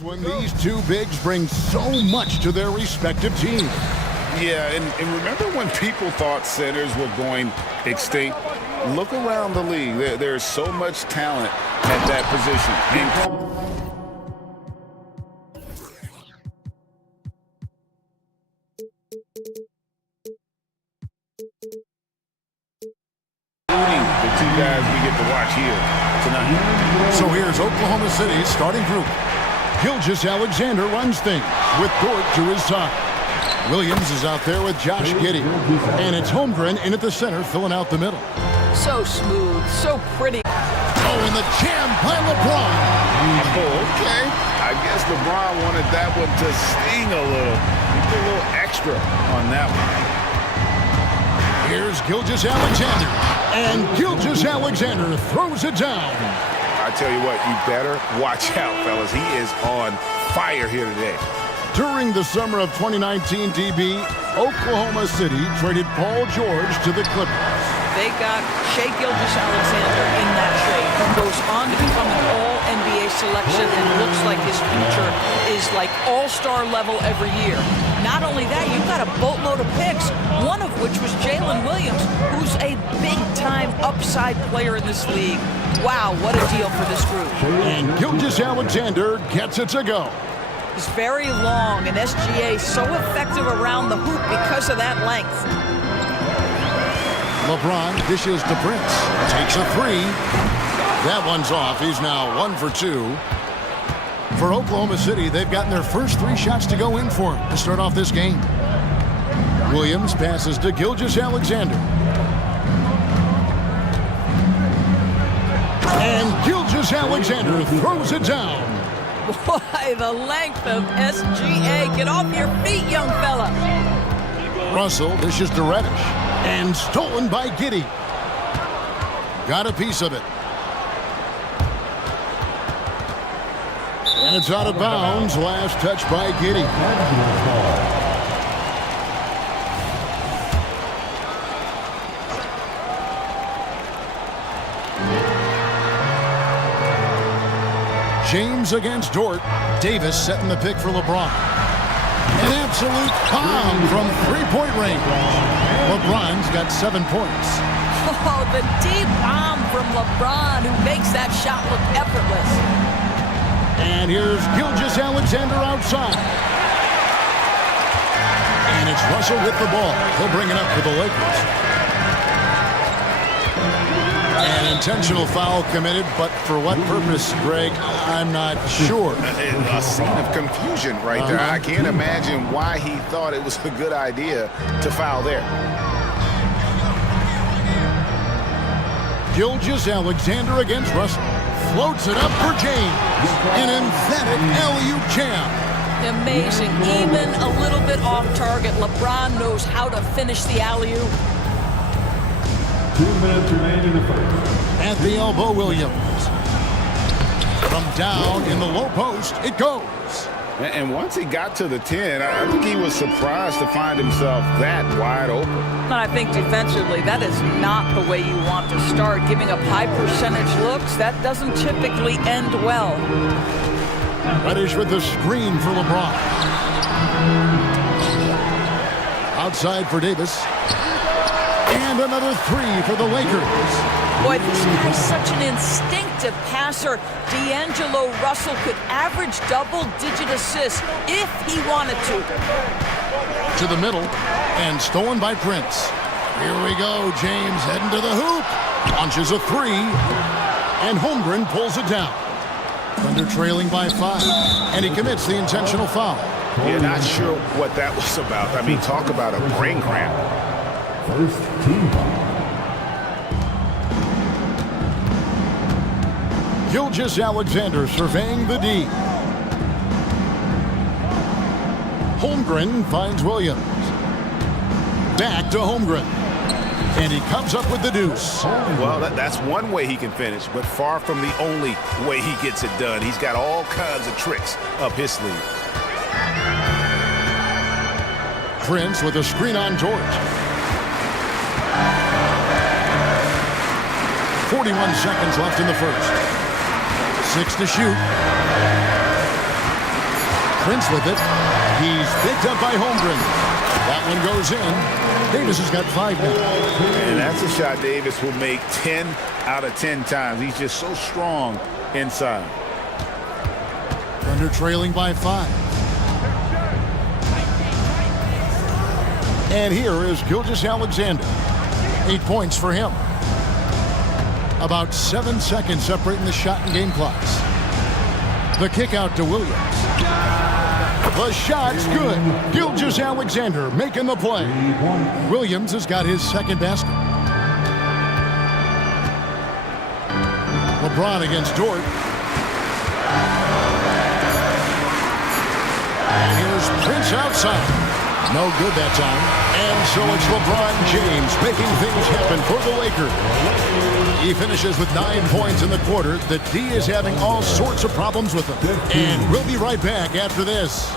When these two bigs bring so much to their respective teams. Yeah, and remember when people thought centers were going extinct? Look around the league. There's so much talent at that position. Including the two guys we get to watch here tonight. So here's Oklahoma City's starting group. Gilgeous-Alexander runs things with Dort to his side. Williams is out there with Josh Giddey. And it's Holmgren in at the center, filling out the middle. So smooth, so pretty. Oh, and the jam by LeBron. Oh, okay. I guess LeBron wanted that one to sting a little. He put a little extra on that one. Here's Gilgeous-Alexander. And Gilgeous-Alexander throws it down. I tell you what, you better watch out, fellas. He is on fire here today. During the summer of 2019, DB, Oklahoma City traded Paul George to the Clippers. They got Shai Gilgeous-Alexander in that trade, who goes on to become an all-NBA selection and looks like his future is like all-star level every year. Not only that, you've got a boatload of picks, one of which was Jalen Williams, who's a big-time upside player in this league. Wow, what a deal for this group. And Gilgeous-Alexander gets it to go. He's very long, and SGA so effective around the hoop because of that length. LeBron dishes to Prince. Takes a three. That one's off. He's now 1 for 2. For Oklahoma City, they've gotten their first 3 shots to go in for him to start off this game. Williams passes to Gilgeous-Alexander. And Gilgeous-Alexander throws it down. Boy, the length of SGA. Get off your feet, young fella. Russell dishes to Reddish. And stolen by Giddey. Got a piece of it. And it's out of bounds. Last touch by Giddey. James against Dort. Davis setting the pick for LeBron. An absolute bomb from three-point range. LeBron's got 7 points. Oh, the deep bomb from LeBron, who makes that shot look effortless. And here's Gilgeous-Alexander outside. And it's Russell with the ball. He'll bring it up for the Lakers. An intentional foul committed, but for what purpose, Greg, I'm not sure. A scene of confusion right there. I can't imagine why he thought it was a good idea to foul there. Gilgeous-Alexander against Russell. Floats it up for James. An emphatic alley-oop jam. Amazing. Even a little bit off target. LeBron knows how to finish the alley-oop. 2 minutes remain in the first. At the elbow, Williams. From down in the low post, it goes. And once he got to the 10, I think he was surprised to find himself that wide open. And I think defensively, that is not the way you want to start. Giving up high percentage looks, that doesn't typically end well. Reddish with the screen for LeBron. Outside for Davis. And another 3 for the Lakers. Boy, this guy's such an instinctive passer. D'Angelo Russell could average double-digit assists if he wanted to. To the middle, and stolen by Prince. Here we go, James heading to the hoop. Launches a 3, and Holmgren pulls it down. Thunder trailing by 5, and he commits the intentional foul. Yeah, not sure what that was about. I mean, talk about a brain cramp. First team foul. Gilgeous-Alexander surveying the D. Holmgren finds Williams. Back to Holmgren. And he comes up with the deuce. Well, that's one way he can finish, but far from the only way he gets it done. He's got all kinds of tricks up his sleeve. Prince with a screen on George. 41 seconds left in the first. 6 to shoot. Prince with it. He's picked up by Holmgren. That one goes in. Davis has got 5 now. And that's a shot Davis will make 10 out of 10 times. He's just so strong inside. Thunder trailing by 5. And here is Gilgeous-Alexander. 8 points for him. About 7 seconds separating the shot and game clocks. The kick out to Williams. The shot's good. Gilgeous-Alexander making the play. Williams has got his second basket. LeBron against Dort. And here's Prince outside. No good that time. And so it's LeBron James making things happen for the Lakers. He finishes with 9 points in the quarter. The D is having all sorts of problems with him. And we'll be right back after this.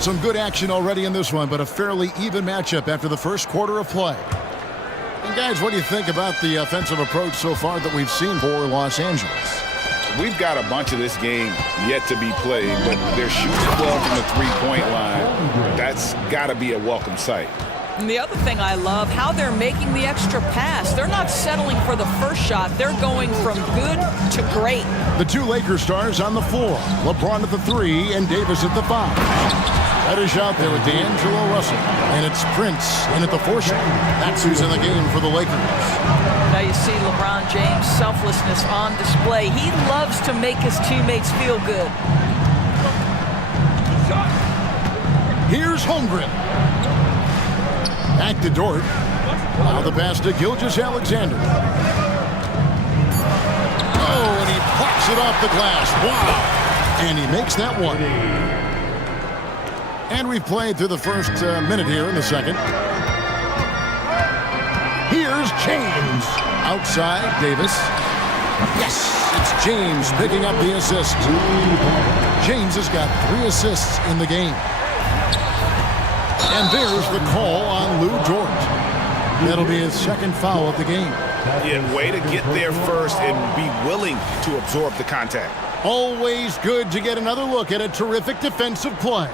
Some good action already in this one, but a fairly even matchup after the first quarter of play. And guys, what do you think about the offensive approach so far that we've seen for Los Angeles? We've got a bunch of this game yet to be played, but they're shooting well from the three-point line. That's got to be a welcome sight. And the other thing I love, how they're making the extra pass. They're not settling for the first shot. They're going from good to great. The 2 Lakers stars on the floor. LeBron at the 3 and Davis at the 5. Better shot there with D'Angelo Russell. And it's Prince in at the 4 shot. That's who's in the game for the Lakers. Now you see LeBron James' selflessness on display. He loves to make his teammates feel good. Here's Holmgren. Back to Dort. Now the pass to Gilgeous-Alexander. Oh, and he pops it off the glass. Wow. And he makes that one. And we've played through the first minute here in the second. Here's James. Outside, Davis. Yes, it's James picking up the assist. James has got 3 assists in the game. And there's the call on Lou Dort. That'll be his second foul of the game. Yeah, way to get there first and be willing to absorb the contact. Always good to get another look at a terrific defensive play.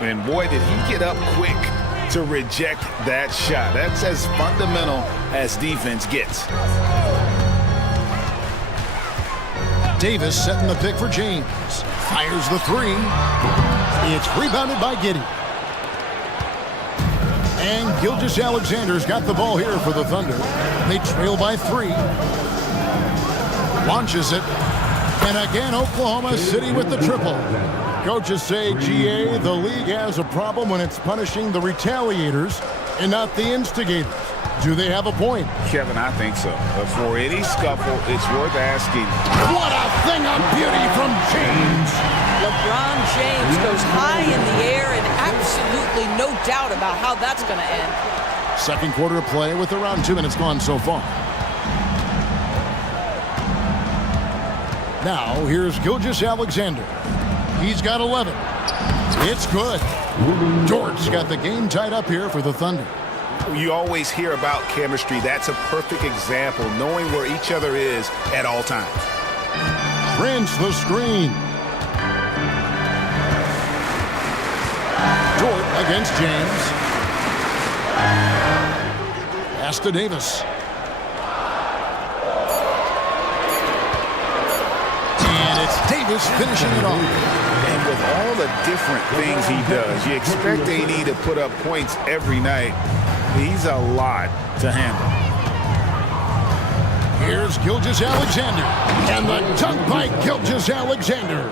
And boy, did he get up quick to reject that shot. That's as fundamental as defense gets. Davis setting the pick for James. Fires the 3. It's rebounded by Giddey. And Gilgeous-Alexander's got the ball here for the Thunder. They trail by 3. Launches it. And again, Oklahoma City with the triple. Coaches say, GA, the league has a problem when it's punishing the retaliators and not the instigators. Do they have a point? Kevin, I think so. But for any scuffle, it's worth asking. What a thing of beauty from James. LeBron James goes high in the air, and absolutely no doubt about how that's going to end. Second quarter of play with around 2 minutes gone so far. Now, here's Gilgeous-Alexander. He's got 11. It's good. Dort's got the game tied up here for the Thunder. You always hear about chemistry. That's a perfect example, knowing where each other is at all times. Prince the screen. Dort against James. Pass to Davis. And it's Davis finishing it off. And with all the different things he does, you expect AD to put up points every night. He's a lot to handle. Here's Gilgeous-Alexander. And the dunk by Gilgeous-Alexander.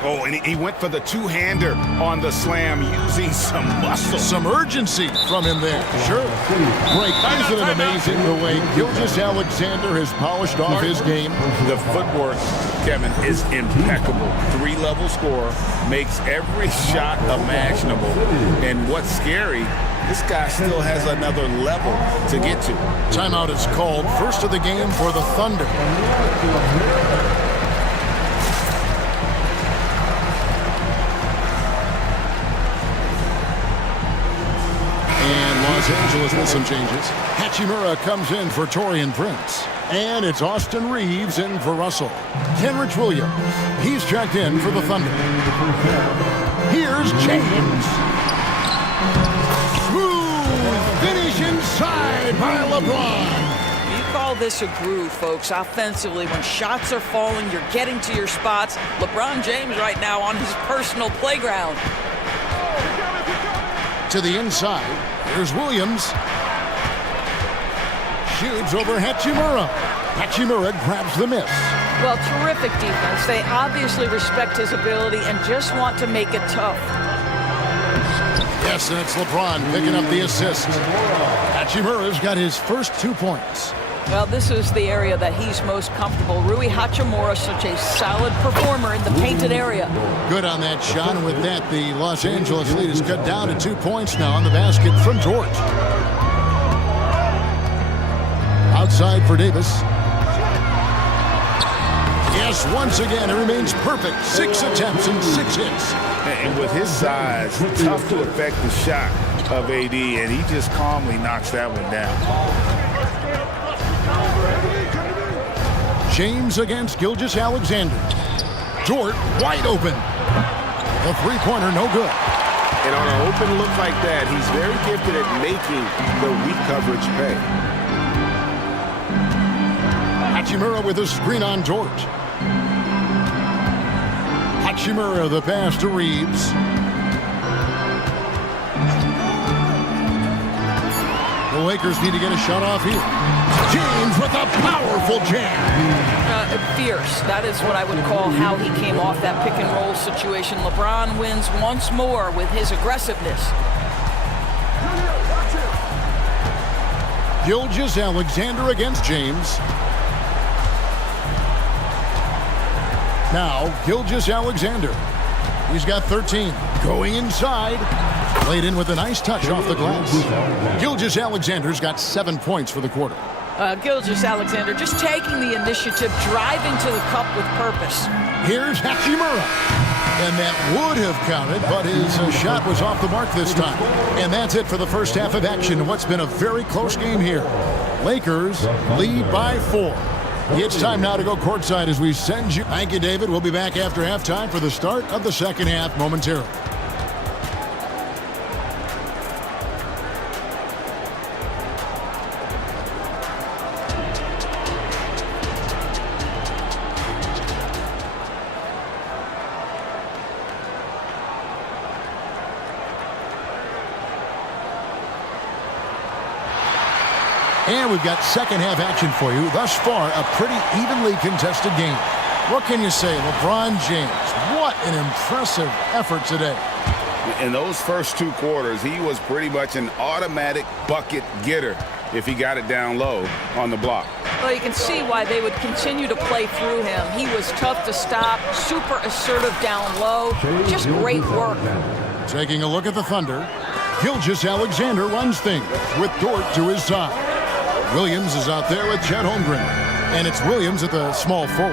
Oh, and he went for the two-hander on the slam using some muscle. Some urgency from him there. Sure. Great. Isn't it amazing the way Gilgeous-Alexander has polished off his game? The footwork, Kevin, is impeccable. 3-level scorer, makes every shot imaginable. And what's scary, this guy still has another level to get to. Timeout is called. First of the game for the Thunder. Los Angeles with some changes. Hachimura comes in for Torian Prince. And it's Austin Reeves in for Russell. Kenrich Williams, he's checked in for the Thunder. Here's James. Smooth finish inside by LeBron. You call this a groove, folks. Offensively, when shots are falling, you're getting to your spots. LeBron James right now on his personal playground. To the inside, here's Williams. Shoots over Hachimura. Hachimura grabs the miss. Well, terrific defense. They obviously respect his ability and just want to make it tough. Yes, and it's LeBron picking up the assist. Hachimura's got his first 2 points. Well, this is the area that he's most comfortable. Rui Hachimura, such a solid performer in the painted area. Good on that shot, and with that, the Los Angeles lead is cut down to 2 points now on the basket from George. Outside for Davis. Yes, once again, it remains perfect. 6 attempts and 6 hits. And with his size, tough to affect the shot of AD, and he just calmly knocks that one down. James against Gilgeous-Alexander. Dort wide open. The three-pointer no good. And on an open look like that, he's very gifted at making the weak coverage pay. Hachimura with a screen on Dort. Hachimura the pass to Reeves. The Lakers need to get a shot off here. James with a powerful jam. Fierce. That is what I would call how he came off that pick and roll situation. LeBron wins once more with his aggressiveness. Gilgeous-Alexander against James. Now, Gilgeous-Alexander. He's got 13. Going inside. Laid in with a nice touch off the glass. Gilgeous-Alexander's got 7 points for the quarter. Gilgeous-Alexander just taking the initiative, driving to the cup with purpose. Here's Hachimura. And that would have counted, but his shot was off the mark this time. And that's it for the first half of action in what's been a very close game here. Lakers lead by 4. It's time now to go courtside as we send you. Thank you, David. We'll be back after halftime for the start of the second half momentarily. And we've got second half action for you. Thus far, a pretty evenly contested game. What can you say, LeBron James? What an impressive effort today. In those first 2 quarters, he was pretty much an automatic bucket getter if he got it down low on the block. Well, you can see why they would continue to play through him. He was tough to stop, super assertive down low. Just great work. Taking a look at the Thunder, Gilgeous-Alexander runs things with Dort to his side. Williams is out there with Chet Holmgren. And it's Williams at the small forward.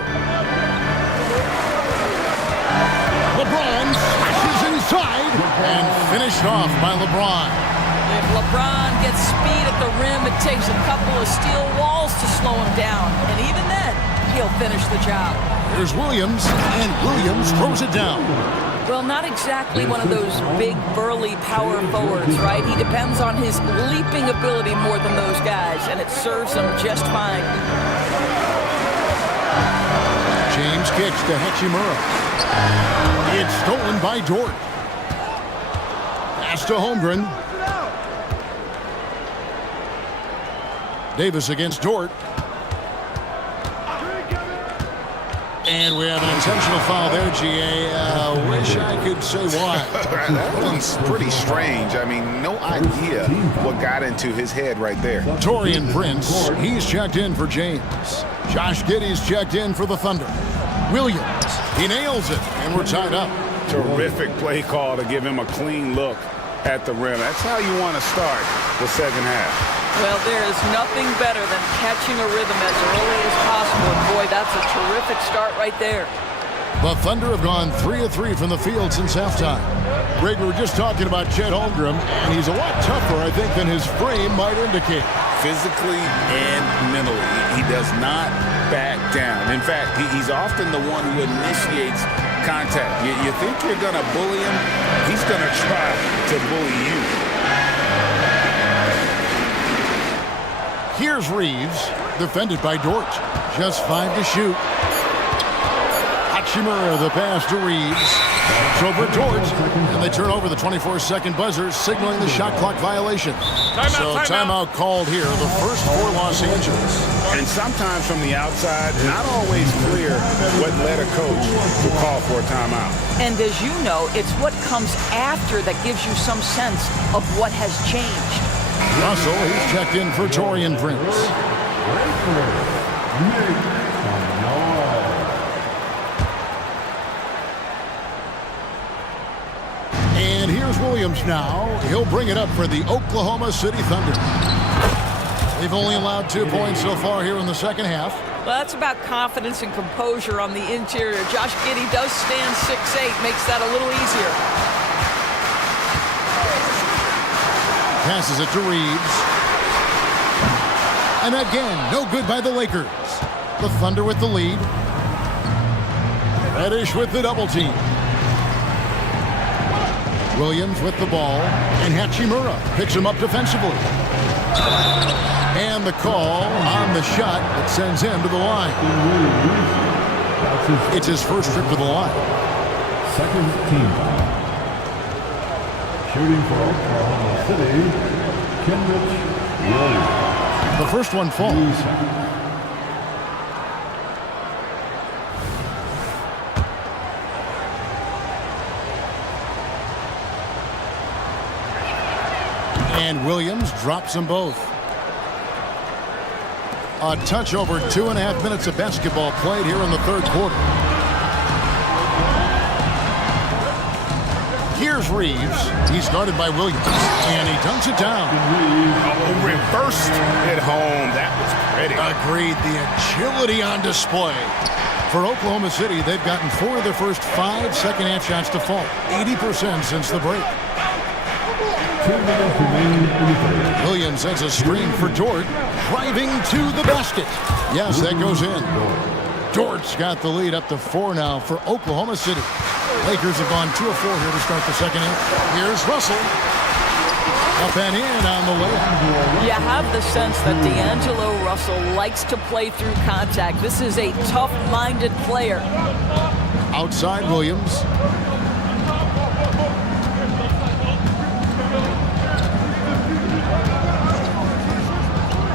LeBron slashes inside and finished off by LeBron. If LeBron gets speed at the rim, it takes a couple of steel walls to slow him down. And even then, he'll finish the job. Here's Williams, and Williams throws it down. Well, not exactly one of those big, burly power forwards, right? He depends on his leaping ability more than those guys, and it serves him just fine. James kicks to Hachimura. It's stolen by Dort. Pass to Holmgren. Davis against Dort. And we have an intentional foul there, GA. Wish I could say why. That one's pretty strange. I mean, no idea what got into his head right there. Torian Prince, he's checked in for James. Josh Giddey's checked in for the Thunder. Williams, he nails it, and we're tied up. Terrific play call to give him a clean look at the rim. That's how you want to start the second half. Well, there is nothing better than catching a rhythm as early as possible. And boy, that's a terrific start right there. The Thunder have gone 3 of 3 from the field since halftime. Greg, we were just talking about Chet Holmgren, and he's a lot tougher, I think, than his frame might indicate. Physically and mentally, he does not back down. In fact, he's often the one who initiates contact. You think you're going to bully him, he's going to try to bully you. Here's Reeves, defended by Dort. Just 5 to shoot. Hachimura, the pass to Reeves. It's over Dort, and they turn over the 24-second buzzer, signaling the shot clock violation. Timeout called here, the first for Los Angeles. And sometimes from the outside, not always clear what led a coach to call for a timeout. And as you know, it's what comes after that gives you some sense of what has changed. Russell, he's checked in for Taurean Prince. And here's Williams now. He'll bring it up for the Oklahoma City Thunder. They've only allowed 2 points so far here in the second half. Well, that's about confidence and composure on the interior. Josh Giddey does stand 6'8", makes that a little easier. Passes it to Reeves. And again, no good by the Lakers. The Thunder with the lead. Reddish with the double team. Williams with the ball. And Hachimura picks him up defensively. And the call on the shot that sends him to the line. It's his first trip to the line. Second team foul. Shooting for Oklahoma City, Kenrich Williams. The first one falls. And Williams drops them both. A touch over 2.5 minutes of basketball played here in the third quarter. Here's Reeves. He's guarded by Williams. And he dunks it down. Oh, reversed at home. That was pretty. Agreed. The agility on display. For Oklahoma City, they've gotten 4 of their first 5 second-half shots to fall. 80% since the break. 2 minutes remaining in the third. Williams sends a screen for Dort. Driving to the basket. Yes, that goes in. Dort's got the lead up to 4 now for Oklahoma City. Lakers have gone 2 of 4 here to start the second half. Here's Russell. Up and in on the layup. You have the sense that D'Angelo Russell likes to play through contact. This is a tough-minded player. Outside Williams.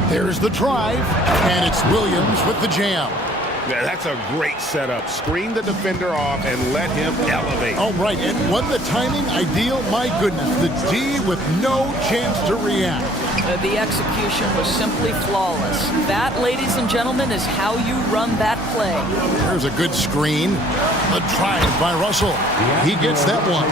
There's the drive, and it's Williams with the jam. Yeah, that's a great setup. Screen the defender off and let him elevate. Oh, right, and wasn't the timing ideal? My goodness, the D with no chance to react. The execution was simply flawless. That, ladies and gentlemen, is how you run that play. There's a good screen. A drive by Russell. He gets that one.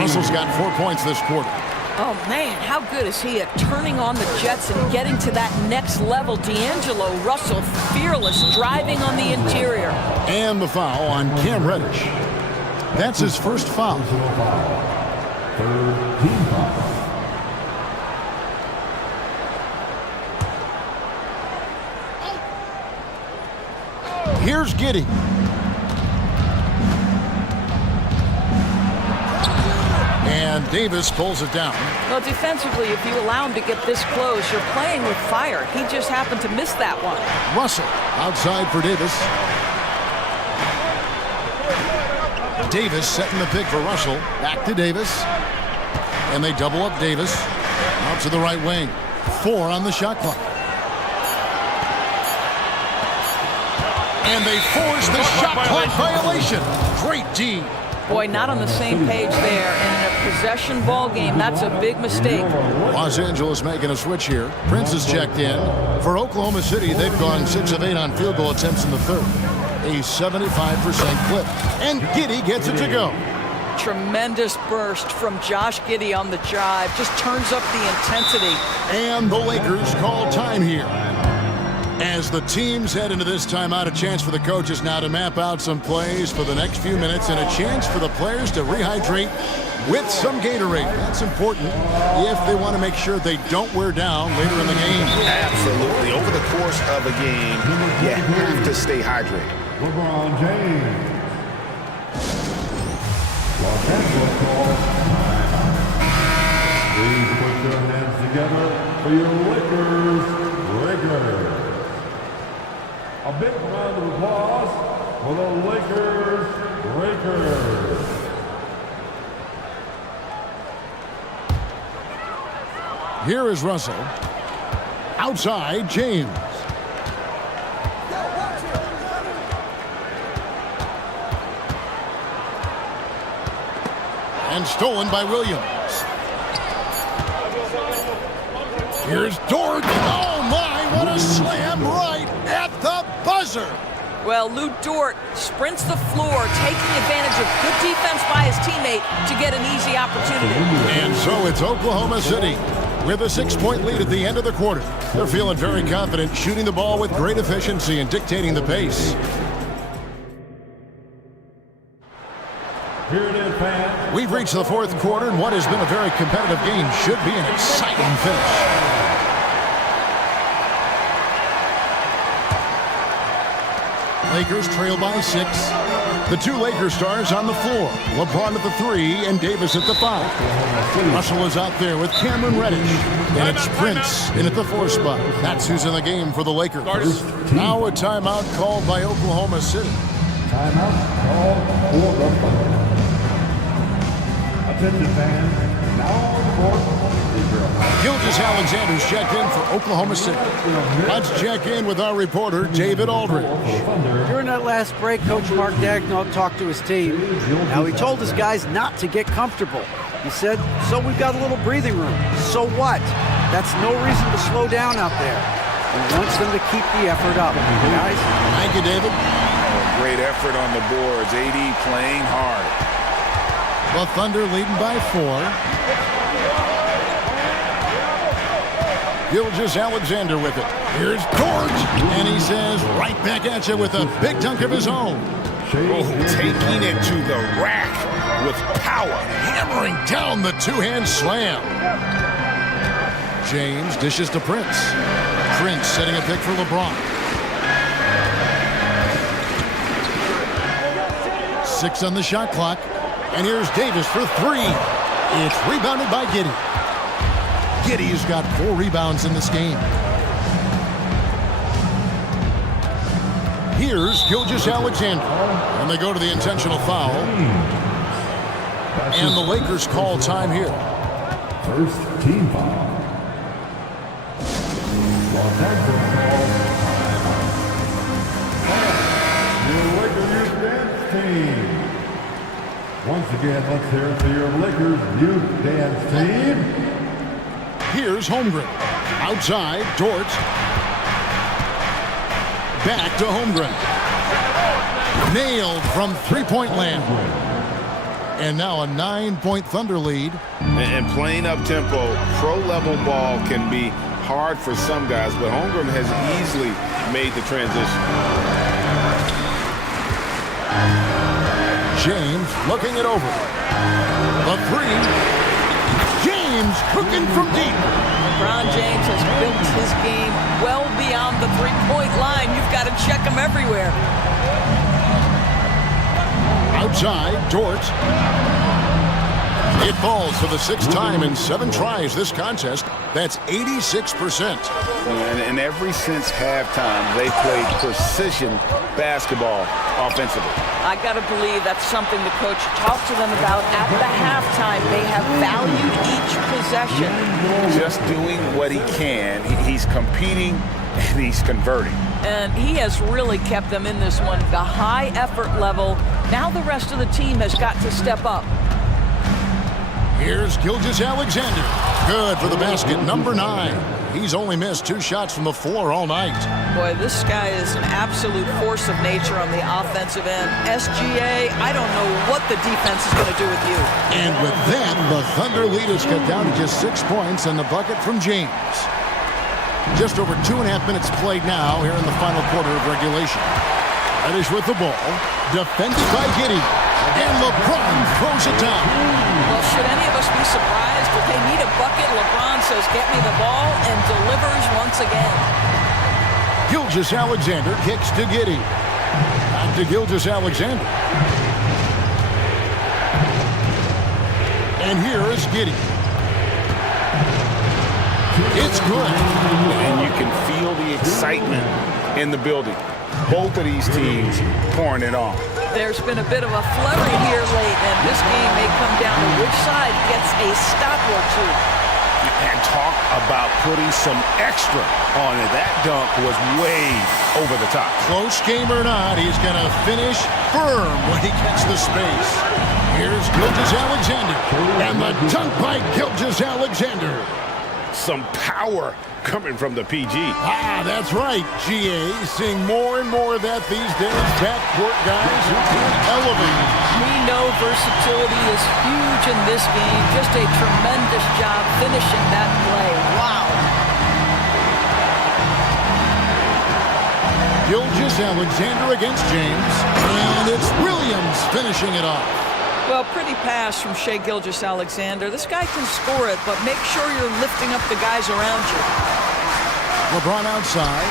Russell's got 4 points this quarter. Oh, man, how good is he at turning on the Jets and getting to that next level? D'Angelo Russell, fearless, driving on the interior. And the foul on Cam Reddish. That's his first foul. Third team foul. Here's Giddey. And Davis pulls it down. Well, defensively, if you allow him to get this close, you're playing with fire. He just happened to miss that one. Russell outside for Davis. Davis setting the pick for Russell. Back to Davis. And they double up Davis. Out to the right wing. 4 on the shot clock. And they force the shot clock violation. Great D. Boy, not on the same page there. And in a possession ball game, that's a big mistake. Los Angeles making a switch here. Prince is checked in. For Oklahoma City, they've gone 6 of 8 on field goal attempts in the third. A 75% clip. And Giddey gets it to go. Tremendous burst from Josh Giddey on the drive. Just turns up the intensity. And the Lakers call time here. As the teams head into this timeout, a chance for the coaches now to map out some plays for the next few minutes and a chance for the players to rehydrate with some Gatorade. That's important if they want to make sure they don't wear down later in the game. Absolutely. Over the course of a game, you have to stay hydrated. LeBron James. Los Angeles calls timeout. Please put your hands together for your Lakers breakers. A big round of applause for the Lakers breakers. Here is Russell. Outside, James. And stolen by Williams. Here's Dort. Oh my, what a slam right at the buzzer. Well, Lou Dort sprints the floor, taking advantage of good defense by his teammate to get an easy opportunity. And so it's Oklahoma City with a 6-point lead at the end of the quarter. They're feeling very confident, shooting the ball with great efficiency and dictating the pace. Here it is, fans. We've reached the fourth quarter, and what has been a very competitive game should be an exciting finish. Lakers trail by 6. The two Lakers stars on the floor. LeBron at the 3 and Davis at the 5. Russell is out there with Cameron Reddish. And it's Prince in at the 4 spot. That's who's in the game for the Lakers. Now a timeout called by Oklahoma City. Timeout called for the Thunder. Attention fans, now on the court. Gilgeous-Alexander's checked in for Oklahoma City. Let's check in with our reporter, David Aldridge. During that last break, Coach Mark Daigneault talked to his team. Now, he told his guys not to get comfortable. He said, so we've got a little breathing room. So what? That's no reason to slow down out there. He wants them to keep the effort up. Guys? Thank you, David. Great effort on the boards. AD playing hard. The Thunder leading by 4. Gilgeous-Alexander with it. Here's Dort, and he says right back at you with a big dunk of his own. Taking it to the rack with power. Hammering down the two-hand slam. James dishes to Prince. Prince setting a pick for LeBron. 6 on the shot clock. And here's Davis for 3. It's rebounded by Giddey. Giddey's got 4 rebounds in this game. Here's Gilgeous-Alexander. And they go to the intentional foul. And the Lakers call time here. First team foul. Los Angeles calls timeout. Your Lakers youth dance team. Once again, let's hear it for your Lakers youth dance team. Here's Holmgren. Outside, Dort. Back to Holmgren. Nailed from three-point land. And now a 9-point Thunder lead. And playing up-tempo, pro-level ball can be hard for some guys, but Holmgren has easily made the transition. James looking it over. The 3. James cooking from deep. LeBron James has built his game well beyond the three-point line. You've got to check him everywhere. Outside, Dort. It falls for the 6th time in 7 tries this contest. That's 86%. And ever since halftime, they played precision basketball offensively. I got to believe that's something the coach talked to them about at the halftime. They have valued each possession. Just doing what he can. He's competing and he's converting. And he has really kept them in this one. The high effort level. Now the rest of the team has got to step up. Here's Gilgeous-Alexander. Good for the basket, number 9. He's only missed 2 shots from the floor all night. Boy, this guy is an absolute force of nature on the offensive end. SGA, I don't know what the defense is going to do with you. And with that, the Thunder lead is cut down to just 6 points and the bucket from James. Just over 2.5 minutes played now here in the final quarter of regulation. Reddish with the ball. Defended by Giddey. And LeBron throws it down. Well, should any of us be surprised? If they need a bucket, LeBron says, get me the ball, and delivers once again. Gilgeous-Alexander kicks to Giddey. Back to Gilgeous-Alexander. And here is Giddey. It's good. And you can feel the excitement in the building. Both of these teams pouring it on. There's been a bit of a flurry here late, and this game may come down to which side gets a stop or two. And talk about putting some extra on it. That dunk was way over the top. Close game or not, he's going to finish firm when he gets the space. Here's Gilgeous-Alexander. And the dunk by Gilgeous-Alexander. Some power coming from the PG. Ah, that's right, GA. Seeing more and more of that these days. Backcourt guys who can elevate. We know versatility is huge in this game. Just a tremendous job finishing that play. Wow. Gilgeous-Alexander against James. And it's Williams finishing it off. Well, pretty pass from Shai Gilgeous-Alexander. This guy can score it, but make sure you're lifting up the guys around you. LeBron outside.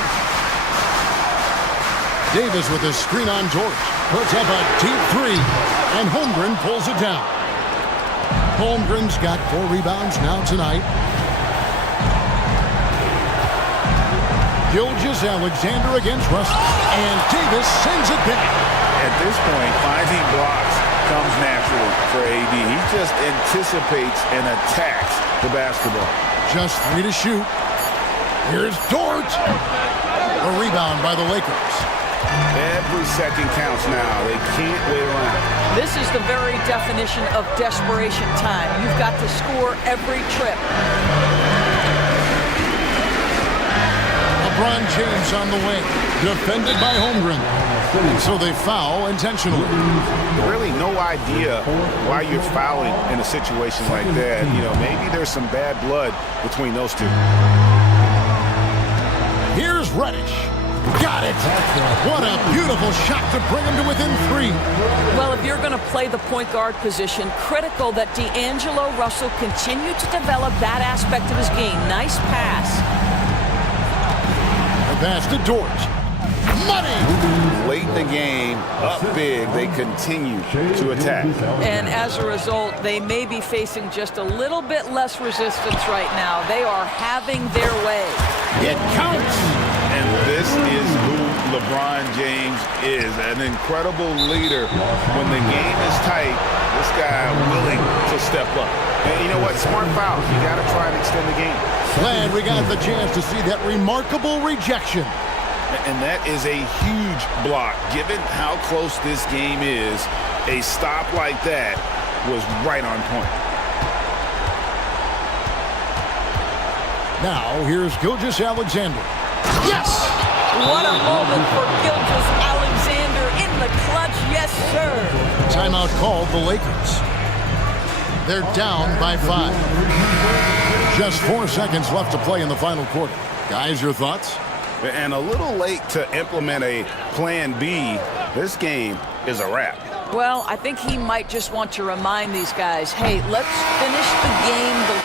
Davis with his screen on George. Puts up a deep three. And Holmgren pulls it down. Holmgren's got 4 rebounds now tonight. Gilgeous-Alexander against Russell. And Davis sends it back. At this point, finding blocks comes naturally for AD. He just anticipates and attacks the basketball. Just 3 to shoot. Here's Dort. A rebound by the Lakers. Every second counts now. They can't wait around. This is the very definition of desperation time. You've got to score every trip. LeBron James on the wing. Defended by Holmgren. So they foul intentionally. Really no idea why you're fouling in a situation like that. You know, maybe there's some bad blood between those two. Here's Reddish. Got it. What a beautiful shot to bring him to within 3. Well, if you're going to play the point guard position, critical that D'Angelo Russell continue to develop that aspect of his game. Nice pass. The pass to Dort. Money! Late in the game, up big, they continue to attack. And as a result, they may be facing just a little bit less resistance right now. They are having their way. It counts! And this is who LeBron James is, an incredible leader. When the game is tight, this guy willing to step up. And you know what? Smart foul. You got to try and extend the game. Glad we got the chance to see that remarkable rejection. And that is a huge block. Given how close this game is, a stop like that was right on point. Now, here's Gilgeous-Alexander. Yes! What a moment for Gilgeous-Alexander in the clutch. Yes, sir. Timeout called the Lakers. They're down by 5. Just 4 seconds left to play in the final quarter. Guys, your thoughts? And a little late to implement a plan B. This game is a wrap. Well, I think he might just want to remind these guys, hey, let's finish the game the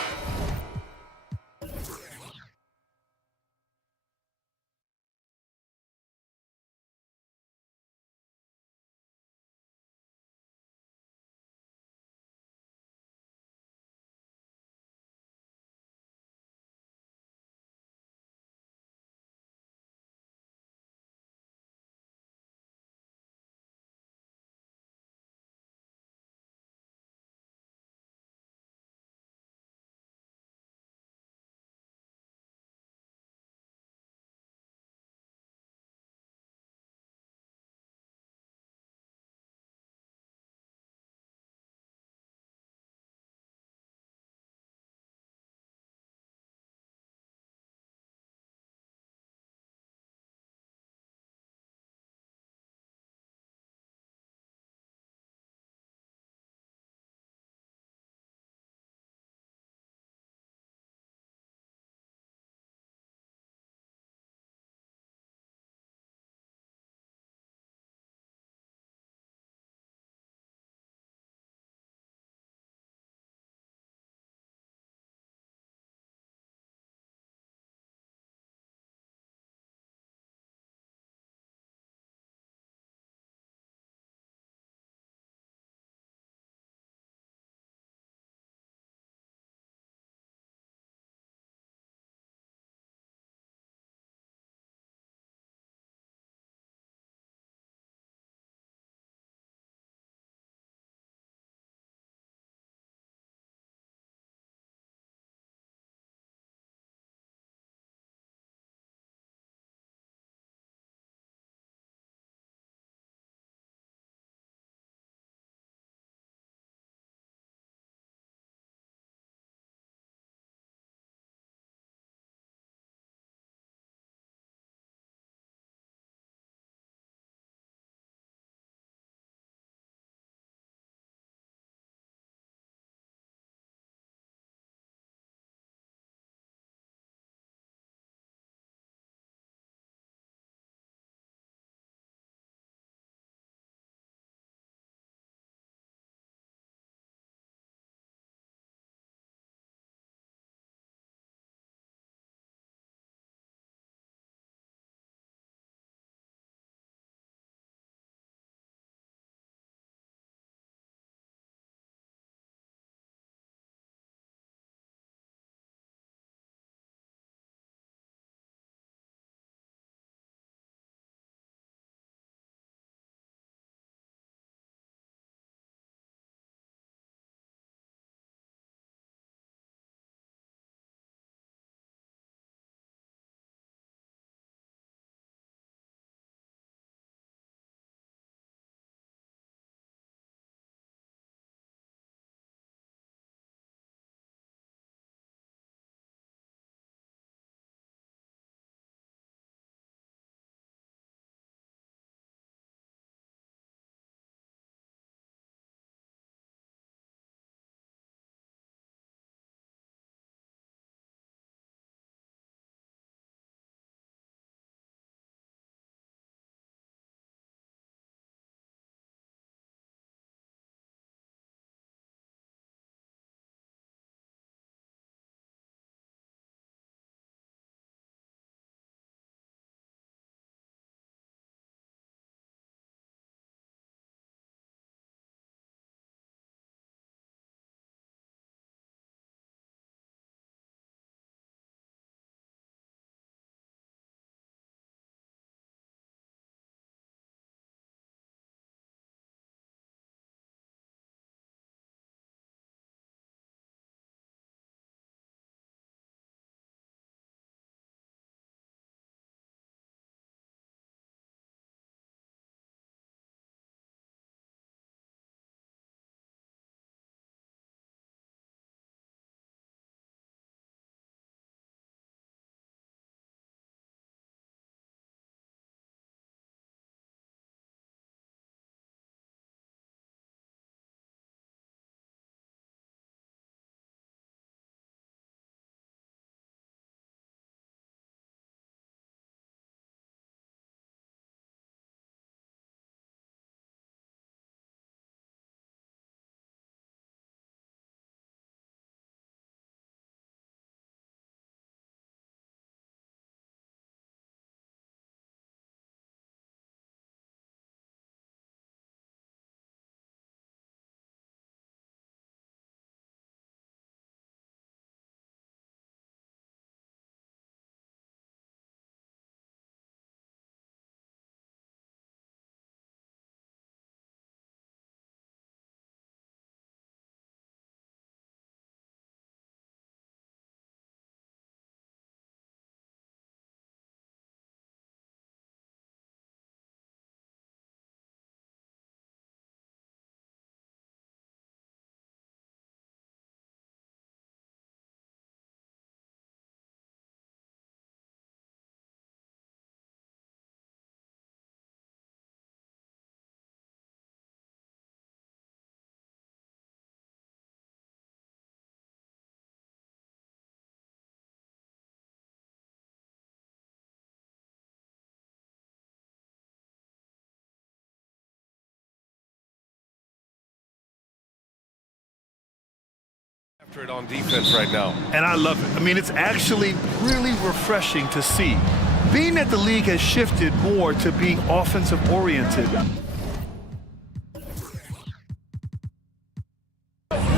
accurate on defense right now. And I love it. I mean, it's actually really refreshing to see. Being that the league has shifted more to being offensive-oriented,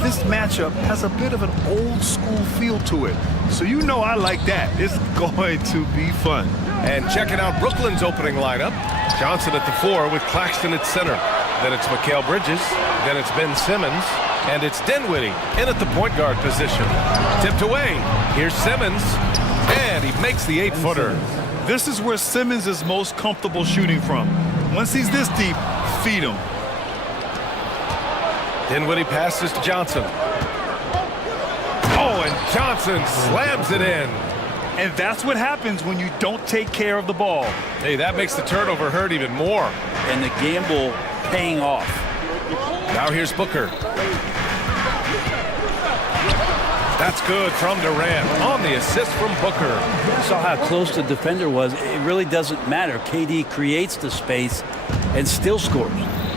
this matchup has a bit of an old-school feel to it. So you know I like that. It's going to be fun. And checking out Brooklyn's opening lineup. Johnson at the 4 with Claxton at center. Then it's Mikal Bridges. Then it's Ben Simmons. And it's Dinwiddie in at the point guard position. Tipped away. Here's Simmons. And he makes the 8-footer. This is where Simmons is most comfortable shooting from. Once he's this deep, feed him. Dinwiddie passes to Johnson. Oh, and Johnson slams it in. And that's what happens when you don't take care of the ball. Hey, that makes the turnover hurt even more. And the gamble paying off. Now here's Booker. That's good from Durant on the assist from Booker. You saw how close the defender was. It really doesn't matter. KD creates the space and still scores.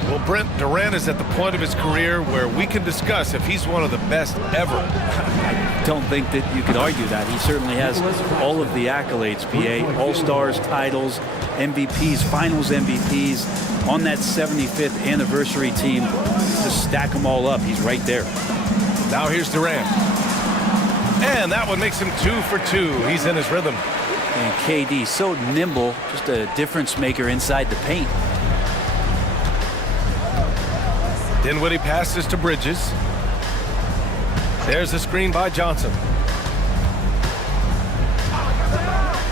Well, Brent, Durant is at the point of his career where we can discuss if he's one of the best ever. I don't think that you could argue that. He certainly has all of the accolades, PA. All-Stars, titles, MVPs, Finals MVPs. On that 75th anniversary team, just stack them all up. He's right there. Now here's Durant. And that one makes him 2 for 2. He's in his rhythm. And KD, so nimble, just a difference maker inside the paint. Dinwiddie passes to Bridges. There's a screen by Johnson.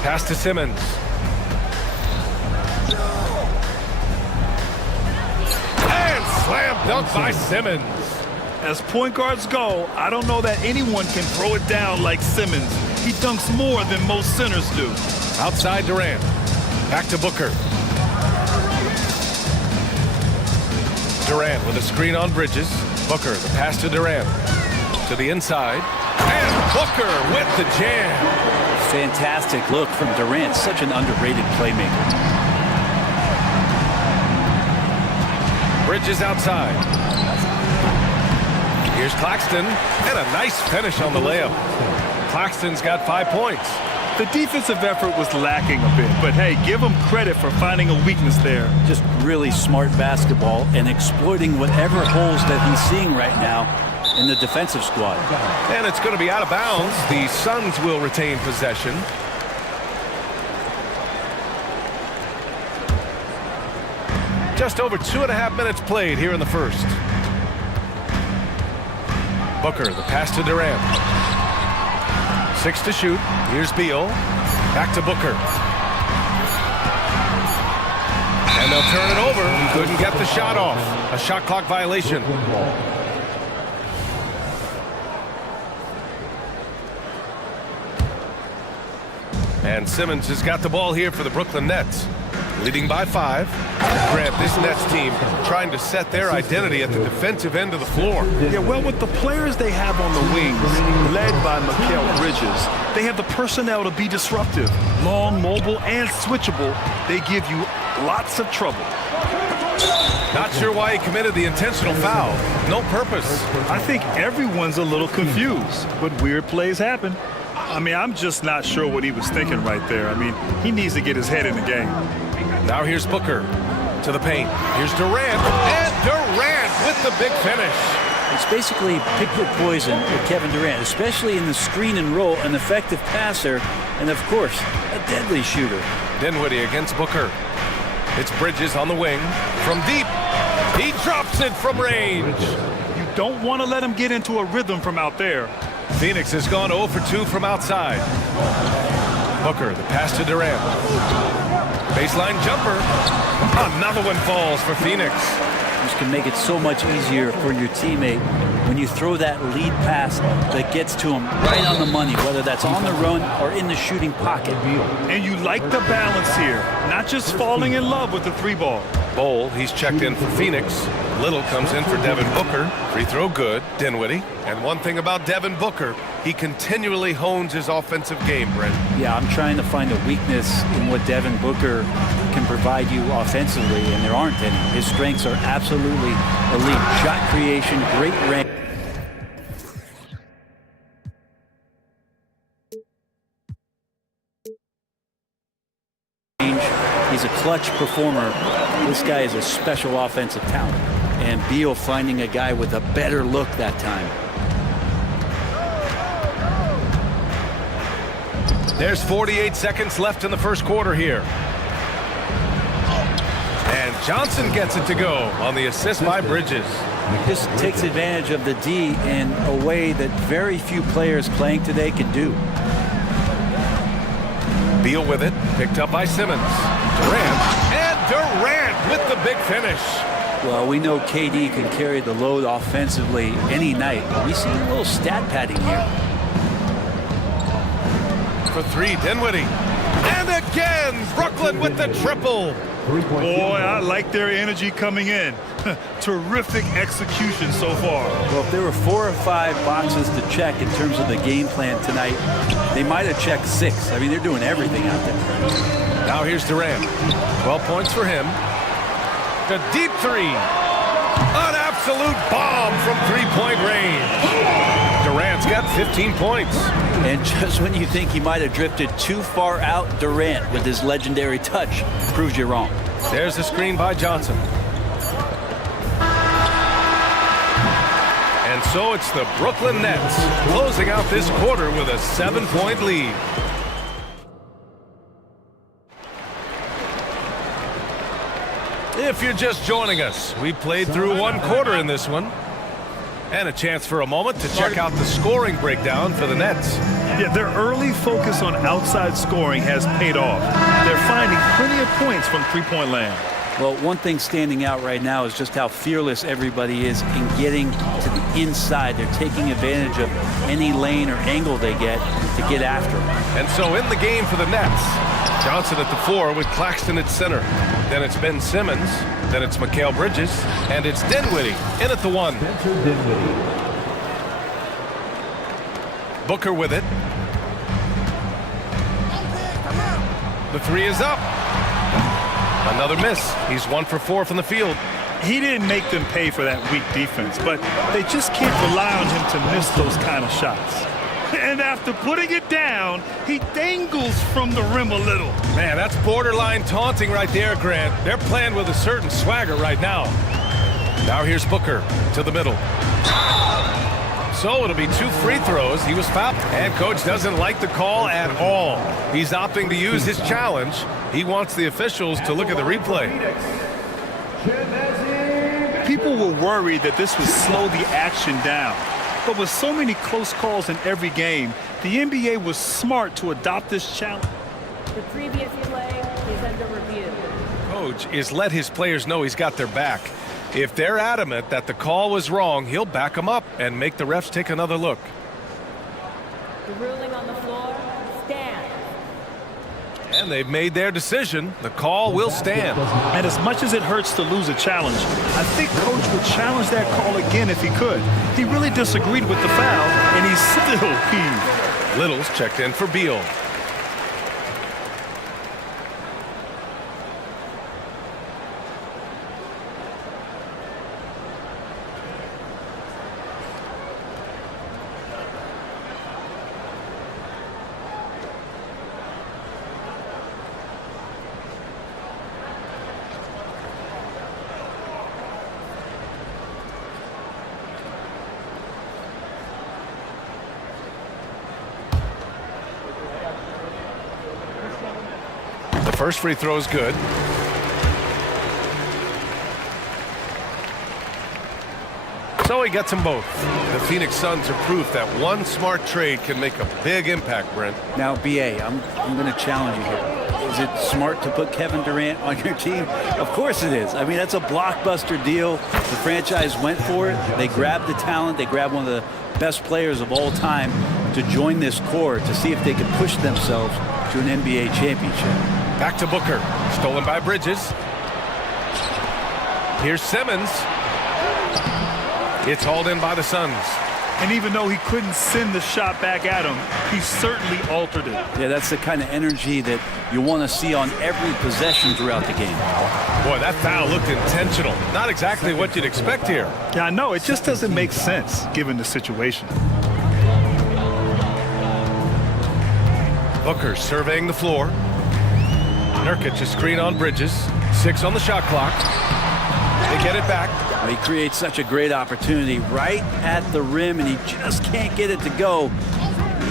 Pass to Simmons. And slam dunk by Simmons. As point guards go, I don't know that anyone can throw it down like Simmons. He dunks more than most centers do. Outside Durant. Back to Booker. Durant with a screen on Bridges. Booker, the pass to Durant. To the inside. And Booker with the jam. Fantastic look from Durant. Such an underrated playmaker. Bridges outside. Here's Claxton. And a nice finish on the layup. Claxton's got 5 points. The defensive effort was lacking a bit, but hey, give him credit for finding a weakness there. Just really smart basketball and exploiting whatever holes that he's seeing right now in the defensive squad. And it's going to be out of bounds. The Suns will retain possession. Just over 2.5 minutes played here in the first. Booker, the pass to Durant. 6 to shoot. Here's Beal. Back to Booker. And they'll turn it over. He couldn't get the shot off. A shot clock violation. And Simmons has got the ball here for the Brooklyn Nets. Leading by 5. Grant, this Nets team trying to set their identity at the defensive end of the floor. Yeah, well, with the players they have on the wings, led by Mikal Bridges, they have the personnel to be disruptive. Long, mobile, and switchable. They give you lots of trouble. Not sure why he committed the intentional foul. No purpose. I think everyone's a little confused, but weird plays happen. I mean, I'm just not sure what he was thinking right there. I mean, he needs to get his head in the game. Now here's Booker to the paint. Here's Durant, and Durant with the big finish. It's basically pick your poison with Kevin Durant, especially in the screen and roll, an effective passer, and of course, a deadly shooter. Dinwiddie against Booker. It's Bridges on the wing. From deep, he drops it from range. You don't want to let him get into a rhythm from out there. Phoenix has gone 0 for 2 from outside. Booker, the pass to Durant. Baseline jumper. Another one falls for Phoenix. This can make it so much easier for your teammate when you throw that lead pass that gets to him right on the money, whether that's on the run or in the shooting pocket. And you like the balance here, not just falling in love with the 3-ball. Bowl, he's checked in for Phoenix. Little comes in for Devin Booker. Free throw good. Dinwiddie. And one thing about Devin Booker, he continually hones his offensive game, Brent. Yeah, I'm trying to find a weakness in what Devin Booker can provide you offensively, and there aren't any. His strengths are absolutely elite. Shot creation, great range. He's a clutch performer. This guy is a special offensive talent. And Beal finding a guy with a better look that time. There's 48 seconds left in the first quarter here. And Johnson gets it to go on the assist by Bridges. Just takes advantage of the D in a way that very few players playing today can do. Beal with it, picked up by Simmons. Durant with the big finish. Well, we know KD can carry the load offensively any night. We see a little stat padding here. For three, Dinwiddie. And again, Brooklyn with the triple. Boy, I like their energy coming in. Terrific execution so far. Well, if there were 4 or 5 boxes to check in terms of the game plan tonight, they might have checked 6. I mean, they're doing everything out there. Now here's Durant. 12 points for him. The deep three. An absolute bomb from three-point range. Durant's got 15 points. And just when you think he might have drifted too far out, Durant, with his legendary touch, proves you wrong. There's the screen by Johnson. And so it's the Brooklyn Nets closing out this quarter with a 7-point lead. If you're just joining us, we played through one quarter in this one. And a chance for a moment to check out the scoring breakdown for the Nets. Yeah, their early focus on outside scoring has paid off. They're finding plenty of points from three-point land. Well, one thing standing out right now is just how fearless everybody is in getting to the inside. They're taking advantage of any lane or angle they get to get after them. And so in the game for the Nets, Johnson at the 4 with Claxton at center. Then it's Ben Simmons. Then it's Mikal Bridges. And it's Dinwiddie in at the 1. Booker with it. The 3 is up. Another miss. He's 1 for 4 from the field. He didn't make them pay for that weak defense, but they just can't rely on him to miss those kind of shots. And after putting it down, he dangles from the rim a little. Man, that's borderline taunting right there, Grant. They're playing with a certain swagger right now. Now here's Booker to the middle. So it'll be 2 free throws. He was fouled. And coach doesn't like the call at all. He's opting to use his challenge. He wants the officials to look at the replay. People were worried that this would slow the action down. But with so many close calls in every game, the NBA was smart to adopt this challenge. The previous play is under review. Coach is let his players know he's got their back. If they're adamant that the call was wrong, he'll back them up and make the refs take another look. The ruling on the floor stands. And they've made their decision. The call will stand. And as much as it hurts to lose a challenge, I think coach would challenge that call again if he could. He really disagreed with the foul, and he's still peeved. Little's checked in for Beal. First free throw is good. So he gets them both. The Phoenix Suns are proof that one smart trade can make a big impact, Brent. Now, BA, I'm going to challenge you here. Is it smart to put Kevin Durant on your team? Of course it is. I mean, that's a blockbuster deal. The franchise went for it. They grabbed the talent. They grabbed one of the best players of all time to join this core to see if they could push themselves to an NBA championship. Back to Booker. Stolen by Bridges. Here's Simmons. It's hauled in by the Suns. And even though he couldn't send the shot back at him, he certainly altered it. Yeah, that's the kind of energy that you want to see on every possession throughout the game. Boy, that foul looked intentional. Not exactly what you'd expect here. Yeah, I know. It just doesn't make sense given the situation. Booker surveying the floor. Nurkic a screen on Bridges. 6 on the shot clock. They get it back. He creates such a great opportunity right at the rim, and he just can't get it to go.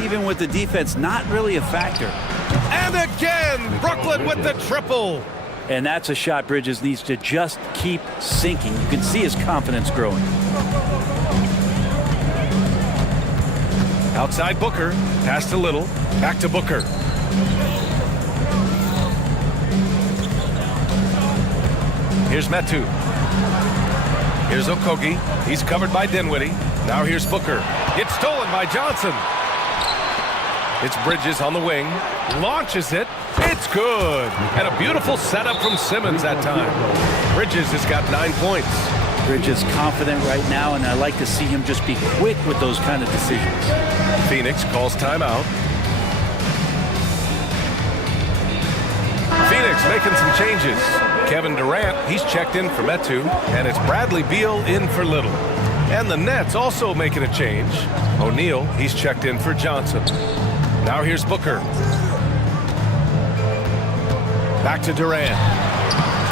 Even with the defense not really a factor. And again, Brooklyn with the triple. And that's a shot Bridges needs to just keep sinking. You can see his confidence growing. Outside Booker, pass to Little, back to Booker. Here's Metu. Here's Okogie. He's covered by Dinwiddie. Now here's Booker. It's stolen by Johnson. It's Bridges on the wing. Launches it. It's good. And a beautiful setup from Simmons that time. Bridges has got 9 points. Bridges confident right now, and I like to see him just be quick with those kind of decisions. Phoenix calls timeout. Phoenix making some changes. Kevin Durant, he's checked in for Metu, and it's Bradley Beal in for Little. And the Nets also making a change. O'Neal, he's checked in for Johnson. Now here's Booker. Back to Durant.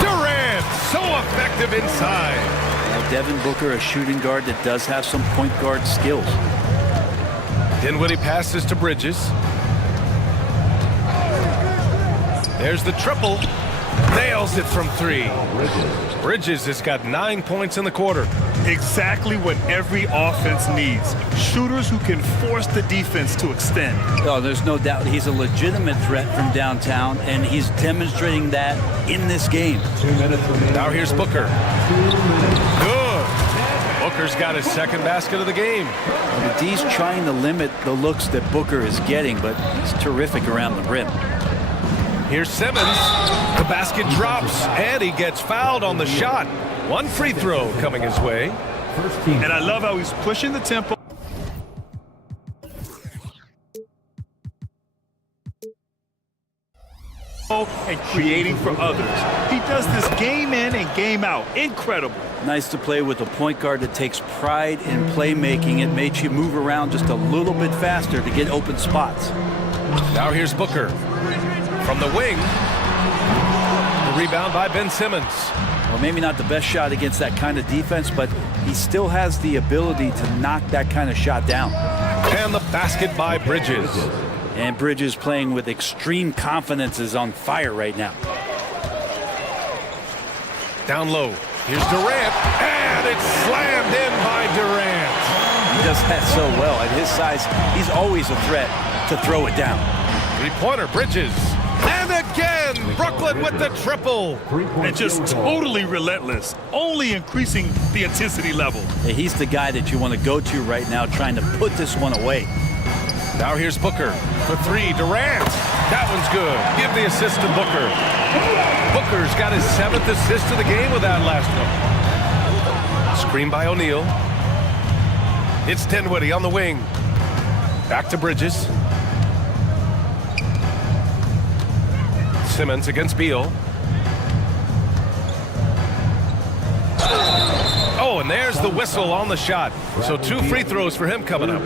Durant, so effective inside. Now Devin Booker, a shooting guard that does have some point guard skills. Dinwiddie passes to Bridges. There's the triple. Nails it from 3. Bridges has got 9 points in the quarter. Exactly what every offense needs. Shooters who can force the defense to extend. Oh, there's no doubt he's a legitimate threat from downtown, and he's demonstrating that in this game. Now here's Booker. Good. Booker's got his second basket of the game. The D's trying to limit the looks that Booker is getting, but he's terrific around the rim. Here's Simmons. The basket drops, and he gets fouled on the shot. 1 free throw coming his way. And I love how he's pushing the tempo. And creating for others. He does this game in and game out. Incredible. Nice to play with a point guard that takes pride in playmaking. It makes you move around just a little bit faster to get open spots. Now here's Booker. From the wing. The rebound by Ben Simmons. Well, maybe not the best shot against that kind of defense, but he still has the ability to knock that kind of shot down. And the basket by Bridges. And Bridges playing with extreme confidence is on fire right now. Down low. Here's Durant. And it's slammed in by Durant. He does that so well. At his size, he's always a threat to throw it down. Three-pointer, Bridges. And again, Brooklyn with the triple. And just totally relentless, only increasing the intensity level. He's the guy that you want to go to right now, trying to put this one away. Now here's Booker for 3. Durant. That one's good. Give the assist to Booker. Booker's got his 7th assist of the game with that last one. Screen by O'Neal. It's Dinwiddie on the wing. Back to Bridges. Simmons against Beal. Oh, and there's the whistle on the shot. So 2 free throws for him coming up.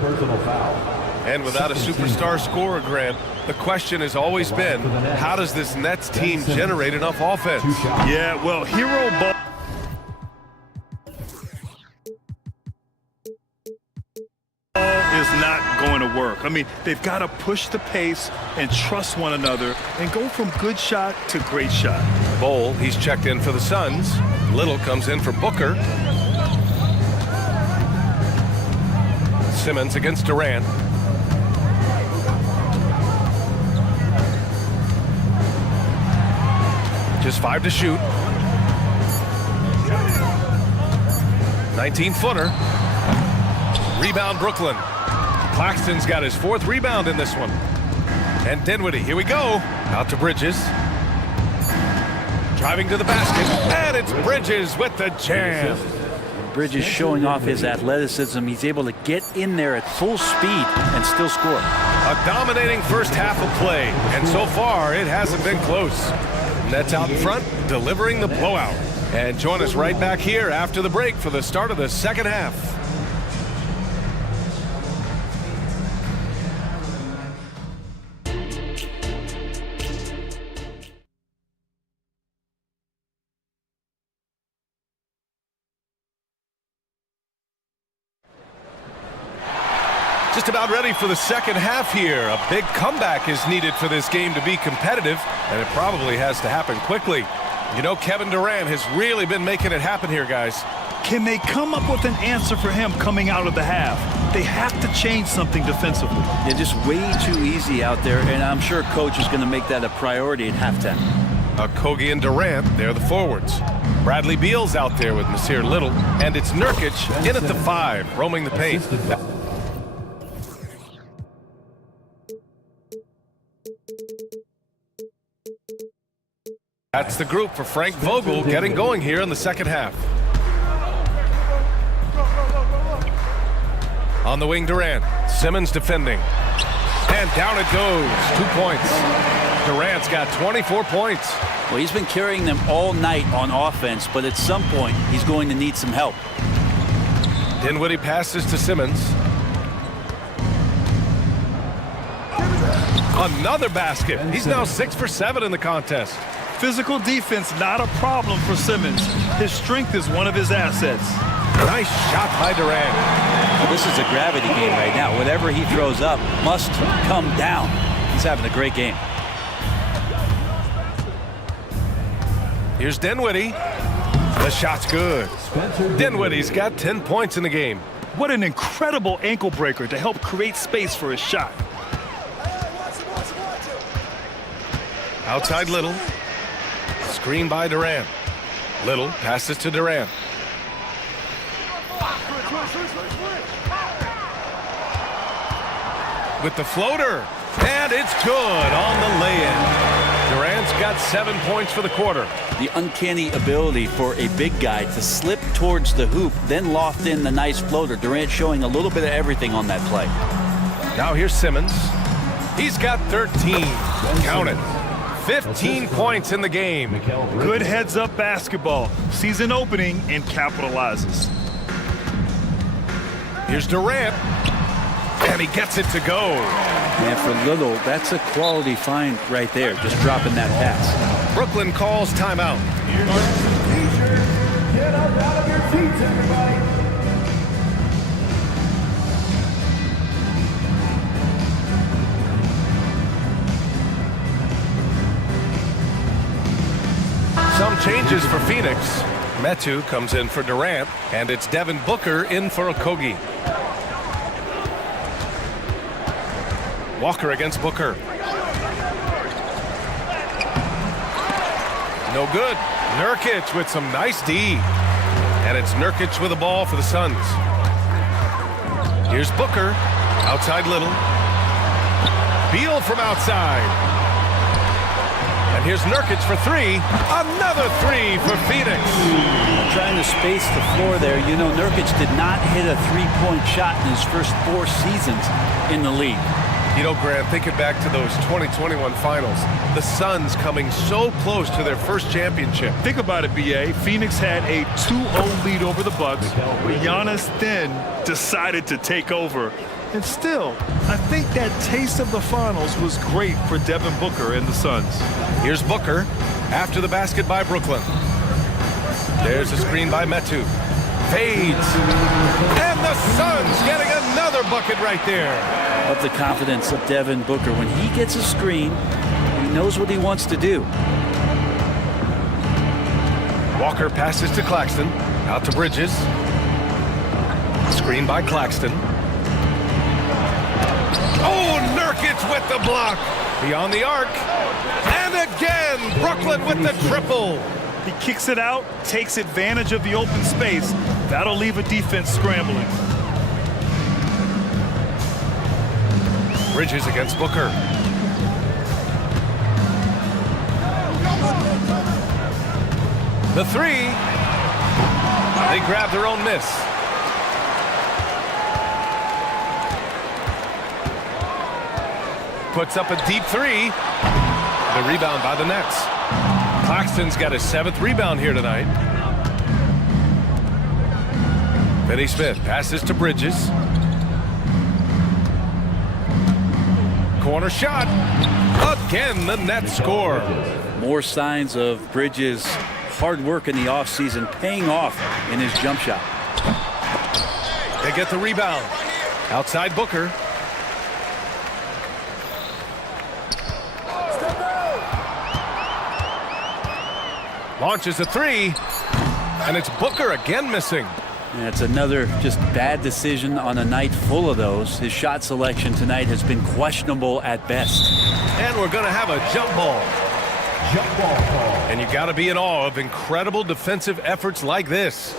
And without a superstar scorer, Grant, the question has always been, how does this Nets team generate enough offense? Yeah, well, hero ball is not going to work. I mean, they've got to push the pace and trust one another and go from good shot to great shot. Bowl, he's checked in for the Suns. Little comes in for Booker. Simmons against Durant. Just 5 to shoot. 19-footer. Rebound Brooklyn. Claxton's got his 4th rebound in this one. And Dinwiddie, here we go. Out to Bridges. Driving to the basket. And it's Bridges with the jam. Bridges showing off his athleticism. He's able to get in there at full speed and still score. A dominating first half of play. And so far, it hasn't been close. Nets out in front, delivering the blowout. And join us right back here after the break for the start of the second half. Just about ready for the second half here. A big comeback is needed for this game to be competitive, and it probably has to happen quickly. You know, Kevin Durant has really been making it happen here, guys. Can they come up with an answer for him coming out of the half? They have to change something defensively. They're just way too easy out there, and I'm sure coach is going to make that a priority at halftime. Kogi and Durant, they're the forwards. Bradley Beal's out there with Nasir Little, and it's Nurkic in at the 5, roaming the paint. That's the group for Frank Vogel getting going here in the second half. On the wing, Durant. Simmons defending. And down it goes. 2 points. Durant's got 24 points. Well, he's been carrying them all night on offense, but at some point, he's going to need some help. Dinwiddie passes to Simmons. Another basket. He's now 6 for 7 in the contest. Physical defense, not a problem for Simmons. His strength is one of his assets. Nice shot by Durant. Well, this is a gravity game right now. Whatever he throws up must come down. He's having a great game. Here's Dinwiddie. The shot's good. Dinwiddie's got 10 points in the game. What an incredible ankle breaker to help create space for his shot. Outside Little. Screen by Durant. Little passes to Durant. With the floater. And it's good on the lay-in. Durant's got 7 points for the quarter. The uncanny ability for a big guy to slip towards the hoop, then loft in the nice floater. Durant showing a little bit of everything on that play. Now here's Simmons. He's got 13. Count it. 15 points in the game. Good heads-up basketball. Sees an opening and capitalizes. Here's Durant. And he gets it to go. And for Little, that's a quality find right there, just dropping that pass. Brooklyn calls timeout. Get up out of your seats, everybody. Some changes for Phoenix. Metu comes in for Durant, and it's Devin Booker in for Okogie. Walker against Booker. No good. Nurkic with some nice D. And it's Nurkic with the ball for the Suns. Here's Booker. Outside Little. Beal from outside. And here's Nurkic for 3. Another 3 for Phoenix. Trying to space the floor there. You know, Nurkic did not hit a three-point shot in his first 4 seasons in the league. You know, Grant, thinking back to those 2021 finals, the Suns coming so close to their first championship. Think about it, B.A. Phoenix had a 2-0 lead over the Bucks, but Giannis then decided to take over. And still, I think that taste of the finals was great for Devin Booker and the Suns. Here's Booker after the basket by Brooklyn. There's a screen by Metu. Fades. And the Suns getting another bucket right there. Of the confidence of Devin Booker. When he gets a screen, he knows what he wants to do. Walker passes to Claxton. Out to Bridges. Screen by Claxton. Oh, Nurkic with the block. Beyond the arc. And again, Brooklyn with the triple. He kicks it out, takes advantage of the open space. That'll leave a defense scrambling. Bridges against Booker. The 3. They grab their own miss. Puts up a deep 3. The rebound by the Nets. Claxton's got his 7th rebound here tonight. Finney Smith passes to Bridges. Corner shot. Again, the Nets score. More signs of Bridges' hard work in the offseason paying off in his jump shot. They get the rebound. Outside Booker. Launches a three, and it's Booker again missing. And it's another just bad decision on a night full of those. His shot selection tonight has been questionable at best. And we're going to have a jump ball. Jump ball call. And you got to be in awe of incredible defensive efforts like this.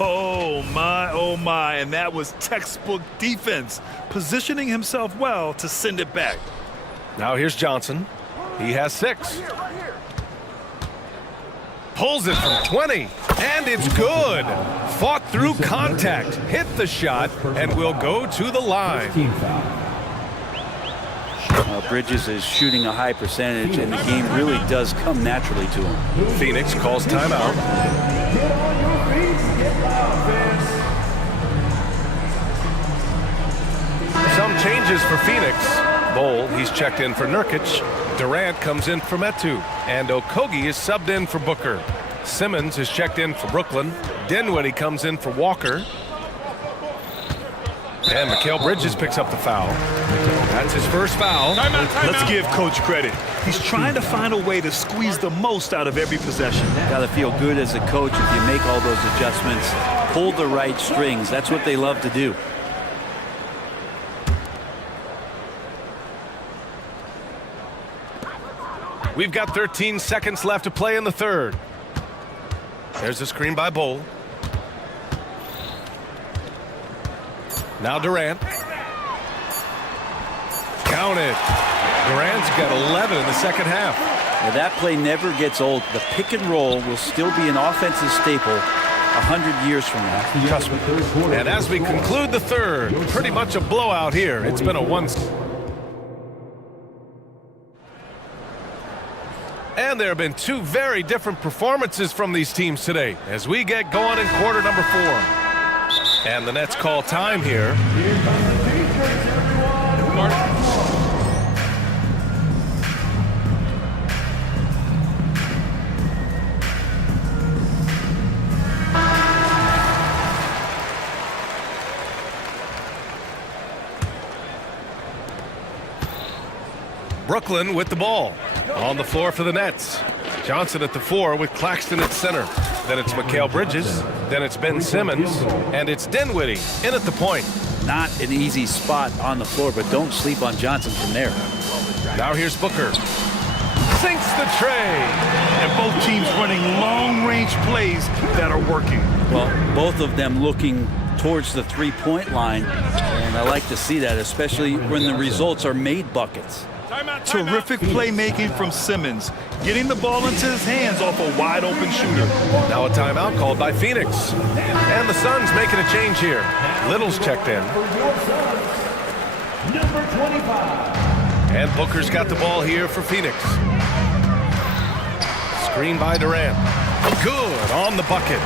Oh my, and that was textbook defense, positioning himself well to send it back. Now here's Johnson. He has 6. Pulls it from 20, and it's good. Fought through contact, hit the shot, and will go to the line. Team foul. Bridges is shooting a high percentage, and the game really does come naturally to him. Phoenix calls timeout. Get on your feet and get loud, fans. Some changes for Phoenix. Bowl, he's checked in for Nurkic. Durant comes in for Metu. And Okogie is subbed in for Booker. Simmons is checked in for Brooklyn. Dinwiddie comes in for Walker. And Mikal Bridges picks up the foul. That's his first foul. Let's give Coach credit. He's trying to find a way to squeeze the most out of every possession. Got to feel good as a coach if you make all those adjustments, pull the right strings. That's what they love to do. We've got 13 seconds left to play in the third. There's a screen by Bowl. Now Durant. Count it. Durant's got 11 in the second half. Now that play never gets old. The pick and roll will still be an offensive staple 100 years from now. Trust me. And as we conclude the third, pretty much a blowout here. It's been a one. And there have been 2 very different performances from these teams today as we get going in quarter number 4. And the Nets call time here. Brooklyn with the ball. On the floor for the Nets. Johnson at the 4 with Claxton at center. Then it's Mikal Bridges. Then it's Ben Simmons. And it's Dinwiddie in at the point. Not an easy spot on the floor, but don't sleep on Johnson from there. Now here's Booker. Sinks the tray. And both teams running long-range plays that are working. Well, both of them looking towards the three-point line. And I like to see that, especially when the results are made buckets. Terrific playmaking from Simmons, getting the ball into his hands off a wide-open shooter. Now a timeout called by Phoenix. And the Suns making a change here. Little's checked in. Number 25. And Booker's got the ball here for Phoenix. Screen by Durant. Good on the bucket.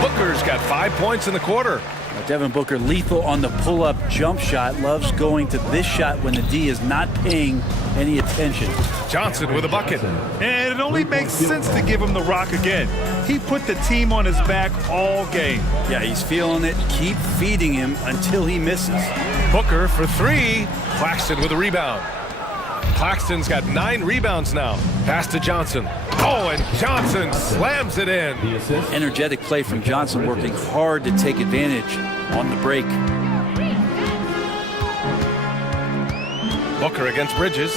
Booker's got 5 points in the quarter. Devin Booker lethal on the pull-up jump shot. Loves going to this shot when the D is not paying any attention. Johnson with a bucket. And it only makes sense to give him the rock again. He put the team on his back all game. Yeah, he's feeling it. Keep feeding him until he misses. Booker for 3. Claxton with a rebound. Claxton's got 9 rebounds now. Pass to Johnson. Oh, and Johnson slams it in. Energetic play from Johnson, working hard to take advantage on the break. Booker against Bridges.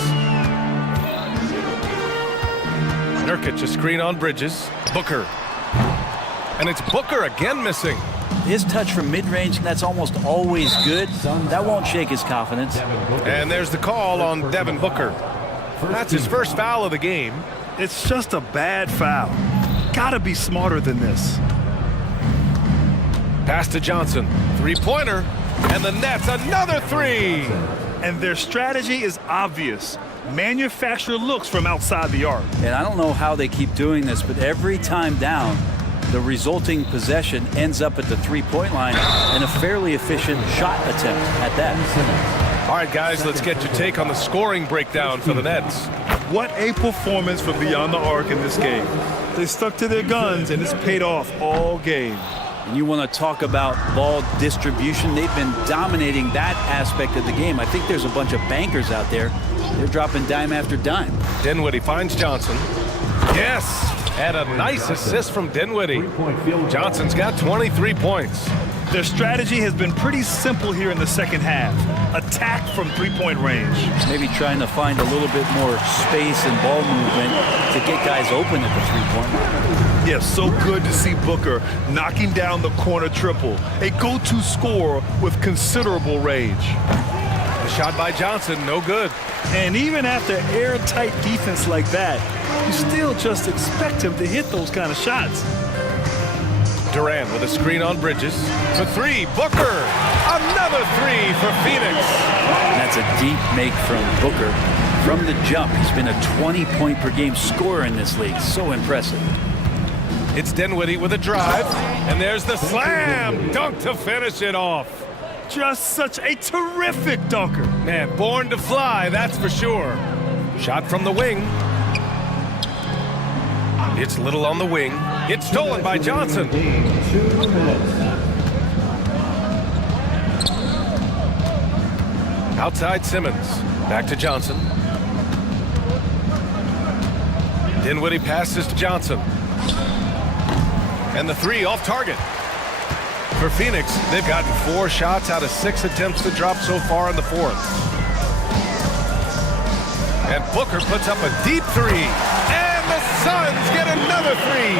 Nurkic a screen on Bridges. Booker. And it's Booker again missing. His touch from mid-range, that's almost always good. That won't shake his confidence. And there's the call on Devin Booker. That's his first foul of the game. It's just a bad foul. Gotta be smarter than this. Pass to Johnson. 3-pointer. And the Nets another 3. And their strategy is obvious. Manufacture looks from outside the arc. And I don't know how they keep doing this, but every time down, the resulting possession ends up at the three-point line and a fairly efficient shot attempt at that. All right, guys, let's get your take on the scoring breakdown for the Nets. What a performance from beyond the arc in this game. They stuck to their guns, and it's paid off all game. And you want to talk about ball distribution. They've been dominating that aspect of the game. I think there's a bunch of bankers out there. They're dropping dime after dime. Dinwiddie finds Johnson. Yes! And a nice assist from Dinwiddie. Johnson's got 23 points. Their strategy has been pretty simple here in the second half. Attack from three-point range. Maybe trying to find a little bit more space and ball movement to get guys open at the three-point line. Yeah, so good to see Booker knocking down the corner triple. A go-to scorer with considerable range. The shot by Johnson, no good. And even after airtight defense like that, you still just expect him to hit those kind of shots. Durant with a screen on Bridges. For three, Booker. Another three for Phoenix. That's a deep make from Booker. From the jump, he's been a 20-point-per-game scorer in this league. So impressive. It's Dinwiddie with a drive. And there's the slam dunk to finish it off. Just such a terrific dunker. Man, born to fly, that's for sure. Shot from the wing. It's Little on the wing. It's stolen by Johnson. Outside Simmons. Back to Johnson. Dinwiddie passes to Johnson. And the three off target. For Phoenix, they've gotten 4 shots out of 6 attempts to drop so far in the fourth. And Booker puts up a deep three. And the Suns get another three.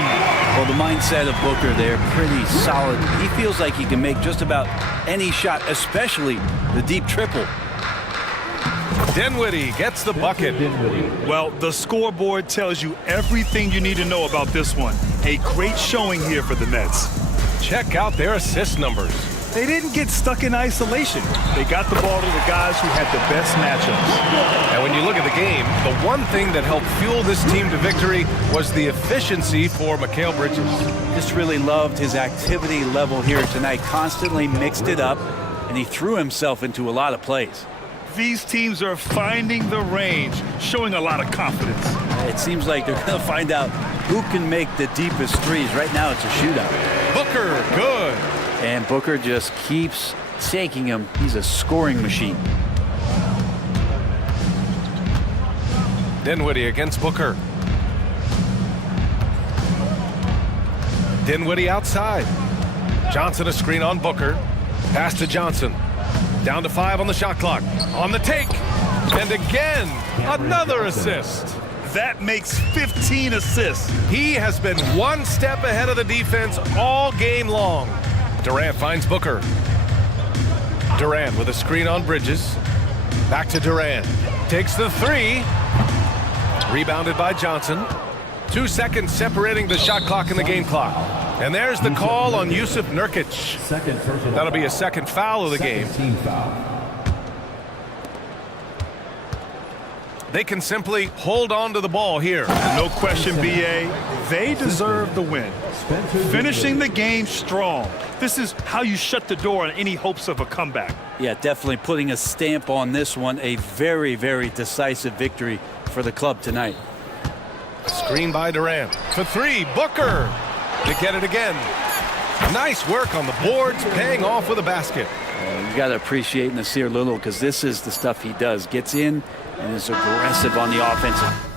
Well, the mindset of Booker there, pretty solid. He feels like he can make just about any shot, especially the deep triple. Dinwiddie gets the bucket. Well, the scoreboard tells you everything you need to know about this one. A great showing here for the Nets. Check out their assist numbers. They didn't get stuck in isolation. They got the ball to the guys who had the best matchups. And when you look at the game, the one thing that helped fuel this team to victory was the efficiency for Mikal Bridges. Just really loved his activity level here tonight. Constantly mixed it up, and he threw himself into a lot of plays. These teams are finding the range, showing a lot of confidence. It seems like they're going to find out who can make the deepest threes. Right now, it's a shootout. Booker, good. And Booker just keeps taking him. He's a scoring machine. Dinwiddie against Booker. Dinwiddie outside. Johnson a screen on Booker. Pass to Johnson. Down to 5 on the shot clock. On the take. And again, another assist. That makes 15 assists. He has been one step ahead of the defense all game long. Durant finds Booker. Durant with a screen on Bridges. Back to Durant. Takes the three. Rebounded by Johnson. 2 seconds separating the shot clock and the game clock. And there's the call on Yusuf Nurkic. That'll be a second foul of the game. Team foul. They can simply hold on to the ball here. No question, BA. They deserve the win. Finishing the game strong. This is how you shut the door on any hopes of a comeback. Yeah, definitely putting a stamp on this one. A very, very decisive victory for the club tonight. Screen by Durant. For three, Booker to get it again. Nice work on the boards, paying off with a basket. You got to appreciate Nasir Little because this is the stuff he does. Gets in and is aggressive on the offensive.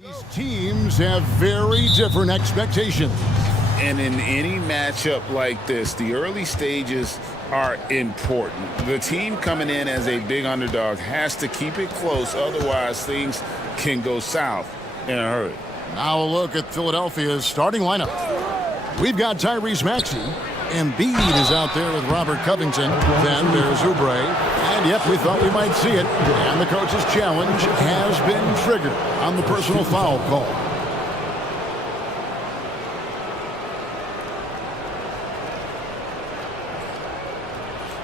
These teams have very different expectations. And in any matchup like this, the early stages are important. The team coming in as a big underdog has to keep it close, otherwise things can go south in a hurry. Now a look at Philadelphia's starting lineup. We've got Tyrese Maxey. Embiid is out there with Robert Covington. Then there's Oubre. And yep, we thought we might see it. And the coach's challenge has been triggered on the personal foul call.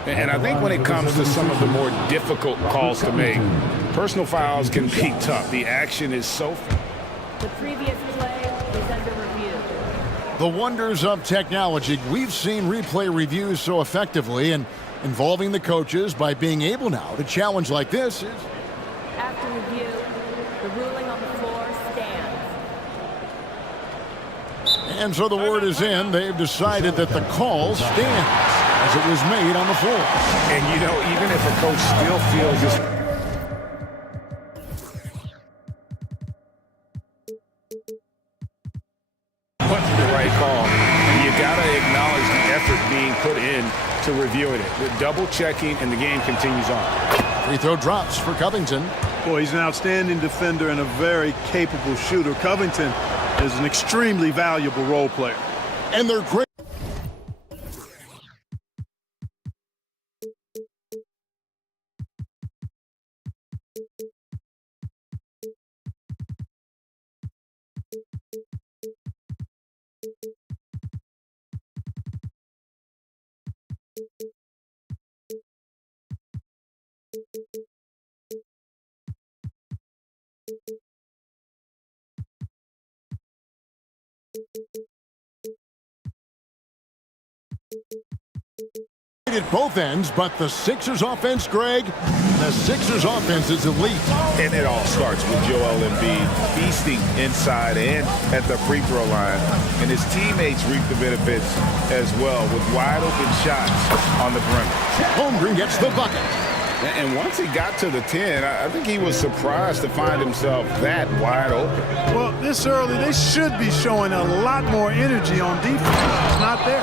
And I think when it comes to some of the more difficult calls to make, personal fouls can be tough. The action is so... The previous play is under review. The wonders of technology. We've seen replay reviews so effectively, and involving the coaches by being able now to challenge like this is... After review, the ruling on the floor stands. And so the word is in. They've decided that the call stands as it was made on the floor. And, you know, even if a coach still feels this... the right call, you got to acknowledge the effort being put in to reviewing it. The double checking, and the game continues on. Free throw drops for Covington. Boy, he's an outstanding defender and a very capable shooter. Covington is an extremely valuable role player. And they're great. At both ends, but the Sixers offense, Greg, the Sixers offense is elite. And it all starts with Joel Embiid feasting inside and at the free throw line. And his teammates reap the benefits as well with wide open shots on the perimeter. Holmgren gets the bucket. And once he got to the 10, I think he was surprised to find himself that wide open. Well, this early, they should be showing a lot more energy on defense. It's not there.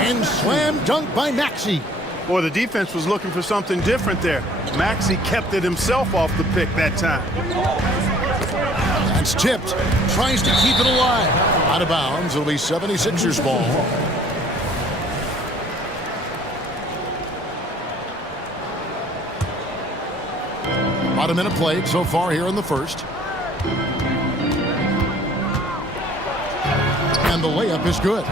And slam dunk by Maxey. Boy, the defense was looking for something different there. Maxey kept it himself off the pick that time. That's tipped. Tries to keep it alive. Out of bounds. It'll be 76ers ball. About a minute played so far here in the first. And the layup is good.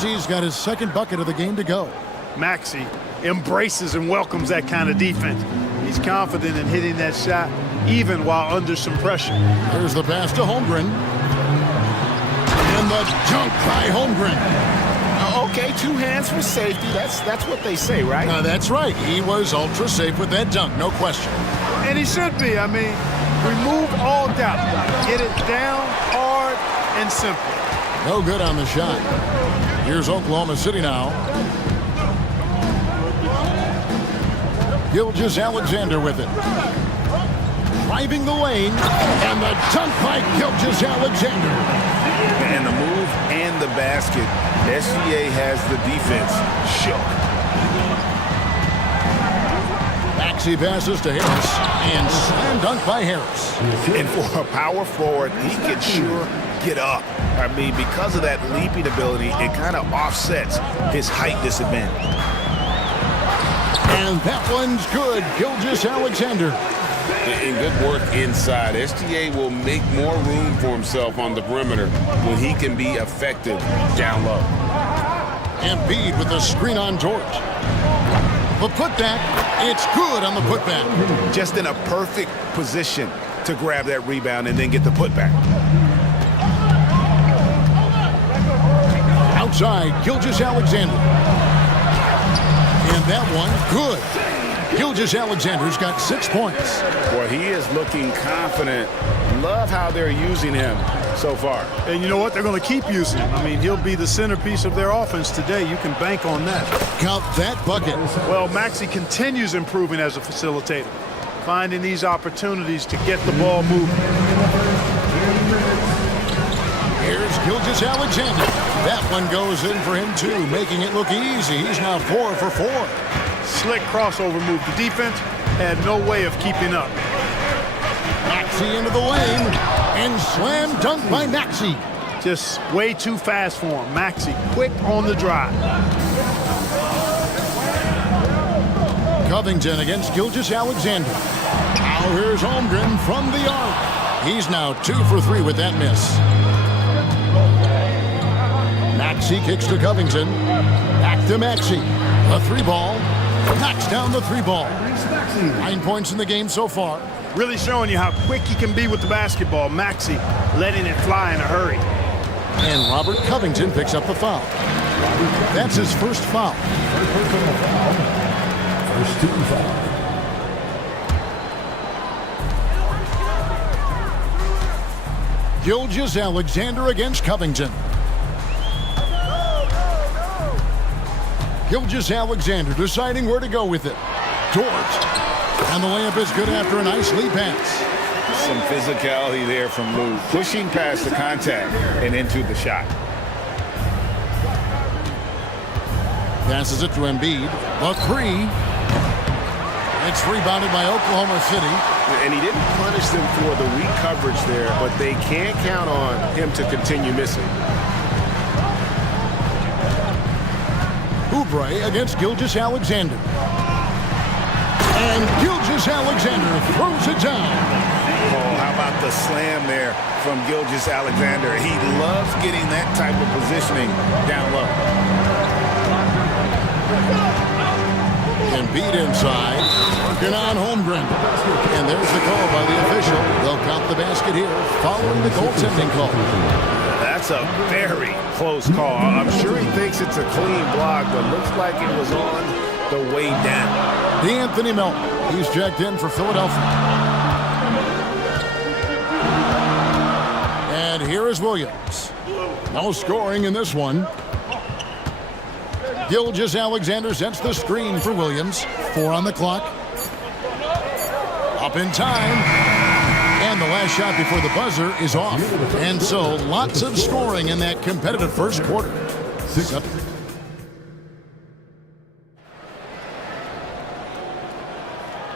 He's got his second bucket of the game to go. Maxey embraces and welcomes that kind of defense. He's confident in hitting that shot even while under some pressure. Here's the pass to Holmgren. And the dunk by Holmgren. Okay, two hands for safety. That's what they say, right? That's right. He was ultra safe with that dunk, no question. And he should be. I mean, remove all doubt. Get it down hard and simple. No good on the shot. Here's Oklahoma City now. Gilgeous-Alexander with it. Driving the lane. And the dunk by Gilgeous-Alexander. And the move and the basket. SGA has the defense shook. Maxey passes to Harris. And slam dunk by Harris. And for a power forward, he can sure get up. I mean, because of that leaping ability, it kind of offsets his height disadvantage. And that one's good. Gilgeous-Alexander. And good work inside. SGA will make more room for himself on the perimeter when he can be effective down low. Embiid with the screen on George. The putback, it's good on the putback. Just in a perfect position to grab that rebound and then get the putback. Outside, Gilgeous-Alexander. And that one, good. Gilgeous-Alexander's got 6 points. Boy, he is looking confident. Love how they're using him so far. And you know what? They're going to keep using him. I mean, he'll be the centerpiece of their offense today. You can bank on that. Count that bucket. Well, Maxey continues improving as a facilitator, finding these opportunities to get the ball moving. Here's Gilgeous-Alexander. That one goes in for him too, making it look easy. He's now 4 for 4. Slick crossover move. The defense had no way of keeping up. Maxey into the lane, and slam dunk by Maxey. Just way too fast for him. Maxey, quick on the drive. Covington against Gilgeous-Alexander. Now here's Holmgren from the arc. He's now 2 for 3 with that miss. Maxey kicks to Covington. Back to Maxey. A 3-ball. Knocks down the 3-ball. 9 points in the game so far. Really showing you how quick he can be with the basketball. Maxey letting it fly in a hurry. And Robert Covington picks up the foul. That's his first foul. First team foul. Gilgeous-Alexander against Covington. Gilgeous-Alexander deciding where to go with it. Dort. And the layup is good after a nice lead pass. Some physicality there from Lou, pushing past the contact and into the shot. Passes it to Embiid. The 3. It's rebounded by Oklahoma City. And he didn't punish them for the weak coverage there, but they can't count on him to continue missing. Oubre against Gilgeous-Alexander. And Gilgeous-Alexander throws it down. Oh, how about the slam there from Gilgeous-Alexander? He loves getting that type of positioning down low. Embiid inside, working on Holmgren. And there's the call by the official. They'll count the basket here following the goaltending call. That's a very close call. I'm sure he thinks it's a clean block, but looks like it was on the way down. D'Anthony Melton, he's checked in for Philadelphia. And here is Williams. No scoring in this one. Gilgeous-Alexander sets the screen for Williams. 4 on the clock. Up in time. And the last shot before the buzzer is off. And so lots of scoring in that competitive first quarter.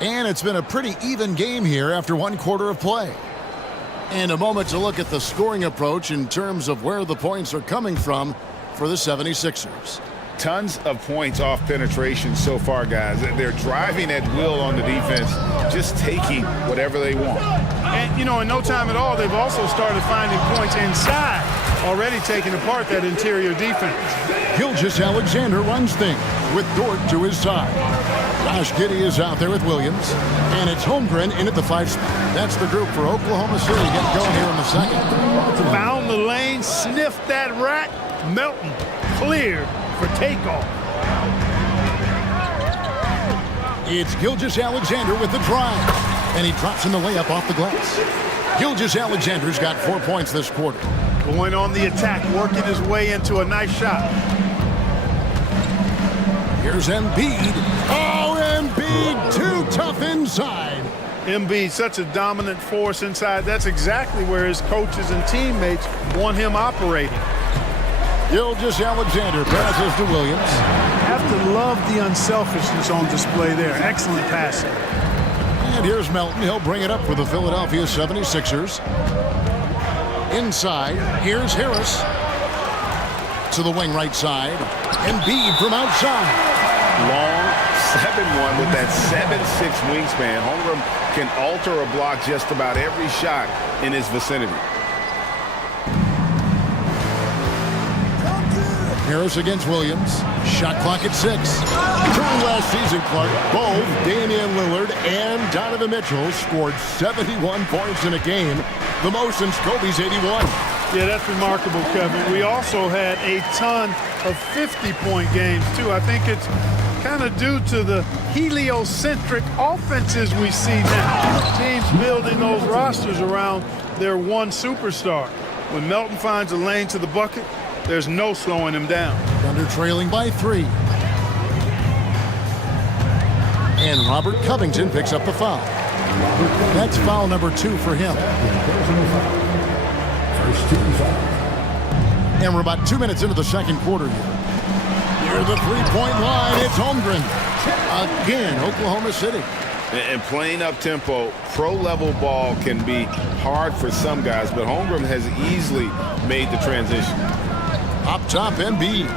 And it's been a pretty even game here after 1 quarter of play. And a moment to look at the scoring approach in terms of where the points are coming from for the 76ers. Tons of points off penetration so far, guys. They're driving at will on the defense, just taking whatever they want. And, you know, in no time at all, they've also started finding points inside, already taking apart that interior defense. Gilgeous-Alexander runs things with Dort to his side. Josh Giddey is out there with Williams, and it's Holmgren in at the 5 spot. That's the group for Oklahoma City getting going here in the second. Found the lane, sniffed that rack. Melton cleared for takeoff. It's Gilgeous-Alexander with the drive, and he drops in the layup off the glass. Gilgeous-Alexander's got 4 points this quarter. Going on the attack, working his way into a nice shot. Here's Embiid. Oh, Embiid, too tough inside. Embiid, such a dominant force inside. That's exactly where his coaches and teammates want him operating. Gilgeous-Alexander passes to Williams. Have to love the unselfishness on display there. Excellent passing. And here's Melton. He'll bring it up for the Philadelphia 76ers. Inside, here's Harris. To the wing right side. Embiid from outside. Long 7-1 with that 7'6" wingspan. Holmgren can alter a block just about every shot in his vicinity. Harris against Williams. Shot clock at 6. During last season, Clark, both Damian Lillard and Donovan Mitchell scored 71 points in a game, the most since Kobe's 81. Yeah, that's remarkable, Kevin. We also had a ton of 50-point games, too. I think it's kind of due to the heliocentric offenses we see now. Teams building those rosters around their one superstar. When Melton finds a lane to the bucket, there's no slowing him down. Thunder trailing by 3. And Robert Covington picks up the foul. That's foul number 2 for him. And we're about 2 minutes into the second quarter here. Near the three-point line, it's Holmgren. Again, Oklahoma City. And playing up-tempo, pro-level ball can be hard for some guys, but Holmgren has easily made the transition. Up top, Embiid.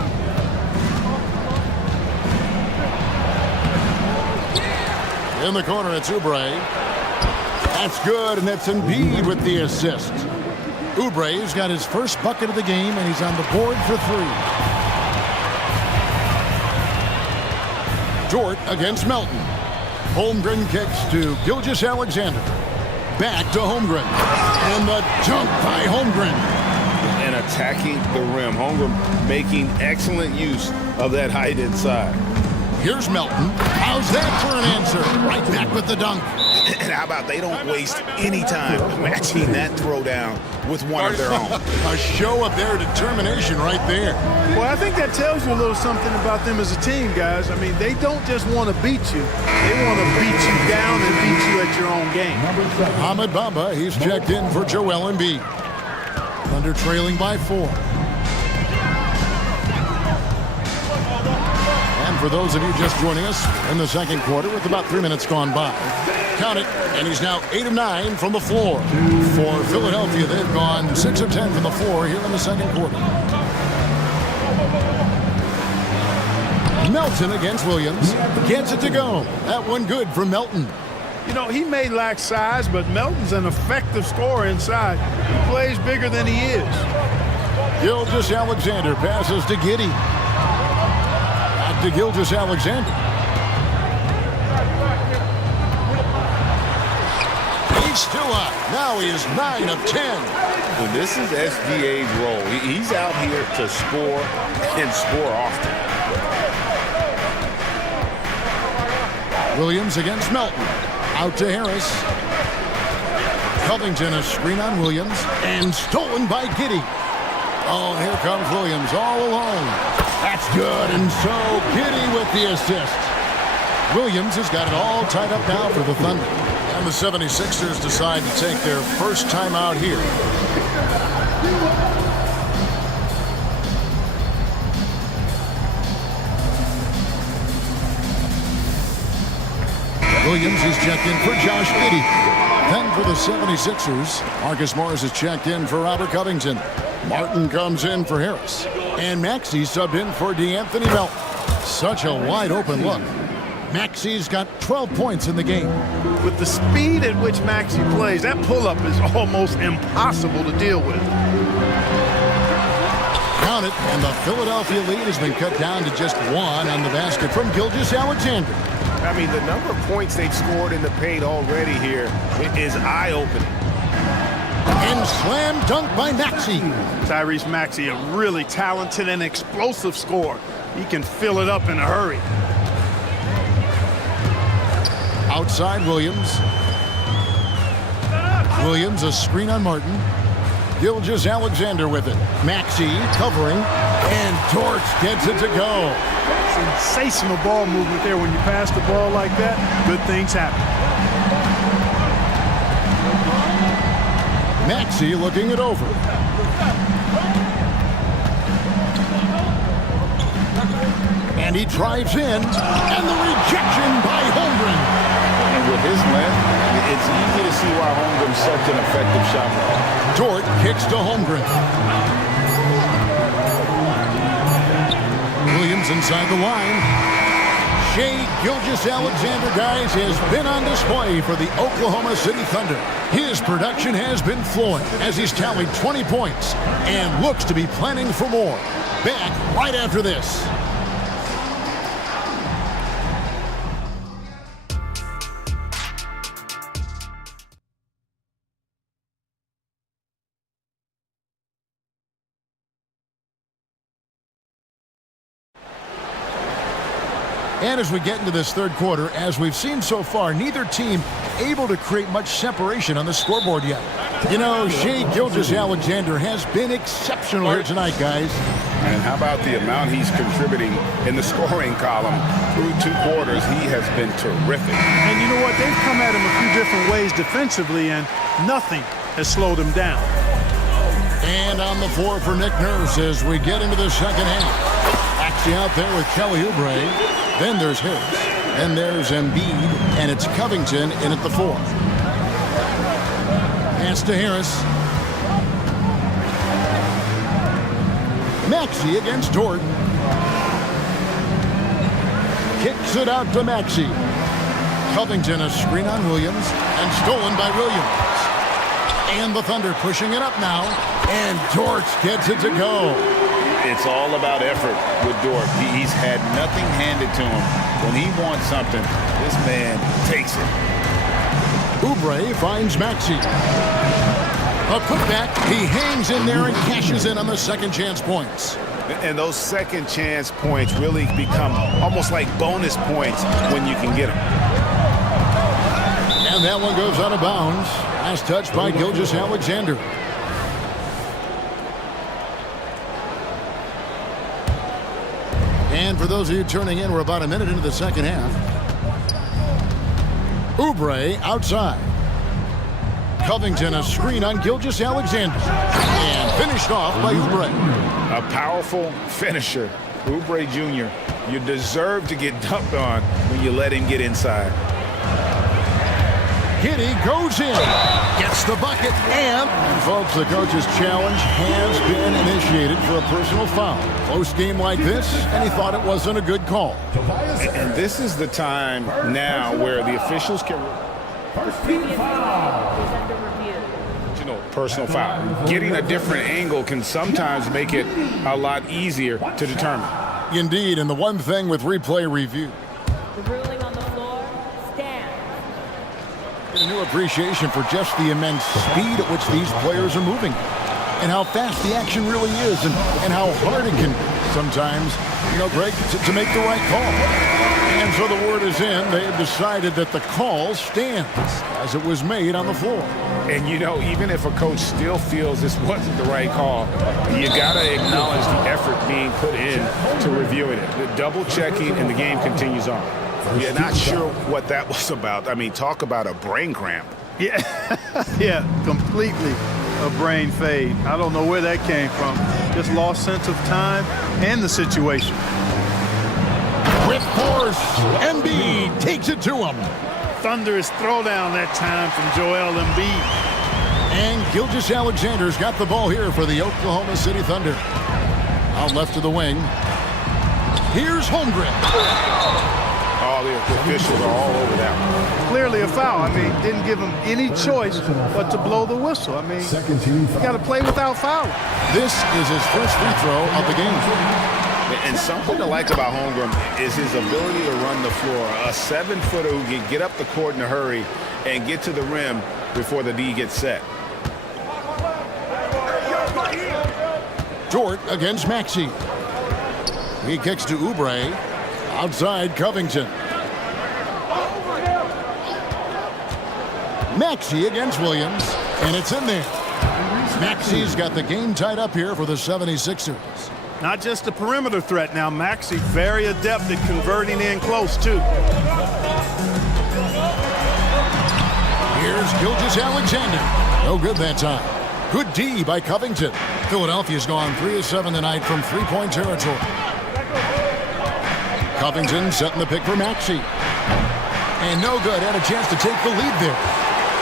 In the corner, it's Oubre. That's good, and that's Embiid with the assist. Oubre's got his first bucket of the game, and he's on the board for 3. Dort against Melton. Holmgren kicks to Gilgeous-Alexander. Back to Holmgren. And the dunk by Holmgren. And attacking the rim. Holmgren making excellent use of that height inside. Here's Melton. How's that for an answer? Right back with the dunk. And how about they don't waste any time matching that throwdown with one of their own. A show of their determination right there. Well, I think that tells you a little something about them as a team, guys. I mean, they don't just want to beat you. They want to beat you down and beat you at your own game. Ahmed Bamba, he's checked in for Joel Embiid. Thunder trailing by 4. And for those of you just joining us in the second quarter with about 3 minutes gone by, count it, and he's now 8 of 9 from the floor. For Philadelphia, they've gone 6 of 10 from the floor here in the second quarter. Melton against Williams. Gets it to go. That one good for Melton. You know, he may lack size, but Melton's an effective scorer inside. He plays bigger than he is. Gilgeous-Alexander passes to Giddey. Back to Gilgeous-Alexander. He's still up. Now he is 9 of 10. Well, this is SGA's role. He's out here to score and score often. Williams against Melton. Out to Harris. Covington, a screen on Williams. And stolen by Giddey. Oh, here comes Williams all alone. That's good. And so Giddey with the assist. Williams has got it all tied up now for the Thunder. And the 76ers decide to take their first time out here. Williams is checked in for Josh Giddey. Then for the 76ers, Marcus Morris is checked in for Robert Covington. Martin comes in for Harris. And Maxey subbed in for DeAnthony Melton. Such a wide open look. Maxey's got 12 points in the game. With the speed at which Maxey plays, that pull-up is almost impossible to deal with. Count it, and the Philadelphia lead has been cut down to just 1 on the basket from Gilgeous-Alexander. I mean, the number of points they've scored in the paint already here is eye-opening. And slam dunk by Maxey. Tyrese Maxey, a really talented and explosive scorer. He can fill it up in a hurry. Outside Williams. Williams, a screen on Martin. Gilgeous-Alexander with it. Maxey covering. And Dort gets it to go. Sensational ball movement there when you pass the ball like that. Good things happen. Maxey looking it over. And he drives in. And the rejection by Holmgren. And with his length, it's easy to see why Holmgren's such an effective shot blocker. Dort kicks to Holmgren. Williams inside the line. Shai Gilgeous-Alexander, guys, has been on display for the Oklahoma City Thunder. His production has been flowing as he's tallied 20 points and looks to be planning for more. Back right after this. And as we get into this third quarter, as we've seen so far, neither team able to create much separation on the scoreboard yet. You know, Shai Gilgeous-Alexander has been exceptional here tonight, guys. And how about the amount he's contributing in the scoring column through 2 quarters? He has been terrific. And you know what? They've come at him a few different ways defensively, and nothing has slowed him down. And on the floor for Nick Nurse as we get into the second half. Actually out there with Kelly Oubre. Then there's Harris. Then there's Embiid. And it's Covington in at the 4. Pass to Harris. Maxey against Dort. Kicks it out to Maxey. Covington a screen on Williams. And stolen by Williams. And the Thunder pushing it up now. And Dort gets it to go. It's all about effort with Dort. He's had nothing handed to him. When he wants something, this man takes it. Oubre finds Maxey. A putback. He hangs in there and cashes in on the second chance points. And those second chance points really become almost like bonus points when you can get them. And that one goes out of bounds. Last touch by Gilgeous-Alexander. And for those of you turning in, we're about a minute into the second half. Oubre outside. Covington a screen on Gilgeous-Alexander. And finished off by Oubre. A powerful finisher. Oubre Jr., you deserve to get dunked on when you let him get inside. Giddey goes in, gets the bucket, and folks, the coach's challenge has been initiated for a personal foul. Close game like this, and he thought it wasn't a good call. And this is the time now where the officials can... Personal foul. Getting a different angle can sometimes make it a lot easier to determine. Indeed, and the one thing with replay review. The ruling on the floor stands. A new appreciation for just the immense speed at which these players are moving. And how fast the action really is, and how hard it can sometimes, you know, Greg, to make the right call. And so the word is in. They have decided that the call stands as it was made on the floor. And, you know, even if a coach still feels this wasn't the right call, you got to acknowledge the effort being put in to reviewing it. The double checking, and the game continues on. You're not sure what that was about. I mean, talk about a brain cramp. Yeah, yeah, completely a brain fade. I don't know where that came from. Just lost sense of time and the situation. With force, Embiid takes it to him. Thunderous throwdown that time from Joel Embiid. And Gilgeous-Alexander's got the ball here for the Oklahoma City Thunder. Out left to the wing. Here's Holmgren. Oh, the officials are all over that. Clearly a foul. I mean, didn't give him any choice but to blow the whistle. I mean, you got to play without fouling. This is his first free throw of the game. And something to like about Holmgren is his ability to run the floor. A 7-footer who can get up the court in a hurry and get to the rim before the D gets set. Dort against Maxey. He kicks to Oubre. Outside Covington. Maxey against Williams. And it's in there. Maxey's got the game tied up here for the 76ers. Not just a perimeter threat now. Maxey very adept at converting in close, too. Here's Gilgeous-Alexander. No good that time. Good D by Covington. Philadelphia's gone 3 of 7 tonight from three-point territory. Covington setting the pick for Maxey. And no good. Had a chance to take the lead there.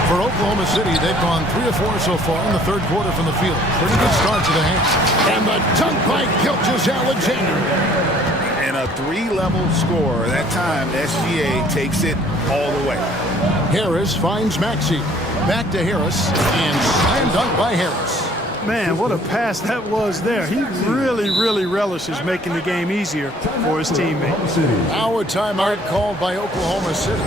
For Oklahoma City, they've gone 3 of 4 so far in the third quarter from the field. Pretty good start to the hands. And the dunk by Gilgeous-Alexander. And a 3-level score. That time, SGA takes it all the way. Harris finds Maxey. Back to Harris. And slam dunk by Harris. Man, what a pass that was there. He really relishes making the game easier for his teammates. Now a timeout called by Oklahoma City.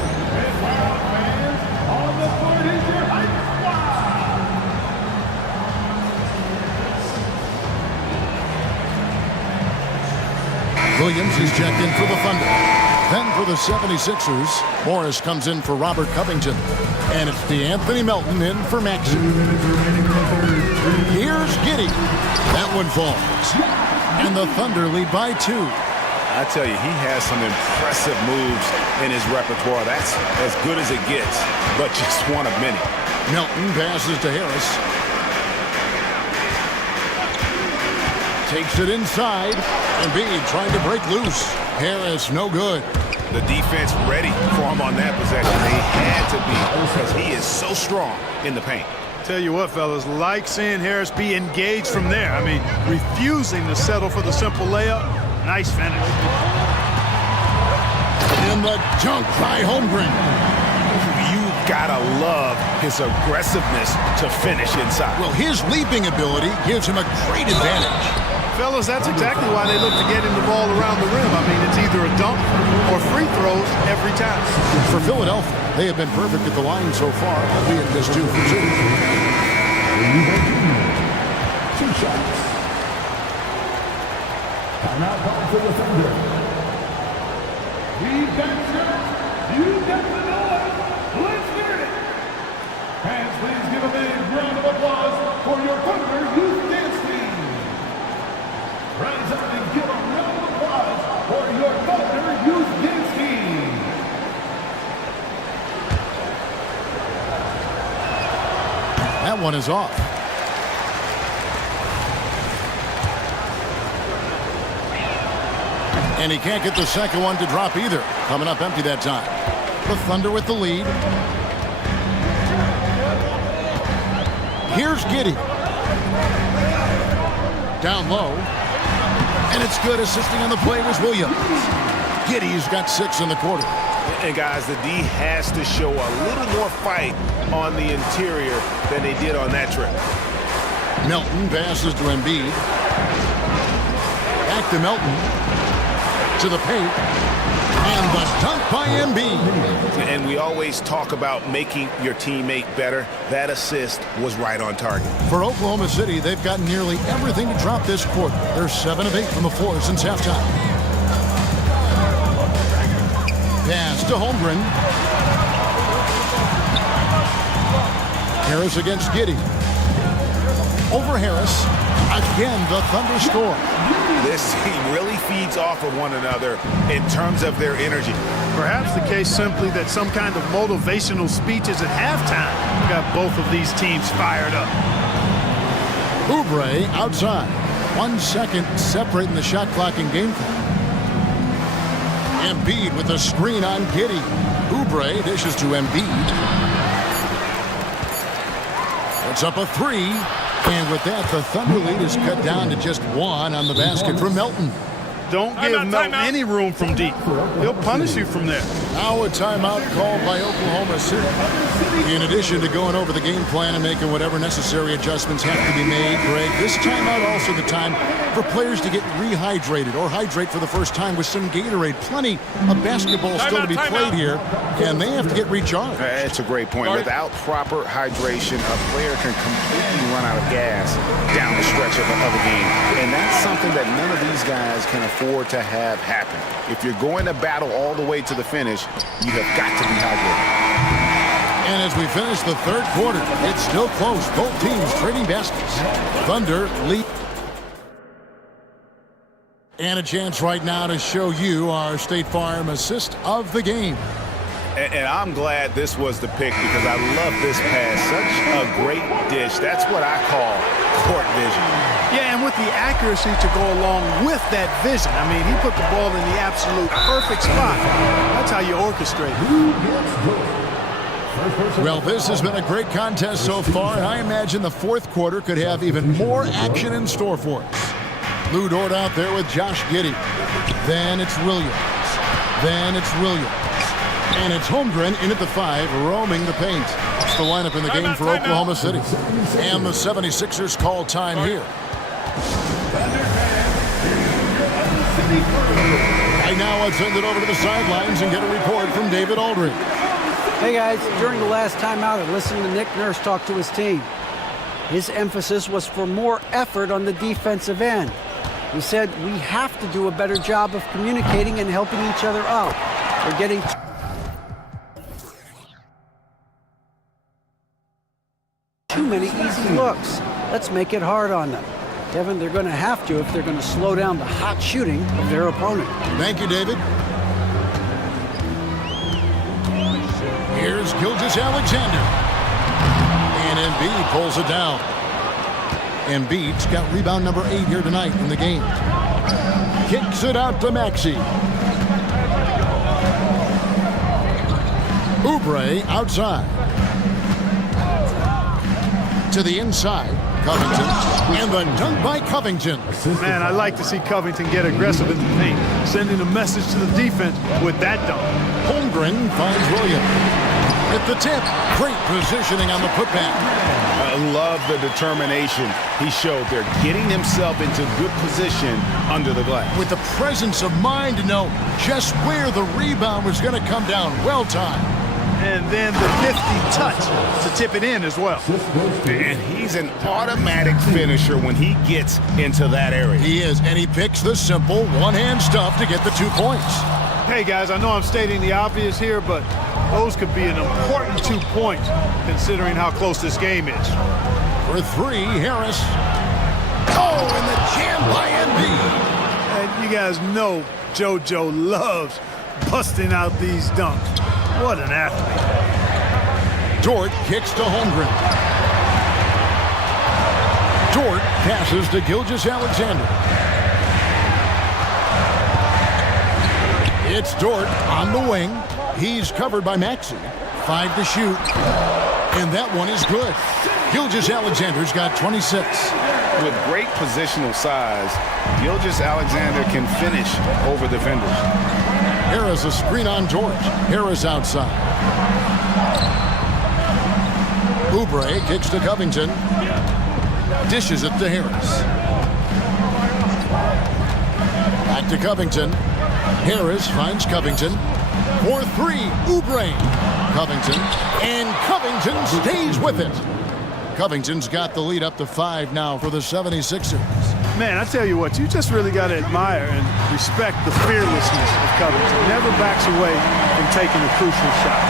Williams is checked in for the Thunder. Then for the 76ers, Morris comes in for Robert Covington. And it's DeAnthony Melton in for Maxey. Here's Giddey. That one falls. And the Thunder lead by 2. I tell you, he has some impressive moves in his repertoire. That's as good as it gets, but just one of many. Melton passes to Harris. Takes it inside. Embiid trying to break loose. Harris, no good. The defense ready for him on that possession. They had to be because he is so strong in the paint. Tell you what, fellas, like seeing Harris be engaged from there. I mean, refusing to settle for the simple layup. Nice finish. And the dunk by Holmgren. You've got to love his aggressiveness to finish inside. Well, his leaping ability gives him a great advantage. Fellas, that's exactly why they look to get him the ball around the rim. I mean, it's either a dunk or free throws every time. For Philadelphia, they have been perfect at the line so far, albeit just 2 for 2. 2 shots. Timeout call for the Thunder. We've got shots. You got the noise. Let's hear it. Fans, please give a big round of applause for your Thunder Youth Dance Team. Rise up and give a round of applause for your Thunder Youth Dance Team. That one is off. And he can't get the second one to drop either. Coming up empty that time. The Thunder with the lead. Here's Giddey. Down low. And it's good. Assisting on the play was Williams. Giddey's got 6 in the quarter. And guys, the D has to show a little more fight on the interior than they did on that trip. Melton passes to Embiid. Back to Melton. To the paint. And the dunk by Embiid. And we always talk about making your teammate better. That assist was right on target. For Oklahoma City, they've got nearly everything to drop this quarter. They're 7 of 8 from the floor since halftime. Pass to Holmgren. Harris against Giddey. Over Harris. Again, the Thunder score. This team really feeds off of one another in terms of their energy. Perhaps the case simply that some kind of motivational speeches at halftime got both of these teams fired up. Oubre outside. 1 second separating the shot clock and game clock. Embiid with a screen on Giddey. Oubre dishes to Embiid. It's up a 3. And with that, the Thunder lead is cut down to just 1 on the basket from Melton. Don't give Melton any room from deep. He'll punish you from there. Now a timeout called by Oklahoma City. In addition to going over the game plan and making whatever necessary adjustments have to be made, Greg, this timeout also the time for players to get rehydrated or hydrate for the first time with some Gatorade. Plenty of basketball still to be played here, and they have to get recharged. That's a great point. Without proper hydration, a player can completely run out of gas down the stretch of a game. And that's something that none of these guys can afford to have happen. If you're going to battle all the way to the finish, you have got to be hydrated. And as we finish the 3rd quarter, it's still close. Both teams trading baskets. Thunder lead. And a chance right now to show you our State Farm assist of the game. And I'm glad this was the pick because I love this pass. Such a great dish. That's what I call court vision. Yeah, and with the accuracy to go along with that vision. I mean, he put the ball in the absolute perfect spot. That's how you orchestrate it. Well, this has been a great contest so far, and I imagine the 4th quarter could have even more action in store for us. Lou Dort out there with Josh Giddey. Then it's Williams. Then it's Williams. And it's Holmgren in at the 5, roaming the paint. That's the lineup in the game for Oklahoma City. And the 76ers call time here. Right now, let's send it over to the sidelines and get a report from David Aldridge. Hey guys, during the last timeout, I listened to Nick Nurse talk to his team. His emphasis was for more effort on the defensive end. He said we have to do a better job of communicating and helping each other out. They're getting too many easy looks. Let's make it hard on them. Kevin, they're going to have to if they're going to slow down the hot shooting of their opponent. Thank you, David. Here's Gilgeous-Alexander. And Embiid pulls it down. Embiid's got rebound number 8 here tonight in the game. Kicks it out to Maxey. Oubre outside. To the inside. Covington. And the dunk by Covington. Man, I like to see Covington get aggressive in the paint, sending a message to the defense with that dunk. Holmgren finds Williams. At the tip. Great positioning on the putback. I love the determination he showed there, getting himself into good position under the glass. With the presence of mind to know just where the rebound was going to come down. Well timed. And then the nifty touch to tip it in as well. And he's an automatic finisher when he gets into that area. He is, and he picks the simple one-hand stuff to get the 2 points. Hey, guys, I know I'm stating the obvious here, but those could be an important 2 points considering how close this game is. For 3, Harris. Oh, and the jam by Embiid. And you guys know JoJo loves busting out these dunks. What an athlete. Dort kicks to Holmgren. Dort passes to Gilgeous-Alexander. It's Dort on the wing. He's covered by Maxey. 5 to shoot. And that one is good. Gilgeous-Alexander's got 26. With great positional size, Gilgeous-Alexander can finish over defenders. Harris a screen on Dort. Harris outside. Oubre kicks to Covington. Dishes it to Harris. Back to Covington. Harris finds Covington. For 3, Oubre. Covington. And Covington stays with it. Covington's got the lead up to 5 now for the 76ers. Man, I tell you what, you just really got to admire and respect the fearlessness of Covington. Never backs away from taking a crucial shot.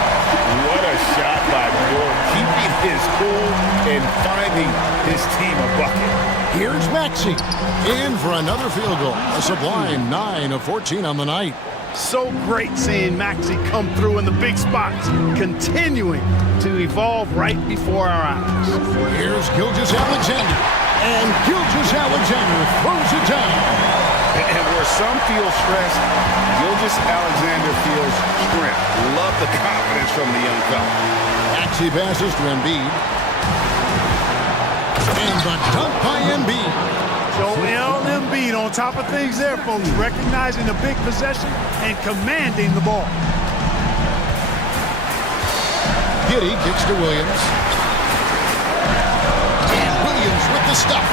What a shot by Dort, keeping his cool and finding his team a bucket. Here's Maxey in for another field goal. A sublime 9 of 14 on the night. So great seeing Maxey come through in the big spots, continuing to evolve right before our eyes. Here's Gilgeous-Alexander. And Gilgeous-Alexander throws it down. And where some feel stressed, Gilgeous-Alexander feels strength. Love the confidence from the young fella. Maxey passes to Embiid. And the dunk by Embiid. Joel Embiid on top of things there, folks, recognizing the big possession and commanding the ball. Giddey kicks to Williams. And Williams with the stuff.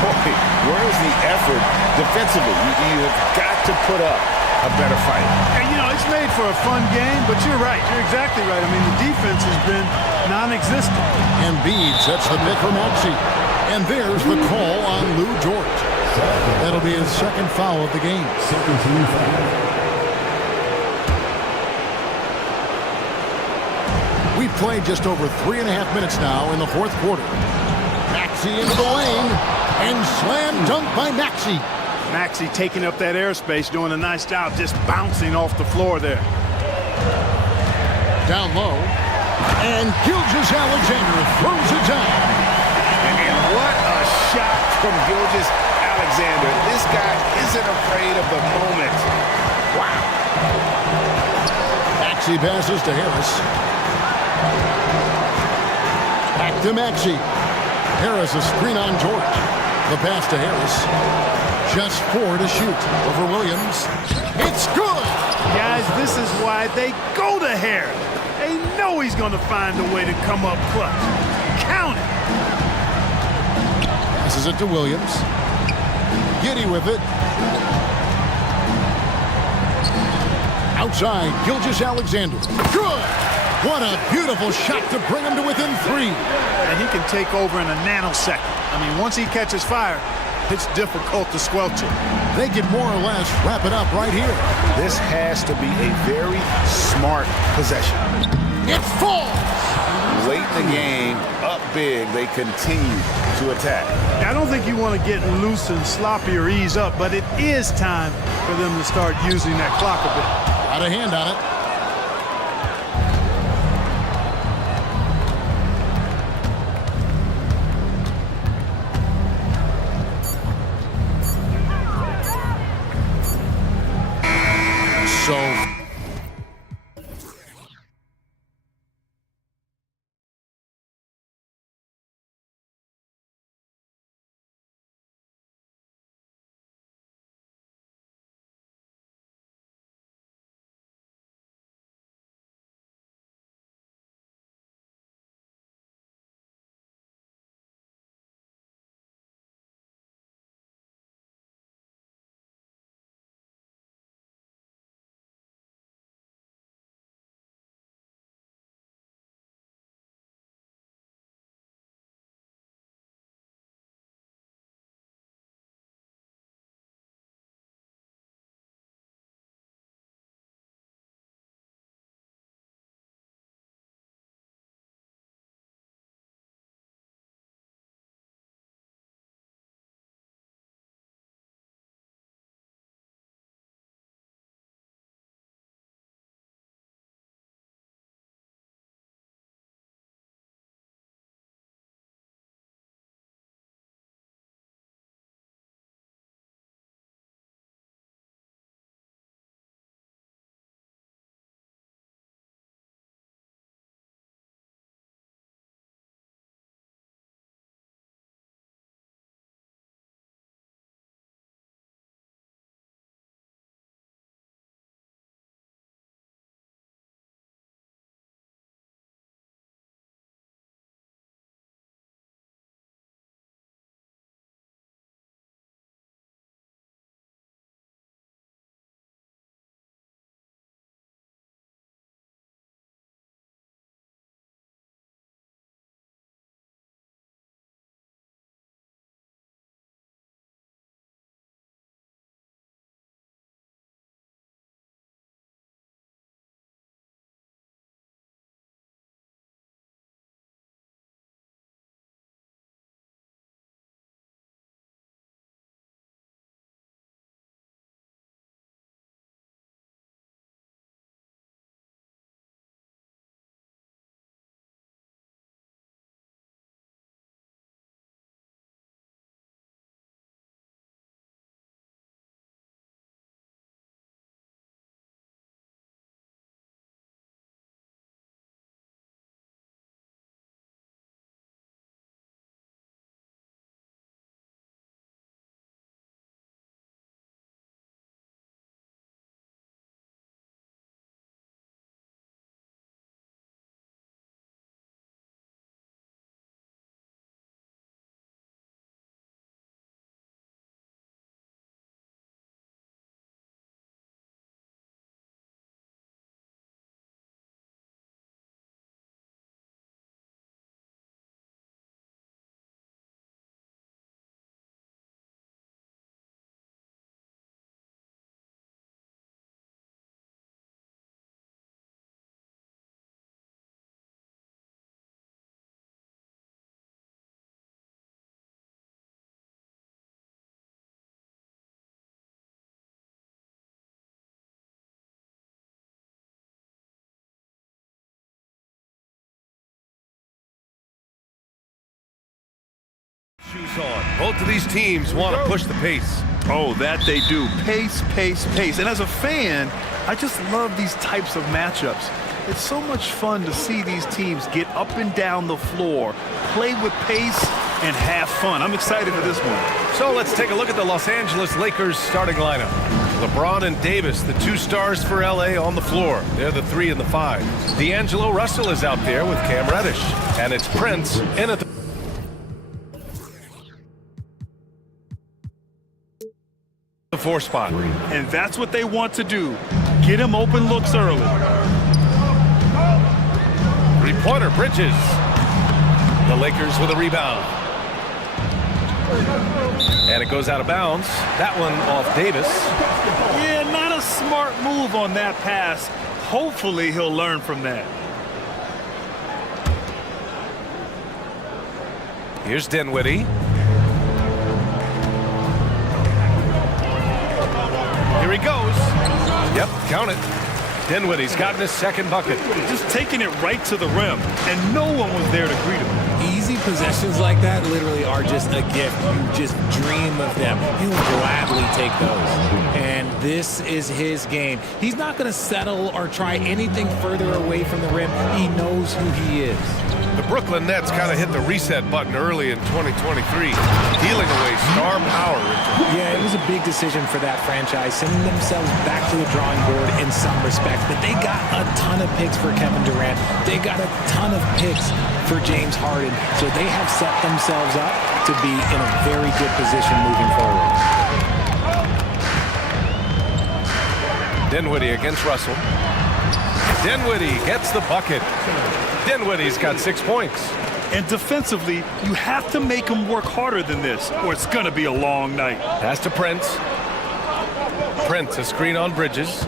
Boy, where's the effort defensively? You have got to put up a better fight. And, you know, it's made for a fun game, but you're right. You're exactly right. I mean, the defense has been non-existent. Embiid sets the pick for Maxey. And there's the call on Lou Dort. That'll be his 2nd foul of the game. We've played just over 3.5 minutes now in the 4th quarter. Maxey into the lane. And slam dunk by Maxey. Maxey taking up that airspace, doing a nice job just bouncing off the floor there. Down low. And Gilgeous-Alexander throws it down. And what a shot from Gilgeous-Alexander. This guy isn't afraid of the moment. Wow. Maxey passes to Harris. Back to Maxey. Harris a screen on Dort. The pass to Harris. Just 4 to shoot over Williams. It's good! Guys, this is why they go to Harris. They know he's going to find a way to come up clutch. Count it. Passes it to Williams. Giddey with it. Outside, Gilgeous-Alexander. Good! What a beautiful shot to bring him to within 3. And he can take over in a nanosecond. I mean, once he catches fire, it's difficult to squelch it. They can more or less wrap it up right here. This has to be a very smart possession. It falls. Late in the game, up big, they continue to attack. I don't think you want to get loose and sloppy or ease up, but it is time for them to start using that clock a bit. Got a hand on it. So Shoes on. Both of these teams want to push the pace. Oh, that they do. Pace, pace, pace. And as a fan, I just love these types of matchups. It's so much fun to see these teams get up and down the floor, play with pace, and have fun. I'm excited for this one. So let's take a look at the Los Angeles Lakers starting lineup. LeBron and Davis, the two stars for LA on the floor. They're the 3 and the 5. D'Angelo Russell is out there with Cam Reddish. And it's Prince in at the 4 spot. And that's what they want to do. Get him open looks early. Three-pointer, Bridges. The Lakers with a rebound. And it goes out of bounds. That one off Davis. Yeah, not a smart move on that pass. Hopefully he'll learn from that. Here's Dinwiddie. Here he goes. Yep, count it. Dinwiddie's gotten his second bucket. Just taking it right to the rim, and no one was there to greet him. Easy possessions like that literally are just a gift. You just dream of them. He'll gladly take those. And this is his game. He's not going to settle or try anything further away from the rim. He knows who he is. The Brooklyn Nets kind of hit the reset button early in 2023, dealing away star power. Yeah, it was a big decision for that franchise, sending themselves back to the drawing board in some respects. But they got a ton of picks for Kevin Durant. They got a ton of picks for James Harden. So they have set themselves up to be in a very good position moving forward. Dinwiddie against Russell. Dinwiddie gets the bucket. Dinwiddie's got 6 points. And defensively, you have to make him work harder than this, or it's going to be a long night. Pass to Prince. Prince, a screen on Bridges.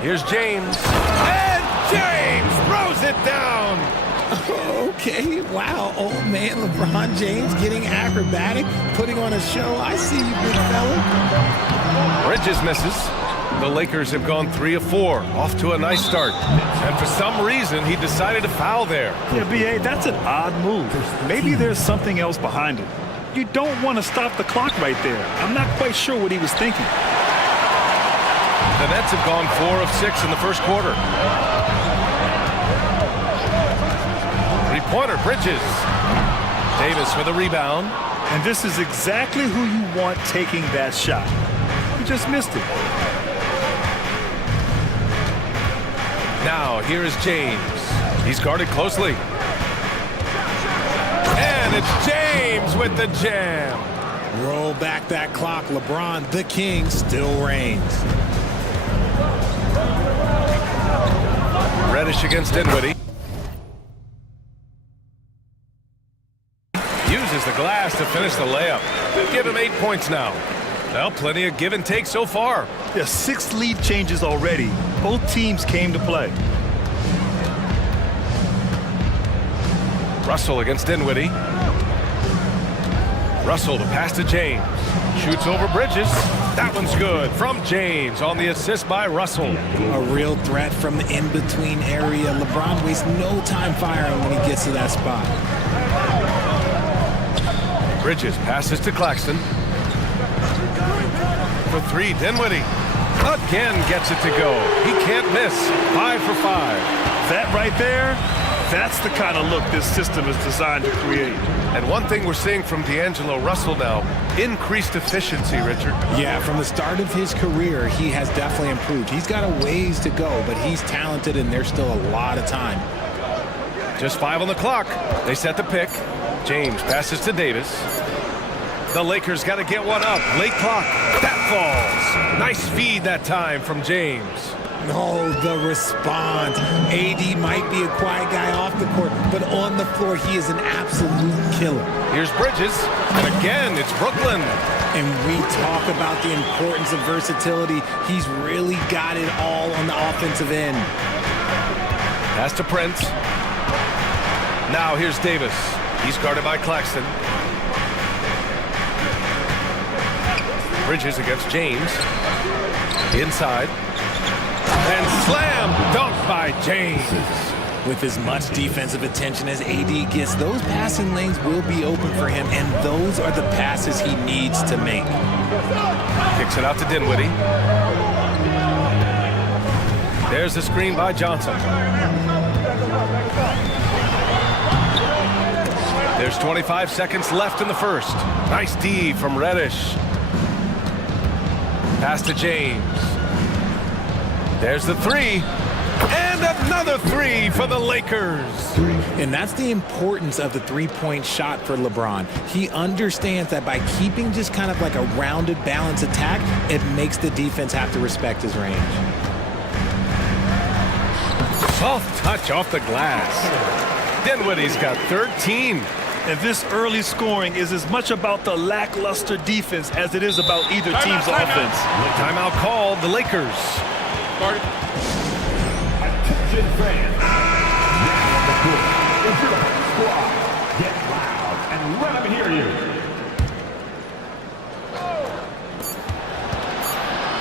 Here's James. And James throws it down. Okay, wow. Old man LeBron James getting acrobatic, putting on a show. I see you, big fella. Bridges misses. The Lakers have gone 3 of 4, off to a nice start. And for some reason, he decided to foul there. Yeah, B.A., that's an odd move. Maybe there's something else behind it. You don't want to stop the clock right there. I'm not quite sure what he was thinking. The Nets have gone 4 of 6 in the first quarter. Three-pointer, Bridges. Davis with a rebound. And this is exactly who you want taking that shot. You just missed it. Now, here is James. He's guarded closely. And it's James with the jam. Roll back that clock. LeBron, the king, still reigns. Reddish against Dinwiddie. Uses the glass to finish the layup. Give him 8 points now. Well, plenty of give and take so far. Yeah, 6 lead changes already. Both teams came to play. Russell against Dinwiddie. Russell, the pass to James. Shoots over Bridges. That one's good from James on the assist by Russell. A real threat from the in-between area. LeBron wastes no time firing when he gets to that spot. Bridges passes to Claxton. For 3, Dinwiddie. Again gets it to go. He can't miss. 5 for 5. That right there, that's the kind of look this system is designed to create. And one thing we're seeing from D'Angelo Russell now, increased efficiency, Richard. Yeah, from the start of his career, he has definitely improved. He's got a ways to go, but he's talented and there's still a lot of time. Just 5 on the clock. They set the pick. James passes to Davis. The Lakers got to get one up. Late clock. That falls. Nice feed that time from James. No, the response. AD might be a quiet guy off the court, but on the floor, he is an absolute killer. Here's Bridges. And again, it's Brooklyn. And we talk about the importance of versatility. He's really got it all on the offensive end. Pass to Prince. Now here's Davis. He's guarded by Claxton. Bridges against James. Inside. And slam dunk by James. With as much defensive attention as AD gets, those passing lanes will be open for him, and those are the passes he needs to make. Kicks it out to Dinwiddie. There's the screen by Johnson. There's 25 seconds left in the first. Nice D from Reddish. Pass to James. There's the 3. And another 3 for the Lakers. And that's the importance of the three-point shot for LeBron. He understands that by keeping just kind of like a rounded, balanced attack, it makes the defense have to respect his range. Soft touch off the glass. Dinwiddie's got 13. And this early scoring is as much about the lackluster defense as it is about either team's offense. Timeout called, the Lakers. Attention fans. Now on the court is your squad. Get loud and let them hear you.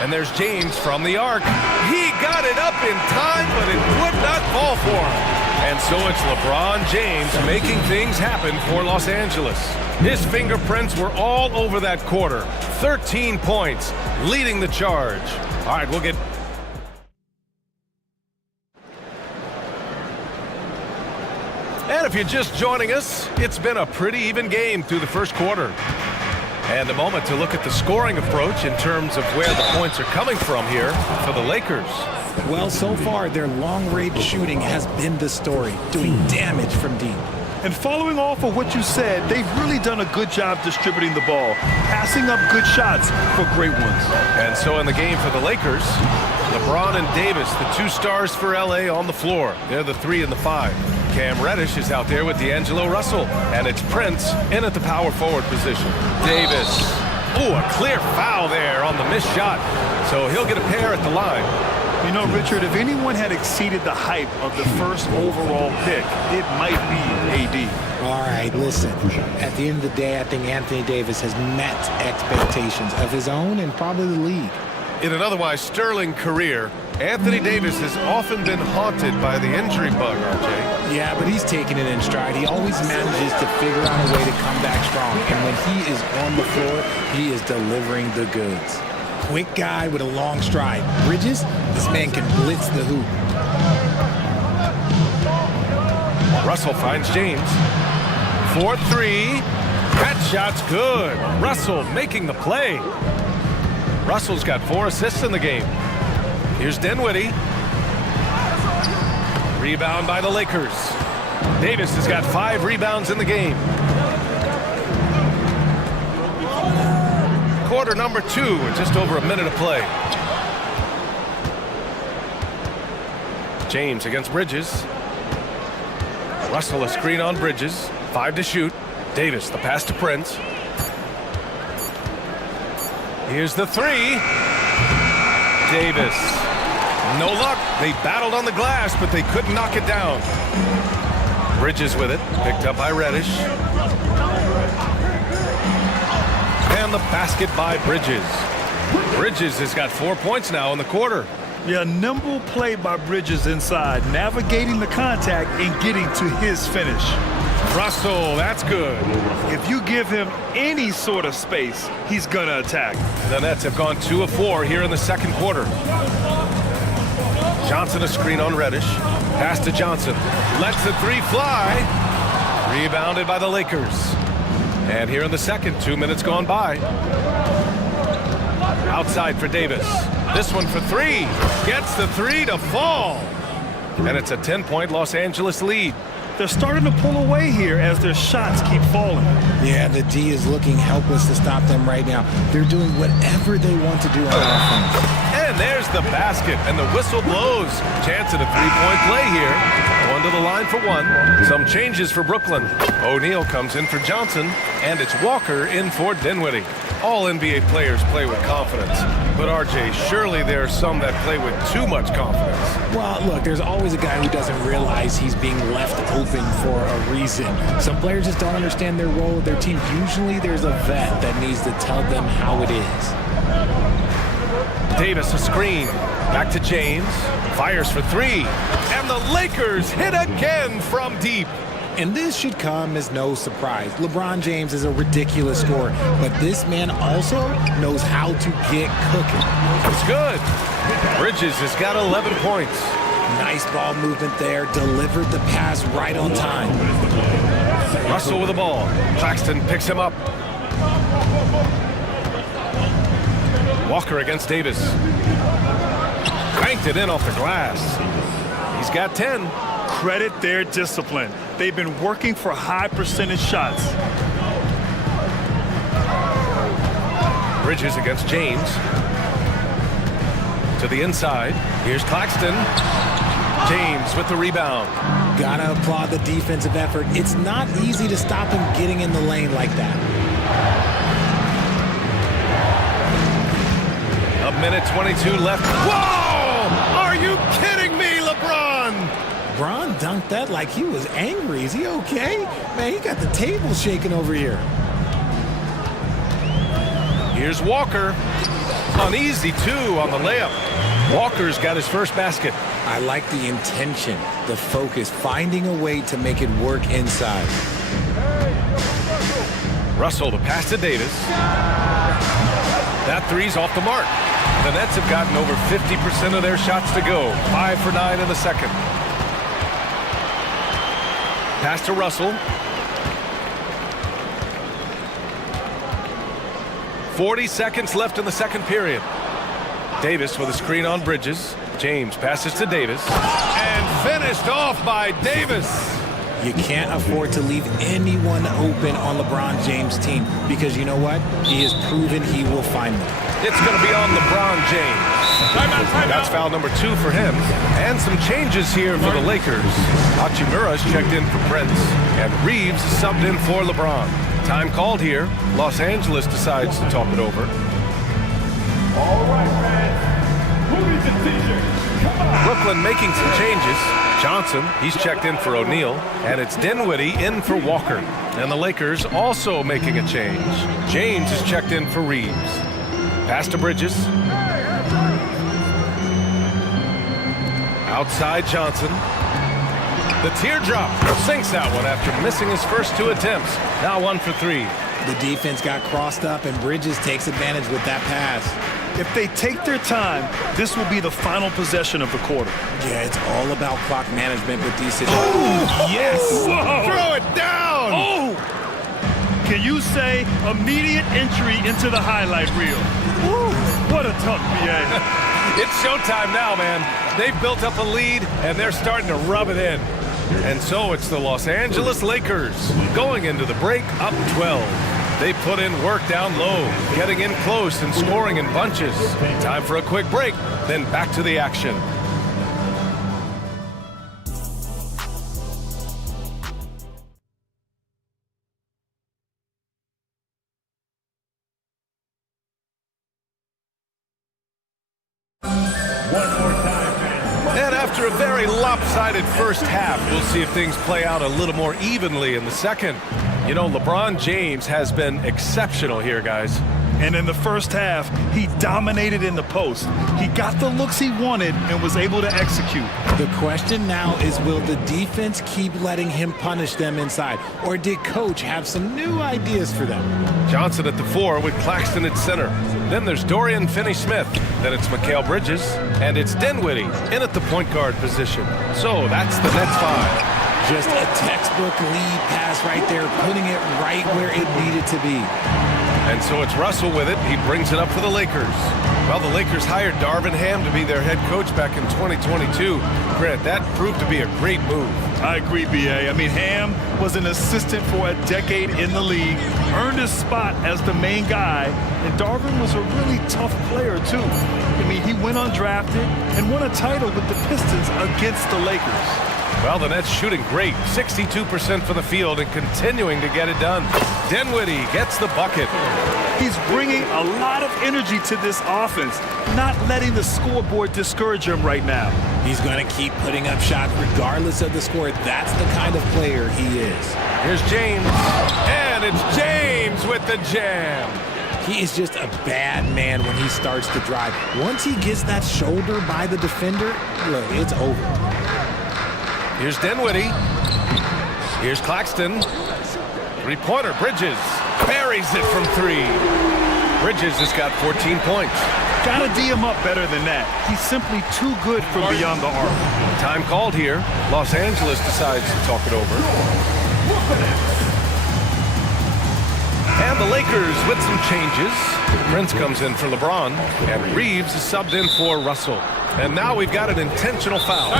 And there's James from the arc. He got it up in time, but it would not fall for him. And so it's LeBron James making things happen for Los Angeles. His fingerprints were all over that quarter. 13 points, leading the charge. All right, we'll get... And if you're just joining us, it's been a pretty even game through the first quarter. And a moment to look at the scoring approach in terms of where the points are coming from here for the Lakers. Well, so far, their long-range shooting has been the story, doing damage from deep. And following off of what you said, they've really done a good job distributing the ball, passing up good shots for great ones. And so in the game for the Lakers, LeBron and Davis, the two stars for LA on the floor. They're the 3 and the 5. Cam Reddish is out there with D'Angelo Russell. And it's Prince in at the power forward position. Davis. Ooh, a clear foul there on the missed shot. So he'll get a pair at the line. You know, Richard, if anyone had exceeded the hype of the first overall pick, it might be AD. All right, listen. At the end of the day, I think Anthony Davis has met expectations of his own and probably the league. In an otherwise sterling career, Anthony Davis has often been haunted by the injury bug, RJ. Yeah, but he's taking it in stride. He always manages to figure out a way to come back strong. And when he is on the floor, he is delivering the goods. Quick guy with a long stride. Bridges, this man can blitz the hoop. Russell finds James. 4-3. That shot's good. Russell making the play. Russell's got 4 assists in the game. Here's Dinwiddie. Rebound by the Lakers. Davis has got 5 rebounds in the game. Quarter number 2 with just over a minute of play. James against Bridges. Russell a screen on Bridges. 5 to shoot. Davis the pass to Prince. Here's the 3. Davis. No luck. They battled on the glass, but they couldn't knock it down. Bridges with it. Picked up by Reddish. And the basket by Bridges. Bridges has got 4 points now in the quarter. Yeah, nimble play by Bridges inside, navigating the contact and getting to his finish. Russell, that's good. If you give him any sort of space, he's going to attack. The Nets have gone 2 of 4 here in the second quarter. Johnson a screen on Reddish. Pass to Johnson. Lets the 3 fly. Rebounded by the Lakers. And here in the second, 2 minutes gone by. Outside for Davis. This one for 3. Gets the 3 to fall. And it's a 10-point Los Angeles lead. They're starting to pull away here as their shots keep falling. Yeah, the D is looking helpless to stop them right now. They're doing whatever they want to do on offense. And there's the basket, and the whistle blows. Chance at a 3-point play here. Going to the line for 1. Some changes for Brooklyn. O'Neal comes in for Johnson, and it's Walker in for Dinwiddie. All NBA players play with confidence. But, RJ, surely there are some that play with too much confidence. Well, look, there's always a guy who doesn't realize he's being left open for a reason. Some players just don't understand their role with their team. Usually there's a vet that needs to tell them how it is. Davis a screen. Back to James. Fires for 3. And the Lakers hit again from deep. And this should come as no surprise. LeBron James is a ridiculous scorer, but this man also knows how to get cooking. It's good. Bridges has got 11 points. Nice ball movement there. Delivered the pass right on time. Russell with the ball. Claxton picks him up. Walker against Davis. Cranked it in off the glass. He's got 10. Credit their discipline. They've been working for high percentage shots. Bridges against James. To the inside. Here's Claxton. James with the rebound. Gotta applaud the defensive effort. It's not easy to stop him getting in the lane like that. A minute 22 left. Whoa! Are you kidding me, LeBron? LeBron dunked that like he was angry. Is he okay? Man, he got the table shaking over here. Here's Walker. Uneasy, too, on the layup. Walker's got his first basket. I like the intention, the focus, finding a way to make it work inside. Russell to pass to Davis. That three's off the mark. The Nets have gotten over 50% of their shots to go. 5 for 9 in the second. Pass to Russell. 40 seconds left in the second period. Davis with a screen on Bridges. James passes to Davis. And finished off by Davis. You can't afford to leave anyone open on LeBron James' team because you know what? He has proven he will find them. It's going to be on LeBron James. That's foul number 2 for him. And some changes here for the Lakers. Hachimura's checked in for Prince. And Reeves is subbed in for LeBron. Time called here. Los Angeles decides to talk it over. All right, fans. Who needs a t-shirt? Come on. Brooklyn making some changes. Johnson, he's checked in for O'Neal. And it's Dinwiddie in for Walker. And the Lakers also making a change. James is checked in for Reeves. Pass to Bridges. Outside Johnson. The teardrop sinks that one after missing his first 2 attempts. Now 1 for 3. The defense got crossed up and Bridges takes advantage with that pass. If they take their time, this will be the final possession of the quarter. Yeah, it's all about clock management with these situations. Oh, yes! Whoa. Throw it down! Oh! Can you say immediate entry into the highlight reel? Woo. What a tough BA. It's showtime now, man. They've built up a lead, and they're starting to rub it in. And so it's the Los Angeles Lakers going into the break up 12. They put in work down low, getting in close and scoring in bunches. Time for a quick break, then back to the action. And after a very lopsided first half, we'll see if things play out a little more evenly in the second. You know, LeBron James has been exceptional here, guys. And in the first half, he dominated in the post. He got the looks he wanted and was able to execute. The question now is, will the defense keep letting him punish them inside? Or did Coach have some new ideas for them? Johnson at the 4 with Claxton at center. Then there's Dorian Finney-Smith. Then it's Mikal Bridges. And it's Dinwiddie in at the point guard position. So that's the Nets 5. Just a textbook lead pass right there, putting it right where it needed to be. And so it's Russell with it. He brings it up for the Lakers. Well, the Lakers hired Darvin Ham to be their head coach back in 2022. Grant, that proved to be a great move. I agree, B.A. I mean, Ham was an assistant for a decade in the league, earned his spot as the main guy, and Darvin was a really tough player, too. I mean, he went undrafted and won a title with the Pistons against the Lakers. Well, the Nets shooting great, 62% from the field and continuing to get it done. Dinwiddie gets the bucket. He's bringing a lot of energy to this offense, not letting the scoreboard discourage him right now. He's going to keep putting up shots regardless of the score. That's the kind of player he is. Here's James, and it's James with the jam. He is just a bad man when he starts to drive. Once he gets that shoulder by the defender, look, it's over. Here's Dinwiddie. Here's Claxton. Three-pointer, Bridges. Buries it from 3. Bridges has got 14 points. Gotta D him up better than that. He's simply too good from beyond the arc. Time called here. Los Angeles decides to talk it over. And the Lakers with some changes. Prince comes in for LeBron. And Reeves is subbed in for Russell. And now we've got an intentional foul.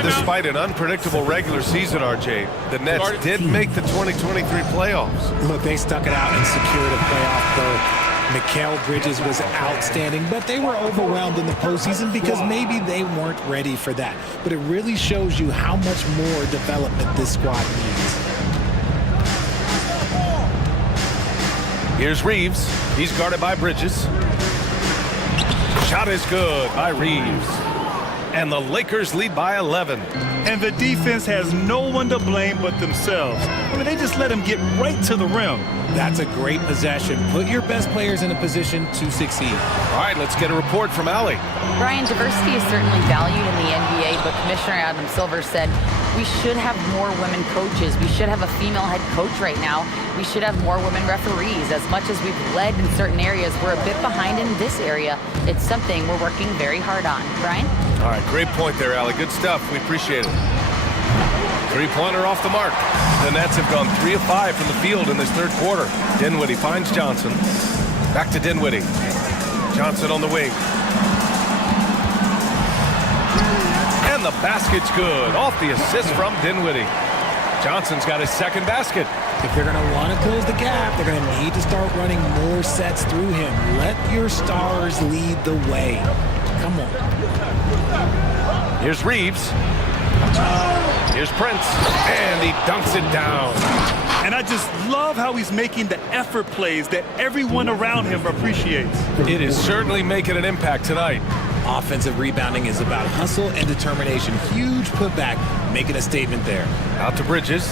Despite an unpredictable regular season, RJ, the Nets did make the 2023 playoffs. Look, they stuck it out and secured a playoff berth. Mikal Bridges was outstanding, but they were overwhelmed in the postseason because maybe they weren't ready for that. But it really shows you how much more development this squad needs. Here's Reeves. He's guarded by Bridges. Shot is good by Reeves. And the Lakers lead by 11. And the defense has no one to blame but themselves. I mean, they just let him get right to the rim. That's a great possession. Put your best players in a position to succeed. All right, let's get a report from Allie. Brian, diversity is certainly valued in the NBA, but Commissioner Adam Silver said we should have more women coaches. We should have a female head coach right now. We should have more women referees. As much as we've led in certain areas, we're a bit behind in this area. It's something we're working very hard on. Brian? All right, great point there, Allie. Good stuff. We appreciate it. Three-pointer off the mark. The Nets have gone 3 of 5 from the field in this third quarter. Dinwiddie finds Johnson. Back to Dinwiddie. Johnson on the wing. And the basket's good. Off the assist from Dinwiddie. Johnson's got his second basket. If they're going to want to close the gap, they're going to need to start running more sets through him. Let your stars lead the way. Come on. Here's Reeves. Here's Prince. And he dunks it down. And I just love how he's making the effort plays that everyone around him appreciates. It is certainly making an impact tonight. Offensive rebounding is about hustle and determination. Huge putback, making a statement there. Out to Bridges.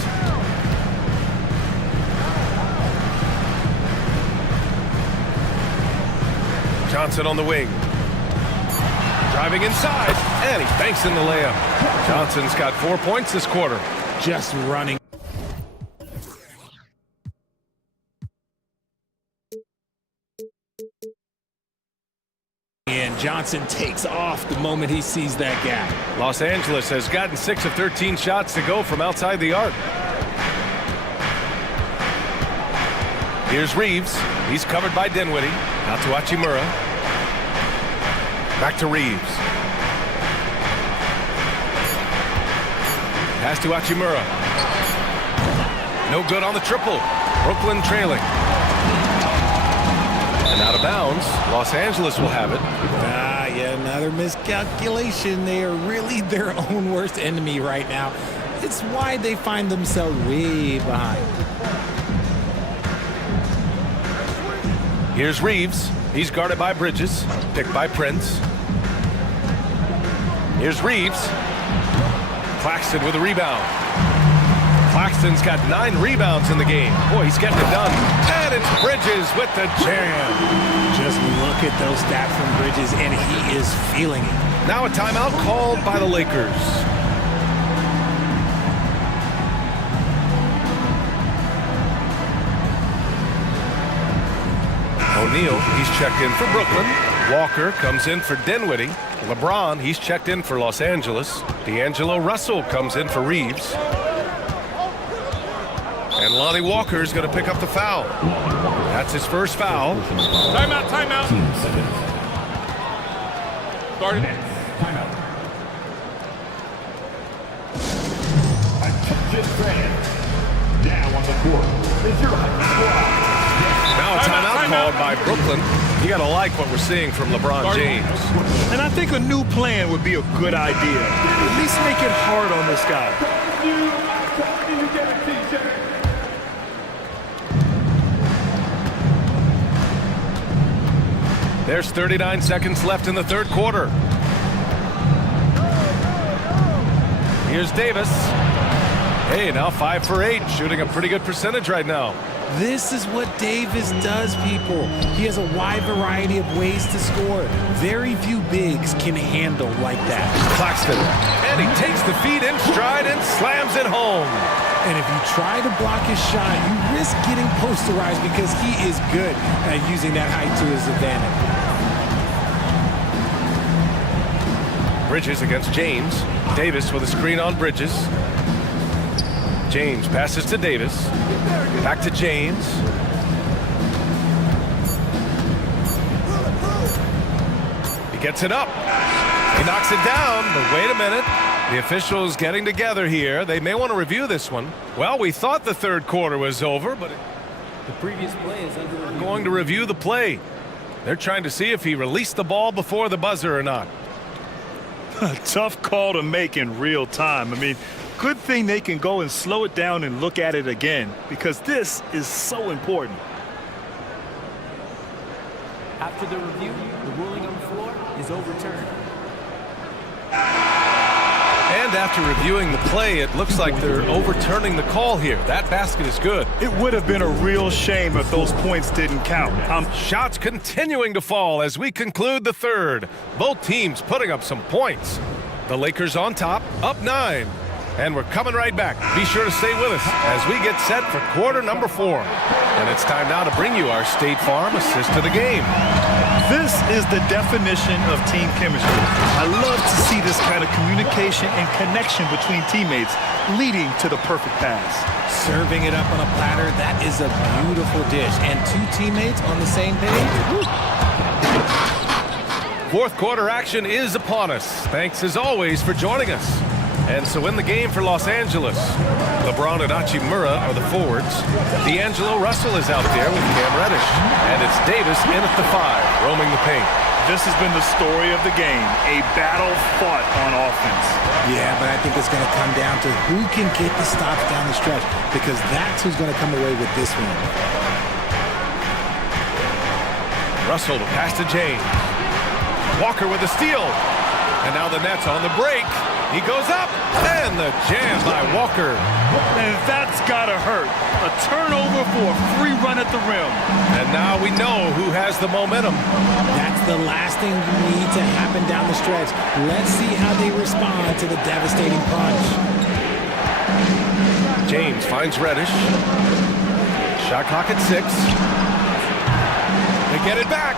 Johnson on the wing. Driving inside, and he banks in the layup. Johnson's got 4 points this quarter. Just running. And Johnson takes off the moment he sees that gap. Los Angeles has gotten 6 of 13 shots to go from outside the arc. Here's Reeves. He's covered by Dinwiddie. Out to Hachimura. Back to Reeves. Pass to Hachimura. No good on the triple. Brooklyn trailing. And out of bounds. Los Angeles will have it. Yeah, another miscalculation. They are really their own worst enemy right now. It's why they find themselves way behind. Here's Reeves. He's guarded by Bridges. Picked by Prince. Here's Reeves. Claxton with a rebound. Claxton's got 9 rebounds in the game. Boy, he's getting it done. And it's Bridges with the jam. Just look at those stats from Bridges, and he is feeling it. Now a timeout called by the Lakers. O'Neal, he's checked in for Brooklyn. Walker comes in for Dinwiddie. LeBron, he's checked in for Los Angeles. D'Angelo Russell comes in for Reeves. And Lonnie Walker's going to pick up the foul. That's his first foul. Timeout, timeout. Started it. Timeout. Attention fans. Now on the court is your squad. Now a timeout called by Brooklyn. You got to like what we're seeing from LeBron James. And I think a new plan would be a good idea. At least make it hard on this guy. There's 39 seconds left in the third quarter. Here's Davis. Hey, now 5 for 8, shooting a pretty good percentage right now. This is what Davis does, people. He has a wide variety of ways to score. Very few bigs can handle like that. Claxton. And he takes the feed in stride and slams it home. And if you try to block his shot, you risk getting posterized because he is good at using that height to his advantage. Bridges against James. Davis with a screen on Bridges. James passes to Davis. Back to James. He gets it up. He knocks it down, but wait a minute. The officials getting together here. They may want to review this one. Well, we thought the third quarter was over, but The previous play is under review. Going to review the play. They're trying to see if he released the ball before the buzzer or not. A tough call to make in real time. I mean, good thing they can go and slow it down and look at it again, because this is so important. After the review, the ruling on the floor is overturned. And after reviewing the play, it looks like they're overturning the call here. That basket is good. It would have been a real shame if those points didn't count. Shots continuing to fall as we conclude the third. Both teams putting up some points. The Lakers on top, up 9. And we're coming right back. Be sure to stay with us as we get set for quarter number 4. And it's time now to bring you our State Farm assist of the game. This is the definition of team chemistry. I love to see this kind of communication and connection between teammates leading to the perfect pass. Serving it up on a platter, that is a beautiful dish. And 2 teammates on the same page. Woo. Fourth quarter action is upon us. Thanks as always for joining us. And so in the game for Los Angeles, LeBron and Hachimura are the forwards. D'Angelo Russell is out there with Cam Reddish. And it's Davis in at the 5, roaming the paint. This has been the story of the game, a battle fought on offense. Yeah, but I think it's going to come down to who can get the stops down the stretch, because that's who's going to come away with this one. Russell to pass to James. Walker with a steal. And now the Nets on the break. He goes up, and the jam by Walker. And that's gotta hurt. A turnover for a free run at the rim. And now we know who has the momentum. That's the last thing you need to happen down the stretch. Let's see how they respond to the devastating punch. James finds Reddish. Shot clock at 6. They get it back.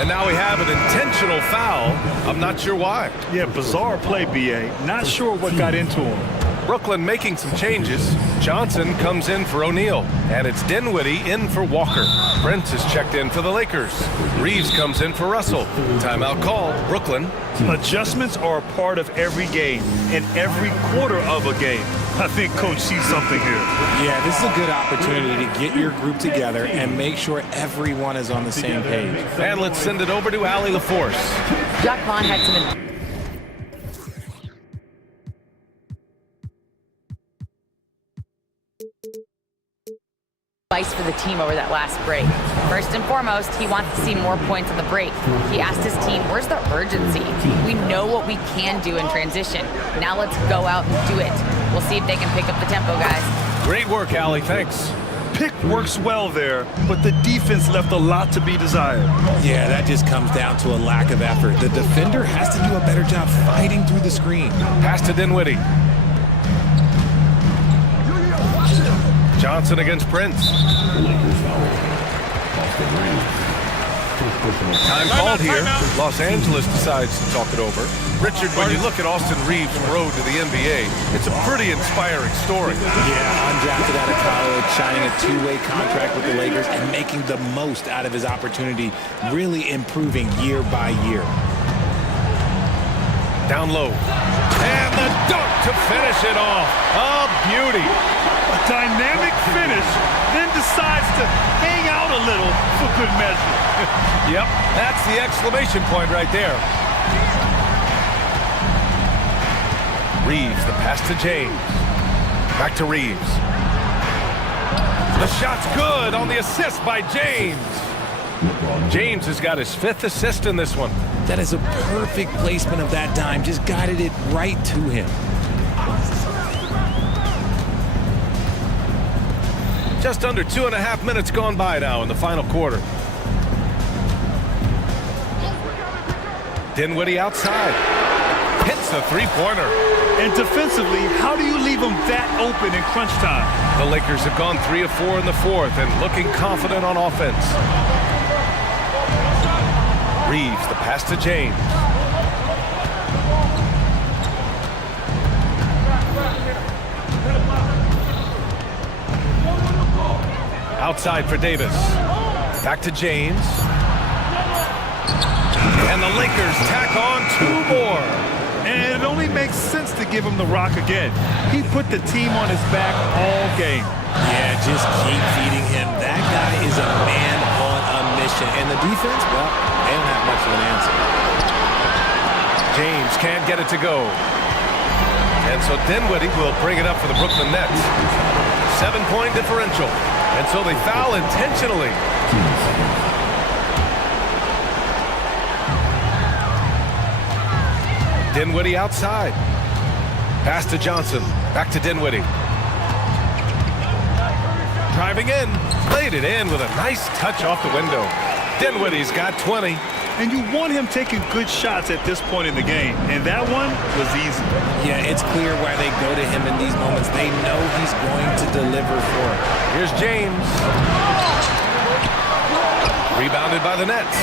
And now we have an intentional foul. I'm not sure why. Yeah, bizarre play, B.A. Not sure what got into him. Brooklyn making some changes. Johnson comes in for O'Neal. And it's Dinwiddie in for Walker. Prince is checked in for the Lakers. Reeves comes in for Russell. Timeout called. Brooklyn. Adjustments are a part of every game and every quarter of a game. I think Coach sees something here. Yeah, this is a good opportunity to get your group together and make sure everyone is on the same page. And let's send it over to Allie LaForce. Jack Vaughn had some advice for the team over that last break. First and foremost, he wants to see more points on the break. He asked his team, where's the urgency? We know what we can do in transition. Now let's go out and do it. We'll see if they can pick up the tempo, guys. Great work, Allie. Thanks. Pick works well there, but the defense left a lot to be desired. Yeah, that just comes down to a lack of effort. The defender has to do a better job fighting through the screen. Pass to Dinwiddie. Johnson against Prince. Time called here. Los Angeles decides to talk it over. Richard, when you look at Austin Reeves' road to the NBA, it's a pretty inspiring story. Yeah, undrafted out of college, signing a 2-way contract with the Lakers and making the most out of his opportunity, really improving year by year. Down low. And the dunk to finish it off. A beauty. A dynamic finish, then decides to hang out a little for good measure. Yep, that's the exclamation point right there. Reeves, the pass to James. Back to Reeves. The shot's good on the assist by James. James has got his 5th assist in this one. That is a perfect placement of that dime. Just guided it right to him. Just under 2.5 minutes gone by now in the final quarter. Dinwiddie outside. Hits the 3-pointer. And defensively, how do you leave them that open in crunch time? The Lakers have gone 3 of 4 in the 4th and looking confident on offense. Reeves, the pass to James. Outside for Davis. Back to James. And the Lakers tack on 2 more. And it only makes sense to give him the rock again. He put the team on his back all game. Yeah, just keep feeding him. That guy is a man on a mission. And the defense, well, they don't have much of an answer. James can't get it to go. And so Dinwiddie will bring it up for the Brooklyn Nets. 7-point differential. And so they foul intentionally. Dinwiddie outside. Pass to Johnson. Back to Dinwiddie. Driving in. Laid it in with a nice touch off the window. Dinwiddie's got 20. And you want him taking good shots at this point in the game. And that one was easy. Yeah, it's clear why they go to him in these moments. They know he's going to deliver for it. Here's James. Rebounded by the Nets.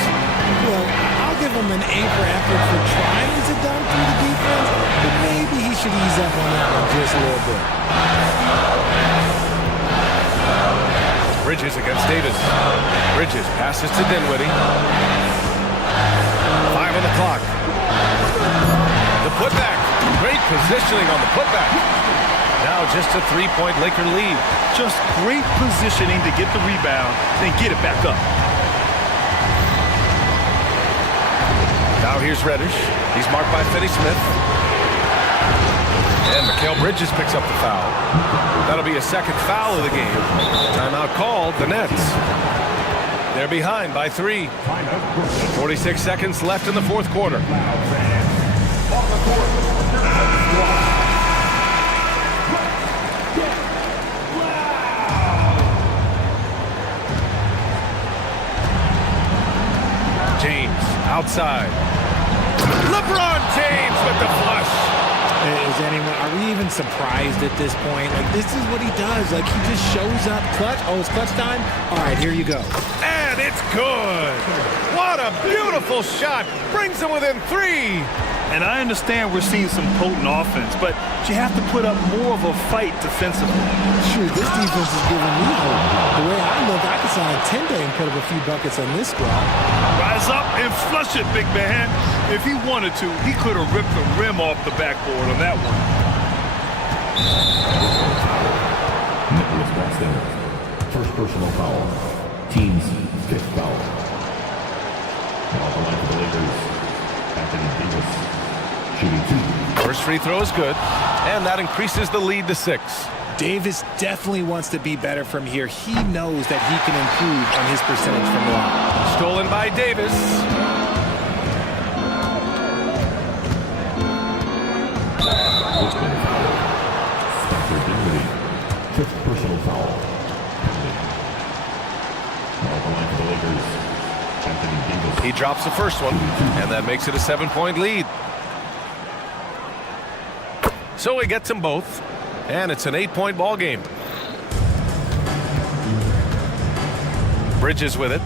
Well, I'll give him an A for effort for trying to dunk through the defense, but maybe he should ease up on that one just a little bit. Bridges against Davis. Bridges passes to Dinwiddie. 5 on the clock. The putback. Great positioning on the putback. Now just a 3-point Laker lead. Just great positioning to get the rebound, then get it back up. Now here's Reddish. He's marked by Finney-Smith. And Mikal Bridges picks up the foul. That'll be a second foul of the game. Timeout called, the Nets. They're behind by 3. 46 seconds left in the fourth quarter. James outside. LeBron James with the flush. Are we even surprised at this point? Like, this is what he does. Like, he just shows up clutch. Oh, it's clutch time? All right, here you go. And it's good. What a beautiful shot. Brings them within 3. And I understand we're seeing some potent offense, but you have to put up more of a fight defensively. Shoot, this defense is giving me hope. The way I look, I could sign a 10-day and put up a few buckets on this squad. Rise up and flush it, big man. If he wanted to, he could have ripped the rim off the backboard on that one. Nicholas Bassett, first personal foul. Team's 5th foul. Now the line for the Lakers, Anthony Davis, shooting 2. First free throw is good, and that increases the lead to 6. Davis definitely wants to be better from here. He knows that he can improve on his percentage from the line. Stolen by Davis. Spencer Dinwiddie, 5th personal foul. Now the line for the Lakers, Anthony Davis. He drops the first one, and that makes it a 7-point lead. So he gets them both, and it's an 8-point ball game. Bridges with it.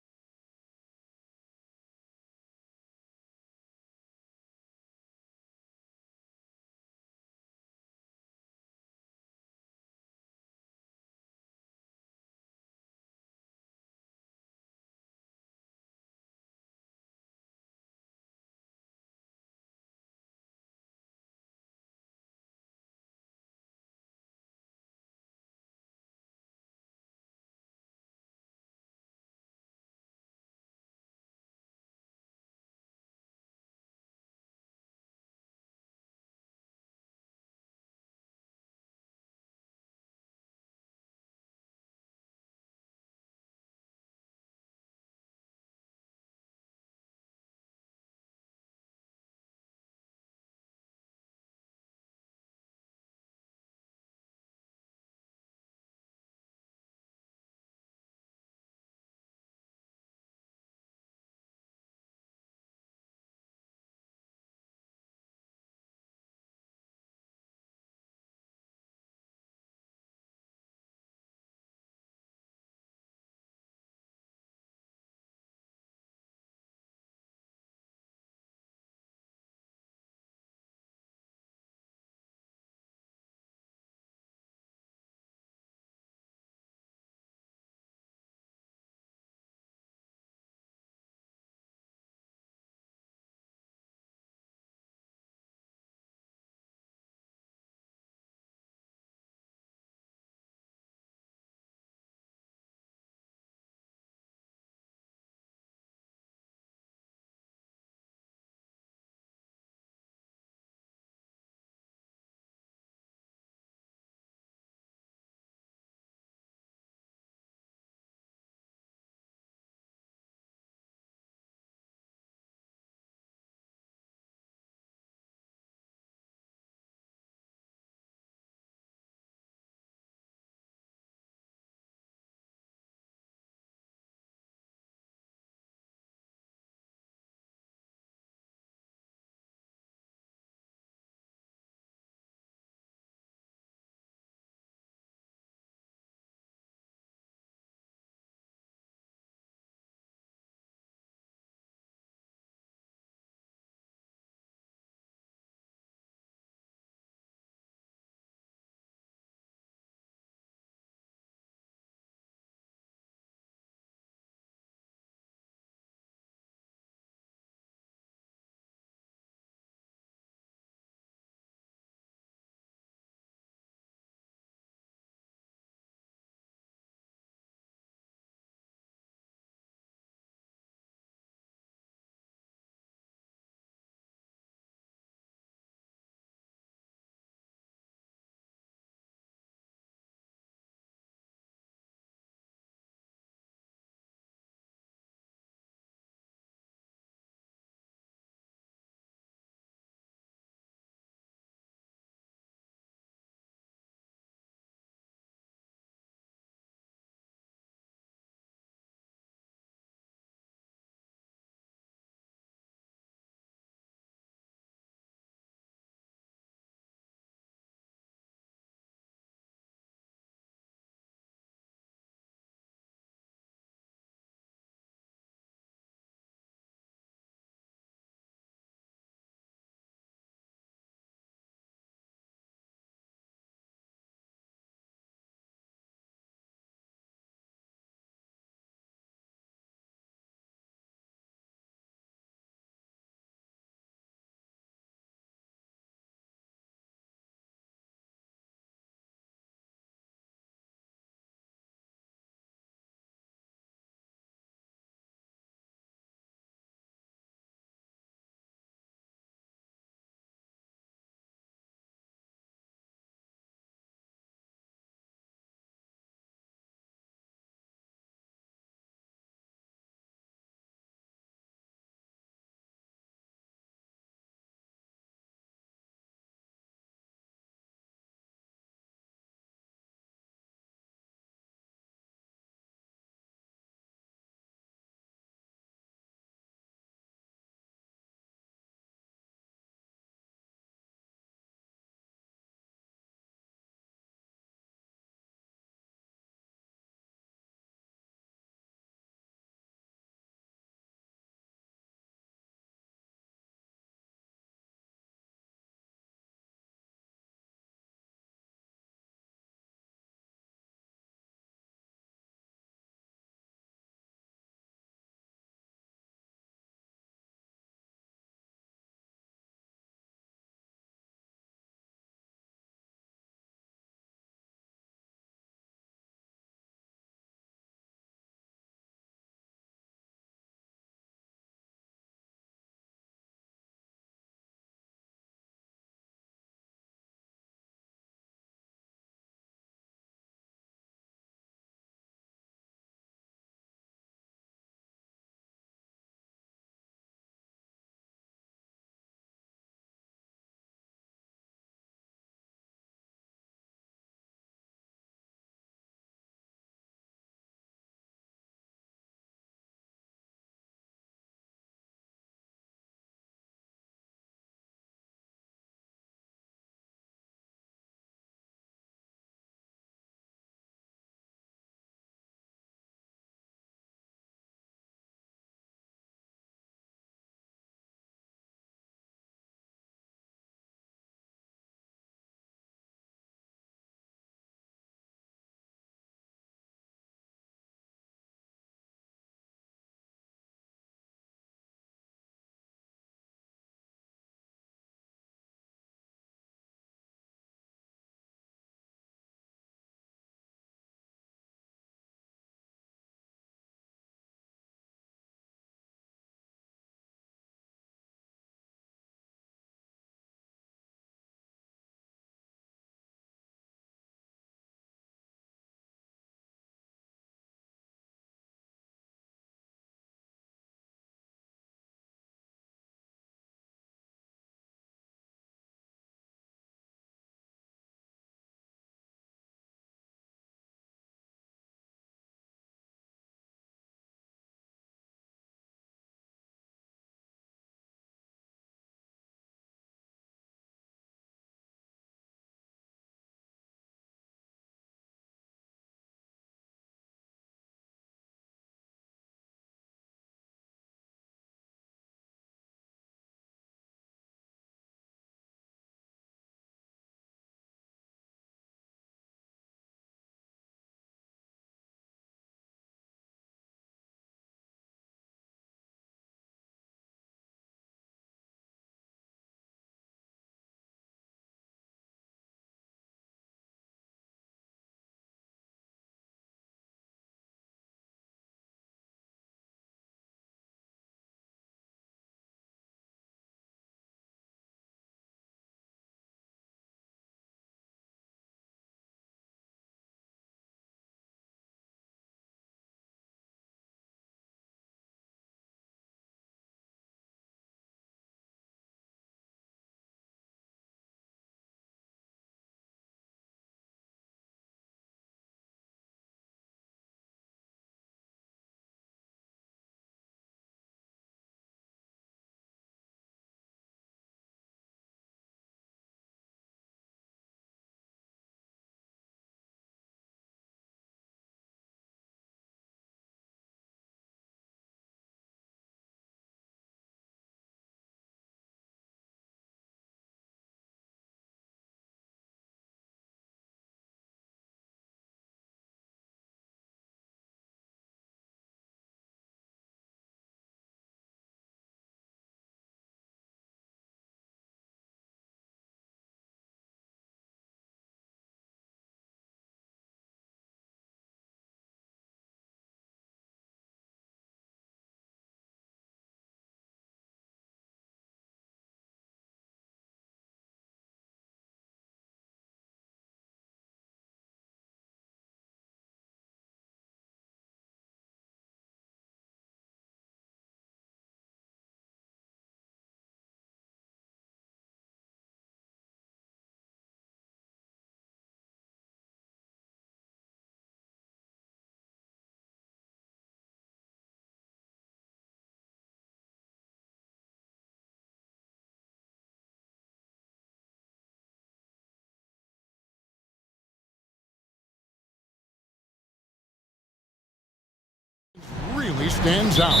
stands out.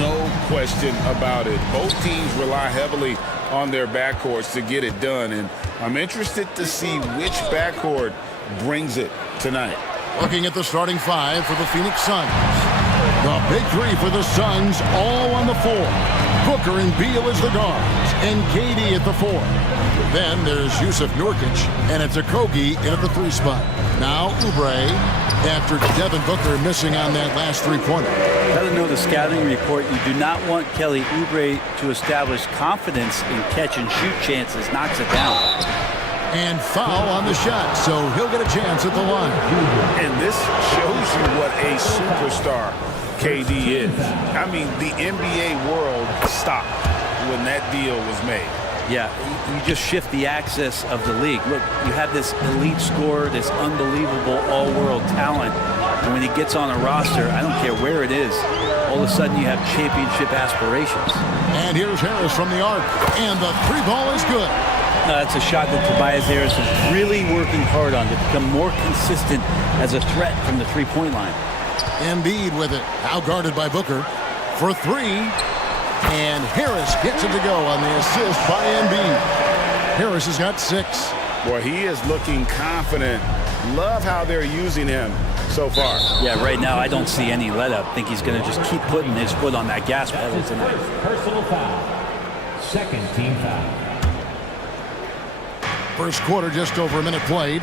No question about it. Both teams rely heavily on their backcourts to get it done, and I'm interested to see which backcourt brings it tonight. Looking at the starting five for the Phoenix Suns. The big three for the Suns, all on the floor. Booker and Beal as the guards, and KD at the four. Then there's Yusuf Nurkic, and it's Okogie in at the three spot. Now Oubre, after Devin Booker missing on that last three-pointer. Got to know the scouting report. You do not want Kelly Oubre to establish confidence in catch-and-shoot chances. Knocks it down. And foul on the shot, so he'll get a chance at the line. And this shows you what a superstar KD is. I mean, the NBA world stopped when that deal was made. Yeah, you just shift the axis of the league. Look, you have this elite scorer, this unbelievable all-world talent, and when he gets on a roster, I don't care where it is, all of a sudden you have championship aspirations. And here's Harris from the arc, and the three ball is good. That's a shot that Tobias Harris is really working hard on to become more consistent as a threat from the three-point line. Embiid with it, out guarded by Booker for three. And Harris gets it to go on the assist by Embiid. Harris has got 6. Boy, he is looking confident. Love how they're using him so far. Yeah, right now I don't see any let-up. I think he's going to just keep putting his foot on that gas pedal tonight. Personal foul. Second team foul. First quarter, just over a minute played.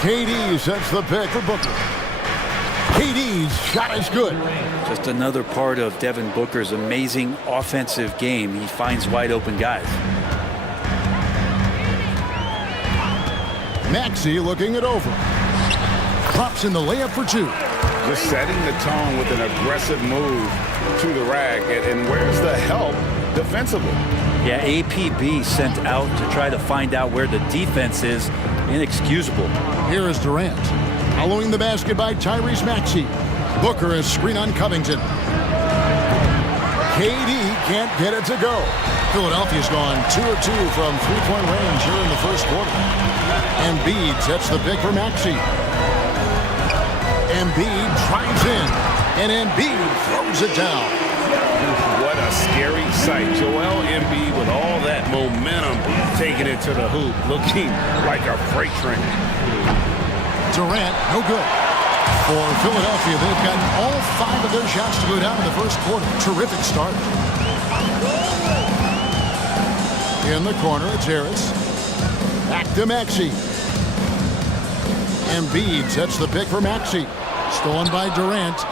KD sets the pick for Booker. KD's shot is good. Just another part of Devin Booker's amazing offensive game. He finds wide open guys. Maxey looking it over. Drops in the layup for 2. Just setting the tone with an aggressive move to the rack. And where's the help defensively? Yeah, APB sent out to try to find out where the defense is. Inexcusable. Here is Durant. Following the basket by Tyrese Maxey. Booker is screen on Covington. KD can't get it to go. Philadelphia's gone 2 of 2 from three-point range here in the first quarter. Embiid sets the pick for Maxey. Embiid drives in, and Embiid throws it down. What a scary sight. Joel Embiid with all that momentum taking it to the hoop, looking like a freight train. Durant, no good. For Philadelphia, they've gotten all 5 of their shots to go down in the first quarter. Terrific start. In the corner, it's Harris. Back to Maxey. Embiid sets the pick for Maxey. Stolen by Durant.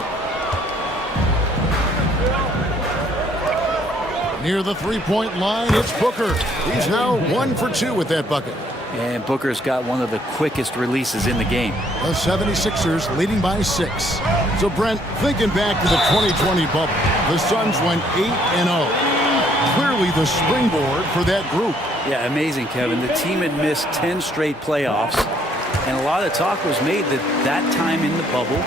Near the three-point line, it's Booker. He's now 1 for 2 with that bucket. And Booker's got one of the quickest releases in the game. The 76ers leading by 6. So, Brent, thinking back to the 2020 bubble, the Suns went 8-0. Clearly the springboard for that group. Yeah, amazing, Kevin. The team had missed 10 straight playoffs, and a lot of talk was made that time in the bubble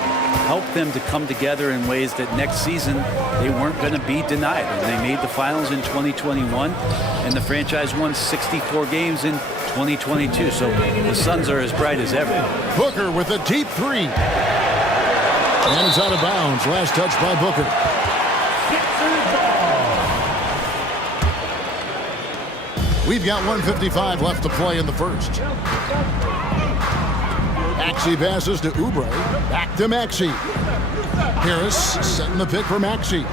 helped them to come together in ways that next season they weren't going to be denied. And they made the finals in 2021, and the franchise won 64 games in 2022. So the Suns are as bright as ever. Booker with a deep 3. And it's out of bounds. Last touch by Booker. We've got 1:55 left to play in the first. Maxey passes to Oubre. Back to Maxey. Harris setting the pick for Maxey.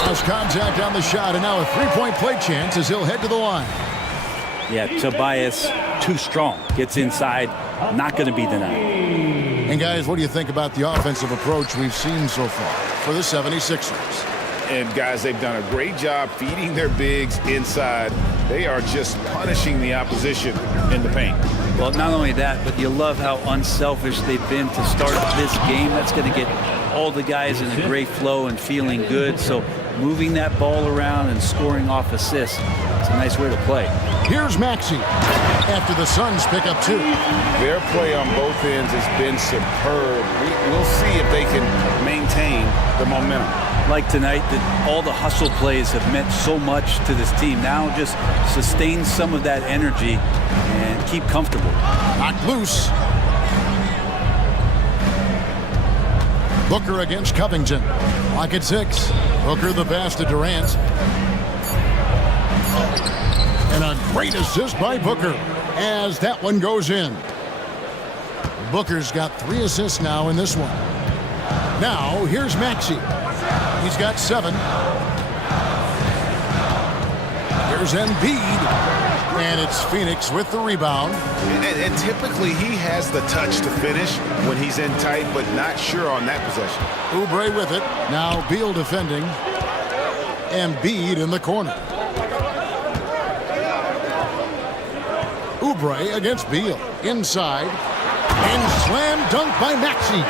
Cross contact on the shot, and now a three-point play chance as he'll head to the line. Yeah, Tobias, too strong. Gets inside, not going to be denied. And guys, what do you think about the offensive approach we've seen so far for the 76ers? And guys, they've done a great job feeding their bigs inside. They are just punishing the opposition in the paint. Well, not only that, but you love how unselfish they've been to start this game. That's going to get all the guys in a great flow and feeling good. So moving that ball around and scoring off assists, it's a nice way to play. Here's Maxey after the Suns pick up 2. Their play on both ends has been superb. We'll see if they can maintain the momentum. Like tonight, that all the hustle plays have meant so much to this team. Now just sustain some of that energy and keep comfortable. Knocked loose. Booker against Covington. Lock at 6. Booker the pass to Durant. And a great assist by Booker as that one goes in. Booker's got 3 assists now in this one. Now, here's Maxey. He's got 7. Here's Embiid. And it's Phoenix with the rebound. And typically he has the touch to finish when he's in tight, but not sure on that possession. Oubre with it. Now Beal defending. Embiid in the corner. Oubre against Beal. Inside. And slam dunk by Maxey.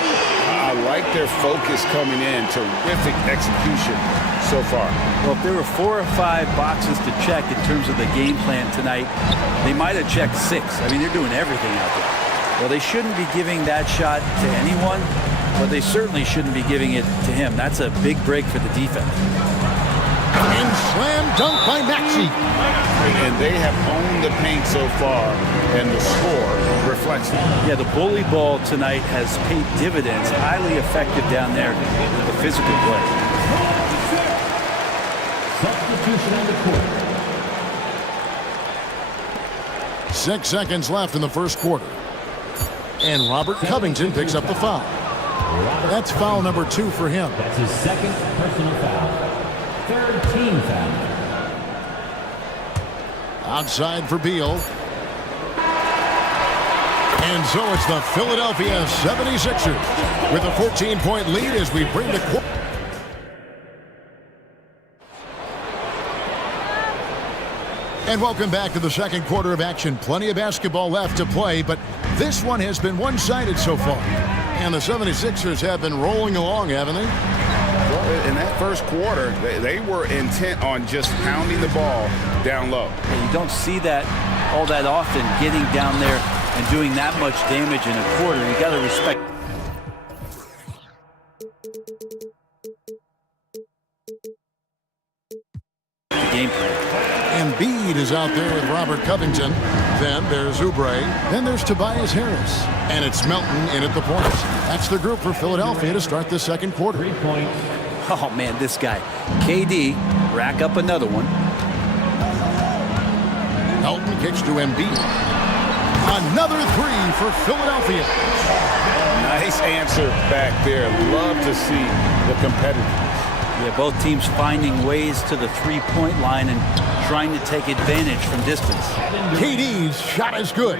I like their focus coming in. Terrific execution so far. Well, if there were 4 or 5 boxes to check in terms of the game plan tonight, they might have checked 6. I mean, they're doing everything out there. Well, they shouldn't be giving that shot to anyone, but they certainly shouldn't be giving it to him. That's a big break for the defense. And slam dunk by Maxey. And they have owned the paint so far, and the score reflects that. Yeah, the bully ball tonight has paid dividends. Highly effective down there with the physical play. Substitution on the court. 6 seconds left in the first quarter. And Robert Covington picks up the foul. That's foul number 2 for him. That's his second personal foul. Third team foul. Outside for Beal. And so it's the Philadelphia 76ers with a 14-point lead as we bring the quarter. And welcome back to the second quarter of action. Plenty of basketball left to play, but this one has been one-sided so far. And the 76ers have been rolling along, haven't they? Well, in that first quarter, they were intent on just pounding the ball down low. And you don't see that all that often, getting down there and doing that much damage in a quarter. You got to respect the game plan. Embiid is out there with Robert Covington. Then there's Oubre. Then there's Tobias Harris. And it's Melton in at the point. That's the group for Philadelphia to start the second quarter. 3 points. Oh, man, this guy. KD, rack up another one. Melton kicks to Embiid. Another 3 for Philadelphia. Nice answer back there. Love to see the competitiveness. Yeah, both teams finding ways to the three-point line and trying to take advantage from distance. KD's shot is good.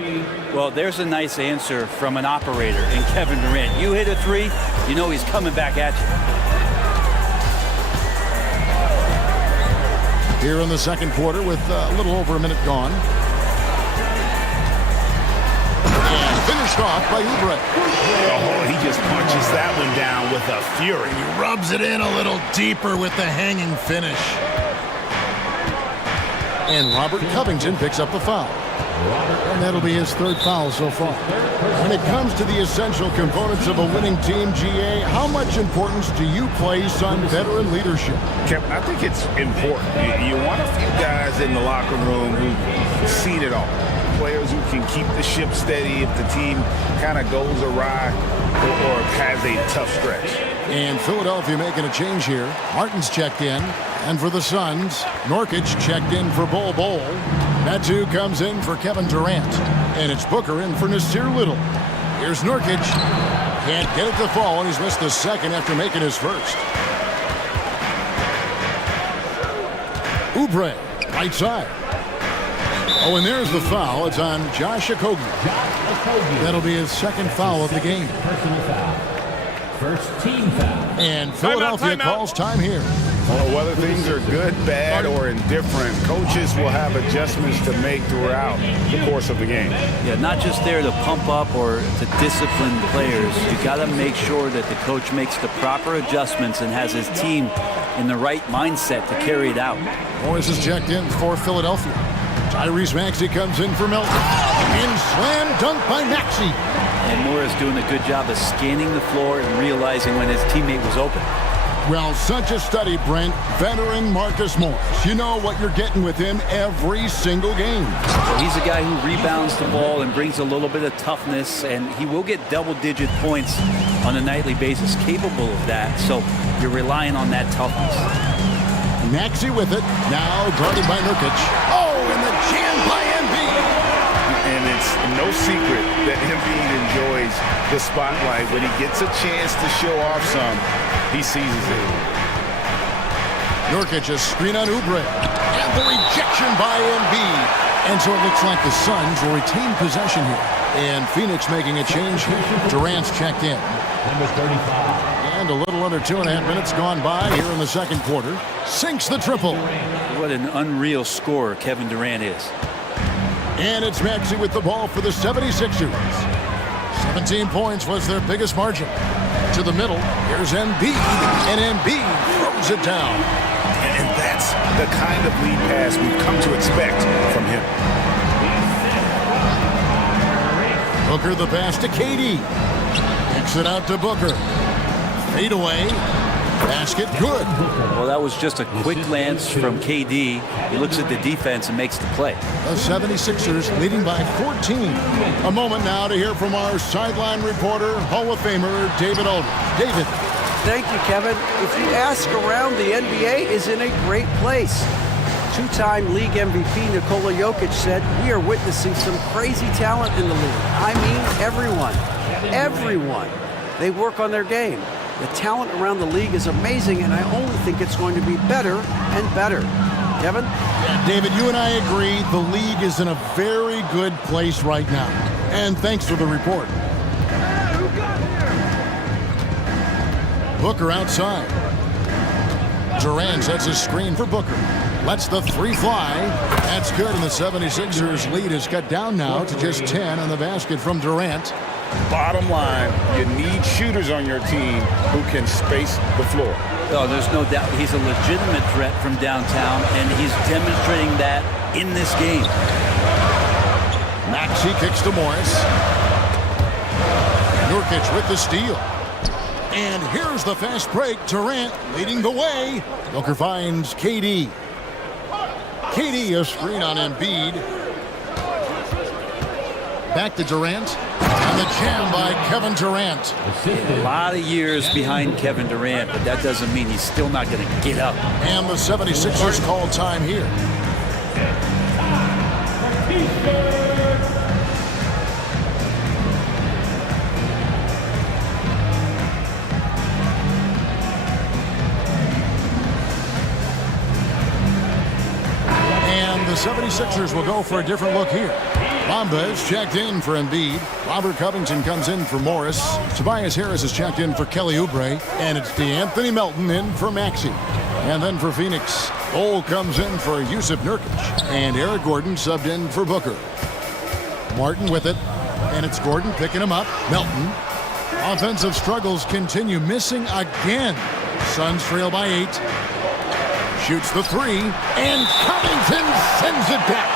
Well, there's a nice answer from an operator in Kevin Durant. You hit a 3, you know he's coming back at you. Here in the second quarter with a little over a minute gone. And finished off by Oubre. Oh, he just punches that one down with a fury. He rubs it in a little deeper with the hanging finish. And Robert Covington picks up the foul. And that'll be his 3rd foul so far. When it comes to the essential components of a winning team, GA, how much importance do you place on veteran leadership? Kevin, I think it's important. You want a few guys in the locker room who've seen it all. Players who can keep the ship steady if the team kind of goes awry or has a tough stretch. And Philadelphia making a change here. Martin's checked in. And for the Suns, Nurkic checked in for Bol Bol. Metu comes in for Kevin Durant. And it's Booker in for Nasir Little. Here's Nurkic. Can't get it to fall, and he's missed the second after making his first. Oubre, right side. Oh, and there's the foul. It's on Josh Okogie. That'll be his 2nd foul of the game. Personal foul. First team foul. And Philadelphia calls time here. Well, whether things are good, bad, or indifferent, coaches will have adjustments to make throughout the course of the game. Yeah, not just there to pump up or to discipline players. You got to make sure that the coach makes the proper adjustments and has his team in the right mindset to carry it out. Morris is checked in for Philadelphia. Tyrese Maxey comes in for Melton. And slam dunk by Maxey. And Morris doing a good job of scanning the floor and realizing when his teammate was open. Well, such a study, Brent. Veteran Marcus Morris. You know what you're getting with him every single game. Well, he's a guy who rebounds the ball and brings a little bit of toughness, and he will get double-digit points on a nightly basis, capable of that. So you're relying on that toughness. Maxey with it. Now guarded by Nurkic. Oh, and the jam by Embiid. And it's no secret that Embiid enjoys the spotlight. When he gets a chance to show off some, he seizes it. Nurkic, a screen on Oubre. And the rejection by Embiid. And so it looks like the Suns will retain possession here. And Phoenix making a change here. Durant's checked in. Number 35. And a little under 2.5 minutes gone by here in the second quarter. Sinks the triple. What an unreal scorer Kevin Durant is. And it's Maxey with the ball for the 76ers. 17 points was their biggest margin. To the middle, here's Embiid, and Embiid throws it down. And that's the kind of lead pass we've come to expect from him. Booker the pass to KD. Kicks it out to Booker. Fade away. Basket good. Well, that was just a quick glance from KD. He looks at the defense and makes the play. The 76ers leading by 14. A moment now to hear from our sideline reporter, Hall of Famer David Aldridge. David. Thank you, Kevin. If you ask around, the NBA is in a great place. Two-time league MVP Nikola Jokic said, "We are witnessing some crazy talent in the league." I mean, everyone. Everyone. They work on their game. The talent around the league is amazing, and I only think it's going to be better and better. Kevin? Yeah, David, you and I agree the league is in a very good place right now. And thanks for the report. Booker outside. Durant sets a screen for Booker. Lets the three fly. That's good, and the 76ers lead is cut down now to just 10 on the basket from Durant. Bottom line, you need shooters on your team who can space the floor. Oh, there's no doubt he's a legitimate threat from downtown, and he's demonstrating that in this game. Maxey kicks to Morris. Nurkic with the steal. And here's the fast break. Durant leading the way. Booker finds KD. KD, a screen on Embiid. Back to Durant. And the jam by Kevin Durant. A lot of years behind Kevin Durant, but that doesn't mean he's still not going to get up. And the 76ers call time here. And the 76ers will go for a different look here. Bamba is checked in for Embiid. Robert Covington comes in for Morris. Tobias Harris is checked in for Kelly Oubre. And it's DeAnthony Melton in for Maxey. And then for Phoenix, Cole comes in for Yusuf Nurkic. And Eric Gordon subbed in for Booker. Martin with it. And it's Gordon picking him up. Melton. Offensive struggles continue, missing again. Suns trail by 8. Shoots the three. And Covington sends it back.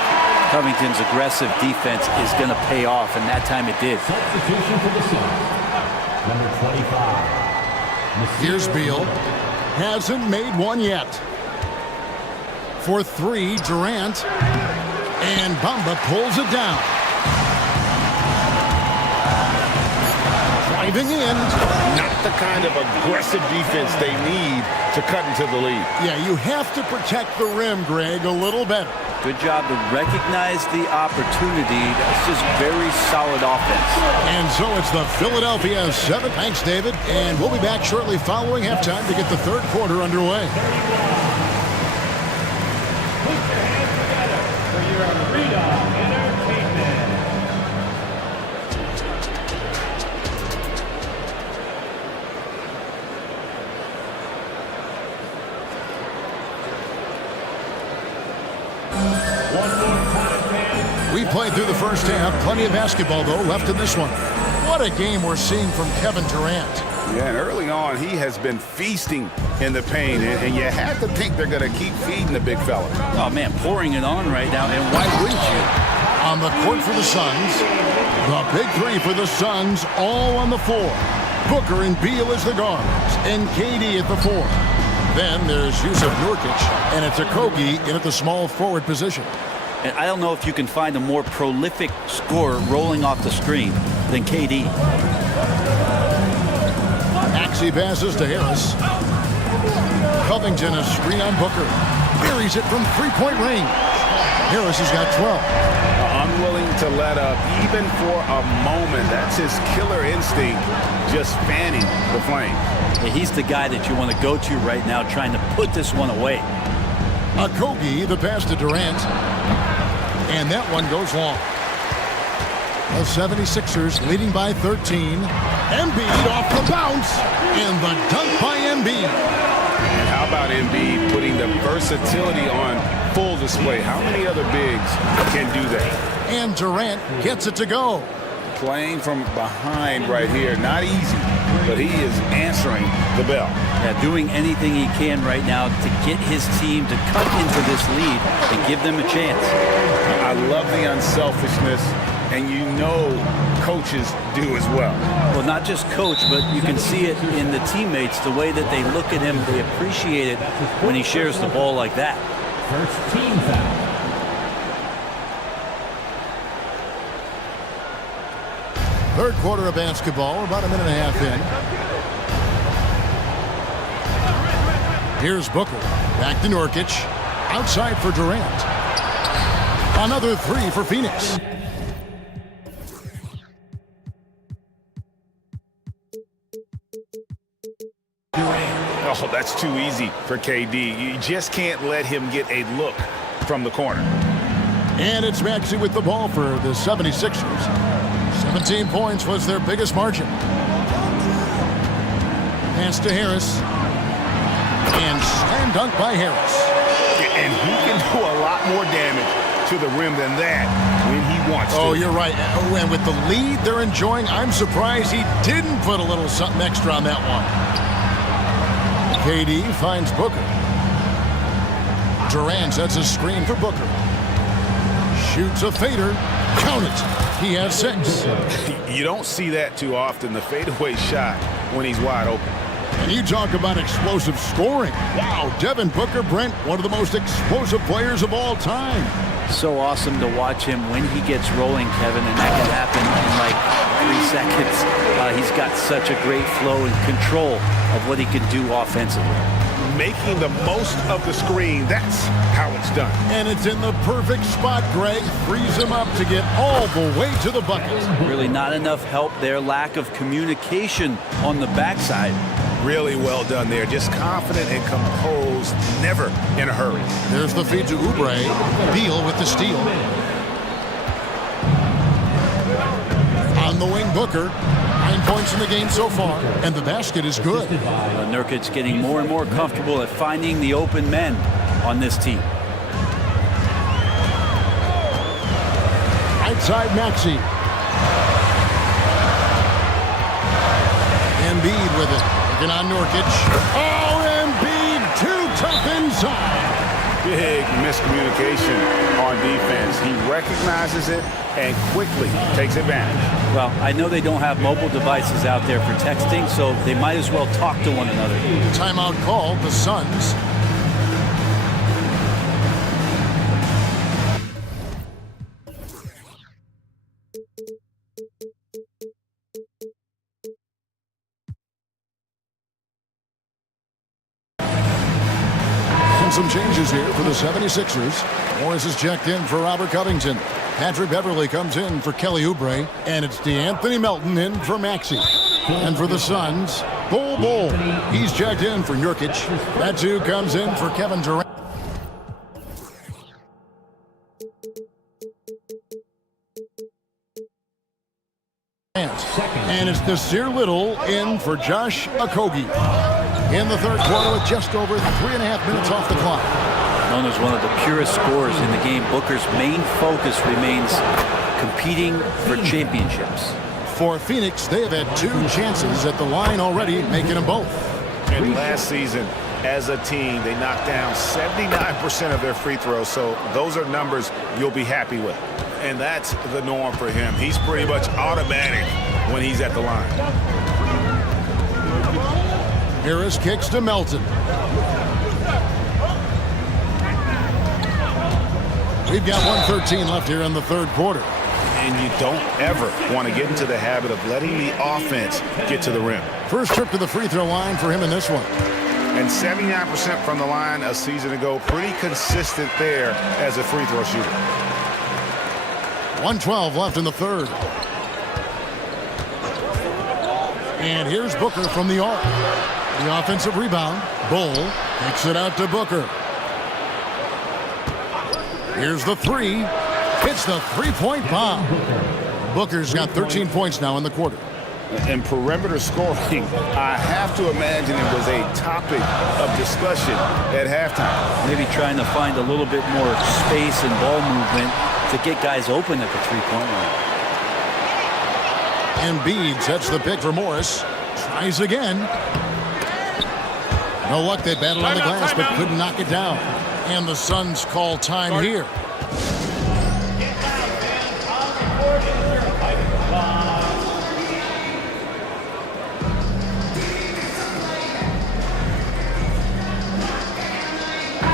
Covington's aggressive defense is going to pay off, and that time it did. Substitution for the Suns. Number 25. Here's Beal. Hasn't made one yet. For three, Durant. And Bamba pulls it down. Driving in. Not the kind of aggressive defense they need to cut into the lead. Yeah, you have to protect the rim, Greg, a little better. Good job to recognize the opportunity. That's just very solid offense. And so it's the Philadelphia 7. Thanks, David. And we'll be back shortly following halftime to get the third quarter underway. Put your hands together for your Arena Entertainment. We played through the first half. Plenty of basketball, though, left in this one. What a game we're seeing from Kevin Durant. Yeah, and early on, he has been feasting in the paint, and you have to think they're going to keep feeding the big fella. Oh, man, pouring it on right now, and why wouldn't you? On the court for the Suns. The big three for the Suns, all on the floor. Booker and Beal as the guards, and KD at the 4. Then there's Yusuf Nurkic, and it's Okogie in at the small forward position. And I don't know if you can find a more prolific scorer rolling off the screen than KD. Maxey passes to Harris. Covington a screen on Booker. Buries it from three-point range. Harris has got 12. Unwilling to let up even for a moment. That's his killer instinct, just fanning the flame. Yeah, he's the guy that you want to go to right now, trying to put this one away. Okogie, the pass to Durant. And that one goes long. The 76ers leading by 13. Embiid off the bounce. And the dunk by Embiid. And how about Embiid putting the versatility on full display? How many other bigs can do that? And Durant gets it to go. Playing from behind right here, not easy, but he is answering the bell. Yeah, doing anything he can right now to get his team to cut into this lead and give them a chance. I love the unselfishness, and you know coaches do as well. Well, not just coach, but you can see it in the teammates, the way that they look at him, they appreciate it when he shares the ball like that. First team foul. Third quarter of basketball, about a minute and a half in. Here's Booker. Back to Nurkic. Outside for Durant. Another three for Phoenix. Oh, that's too easy for KD. You just can't let him get a look from the corner. And it's Maxey with the ball for the 76ers. 17 points was their biggest margin. Pass to Harris. And slam dunk by Harris. And he can do a lot more damage to the rim than that when he wants to. Oh, you're right. And with the lead they're enjoying, I'm surprised he didn't put a little something extra on that one. KD finds Booker. Durant sets a screen for Booker. Shoots a fader. Count it. He has 6. You don't see that too often, the fadeaway shot when he's wide open. And you talk about explosive scoring. Wow, Devin Booker, Brent, one of the most explosive players of all time. So awesome to watch him when he gets rolling, Kevin, and that can happen in like 3 seconds. He's got such a great flow and control of what he can do offensively. Making the most of the screen, that's how it's done. And it's in the perfect spot, Greg. Frees him up to get all the way to the bucket. Really not enough help there. Lack of communication on the backside. Really well done there. Just confident and composed, never in a hurry. There's the feed to Oubre. Beal with the steal. On the wing, Booker. 9 points in the game so far, and the basket is good. Nurkic getting more and more comfortable at finding the open men on this team. Outside Maxey. Embiid with it. Looking on Nurkic. Oh, Embiid too tough inside. Big miscommunication on defense. He recognizes it and quickly takes advantage. Well, I know they don't have mobile devices out there for texting, so they might as well talk to one another. Timeout called, the Suns. Some changes here for the 76ers. Morris is checked in for Robert Covington. Patrick Beverly comes in for Kelly Oubre. And it's DeAnthony Melton in for Maxey. And for the Suns, Bull. He's checked in for Nurkic. That too comes in for Kevin Durant. And it's Nasir Little in for Josh Okogie. In the third quarter with just over 3.5 minutes off the clock. Known as one of the purest scorers in the game, Booker's main focus remains competing for championships. For Phoenix, they have had 2 chances at the line already, making them both. And last season, as a team, they knocked down 79% of their free throws, so those are numbers you'll be happy with. And that's the norm for him. He's pretty much automatic when he's at the line. Harris kicks to Melton. We've got 1:13 left here in the third quarter. And you don't ever want to get into the habit of letting the offense get to the rim. First trip to the free throw line for him in this one. And 79% from the line a season ago. Pretty consistent there as a free throw shooter. 1:12 left in the third. And here's Booker from the arc. The offensive rebound. Bull kicks it out to Booker. Here's the three. Hits the three-point bomb. Booker's got 13 points now in the quarter. And perimeter scoring, I have to imagine it was a topic of discussion at halftime. Maybe trying to find a little bit more space and ball movement to get guys open at the three-point line. Embiid sets the pick for Morris. Tries again. No luck. They battled on the glass but couldn't knock it down. And the Suns call time here.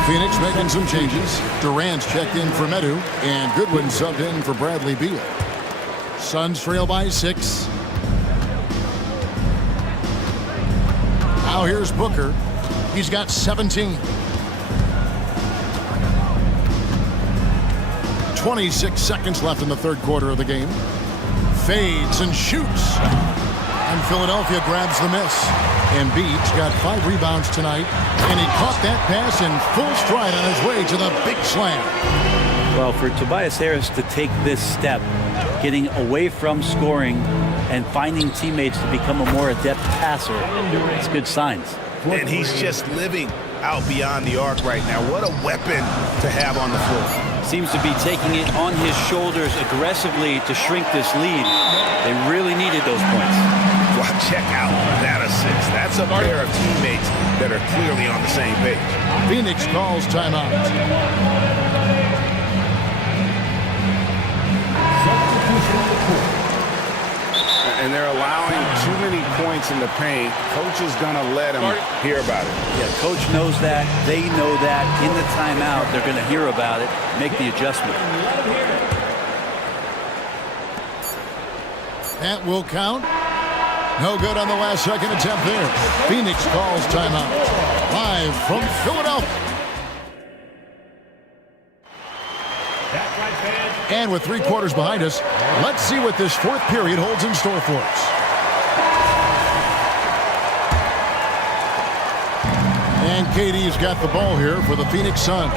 Phoenix making some changes. Durant's checked in for Medu, and Goodwin subbed in for Bradley Beal. Suns trail by 6. Now here's Booker. He's got 17. 26 seconds left in the third quarter of the game. Fades and shoots. And Philadelphia grabs the miss. Embiid's got 5 rebounds tonight, and he caught that pass in full stride on his way to the big slam. Well, for Tobias Harris to take this step, getting away from scoring and finding teammates to become a more adept passer, it's good signs. And he's just living out beyond the arc right now. What a weapon to have on the floor. Seems to be taking it on his shoulders aggressively to shrink this lead. They really needed those points. Well, check out that assist. That's a pair of teammates that are clearly on the same page. Phoenix calls timeout. And they're allowing too many points in the paint. Coach is going to let them hear about it. Yeah, coach knows that. They know that. In the timeout, they're going to hear about it, make the adjustment. That will count. No good on the last second attempt there. Phoenix calls timeout. Live from Philadelphia. And with 3 quarters behind us, let's see what this fourth period holds in store for us. And KD's got the ball here for the Phoenix Suns.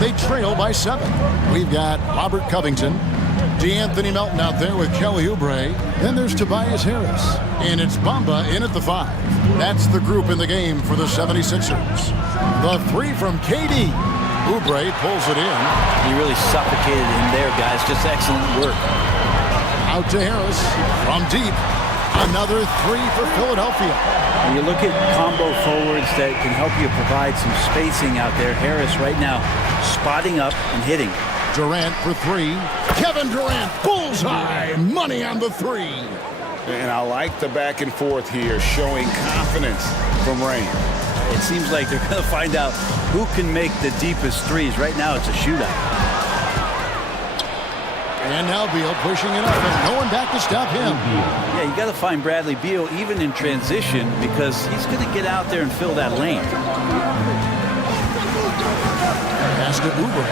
They trail by 7. We've got Robert Covington, DeAnthony Melton out there with Kelly Oubre. Then there's Tobias Harris. And it's Bamba in at the 5. That's the group in the game for the 76ers. The 3 from KD. Oubre pulls it in. He really suffocated him there, guys. Just excellent work. Out to Harris from deep. Another 3 for Philadelphia. When you look at combo forwards that can help you provide some spacing out there, Harris right now spotting up and hitting. Durant for 3. Kevin Durant, bullseye. Money on the 3. And I like the back and forth here, showing confidence from Rain. It seems like they're going to find out who can make the deepest threes. Right now, it's a shootout. And now Beal pushing it up and no one back to stop him. Yeah, you got to find Bradley Beal even in transition because he's going to get out there and fill that lane. Pass to Oubre.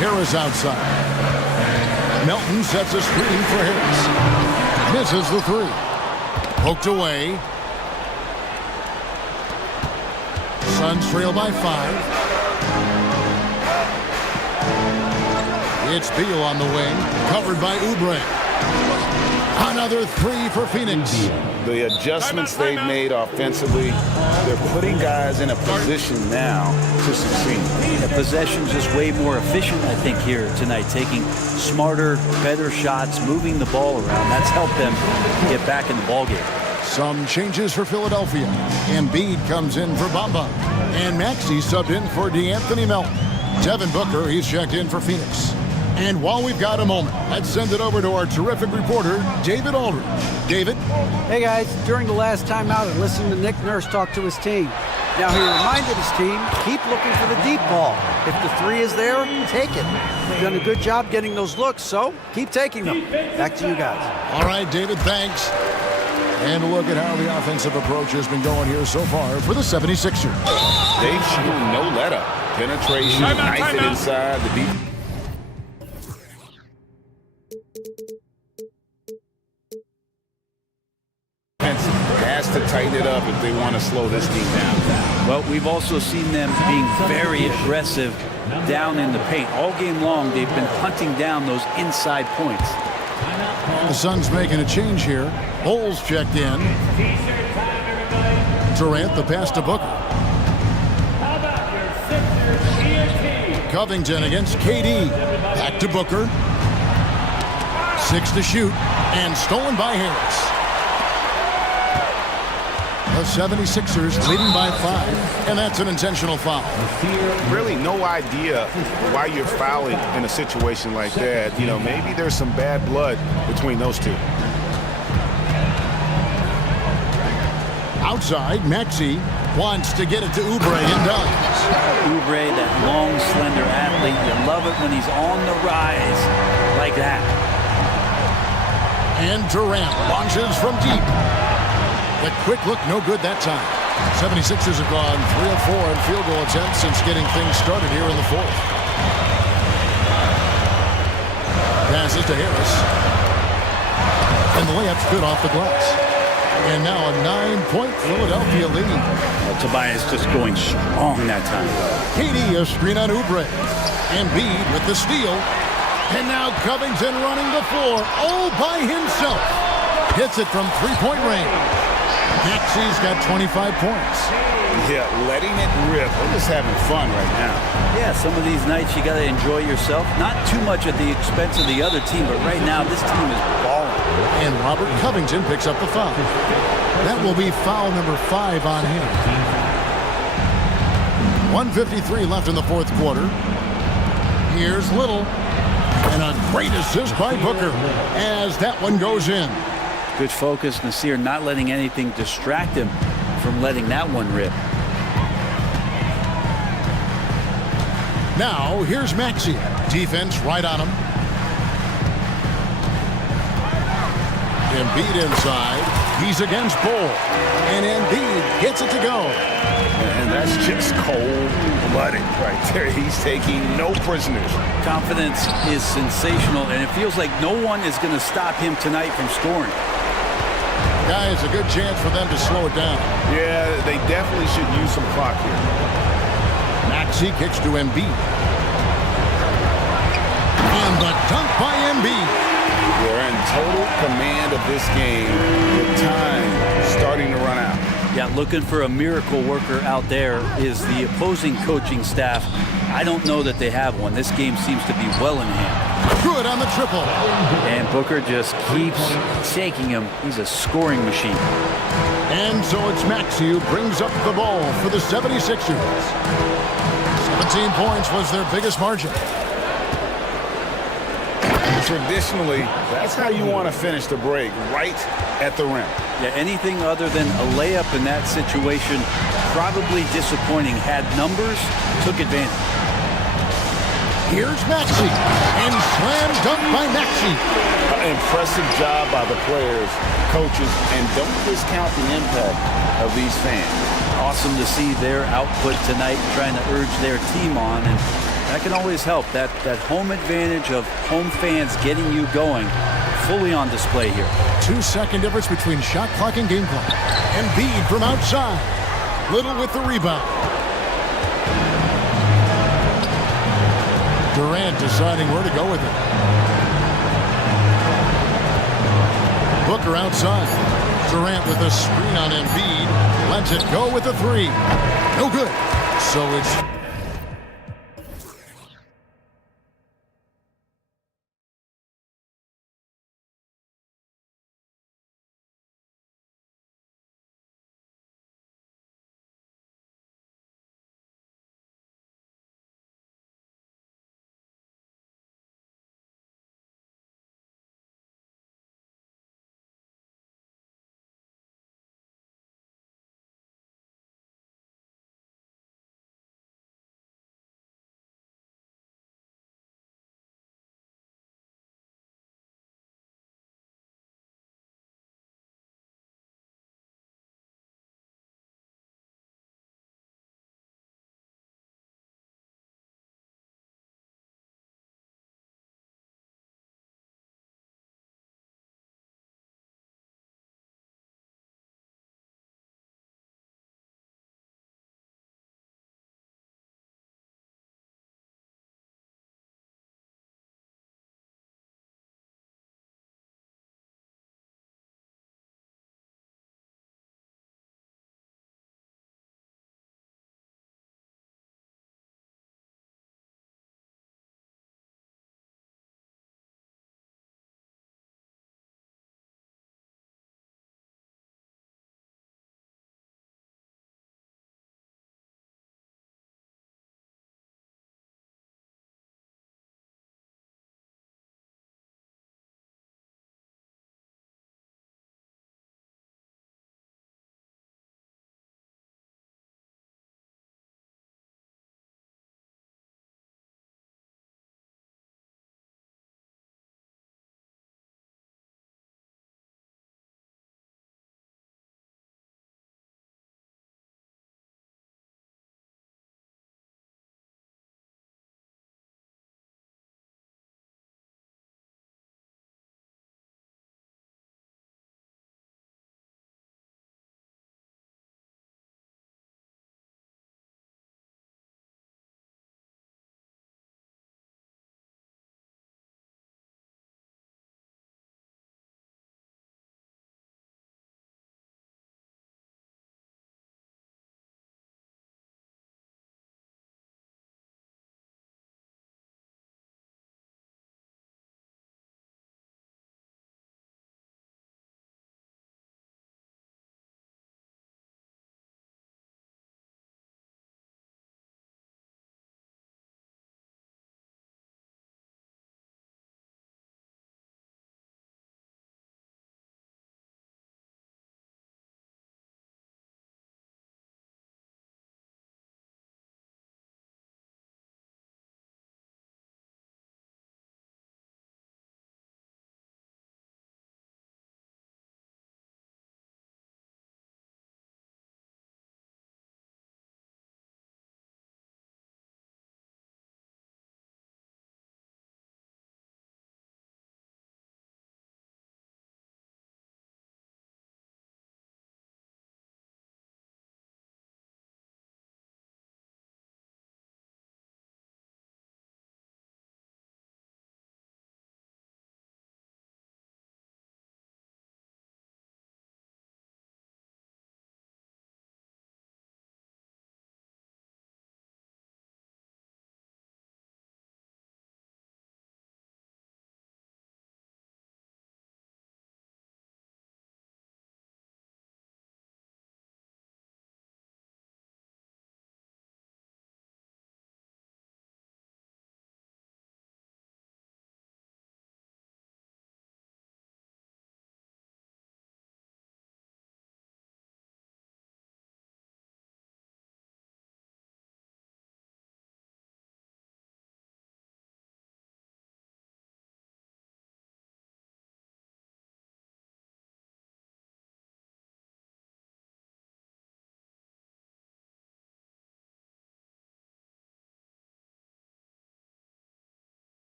Harris outside. Melton sets a screen for Harris. Misses the 3. Poked away. Suns trail by 5. It's Beal on the wing, covered by Oubre. Another 3 for Phoenix. The adjustments they've made offensively, they're putting guys in a position now to succeed. The possession's just way more efficient, I think, here tonight. Taking smarter, better shots, moving the ball around. That's helped them get back in the ballgame. Some changes for Philadelphia. Embiid comes in for Bamba. And Maxey subbed in for DeAnthony Melton. Devin Booker, he's checked in for Phoenix. And while we've got a moment, let's send it over to our terrific reporter, David Aldridge. David? Hey guys, during the last timeout, I listened to Nick Nurse talk to his team. Now he reminded his team, keep looking for the deep ball. If the three is there, take it. You've done a good job getting those looks, so keep taking them. Back to you guys. All right, David, thanks. And look at how the offensive approach has been going here so far for the 76ers. They've shown no let-up. Penetration, knife it inside. The deep. Has to tighten it up if they want to slow this team down. Well, we've also seen them being very aggressive down in the paint. All game long, they've been hunting down those inside points. The Suns making a change here. Holes checked in. Durant, the pass to Booker. Covington against KD. Back to Booker. 6 to shoot. And stolen by Harris. The 76ers leading by 5, and that's an intentional foul. Really no idea why you're fouling in a situation like that. You know, maybe there's some bad blood between those two. Outside, Maxey wants to get it to Oubre and does. Oubre, that long, slender athlete. You love it when he's on the rise like that. And Durant launches from deep. The quick look, no good that time. 76ers have gone 3 of 4 in field goal attempts since getting things started here in the fourth. Passes to Harris. And the layup's good off the glass. And now a 9-point Philadelphia lead. Well, Tobias just going strong that time. KD a screen on Oubre. Embiid with the steal. And now Covington running the floor all by himself. Hits it from three-point range. Maxey's got 25 points. Yeah, letting it rip. They're just having fun right now. Yeah, some of these nights you got to enjoy yourself. Not too much at the expense of the other team, but right now this team is balling. And Robert Covington picks up the foul. That will be foul number 5 on him. 1:53 left in the fourth quarter. Here's Little. And a great assist by Booker as that one goes in. Good focus, Nasir, not letting anything distract him from letting that one rip. Now, here's Maxey. Defense right on him. Embiid inside. He's against Bull. And Embiid gets it to go. And that's just cold-blooded right there. He's taking no prisoners. Confidence is sensational, and it feels like no one is going to stop him tonight from scoring. Guys, a good chance for them to slow it down. Yeah, they definitely should use some clock here. Maxey kicks to Embiid. And the dunk by Embiid. They're in total command of this game with time starting to run out. Yeah, looking for a miracle worker out there is the opposing coaching staff. I don't know that they have one. This game seems to be well in hand. Good on the triple. And Booker just keeps taking him. He's a scoring machine. And so it's Maxey who brings up the ball for the 76ers. 17 points was their biggest margin. Traditionally, that's how you want to finish the break, right at the rim. Yeah, anything other than a layup in that situation, probably disappointing. Had numbers, took advantage. Here's Maxey, and slam dunk by Maxey. Impressive job by the players, coaches, and don't discount the impact of these fans. Awesome to see their output tonight, trying to urge their team on, and that can always help. That home advantage of home fans getting you going, fully on display here. 2-second difference between shot clock and game clock. Embiid from outside. Little with the rebound. Durant deciding where to go with it. Booker outside. Durant with a screen on Embiid. Lets it go with the 3. No good. So it's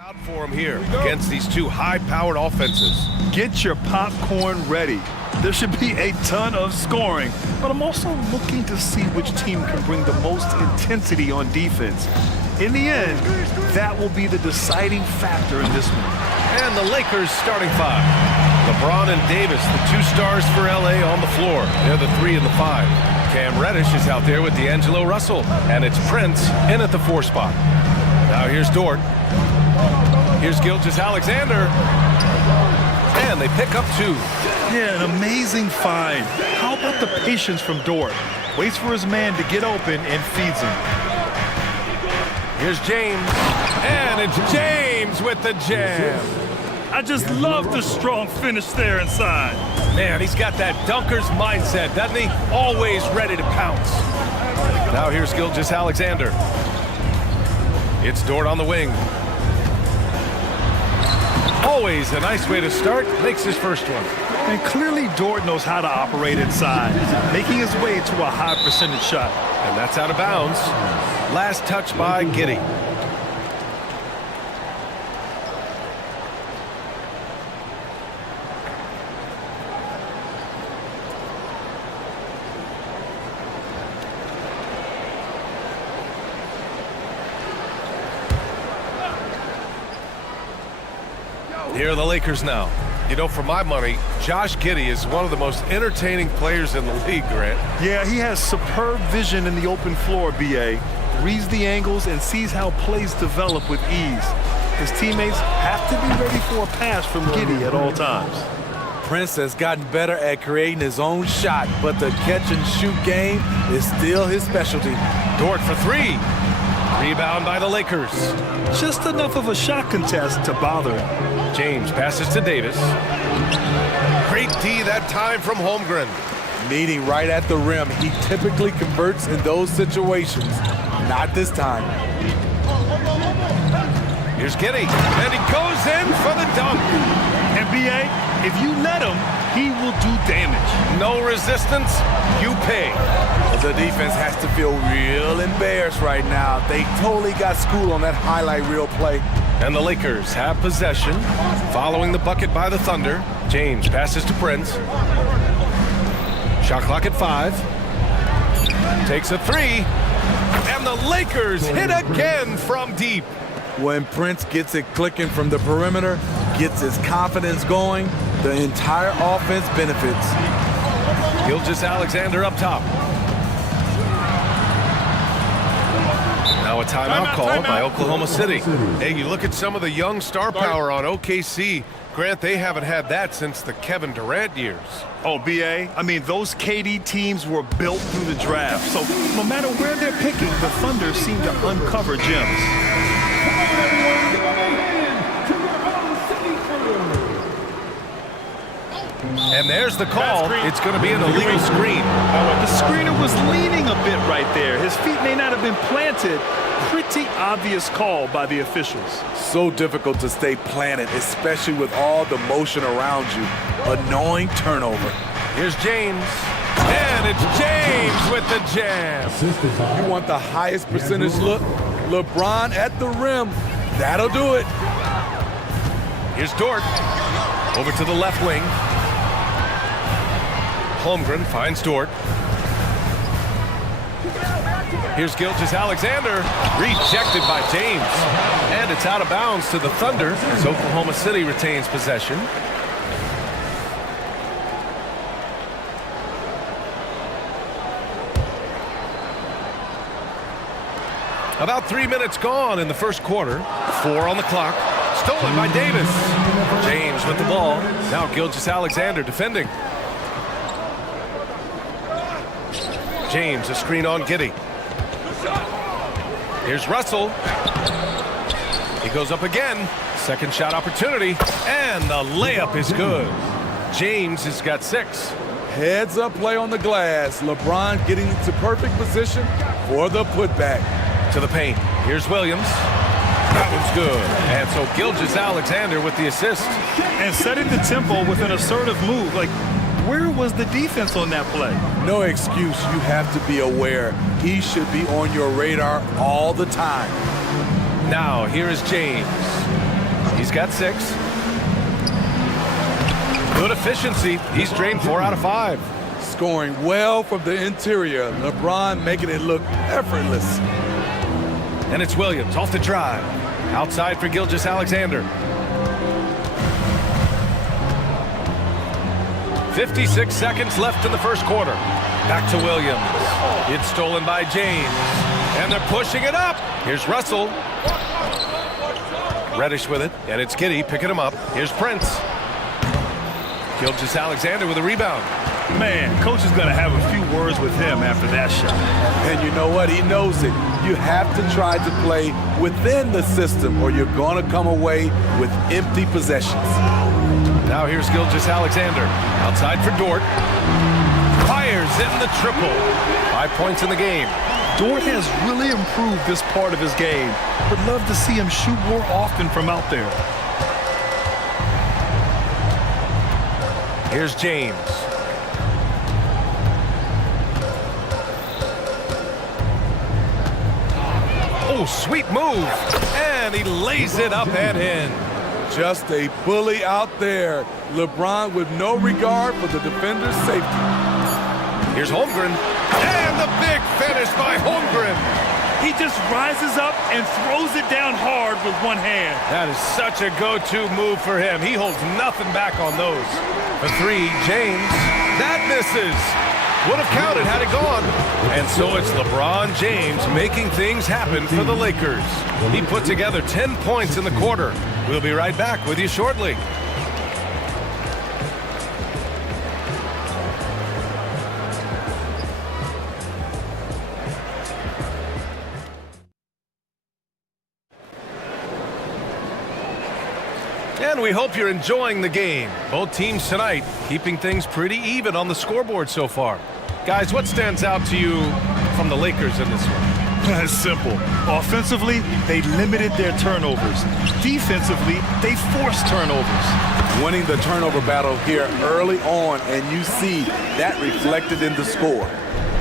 Out for him here against these two high-powered offenses. Get your popcorn ready. There should be a ton of scoring, but I'm also looking to see which team can bring the most intensity on defense. In the end, that will be the deciding factor in this one. And the Lakers starting five. LeBron and Davis, the two stars for LA on the floor. They're the 3 and the 5. Cam Reddish is out there with D'Angelo Russell. And it's Prince in at the 4 spot. Now here's Dort. Here's Gilgeous-Alexander. And they pick up 2. Yeah, an amazing find. How about the patience from Dort? Waits for his man to get open and feeds him. Here's James. And it's James with the jam. I just love the strong finish there inside. Man, he's got that dunker's mindset, doesn't he? Always ready to pounce. Now here's Gilgeous-Alexander. It's Dort on the wing. Always a nice way to start. Makes his first one. And clearly Dort knows how to operate inside, making his way to a high percentage shot. And that's out of bounds. Last touch by Giddey. Here are the Lakers now. You know, for my money, Josh Giddey is one of the most entertaining players in the league, Grant. Yeah, he has superb vision in the open floor, B.A. Reads the angles and sees how plays develop with ease. His teammates have to be ready for a pass from Giddey at all times. Prince has gotten better at creating his own shot, but the catch-and-shoot game is still his specialty. Dort for 3. Rebound by the Lakers. Just enough of a shot contest to bother him. James passes to Davis. Great D that time from Holmgren. Meeting right at the rim. He typically converts in those situations. Not this time. Here's Giddey, and he goes in for the dunk. And B.A., if you let him, he will do damage. No resistance, you pay. The defense has to feel real embarrassed right now. They totally got schooled on that highlight reel play. And the Lakers have possession. Following the bucket by the Thunder, James passes to Prince. Shot clock at 5. Takes a 3. And the Lakers hit again from deep. When Prince gets it clicking from the perimeter, gets his confidence going, the entire offense benefits. Gilgeous-Alexander up top. Now a timeout called by Oklahoma City. Hey, you look at some of the young star power on OKC. Grant, they haven't had that since the Kevin Durant years. Oh, B.A., I mean, those KD teams were built through the draft. So no matter where they're picking, the Thunder seem to uncover gems. And there's the call. It's going to be an illegal screen. The screener was leaning a bit right there. His feet may not have been planted. Pretty obvious call by the officials. So difficult to stay planted, especially with all the motion around you. Annoying turnover. Here's James. And it's James with the jam. You want the highest percentage look? LeBron at the rim. That'll do it. Here's Dort. Over to the left wing. Holmgren finds Dort. Here's Gilgeous-Alexander. Rejected by James. And it's out of bounds to the Thunder as Oklahoma City retains possession. About 3 minutes gone in the first quarter. 4 on the clock. Stolen by Davis. James with the ball. Now Gilgeous-Alexander defending. James, a screen on Giddey. Here's Russell. He goes up again. Second shot opportunity. And the layup is good. James has got 6. Heads up play on the glass. LeBron getting into perfect position for the putback. To the paint. Here's Williams. That one's good. And so Gilgeous-Alexander with the assist. And setting the tempo with an assertive move. Like, where was the defense on that play? No excuse. You have to be aware. He should be on your radar all the time. Now, here is James. got 6. Good efficiency. He's drained 4 out of 5. Scoring well from the interior. LeBron making it look effortless. And it's Williams off the drive. Outside for Gilgeous-Alexander. 56 seconds left in the first quarter. Back to Williams. It's stolen by James. And they're pushing it up. Here's Russell. Reddish with it. And it's Giddey picking him up. Here's Prince. Gilgeous-Alexander with a rebound. Man, coach is going to have a few words with him after that shot. And you know what? He knows it. You have to try to play within the system or you're going to come away with empty possessions. Now here's Gilgeous-Alexander. Outside for Dort. Fires in the triple. 5 points in the game. Dort has really improved this part of his game. Would love to see him shoot more often from out there. Here's James. Oh, sweet move. And he lays it up and in. Just a bully out there. LeBron with no regard for the defender's safety. Here's Holmgren. And the big finish by Holmgren. He just rises up and throws it down hard with one hand. That is such a go-to move for him. He holds nothing back on those. For 3, James. That misses. Would have counted had it gone. And so it's LeBron James making things happen for the Lakers. He put together 10 points in the quarter. We'll be right back with you shortly. And we hope you're enjoying the game. Both teams tonight keeping things pretty even on the scoreboard so far. Guys, what stands out to you from the Lakers in this one? It's simple. Offensively, they limited their turnovers. Defensively, they forced turnovers. Winning the turnover battle here early on, and you see that reflected in the score.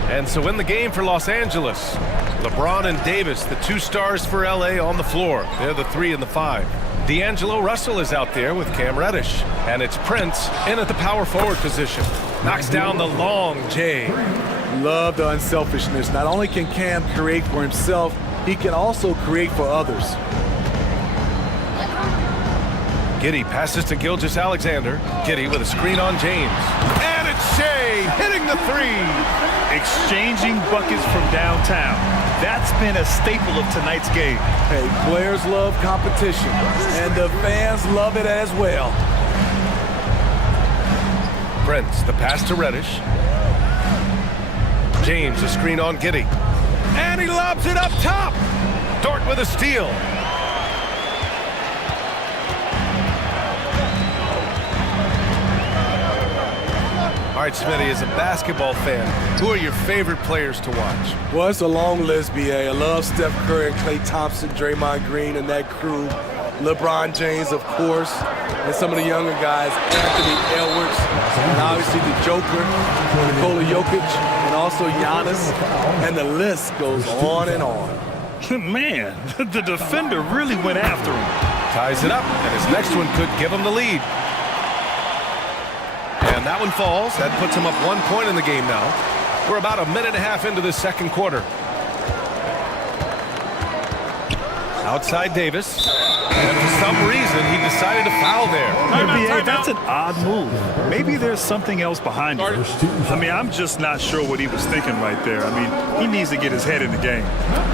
And so in the game for Los Angeles, LeBron and Davis, the 2 stars for LA on the floor. They're the 3 and the 5. D'Angelo Russell is out there with Cam Reddish. And it's Prince in at the power forward position. Knocks down the long J. Love the unselfishness. Not only can Cam create for himself, he can also create for others. Giddey passes to Gilgeous-Alexander. Giddey with a screen on James. And it's Shea hitting the 3. Exchanging buckets from downtown. That's been a staple of tonight's game. Hey, players love competition, and the fans love it as well. Prince, the pass to Reddish. James, a screen on Giddey. And he lobs it up top. Dort with a steal. All right, Smitty, as a basketball fan, who are your favorite players to watch? Well, it's a long list, B.A. I love Steph Curry, Klay Thompson, Draymond Green, and that crew. LeBron James, of course, and some of the younger guys, Anthony Edwards, and obviously the Joker, Nikola Jokic, and also Giannis, and the list goes on and on. Man, the defender really went after him. Ties it up, and his next one could give him the lead. And that one falls. That puts him up 1 point in the game now. We're about a minute and a half into this second quarter. Outside Davis. And for some reason, he decided to foul there. NBA, that's an odd move. Maybe there's something else behind it. I mean, I'm just not sure what he was thinking right there. I mean, he needs to get his head in the game.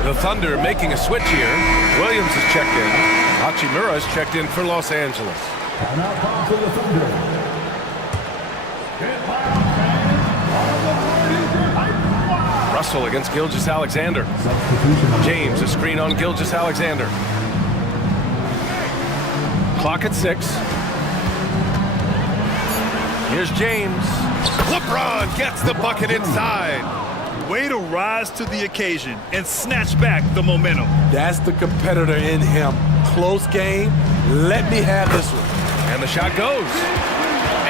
The Thunder making a switch here. Williams is checked in. Hachimura is checked in for Los Angeles. Russell against Gilgeous-Alexander. James, a screen on Gilgeous-Alexander. Clock at 6. Here's James. LeBron gets the bucket inside. Way to rise to the occasion and snatch back the momentum. That's the competitor in him. Close game. Let me have this one. And the shot goes.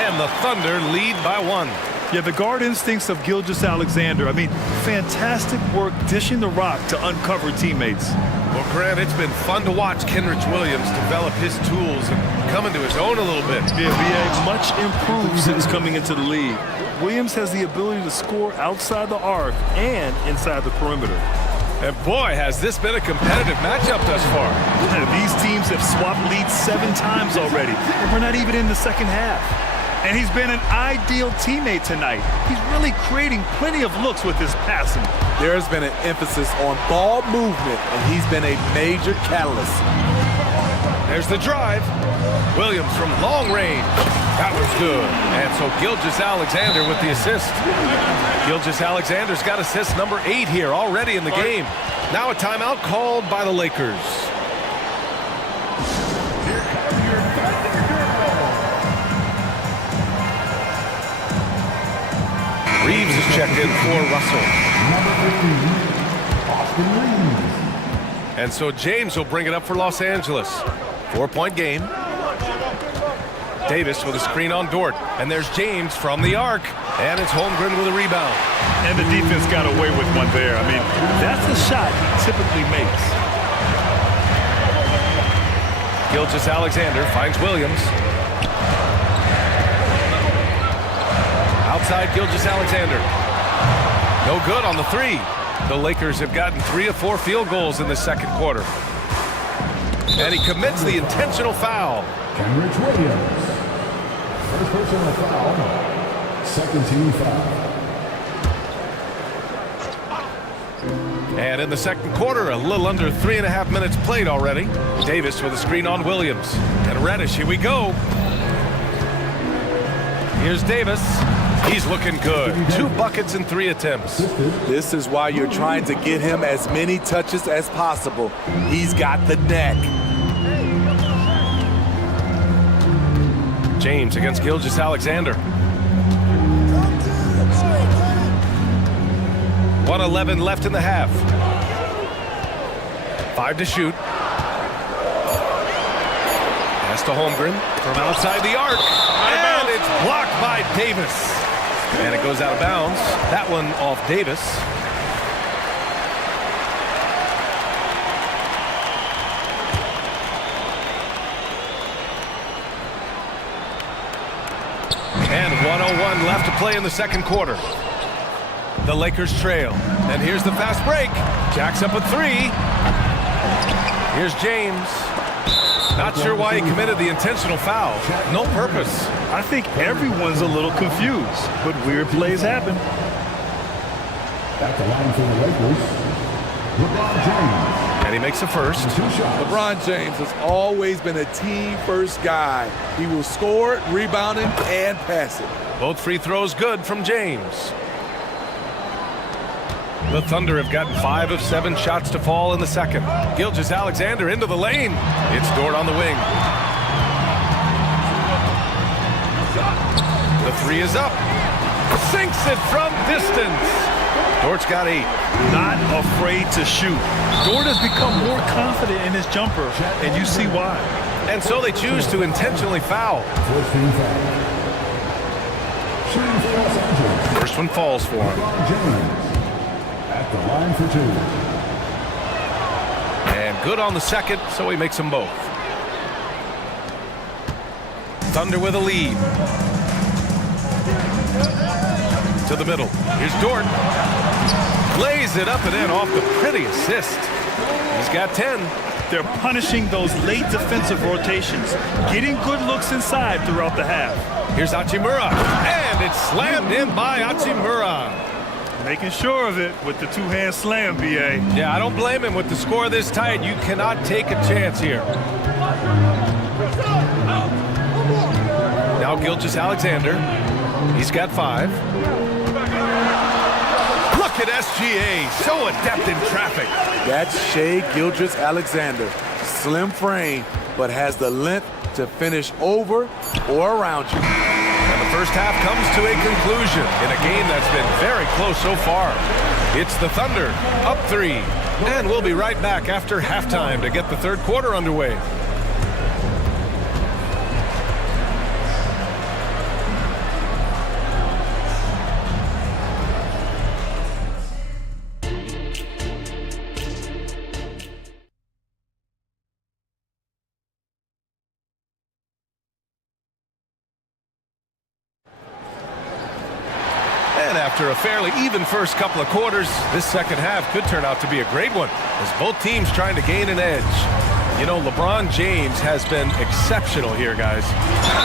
And the Thunder lead by 1. Yeah, the guard instincts of Gilgeous-Alexander. I mean, fantastic work dishing the rock to uncover teammates. Well, Grant, it's been fun to watch Kenrich Williams develop his tools and come into his own a little bit. Yeah, BA, much improved since coming into the league. Williams has the ability to score outside the arc and inside the perimeter. And boy, has this been a competitive matchup thus far. These teams have swapped leads 7 times already, and we're not even in the second half. And he's been an ideal teammate tonight. He's really creating plenty of looks with his passing. There's been an emphasis on ball movement, and he's been a major catalyst. There's the drive. Williams from long range. That was good. And so Gilgeous-Alexander with the assist. Gilgeous-Alexander's got assist number 8 here already in the game. Now a timeout called by the Lakers. Reeves is checked in for Russell. And so James will bring it up for Los Angeles. 4-point game. Davis with a screen on Dort. And there's James from the arc. And it's Holmgren with a rebound. And the defense got away with one there. I mean, that's the shot he typically makes. Gilgeous-Alexander finds Williams. Outside Gilgeous-Alexander. No good on the 3. The Lakers have gotten 3 of 4 field goals in the second quarter. And he commits the intentional foul. Kenrich Williams. First personal foul. Second team foul. And in the second quarter, a little under 3.5 minutes played already. Davis with a screen on Williams. And Reddish, here we go. Here's Davis. He's looking good. 2 buckets in 3 attempts. This is why you're trying to get him as many touches as possible. He's got the neck. James against Gilgeous-Alexander. 1:11 left in the half. 5 to shoot. Pass to Holmgren from outside the arc. And it's blocked by Davis. And it goes out of bounds. That one off Davis. And 1:01 left to play in the second quarter. The Lakers trail. And here's the fast break. Jacks up a 3. Here's James. Not sure why he committed the intentional foul. No purpose. I think everyone's a little confused, but weird plays happen. At the line for the Lakers, LeBron James. And he makes the first. LeBron James has always been a team-first guy. He will score it, rebound it, and pass it. Both free throws good from James. The Thunder have gotten 5 of 7 shots to fall in the second. Gilgeous-Alexander into the lane. It's Dort on the wing. The 3 is up. Sinks it from distance. Dort's got 8. Not afraid to shoot. Dort has become more confident in his jumper, and you see why. And so they choose to intentionally foul. First one falls for him. At the line for 2. And good on the second, so he makes them both. Thunder with a lead. To the middle. Here's Dort. Lays it up and in off the pretty assist. He's got 10. They're punishing those late defensive rotations, getting good looks inside throughout the half. Here's Hachimura. And it's slammed in by Hachimura. Making sure of it with the 2-hand slam, BA. Yeah, I don't blame him with the score this tight. You cannot take a chance here. Now Gilgeous-Alexander. He's got 5. Look at SGA, so adept in traffic. That's Shai Gilgeous-Alexander. Slim frame, but has the length to finish over or around you. And the first half comes to a conclusion in a game that's been very close so far. It's the Thunder, up 3. And we'll be right back after halftime to get the third quarter underway. after a fairly even first couple of quarters. This second half could turn out to be a great one as both teams trying to gain an edge. You know, LeBron James has been exceptional here, guys.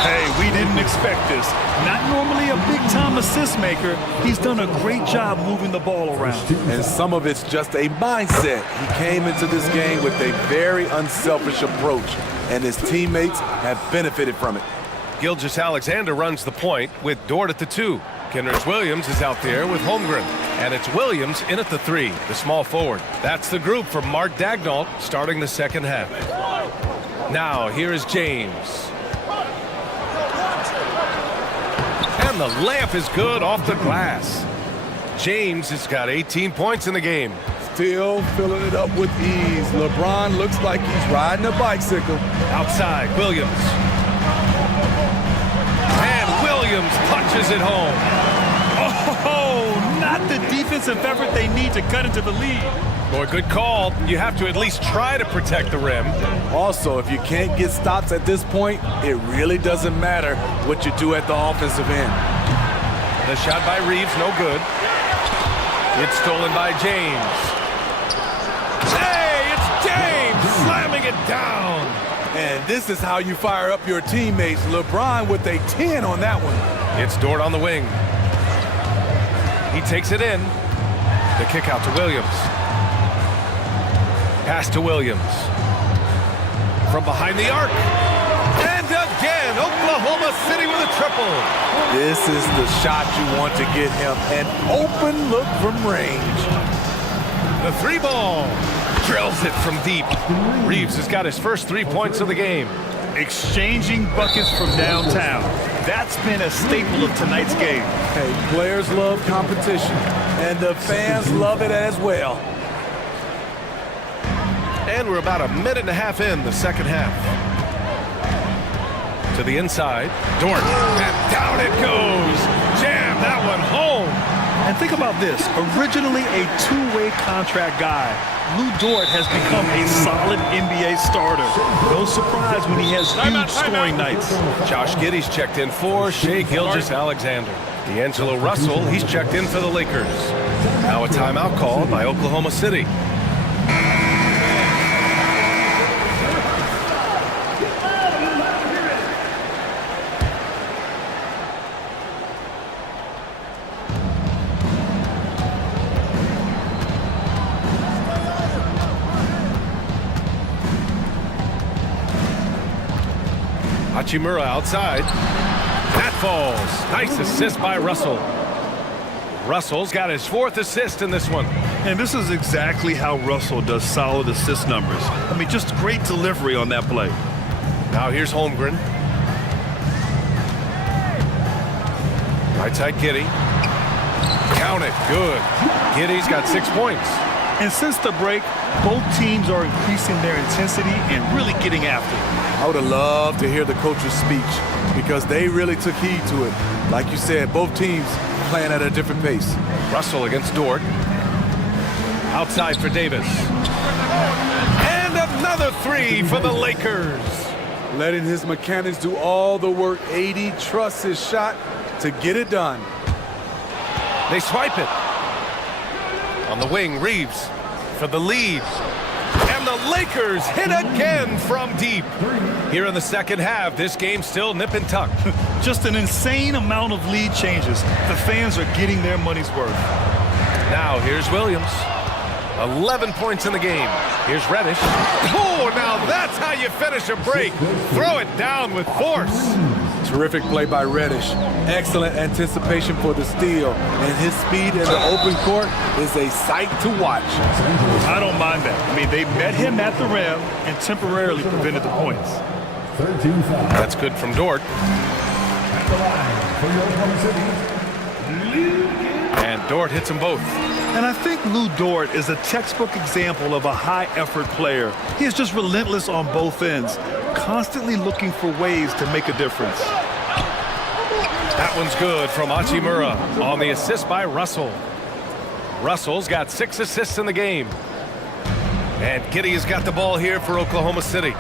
Hey, we didn't expect this. Not normally a big-time assist maker. He's done a great job moving the ball around. And some of it's just a mindset. He came into this game with a very unselfish approach, and his teammates have benefited from it. Gilgeous-Alexander runs the point with Dort at the 2. Kenrich Williams is out there with Holmgren. And it's Williams in at the 3, the small forward. That's the group for Mark Daigneault starting the second half. Now, here is James. And the layup is good off the glass. James has got 18 points in the game. Still filling it up with ease. LeBron looks like he's riding a bicycle. Outside, Williams. And Williams punches it home. Oh, not the defensive effort they need to cut into the lead. Boy, good call. You have to at least try to protect the rim. Also, if you can't get stops at this point, it really doesn't matter what you do at the offensive end. The shot by Reeves, no good. It's stolen by James. Hey, it's James slamming it down. And this is how you fire up your teammates. LeBron with a 10 on that one. It's Dort on the wing. He takes it in. The kick out to Williams. Pass to Williams. From behind the arc. And again, Oklahoma City with a triple. This is the shot you want to get him. An open look from range. The 3 ball. Drills it from deep. Reeves has got his first 3 points of the game. Exchanging buckets from downtown. That's been a staple of tonight's game. Hey, players love competition, and the fans love it as well. And we're about a minute and a half in the second half. To the inside. Dort. And down it goes. Jam that one home. And think about this. Originally a two-way contract guy, Lou Dort has become a solid NBA starter. No surprise when he has huge scoring nights. Josh Giddey's checked in for Shai Gilgeous-Alexander. D'Angelo Russell, he's checked in for the Lakers. Now a timeout called by Oklahoma City. Hachimura outside. That falls. Nice assist by Russell. Russell's got his 4th assist in this one. And this is exactly how Russell does solid assist numbers. I mean, just great delivery on that play. Now here's Holmgren. Right side, Giddey. Count it. Good. Giddey's got 6 points. And since the break, both teams are increasing their intensity and really getting after it. I would have loved to hear the coach's speech because they really took heed to it. Like you said, both teams playing at a different pace. Russell against Dort. Outside for Davis. And another 3 for the Lakers. Letting his mechanics do all the work. AD trusts his shot to get it done. They swipe it. On the wing, Reeves for the lead. And the Lakers hit again from deep. Here in the second half, this game's still nip and tuck. Just an insane amount of lead changes. The fans are getting their money's worth. Now here's Williams. 11 points in the game. Here's Reddish. Oh, now that's how you finish a break. Throw it down with force. Terrific play by Reddish. Excellent anticipation for the steal. And his speed in the open court is a sight to watch. I don't mind that. I mean, they met him at the rim and temporarily prevented the points. That's good from Dort. And Dort hits them both. And I think Lou Dort is a textbook example of a high-effort player. He is just relentless on both ends, constantly looking for ways to make a difference. That one's good from Hachimura on the assist by Russell. Russell's got 6 assists in the game. And Giddey has got the ball here for Oklahoma City.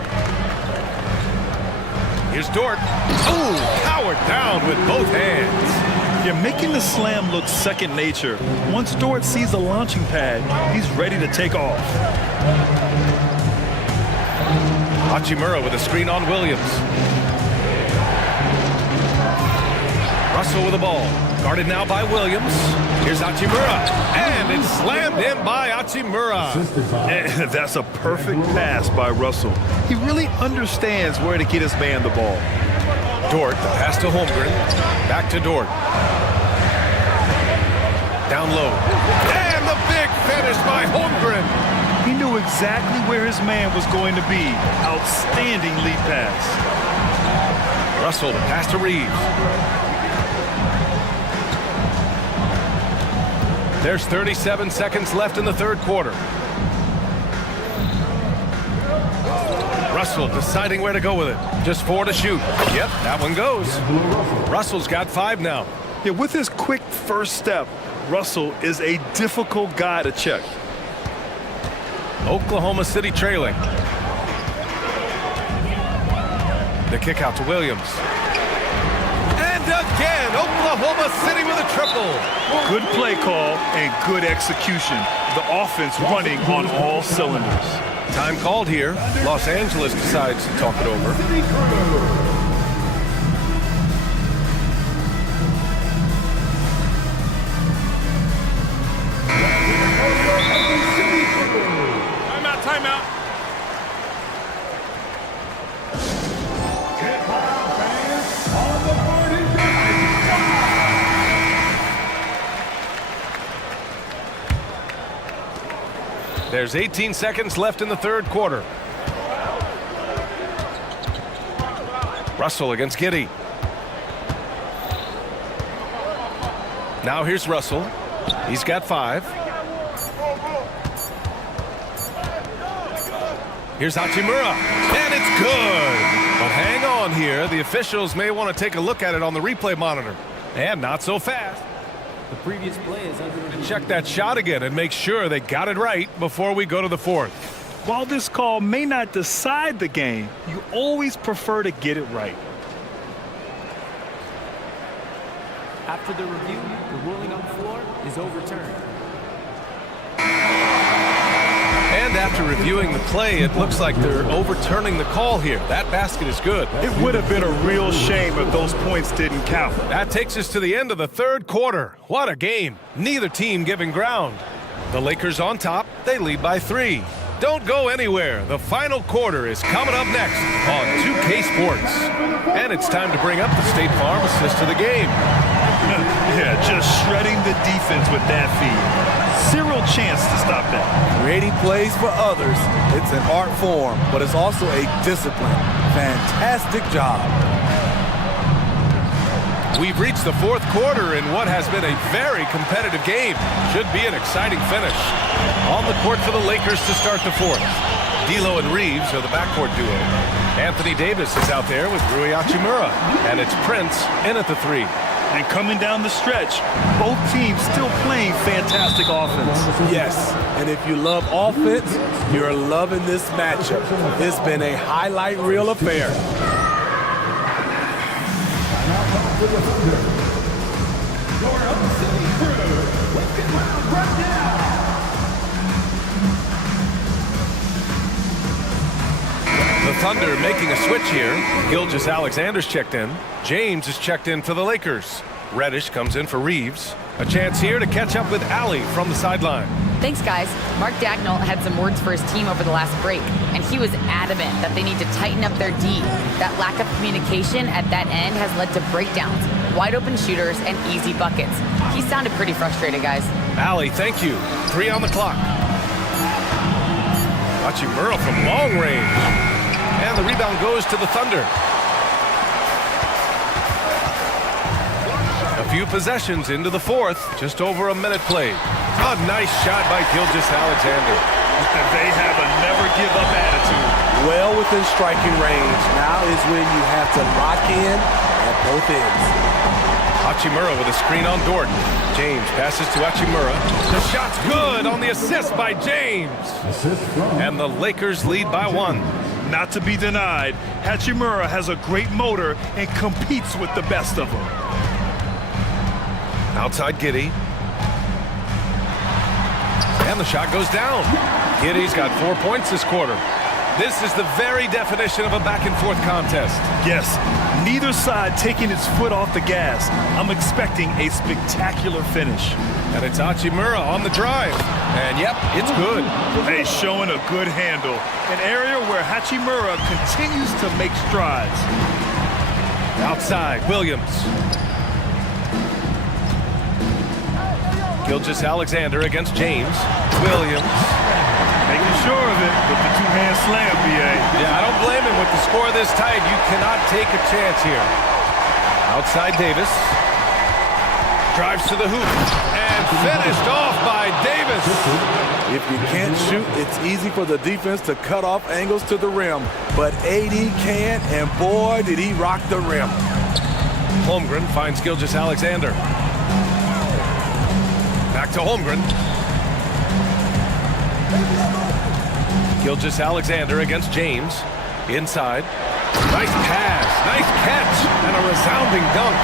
Here's Dort. Ooh, powered down with both hands. Yeah, making the slam look second nature. Once Dort sees the launching pad, he's ready to take off. Hachimura with a screen on Williams. Russell with the ball. Guarded now by Williams. Here's Hachimura. And it's slammed in by Hachimura. And that's a perfect pass by Russell. He really understands where to get his man the ball. Dort, the pass to Holmgren. Back to Dort. Down low. And the big finish by Holmgren. He knew exactly where his man was going to be. Outstanding lead pass. Russell, the pass to Reeves. There's 37 seconds left in the third quarter. Russell deciding where to go with it. Just 4 to shoot. Yep, that one goes. Russell's got 5 now. Yeah, with his quick first step, Russell is a difficult guy to check. Oklahoma City trailing. The kick out to Williams. And again, Oklahoma City with a triple. Good play call and good execution. The offense running on all cylinders. Time called here. Los Angeles decides to talk it over. Timeout. There's 18 seconds left in the third quarter. Russell against Giddey. Now here's Russell. He's got 5. Here's Hachimura, and it's good. But hang on here. The officials may want to take a look at it on the replay monitor. And not so fast. The previous play is under review. Check that shot again and make sure they got it right before we go to the fourth. While this call may not decide the game, you always prefer to get it right. After the review, the ruling on the floor is overturned. And after reviewing the play, it looks like they're overturning the call here. That basket is good. It would have been a real shame if those points didn't count. That takes us to the end of the third quarter. What a game. Neither team giving ground. The Lakers on top. They lead by 3. Don't go anywhere. The final quarter is coming up next on 2K Sports. And it's time to bring up the State Farm assist to the game. Yeah, just shredding the defense with that feed. Zero chance to stop that. Creating plays for others, it's an art form, but it's also a discipline. Fantastic job. We've reached the fourth quarter in what has been a very competitive game. Should be an exciting finish. On the court for the Lakers to start the fourth. D'Lo and Reeves are the backcourt duo. Anthony Davis is out there with Rui Hachimura. And it's Prince in at the 3. And coming down the stretch, both teams still playing fantastic offense. Yes, and if you love offense, you're loving this matchup. It's been a highlight reel affair. The Thunder making a switch here. Gilgeous-Alexander's checked in. James is checked in for the Lakers. Reddish comes in for Reeves. A chance here to catch up with Allie from the sideline. Thanks, guys. Mark Dagnall had some words for his team over the last break, and he was adamant that they need to tighten up their D. That lack of communication at that end has led to breakdowns, wide open shooters, and easy buckets. He sounded pretty frustrated, guys. Allie, thank you. 3 on the clock. Hachimura from long range. And the rebound goes to the Thunder. A few possessions into the fourth, just over a minute played. A nice shot by Gilgeous-Alexander. They have a never-give-up attitude. Well within striking range. Now is when you have to lock in at both ends. Hachimura with a screen on Dort. James passes to Hachimura. The shot's good on the assist by James. And the Lakers lead by 1. Not to be denied, Hachimura has a great motor and competes with the best of them. Outside Giddey. And the shot goes down. Giddey's got 4 points this quarter. This is the very definition of a back-and-forth contest. Yes, neither side taking its foot off the gas. I'm expecting a spectacular finish. And it's Hachimura on the drive. And yep, it's good. Hey, showing a good handle. An area where Hachimura continues to make strides. Outside, Williams. Gilgeous-Alexander against James. Williams. Making sure of it with the two-hand slam, BA. Yeah, I don't blame him with the score this tight. You cannot take a chance here. Outside Davis. Drives to the hoop. And finished off by Davis. If you can't shoot, it's easy for the defense to cut off angles to the rim. But AD can, and boy, did he rock the rim. Holmgren finds Gilgeous-Alexander. Back to Holmgren. Gilgeous-Alexander against James. Inside. Nice pass, nice catch, and a resounding dunk.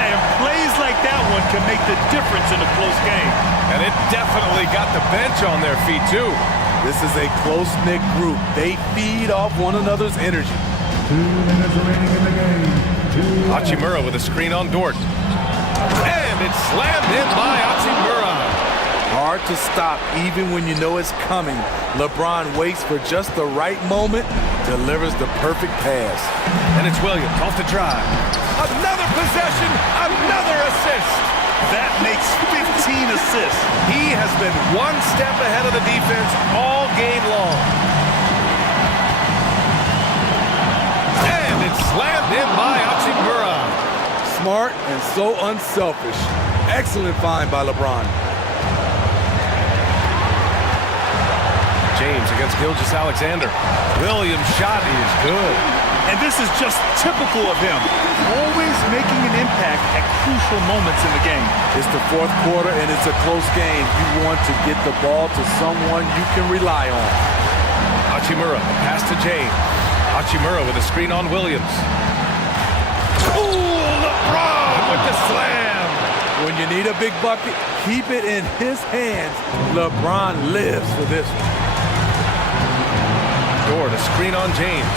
And plays like that one can make the difference in a close game. And it definitely got the bench on their feet, too. This is a close-knit group. They feed off one another's energy. 2 minutes remaining in the game. Hachimura with a screen on Dort. And it's slammed in by Hachimura. Hard to stop even when you know it's coming. LeBron waits for just the right moment, delivers the perfect pass. And it's Williams off the drive. Another possession, another assist. That makes 15 assists. He has been one step ahead of the defense all game long. And it's slammed in by Hachimura. Smart and so unselfish. Excellent find by LeBron. James against Gilgeous-Alexander. Williams' shot is good. And this is just typical of him. Always making an impact at crucial moments in the game. It's the fourth quarter and it's a close game. You want to get the ball to someone you can rely on. Hachimura, pass to James. Hachimura with a screen on Williams. Ooh, LeBron with the slam. When you need a big bucket, keep it in his hands. LeBron lives for this one. Dort, a screen on James.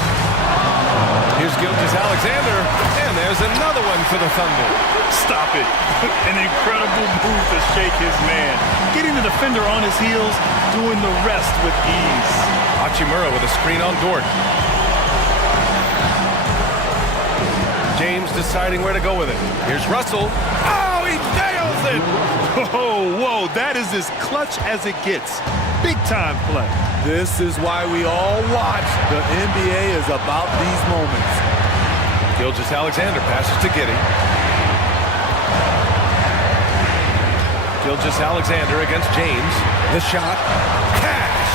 Here's Gilgeous-Alexander, and there's another one for the Thunder. Stop it. An incredible move to shake his man. Getting the defender on his heels, doing the rest with ease. Hachimura with a screen on Dort. James deciding where to go with it. Here's Russell. Oh, he nails it! Oh, whoa, that is as clutch as it gets. Big time play. This is why we all watch. The NBA is about these moments. Gilgeous-Alexander passes to Giddey. Gilgeous-Alexander against James. The shot. Cash!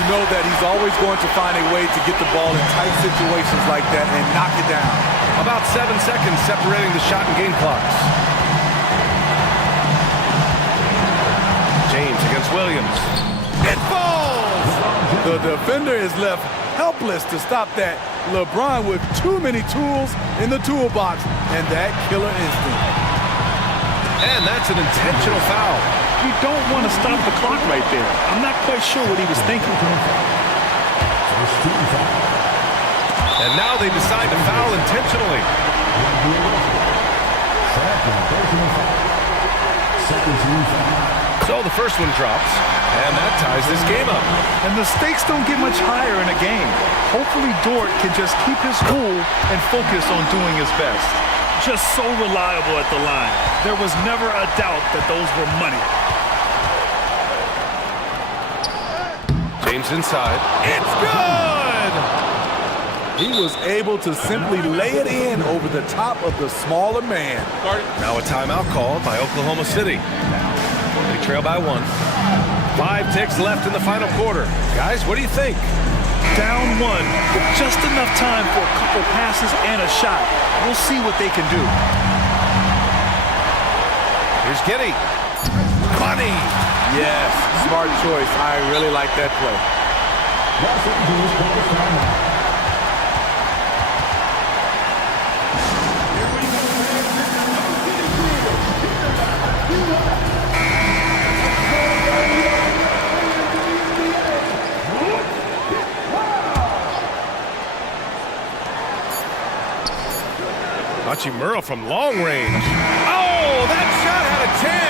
You know that he's always going to find a way to get the ball in tight situations like that and knock it down. About 7 seconds separating the shot and game clocks. James against Williams. It falls! The defender is left helpless to stop that. LeBron with too many tools in the toolbox and that killer instinct. And that's an intentional foul. You don't want to stop the clock right there. I'm not quite sure what he was thinking. And now they decide to foul intentionally. So the first one drops, and that ties this game up. And the stakes don't get much higher in a game. Hopefully Dort can just keep his cool and focus on doing his best. Just so reliable at the line. There was never a doubt that those were money. James inside. It's good! He was able to simply lay it in over the top of the smaller man. Now a timeout called by Oklahoma City. They trail by 1. 5 ticks left in the final quarter. Guys, what do you think? Down 1 with just enough time for a couple passes and a shot. We'll see what they can do. Here's Giddey. Money! Yes, smart choice. I really like that play. Hachimura from long range. Oh, that shot had a chance.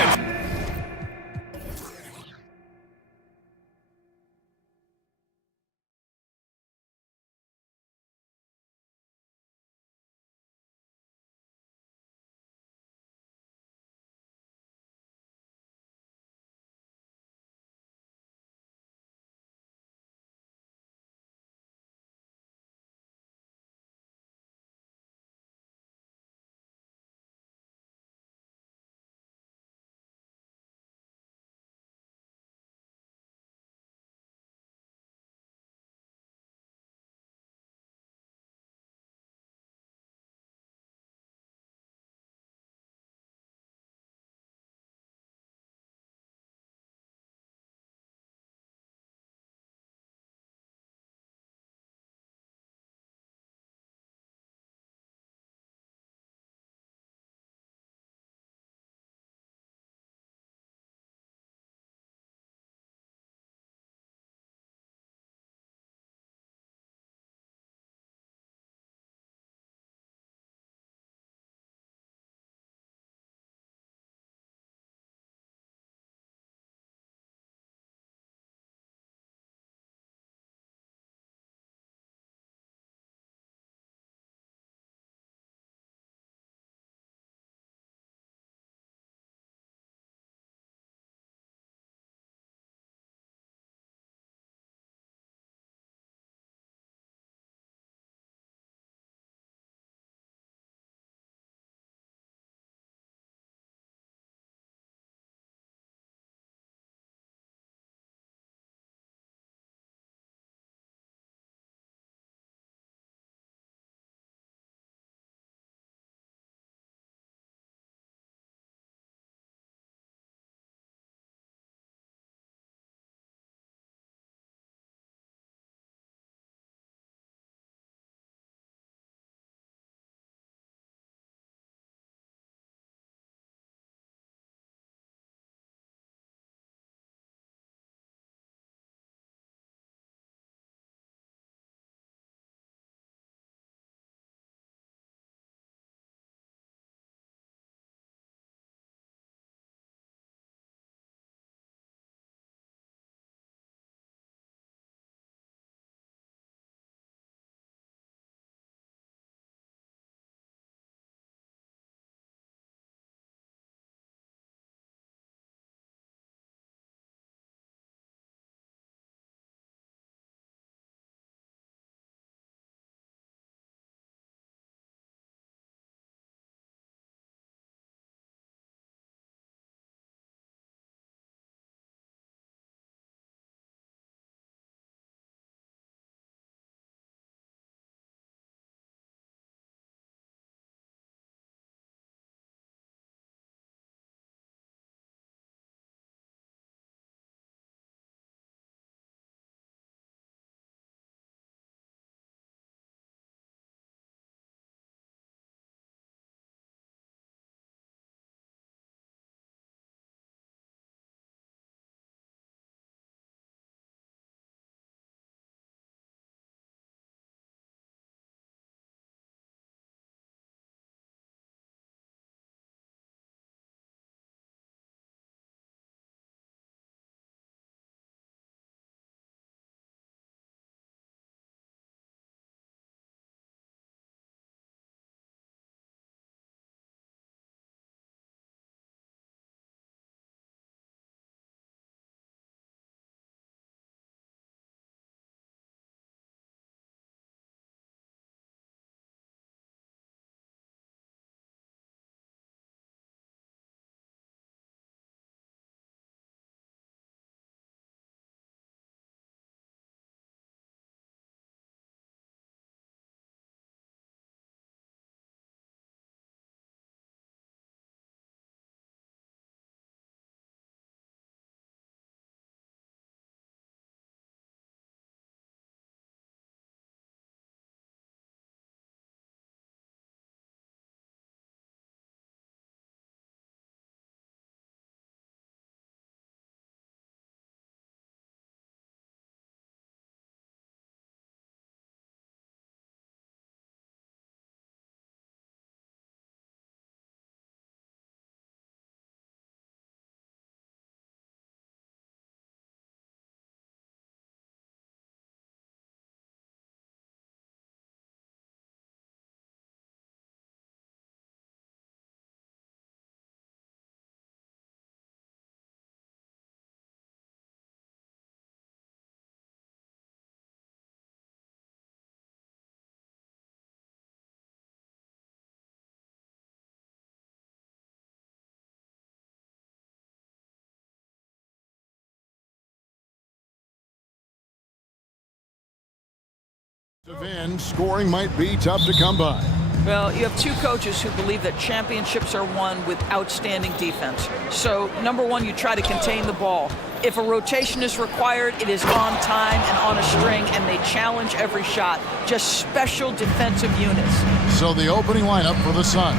Scoring might be tough to come by. Well, you have two coaches who believe that championships are won with outstanding defense. So, number one, you try to contain the ball. If a rotation is required, it is on time and on a string, and they challenge every shot. Just special defensive units. So the opening lineup for the Suns.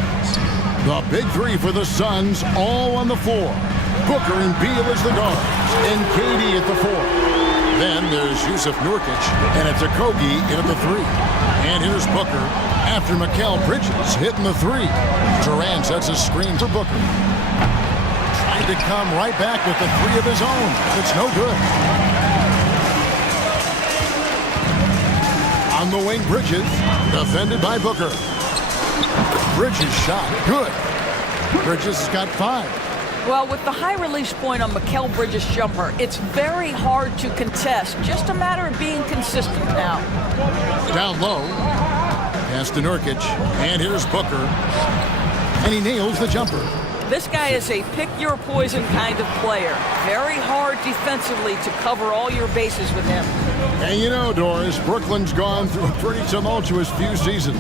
The big three for the Suns, all on the floor. Booker and Beal as the guards, and KD at the four. Then there's Yusuf Nurkic, and it's Okogie in at the three. And here's Booker after Mikal Bridges hitting the three. Durant sets a screen for Booker. Trying to come right back with the three of his own. It's no good. On the wing, Bridges, defended by Booker. Bridges shot, good. Bridges has got 5. Well, with the high release point on Mikal Bridges' jumper, it's very hard to contest. Just a matter of being consistent now. Down low, pass to Nurkic, and here's Booker, and he nails the jumper. This guy is a pick-your-poison kind of player. Very hard defensively to cover all your bases with him. And you know, Doris, Brooklyn's gone through a pretty tumultuous few seasons.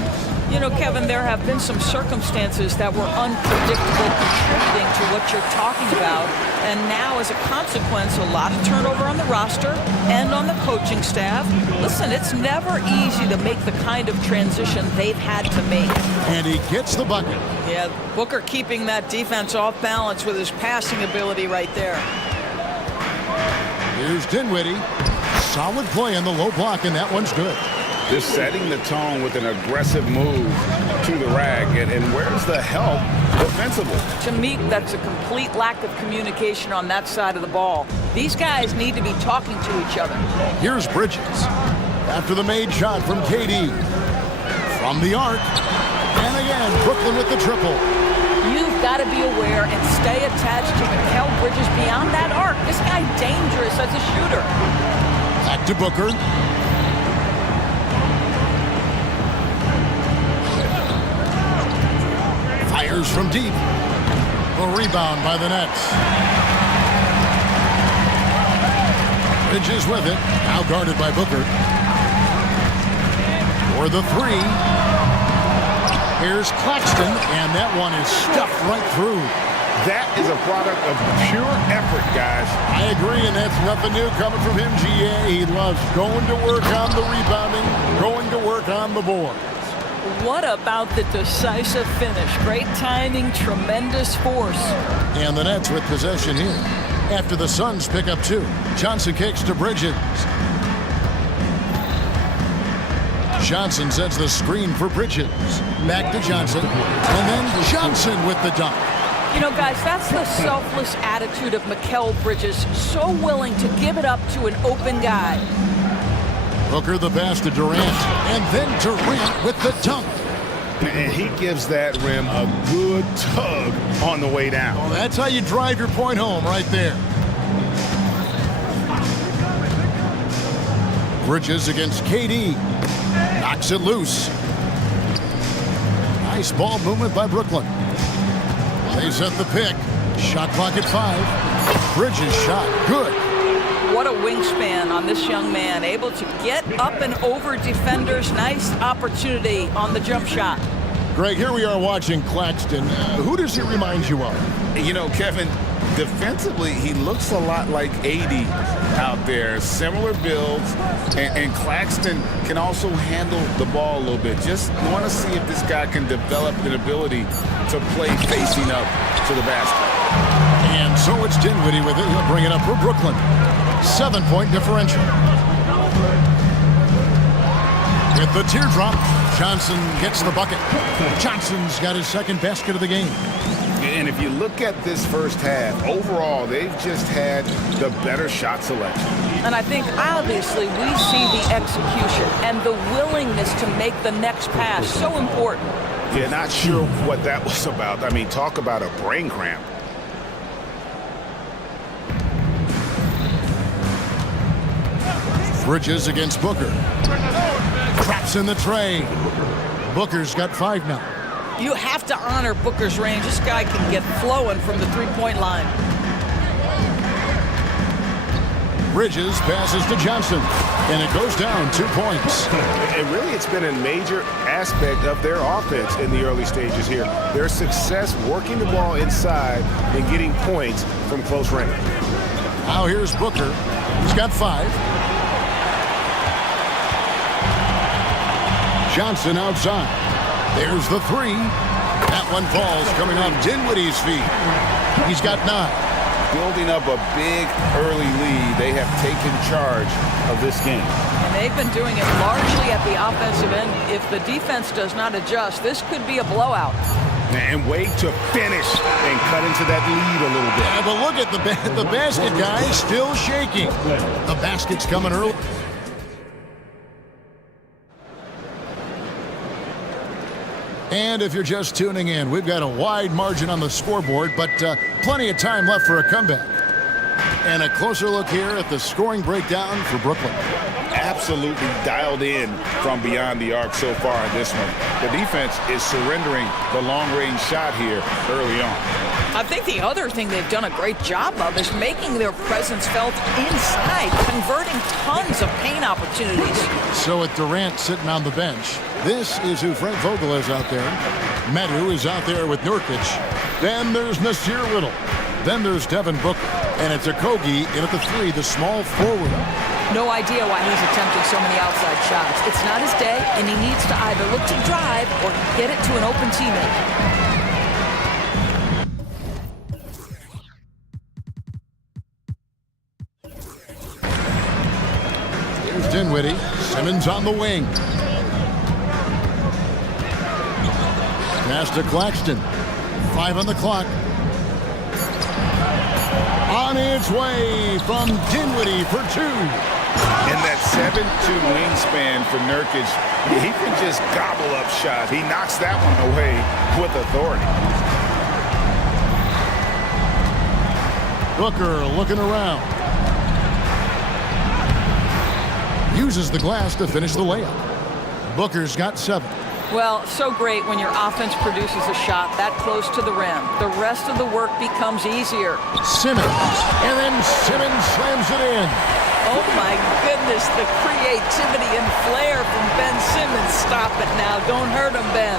You know, Kevin, there have been some circumstances that were unpredictable contributing to what you're talking about. And now, as a consequence, a lot of turnover on the roster and on the coaching staff. Listen, it's never easy to make the kind of transition they've had to make. And he gets the bucket. Yeah, Booker keeping that defense off balance with his passing ability right there. Here's Dinwiddie. Solid play on the low block, and that one's good. Just setting the tone with an aggressive move to the rack. And where's the help defensively? To me, that's a complete lack of communication on that side of the ball. These guys need to be talking to each other. Here's Bridges. After the made shot from KD. From the arc. And again, Brooklyn with the triple. You've got to be aware and stay attached to Mikal Bridges beyond that arc. This guy dangerous as a shooter. Back to Booker. Fires from deep. A rebound by the Nets. Bridges with it. Now guarded by Booker. For the three. Here's Claxton, and that one is stuffed right through. That is a product of pure effort, guys. I agree, and that's nothing new coming from him, GA. He loves going to work on the rebounding, going to work on the board. What about the decisive finish? Great timing, tremendous force. And the Nets with possession here. After the Suns pick up 2. Johnson kicks to Bridges. Johnson sets the screen for Bridges. Back to Johnson. And then Johnson with the dunk. You know, guys, that's the selfless attitude of Mikal Bridges. So willing to give it up to an open guy. Booker the pass to Durant, and then Durant with the dunk. And he gives that rim a good tug on the way down. Well, that's how you drive your point home right there. Bridges against KD. Knocks it loose. Nice ball movement by Brooklyn. They set the pick. Shot clock at 5. Bridges shot. Good. What a wingspan on this young man. Able to get up and over defenders. Nice opportunity on the jump shot. Greg, here we are watching Claxton. Who does he remind you of? You know, Kevin, defensively, he looks a lot like AD out there. Similar builds. And Claxton can also handle the ball a little bit. Just want to see if this guy can develop an ability to play facing up to the basket. And so it's Dinwiddie with it. He'll bring it up for Brooklyn. 7-point differential. With the teardrop, Johnson gets the bucket. Johnson's got his second basket of the game. And if you look at this first half, overall, they've just had the better shot selection. And I think, obviously, we see the execution and the willingness to make the next pass so important. Yeah, not sure what that was about. I mean, talk about a brain cramp. Bridges against Booker. Traps in the tray. Booker's got 5 now. You have to honor Booker's range. This guy can get flowing from the three-point line. Bridges passes to Johnson. And it goes down 2 points. And really, it's been a major aspect of their offense in the early stages here. Their success working the ball inside and getting points from close range. Now here's Booker. He's got 5. Johnson outside. There's the 3. That one falls coming off Dinwiddie's feet. He's got 9. Building up a big early lead, they have taken charge of this game. And they've been doing it largely at the offensive end. If the defense does not adjust, this could be a blowout. And wait to finish and cut into that lead a little bit. Yeah, but look at the basket, guys, still shaking. The basket's coming early. And if you're just tuning in, we've got a wide margin on the scoreboard, but plenty of time left for a comeback. And a closer look here at the scoring breakdown for Brooklyn. Absolutely dialed in from beyond the arc so far in this one. The defense is surrendering the long-range shot here early on. I think the other thing they've done a great job of is making their presence felt inside, converting tons of paint opportunities. So with Durant sitting on the bench, this is who Frank Vogel is out there. Medu is out there with Nurkic. Then there's Nasir Little. Then there's Devin Booker. And it's Okogie in at the 3, the small forward. No idea why he's attempting so many outside shots. It's not his day, and he needs to either look to drive or get it to an open teammate. Here's Dinwiddie. Simmons on the wing. Pass to Claxton. 5 on the clock. On its way from Dinwiddie for 2. And that 7'2" wingspan for Nurkic, he can just gobble up shots. He knocks that one away with authority. Booker looking around. Uses the glass to finish the layup. Booker's got 7. Well, so great when your offense produces a shot that close to the rim. The rest of the work becomes easier. Simmons. And then Simmons slams it in. Oh, my goodness, the creativity and flair from Ben Simmons. Stop it now. Don't hurt him, Ben.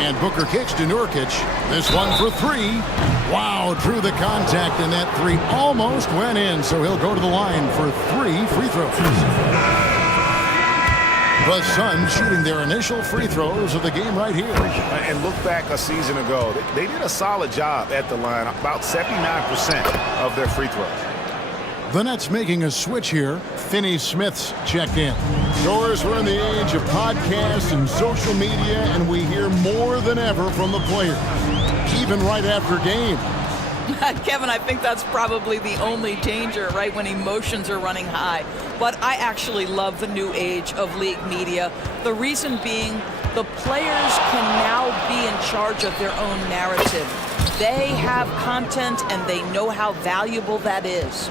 And Booker kicks to Nurkic. This one for 3. Wow, drew the contact, and that 3 almost went in, so he'll go to the line for 3 free throws. The Suns shooting their initial free throws of the game right here. And look back a season ago. They did a solid job at the line, about 79% of their free throws. The Nets making a switch here. Finney Smith's checked in. Doris, we're in the age of podcasts and social media, and we hear more than ever from the players, even right after game. Kevin, I think that's probably the only danger, right, when emotions are running high. But I actually love the new age of league media. The reason being, the players can now be in charge of their own narrative. They have content, and they know how valuable that is.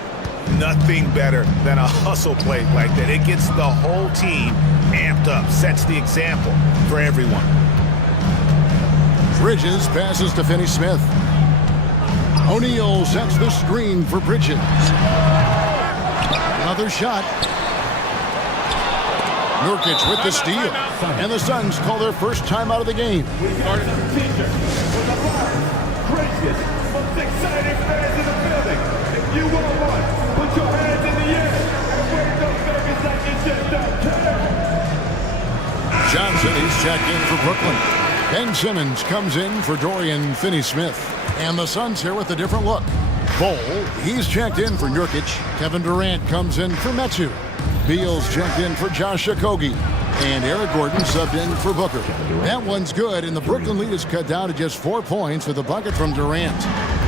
Nothing better than a hustle play like that. It gets the whole team amped up, sets the example for everyone. Bridges passes to Finney Smith. O'Neal sets the screen for Bridges. Another shot. Nurkic with the steal. And the Suns call their first time out of the game. We started the feature with the craziest, most exciting fans in the building. If you want one, put your hands in the air and wave those babies like you just don't care. Johnson, he's checked in for Brooklyn. Ben Simmons comes in for Dorian Finney-Smith. And the Suns here with a different look. Bol, he's checked in for Nurkic. Kevin Durant comes in for Metu. Beal's checked in for Josh Okogie. And Eric Gordon subbed in for Booker. That one's good, and the Brooklyn lead is cut down to just 4 points with a bucket from Durant.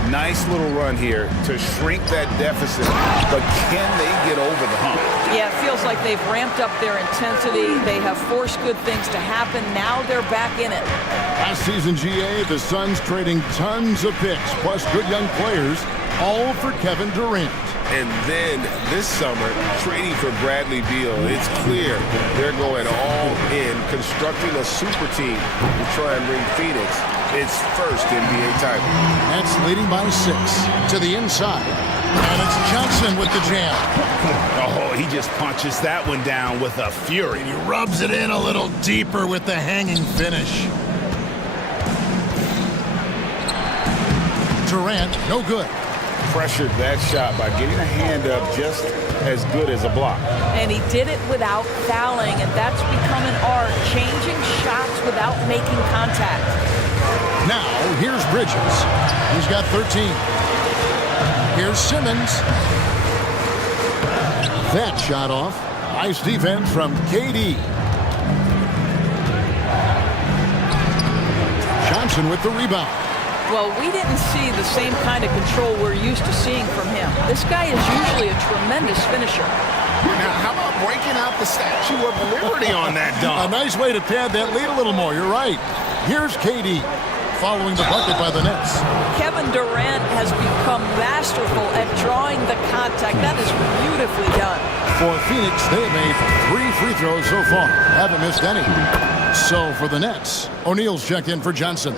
Nice little run here to shrink that deficit, but can they get over the hump? Yeah, it feels like they've ramped up their intensity. They have forced good things to happen. Now they're back in it. Last season, GA, the Suns trading tons of picks, plus good young players, all for Kevin Durant. And then this summer, trading for Bradley Beal. It's clear they're going all in, constructing a super team to try and bring Phoenix its first NBA title. That's leading by 6 to the inside. And it's Johnson with the jam. Oh, he just punches that one down with a fury. He rubs it in a little deeper with the hanging finish. Durant, no good. Pressured that shot by getting a hand up just as good as a block. And he did it without fouling, and that's become an art, changing shots without making contact. Now, here's Bridges. He's got 13. Here's Simmons. That shot off. Nice defense from KD. Johnson with the rebound. Well, we didn't see the same kind of control we're used to seeing from him. This guy is usually a tremendous finisher. Now, how about breaking out the Statue of Liberty on that dunk? A nice way to pad that lead a little more. You're right. Here's KD following the bucket by the Nets. Kevin Durant has become masterful at drawing the contact. That is beautifully done. For Phoenix, they have made 3 free throws so far. Haven't missed any. So for the Nets, O'Neal's checked in for Johnson.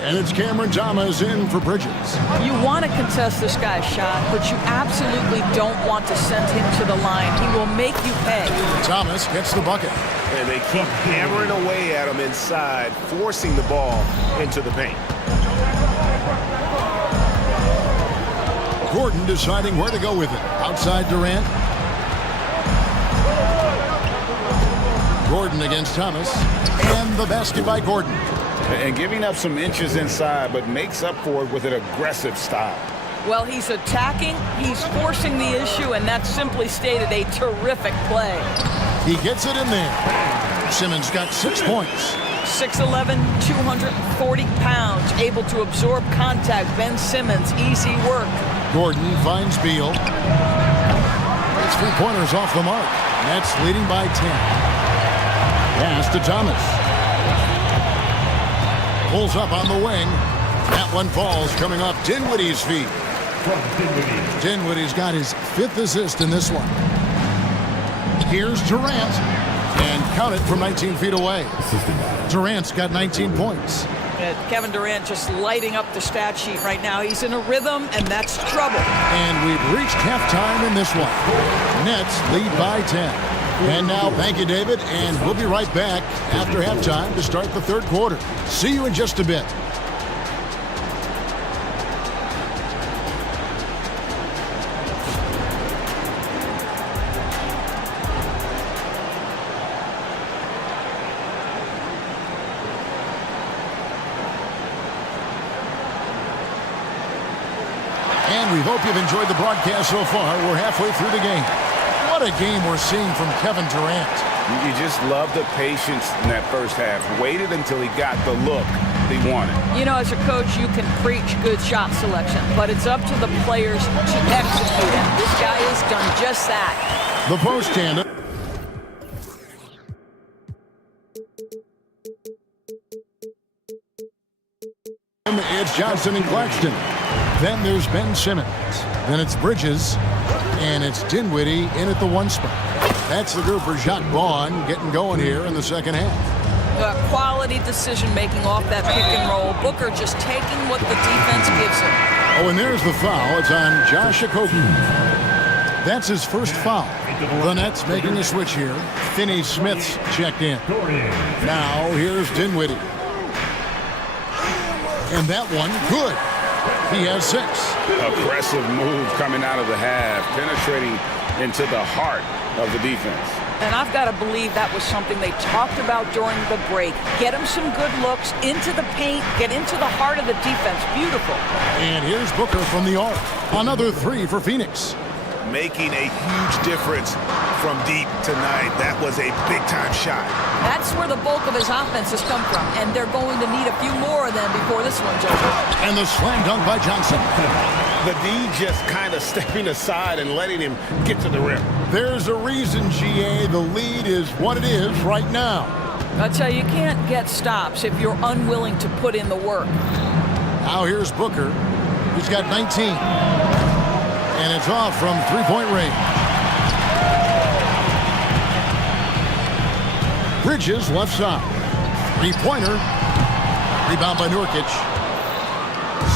And it's Cameron Thomas in for Bridges. You want to contest this guy's shot, but you absolutely don't want to send him to the line. He will make you pay. Thomas gets the bucket. And they keep hammering away at him inside, forcing the ball into the paint. Gordon deciding where to go with it. Outside Durant. Gordon against Thomas. And the basket by Gordon. And giving up some inches inside, but makes up for it with an aggressive style. Well, he's attacking, he's forcing the issue, and that's simply stated a terrific play. He gets it in there. Simmons got 6 points. 6'11", 240 pounds, able to absorb contact. Ben Simmons, easy work. Gordon finds Beal. It's 3-pointers off the mark. Nets leading by 10. Pass to Thomas. Pulls up on the wing. That one falls coming off Dinwiddie's feet. Dinwiddie's got his 5th assist in this one. Here's Durant. And count it from 19 feet away. Durant's got 19 points. Kevin Durant just lighting up the stat sheet right now. He's in a rhythm, and that's trouble. And we've reached halftime in this one. Nets lead by 10. And now, thank you, David, and we'll be right back after halftime to start the 3rd quarter. See you in just a bit. And we hope you've enjoyed the broadcast so far. We're halfway through the game. What a game we're seeing from Kevin Durant. You just love the patience in that first half. Waited until he got the look he wanted. You know, as a coach, you can preach good shot selection, but it's up to the players to execute it. This guy has done just that. The post tandem. It's Johnson and Claxton. Then there's Ben Simmons. Then it's Bridges. And it's Dinwiddie in at the 1 spot. That's the group for Jacques Vaughn getting going here in the second half. Quality decision-making off that pick and roll. Booker just taking what the defense gives him. Oh, and there's the foul. It's on Josh Okogie. That's his first foul. The Nets making a switch here. Finney Smith's checked in. Now here's Dinwiddie. And that one, good. He has 6. Aggressive move coming out of the half, penetrating into the heart of the defense. And I've got to believe that was something they talked about during the break. Get him some good looks into the paint, get into the heart of the defense. Beautiful. And here's Booker from the arc. Another 3 for Phoenix. Making a huge difference from deep tonight. That was a big-time shot. That's where the bulk of his offense has come from, and they're going to need a few more of them before this one's over. And the slam dunk by Johnson. The D just kind of stepping aside and letting him get to the rim. There's a reason, GA, the lead is what it is right now. I tell you, you can't get stops if you're unwilling to put in the work. Now here's Booker. He's got 19. And it's off from 3-point range. Bridges left side. 3-pointer. Rebound by Nurkic.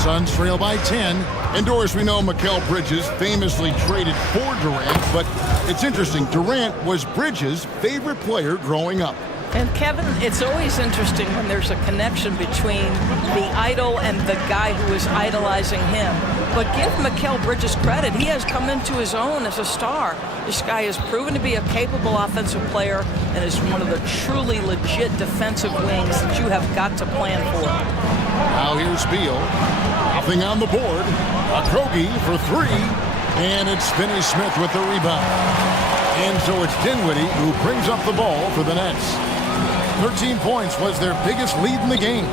Suns trail by 10. And Doris, we know Mikal Bridges famously traded for Durant, but it's interesting. Durant was Bridges' favorite player growing up. And Kevin, it's always interesting when there's a connection between the idol and the guy who is idolizing him. But give Mikal Bridges credit. He has come into his own as a star. This guy has proven to be a capable offensive player and is one of the truly legit defensive wings that you have got to plan for. Now here's Beal. Nothing on the board. Okogie for three. And it's Finney Smith with the rebound. And so it's Dinwiddie who brings up the ball for the Nets. 13 points was their biggest lead in the game.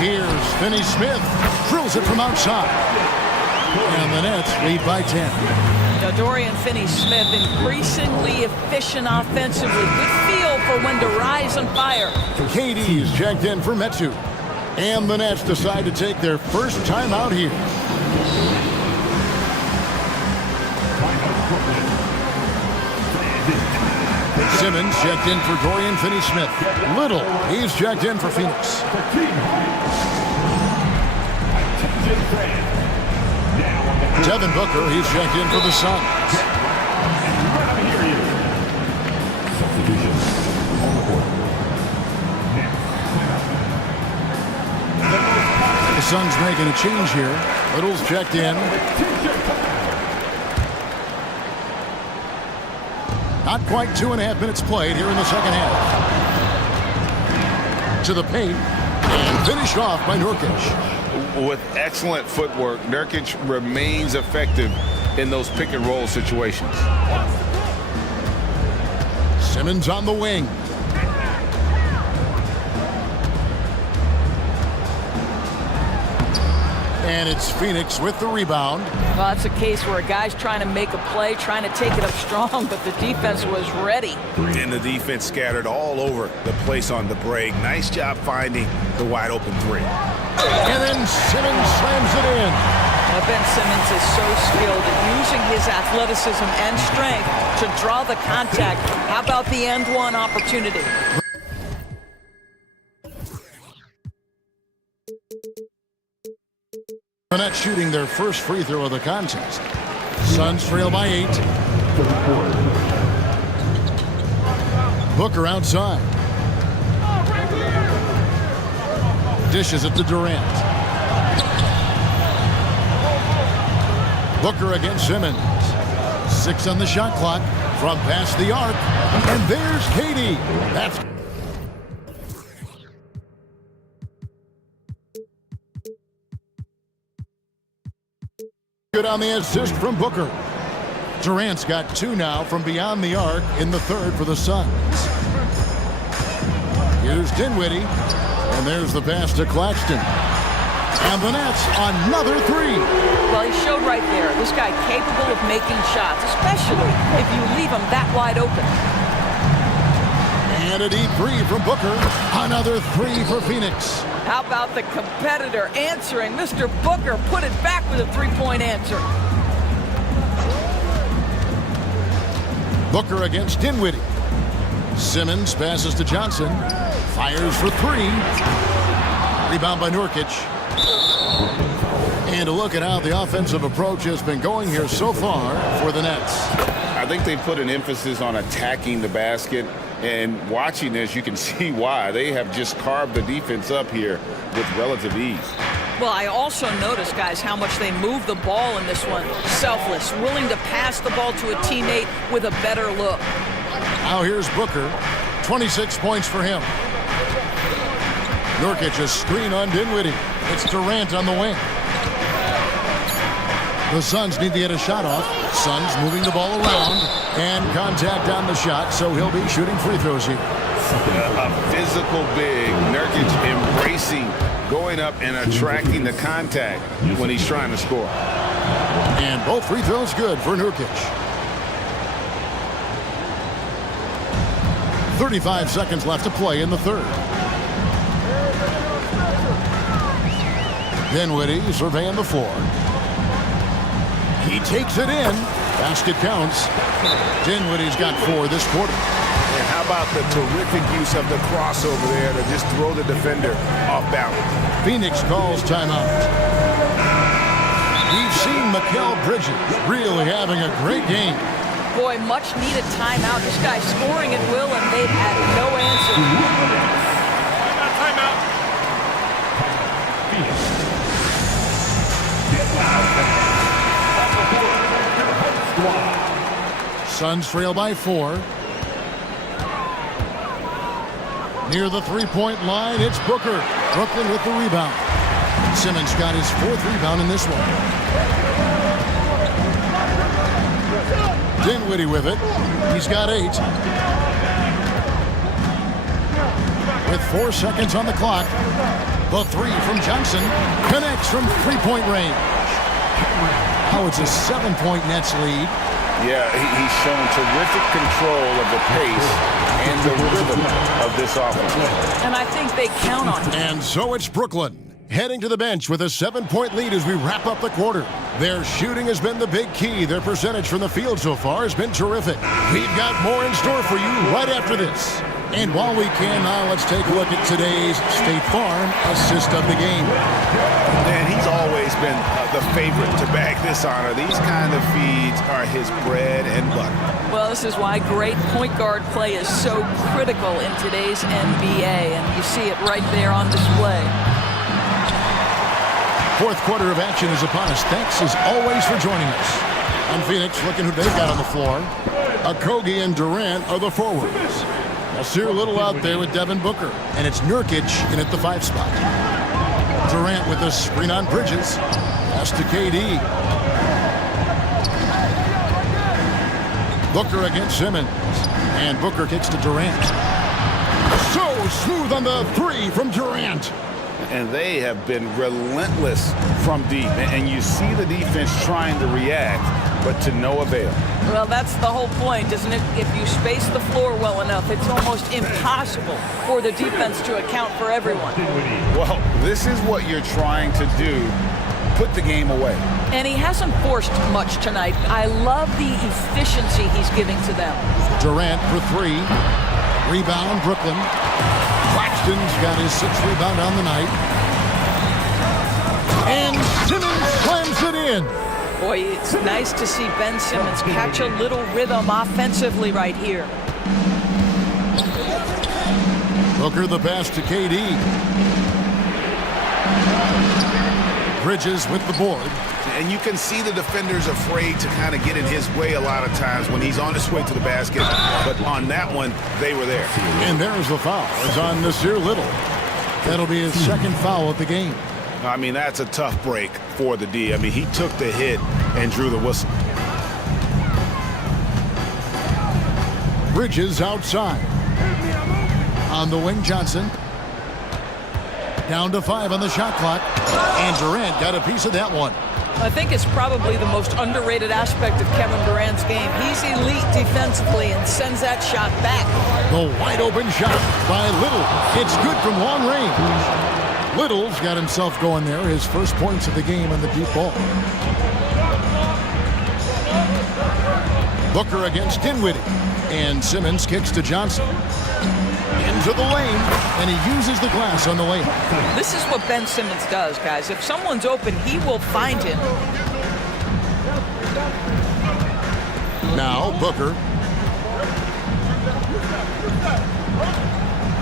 Here's Finney Smith. Drills it from outside. And the Nets lead by 10. Now Dorian Finney-Smith increasingly efficient offensively. Good feel for when to rise and fire. KD's checked in for Metu. And the Nets decide to take their first time out here. Simmons checked in for Dorian Finney-Smith. Little, he's checked in for Phoenix. Devin Booker, he's checked in for the Suns. The Suns making a change here. Little's checked in. Not quite 2.5 minutes played here in the second half. To the paint and finished off by Nurkic. With excellent footwork, Nurkic remains effective in those pick and roll situations. Simmons on the wing. And it's Phoenix with the rebound. Well, that's a case where a guy's trying to make a play, trying to take it up strong, but the defense was ready. And the defense scattered all over the place on the break. Nice job finding the wide open three. And then Simmons slams it in. Now Ben Simmons is so skilled at using his athleticism and strength to draw the contact. How about the end one opportunity? The Nets shooting their first free throw of the contest. Suns trail by 8. Booker outside. Dishes it to Durant. Booker against Simmons. 6 on the shot clock from past the arc. And there's KD. That's good on the assist from Booker. Durant's got 2 now from beyond the arc in the third for the Suns. Here's Dinwiddie. And there's the pass to Claxton. And the Nets, another 3. Well, he showed right there. This guy capable of making shots, especially if you leave him that wide open. And a deep 3 from Booker. Another 3 for Phoenix. How about the competitor answering? Mr. Booker put it back with a 3-point answer. Booker against Dinwiddie. Simmons passes to Johnson. Fires for 3. Rebound by Nurkic. And a look at how the offensive approach has been going here so far for the Nets. I think they put an emphasis on attacking the basket, and watching this, you can see why. They have just carved the defense up here with relative ease. Well, I also noticed, guys, how much they move the ball in this one. Selfless, willing to pass the ball to a teammate with a better look. Now here's Booker. 26 points for him. Nurkic a screen on Dinwiddie. It's Durant on the wing. The Suns need to get a shot off. Suns moving the ball around. And contact on the shot, so he'll be shooting free throws here. A physical big. Nurkic embracing, going up and attracting the contact when he's trying to score. And both free throws good for Nurkic. 35 seconds left to play in the third. Dinwiddie surveying the floor. He takes it in. Basket counts. Dinwiddie's got 4 this quarter. And how about the terrific use of the crossover there to just throw the defender off balance? Phoenix calls timeout. We've seen Mikal Bridges really having a great game. Boy, much needed timeout. This guy's scoring at will, and they've had no answer. Timeout. Suns trail by 4. Near the three-point line, it's Booker. Brooklyn with the rebound. Simmons got his 4th rebound in this one. Dinwiddie with it. He's got 8. With 4 seconds on the clock, the 3 from Johnson connects from three-point range. Now it's a 7-point Nets lead. Yeah, he's shown terrific control of the pace and the rhythm of this offense. And I think they count on him. And so it's Brooklyn heading to the bench with a 7-point lead as we wrap up the quarter. Their shooting has been the big key. Their percentage from the field so far has been terrific. We've got more in store for you right after this. And while we can now, let's take a look at today's State Farm assist of the game. And he's always been the favorite to bag this honor. These kind of feeds are his bread and butter. Well, this is why great point guard play is so critical in today's NBA, and you see it right there on display. 4th quarter of action is upon us. Thanks as always for joining us. On Phoenix, looking who they've got on the floor. Okogie and Durant are the forwards. Nasir Little out there with Devin Booker, and it's Nurkic in at the 5 spot. Durant with a screen on Bridges. Pass to KD. Booker against Simmons, and Booker kicks to Durant. So smooth on the 3 from Durant. And they have been relentless from deep. And you see the defense trying to react, but to no avail. Well, that's the whole point, isn't it? If you space the floor well enough, it's almost impossible for the defense to account for everyone. Well, this is what you're trying to do. Put the game away. And he hasn't forced much tonight. I love the efficiency he's giving to them. Durant for 3. Rebound, Brooklyn. Claxton's got his 6th rebound on the night. And Simmons slams it in. Boy, it's nice to see Ben Simmons catch a little rhythm offensively right here. Booker the pass to KD. Bridges with the board. And you can see the defenders afraid to kind of get in his way a lot of times when he's on his way to the basket. But on that one, they were there. And there's the foul. It's on Nasir Little. That'll be his 2nd foul of the game. I mean, that's a tough break for the D. I mean, he took the hit and drew the whistle. Bridges outside. On the wing, Johnson. Down to 5 on the shot clock. And Durant got a piece of that one. I think it's probably the most underrated aspect of Kevin Durant's game. He's elite defensively and sends that shot back. The wide open shot by Little. It's good from long range. Little's got himself going there. His first points of the game on the deep ball. Booker against Dinwiddie. And Simmons kicks to Johnson. Into the lane, and he uses the glass on the layup. This is what Ben Simmons does, guys. If someone's open, he will find him. Now, Booker.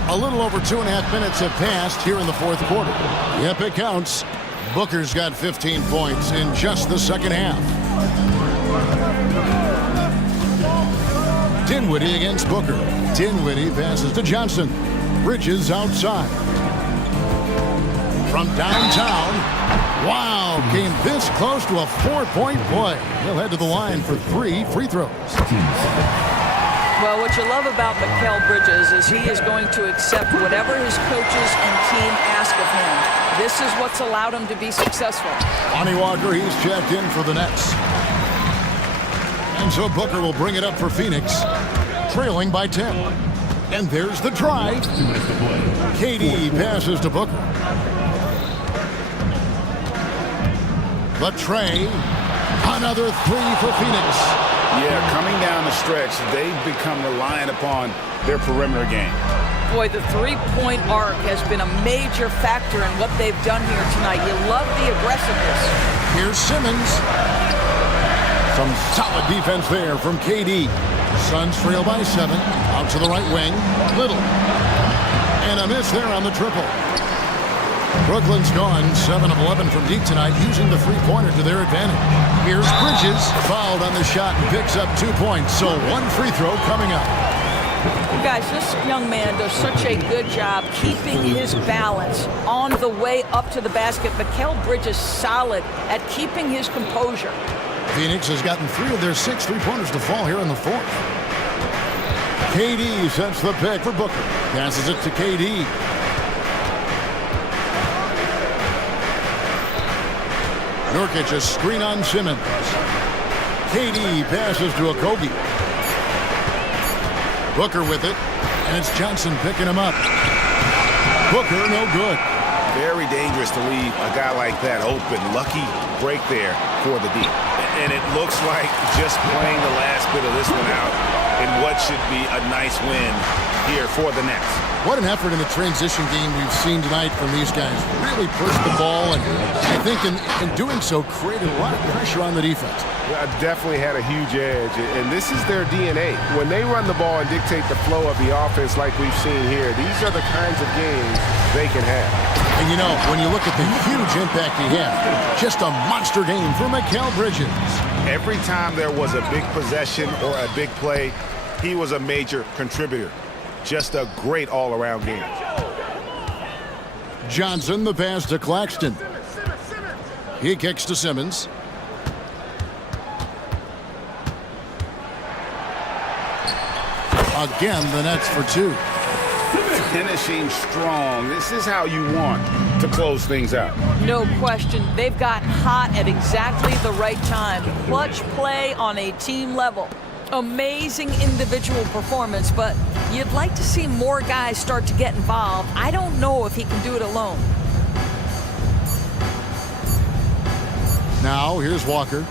A little over 2.5 minutes have passed here in the 4th quarter. Yep, it counts. Booker's got 15 points in just the 2nd half. Dinwiddie against Booker. Dinwiddie passes to Johnson. Bridges outside. From downtown. Wow, came this close to a 4-point play. He'll head to the line for 3 free throws. Well, what you love about Mikal Bridges is he is going to accept whatever his coaches and team ask of him. This is what's allowed him to be successful. Lonnie Walker, he's checked in for the Nets. And so Booker will bring it up for Phoenix, trailing by 10. And there's the drive. KD passes to Booker. The tray. Another 3 for Phoenix. Yeah, coming down the stretch, they've become reliant upon their perimeter game. Boy, the three-point arc has been a major factor in what they've done here tonight. You love the aggressiveness. Here's Simmons. Some solid defense there from KD. Suns trail by 7. Out to the right wing. Little. And a miss there on the triple. Brooklyn's gone 7 of 11 from deep tonight, using the three-pointer to their advantage. Here's Bridges, fouled on the shot and picks up 2 points. So one free throw coming up. Guys, this young man does such a good job keeping his balance on the way up to the basket. Mikal Bridges solid at keeping his composure. Phoenix has gotten 3 of their 6 three-pointers to fall here in the fourth. KD sets the pick for Booker. Passes it to KD. Nurkic a screen on Simmons. KD passes to Okogie. Booker with it, and it's Johnson picking him up. Booker, no good. Very dangerous to leave a guy like that open. Lucky break there for the D. And it looks like just playing the last bit of this one out in what should be a nice win here for the Nets. What an effort in the transition game we've seen tonight from these guys. Really pushed the ball, and I think in doing so created a lot of pressure on the defense. Definitely had a huge edge, and this is their DNA. When they run the ball and dictate the flow of the offense like we've seen here, these are the kinds of games they can have. And you know, when you look at the huge impact he had, just a monster game for Mikal Bridges. Every time there was a big possession or a big play, he was a major contributor. Just a great all-around game. Johnson, the pass to Claxton. He kicks to Simmons. Again, the Nets for 2. Finishing strong. This is how you want to close things out. No question. They've gotten hot at exactly the right time. Clutch play on a team level. Amazing individual performance, but you'd like to see more guys start to get involved. I don't know if he can do it alone. Now, here's Walker.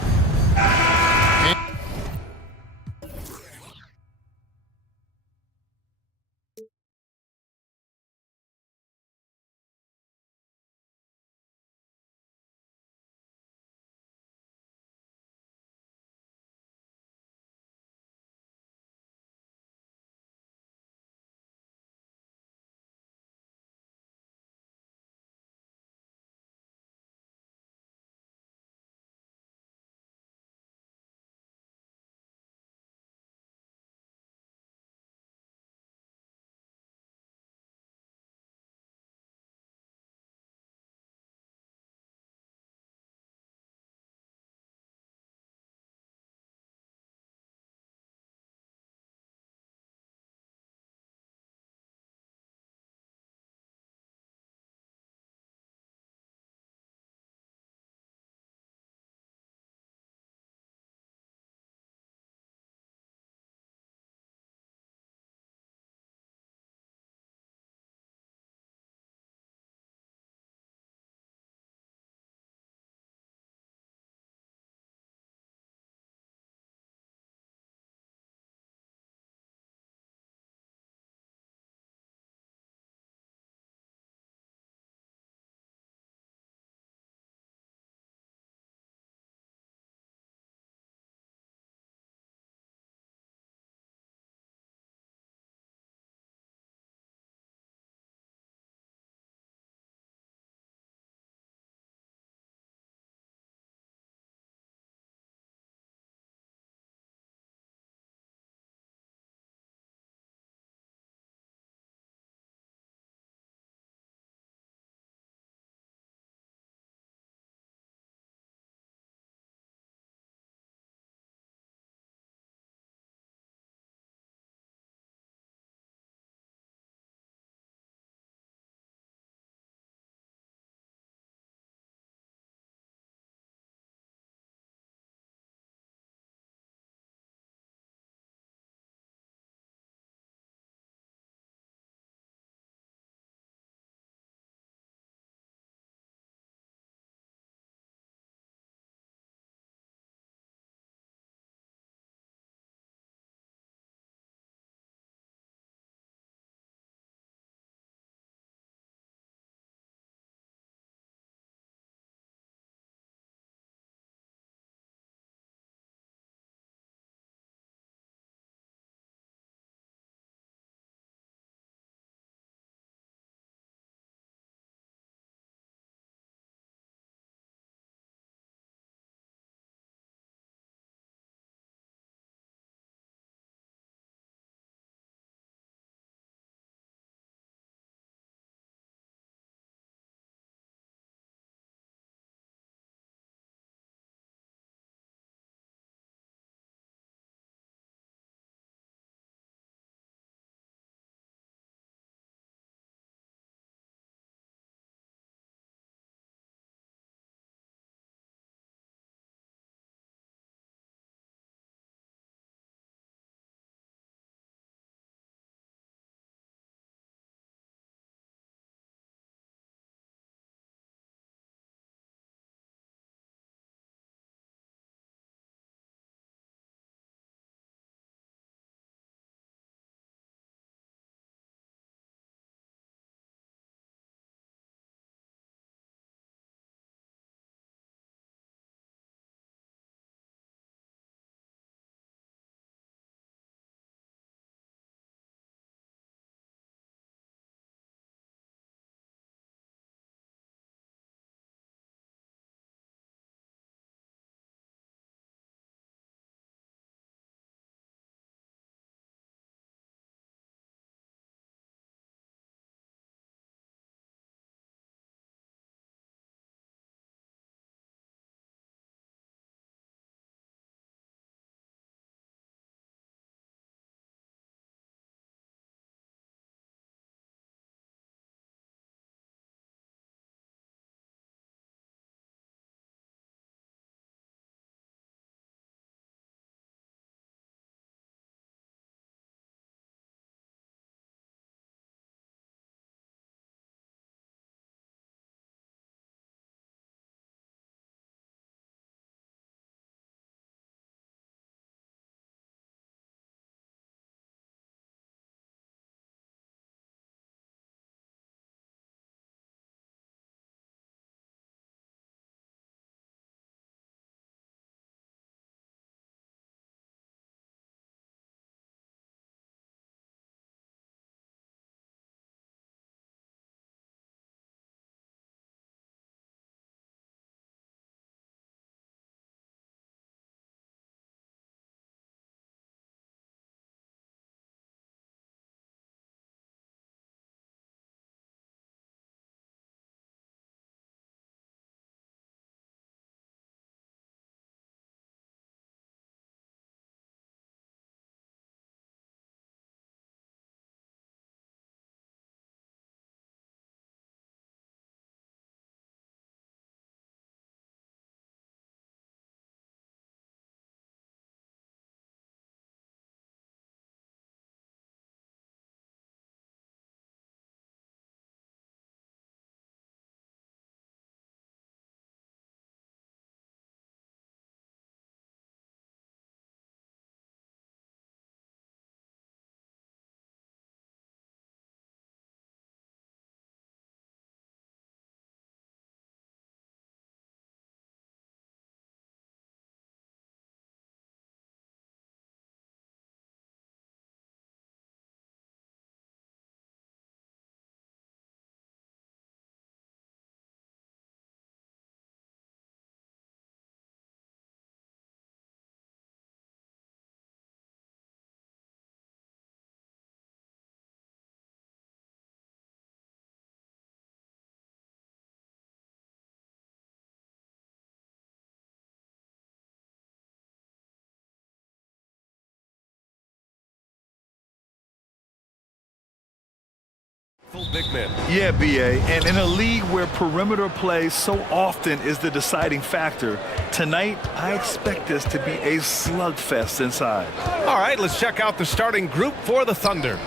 Big men. Yeah, BA, and in a league where perimeter play so often is the deciding factor, tonight I expect this to be a slugfest inside. All right, let's check out the starting group for the Thunder.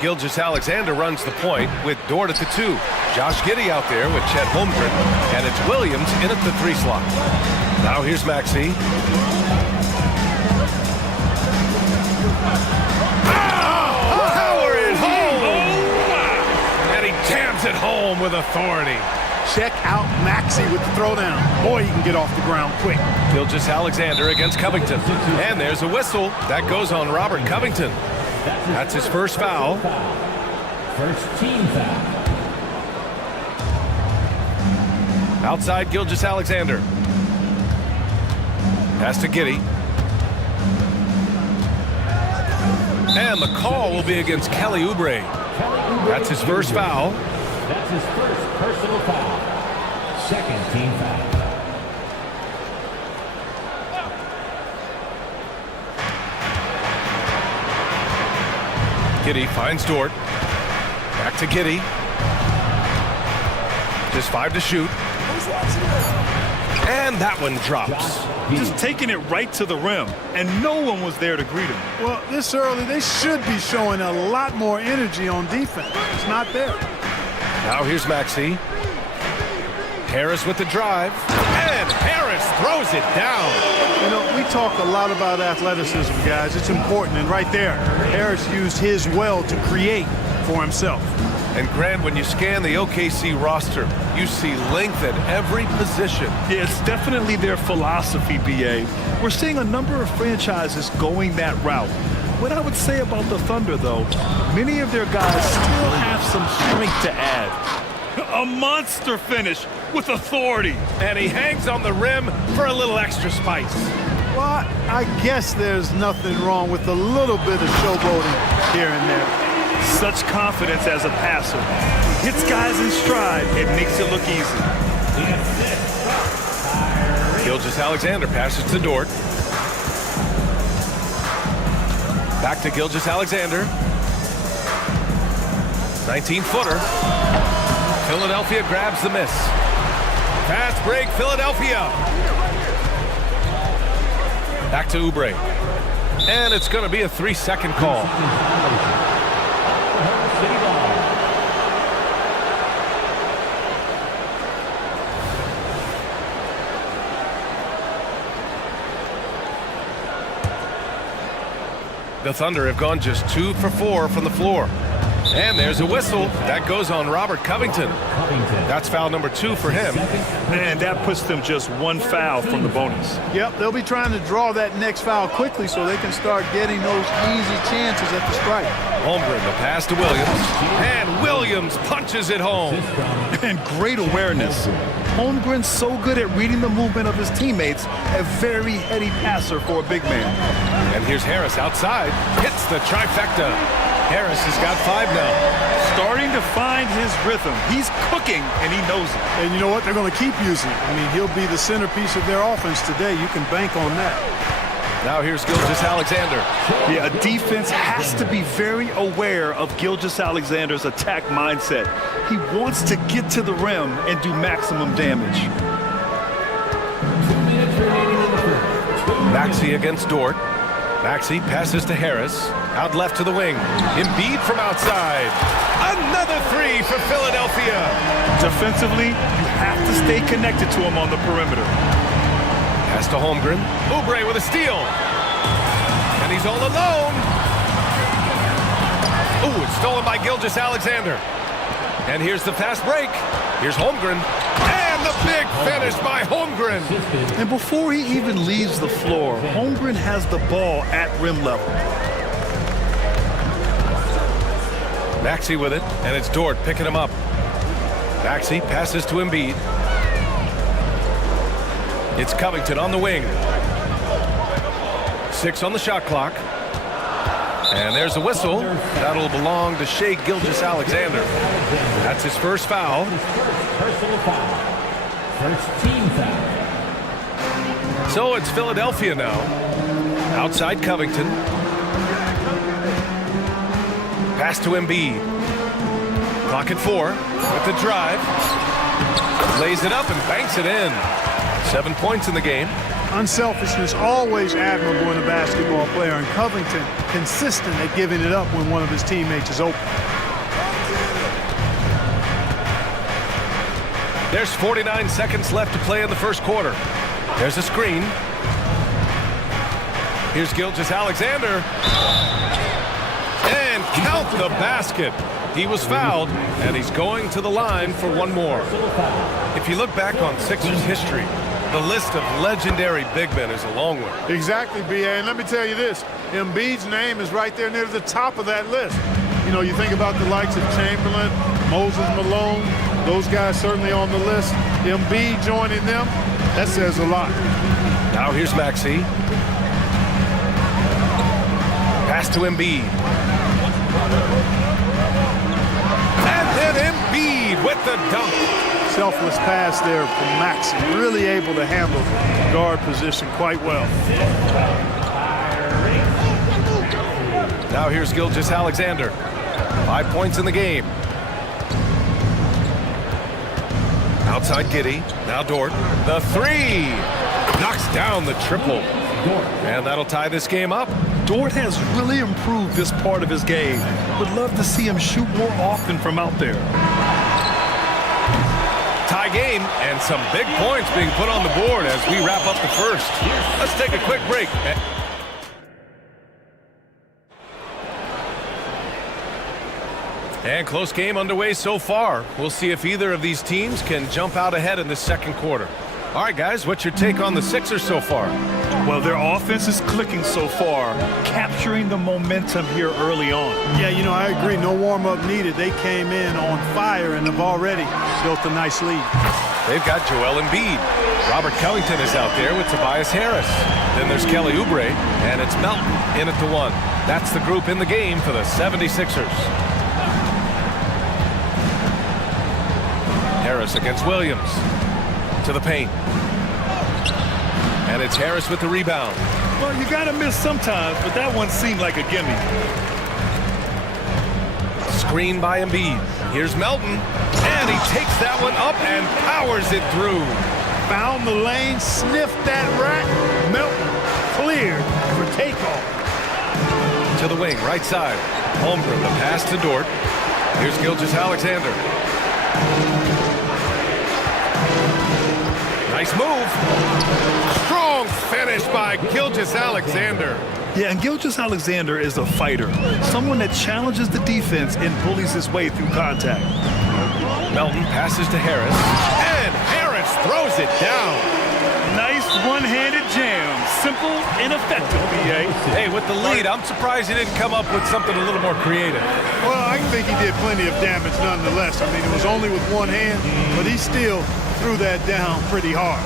Gilgeous-Alexander runs the point with Dort at the 2. Josh Giddey out there with Chet Holmgren, and it's Williams in at the 3 slot. Now here's Maxey. It home with authority. Check out Maxey with the throwdown. Boy, he can get off the ground quick. Gilgeous-Alexander against Covington. And there's a whistle. That goes on Robert Covington. That's his first foul. First team foul. Outside Gilgeous-Alexander. Pass to Giddey. And the call will be against Kelly Oubre. That's his first foul. That's his first personal foul. Second team foul. Giddey finds Dort. Back to Giddey. Just 5 to shoot. And that one drops. Just taking it right to the rim, and no one was there to greet him. Well, this early, they should be showing a lot more energy on defense. It's not there. Now here's Maxey. Harris with the drive. And Harris throws it down. You know, we talk a lot about athleticism, guys. It's important. And right there, Harris used his well to create for himself. And Grant, when you scan the OKC roster, you see length at every position. Yeah, it's definitely their philosophy, BA. We're seeing a number of franchises going that route. What I would say about the Thunder, though, many of their guys still have some strength to add. A monster finish with authority. And he hangs on the rim for a little extra spice. Well, I guess there's nothing wrong with a little bit of showboating here and there. Such confidence as a passer. Hits guys in stride. It makes it look easy. Gilgeous-Alexander passes to Dort. Back to Gilgeous-Alexander. 19-footer. Philadelphia grabs the miss. Fast break, Philadelphia. Back to Oubre. And it's going to be a 3-second call. The Thunder have gone just 2 for 4 from the floor. And there's a whistle. That goes on Robert Covington. That's foul number 2 for him. Man, that puts them just 1 foul from the bonus. Yep, they'll be trying to draw that next foul quickly so they can start getting those easy chances at the strike. Holmgren, the pass to Williams. And Williams punches it home. And great awareness. Holmgren's so good at reading the movement of his teammates, a very heady passer for a big man. And here's Harris outside. Hits the trifecta. Harris has got 5 now. Starting to find his rhythm. He's cooking, and he knows it. And you know what? They're going to keep using it. I mean, he'll be the centerpiece of their offense today. You can bank on that. Now here's Gilgeous-Alexander. Yeah, a defense has to be very aware of Gilgeous-Alexander's attack mindset. He wants to get to the rim and do maximum damage. 2 minutes remaining in the first. Maxey against Dort. Maxey passes to Harris. Out left to the wing. Embiid from outside. Another 3 for Philadelphia. Defensively, you have to stay connected to him on the perimeter. Pass to Holmgren. Oubre with a steal. And he's all alone. Ooh, it's stolen by Gilgeous-Alexander. And here's the fast break. Here's Holmgren. And the big finish by Holmgren. And before he even leaves the floor, Holmgren has the ball at rim level. Maxey with it, and it's Dort picking him up. Maxey passes to Embiid. It's Covington on the wing. 6 on the shot clock. And there's a whistle. That'll belong to Shai Gilgeous-Alexander. That's his first foul. Personal foul. First team foul. So it's Philadelphia now. Outside Covington. Pass to Embiid. Clock at 4 with the drive. Lays it up and banks it in. 7 points in the game. Unselfishness always admirable in a basketball player, and Covington consistent at giving it up when one of his teammates is open. There's 49 seconds left to play in the first quarter. There's a screen. Here's Gilgeous-Alexander. And count the basket. He was fouled, and he's going to the line for one more. If you look back on Sixers history, the list of legendary big men is a long one. Exactly, B.A. And let me tell you this, Embiid's name is right there near the top of that list. You know, you think about the likes of Chamberlain, Moses Malone, those guys certainly on the list. Embiid joining them, that says a lot. Now here's Maxey. Pass to Embiid. And then Embiid with the dunk. Selfless pass there from Maxey. Really able to handle the guard position quite well. Now here's Gilgeous-Alexander. 5 points in the game. Outside Giddey. Now Dort. The three. Knocks down the triple. And that'll tie this game up. Dort has really improved this part of his game. Would love to see him shoot more often from out there. Tie game and some big points being put on the board as we wrap up the first. Let's take a quick break. And close game underway so far. We'll see if either of these teams can jump out ahead in the second quarter. All right, guys, what's your take on the Sixers so far? Well, their offense is clicking so far, capturing the momentum here early on. Yeah, you know, I agree. No warm-up needed. They came in on fire and have already built a nice lead. They've got Joel Embiid. Robert Covington is out there with Tobias Harris. Then there's Kelly Oubre, and it's Melton in at the 1. That's the group in the game for the 76ers. Harris against Williams. To the paint. And it's Harris with the rebound. Well, you got to miss sometimes, but that one seemed like a gimme. Screen by Embiid. Here's Melton. And he takes that one up and powers it through. Found the lane, sniffed that rack. Melton cleared for takeoff. To the wing, right side. Holmgren, the pass to Dort. Here's Gilgeous-Alexander. Nice move. Strong finish by Gilgeous-Alexander. Yeah, and Gilgeous-Alexander is a fighter. Someone that challenges the defense and bullies his way through contact. Melton passes to Harris. And Harris throws it down. Nice one-handed jam. Simple and effective, B.A. Hey, with the lead, I'm surprised he didn't come up with something a little more creative. Well, I think he did plenty of damage nonetheless. I mean, it was only with one hand, but he still threw that down pretty hard.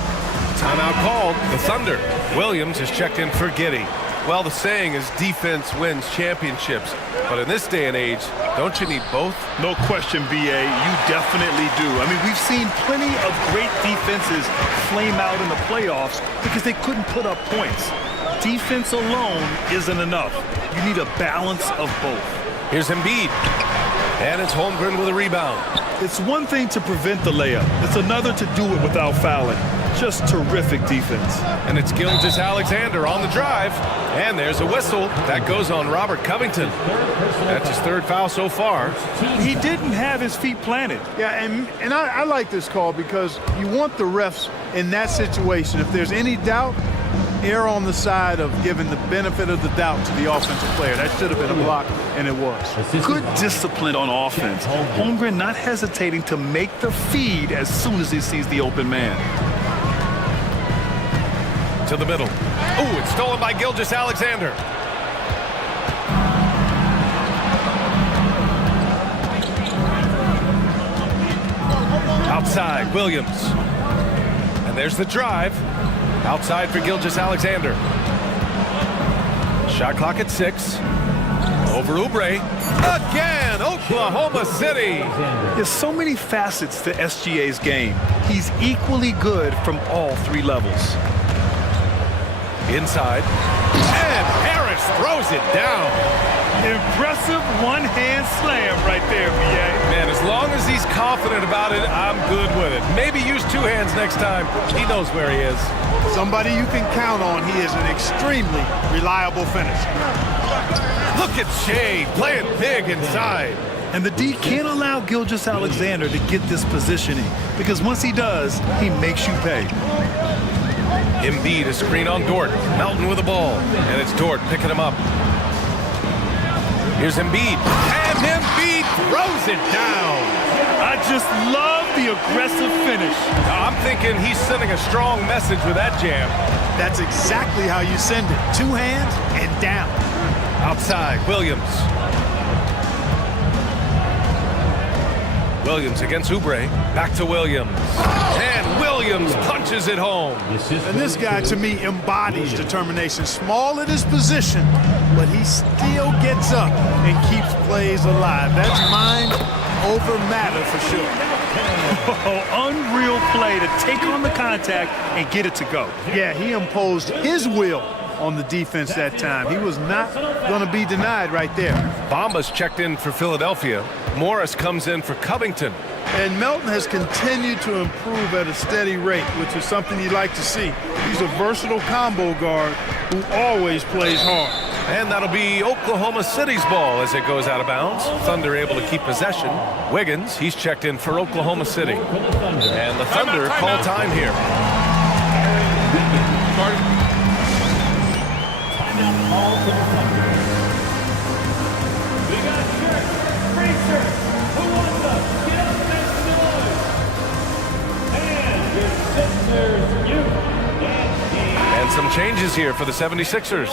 Timeout called. The Thunder. Williams is checked in for Giddey. Well, the saying is defense wins championships. But in this day and age, don't you need both? No question, B.A. You definitely do. I mean, we've seen plenty of great defenses flame out in the playoffs because they couldn't put up points. Defense alone isn't enough. You need a balance of both. Here's Embiid. And it's Holmgren with a rebound. It's one thing to prevent the layup. It's another to do it without fouling. Just terrific defense. And it's Gilgeous-Alexander on the drive. And there's a whistle. That goes on Robert Covington. That's his third foul so far. He didn't have his feet planted. Yeah, and I like this call because you want the refs in that situation. If there's any doubt, err on the side of giving the benefit of the doubt to the offensive player. That should have been a block, and it was. Good discipline on offense. Holmgren not hesitating to make the feed as soon as he sees the open man. To the middle. Oh, it's stolen by Gilgeous-Alexander. Outside, Williams. And there's the drive. Outside for Gilgeous-Alexander. Shot clock at 6. Over Oubre. Again, Oklahoma City. There's so many facets to SGA's game. He's equally good from all three levels. Inside. And Harris throws it down. Impressive one-hand slam right there, B.A. Man, as long as he's confident about it, I'm good with it. Maybe use two hands next time. He knows where he is. Somebody you can count on. He is an extremely reliable finisher. Look at Shea playing big inside. And the D can't allow Gilgeous-Alexander to get this positioning, because once he does, he makes you pay. Embiid a screen on Dort. Melton with the ball. And it's Dort picking him up. Here's Embiid. And Embiid throws it down. I just love the aggressive finish. I'm thinking he's sending a strong message with that jam. That's exactly how you send it. Two hands and down. Outside, Williams. Williams against Oubre. Back to Williams. And Williams punches it home. And this guy, to me, embodies determination. Small at his position, but he still gets up and keeps plays alive. That's mind over matter for sure. Oh, unreal play to take on the contact and get it to go. Yeah, he imposed his will on the defense that time. He was not going to be denied right there. Bamba's checked in for Philadelphia. Morris comes in for Covington. And Melton has continued to improve at a steady rate, which is something you'd like to see. He's a versatile combo guard who always plays hard. And that'll be Oklahoma City's ball as it goes out of bounds. Thunder able to keep possession. Wiggins, he's checked in for Oklahoma City. And the Thunder call time here. And some changes here for the 76ers.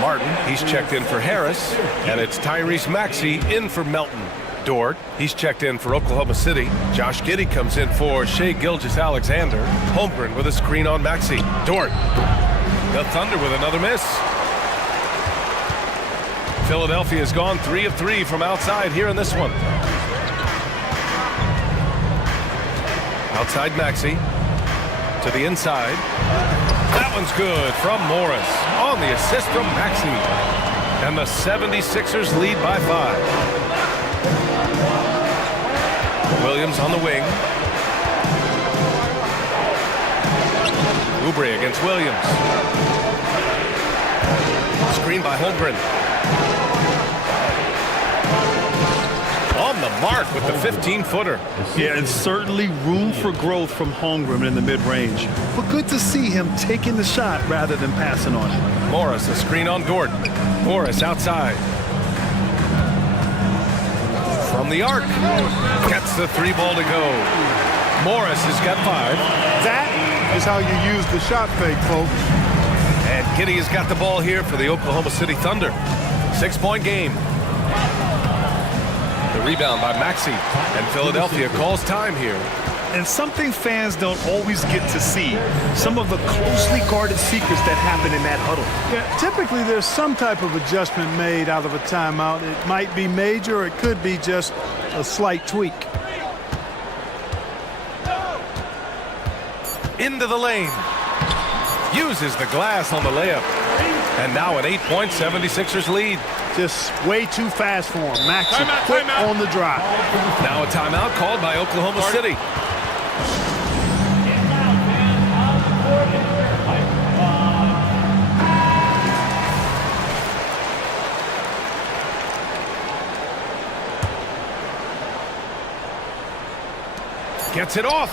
Martin, he's checked in for Harris. And it's Tyrese Maxey in for Melton. Dort, he's checked in for Oklahoma City. Josh Giddey comes in for Shea Gilgeous-Alexander. Holmgren with a screen on Maxey. Dort. The Thunder with another miss. Philadelphia has gone 3 of 3 from outside here in this one. Outside Maxey. To the inside. That one's good from Morris. On the assist from Maxey. And the 76ers lead by 5. Williams on the wing. Oubre against Williams. Screen by Holmgren. On the mark with the 15-footer. Yeah, and certainly room for growth from Holmgren in the mid-range. But good to see him taking the shot rather than passing on it. Morris, a screen on Dort. Morris outside. From the arc. Gets the 3 ball to go. Morris has got 5. That is how you use the shot fake, folks. And Giddey has got the ball here for the Oklahoma City Thunder. 6-point game. The rebound by Maxey. And Philadelphia calls time here. And something fans don't always get to see. Some of the closely guarded secrets that happen in that huddle. Yeah, typically there's some type of adjustment made out of a timeout. It might be major, or it could be just a slight tweak. Into the lane. Uses the glass on the layup. And now an 8-point 76ers lead. Just way too fast for him. Maxey quick on the drive. Now a timeout called by Oklahoma City. Gets it off.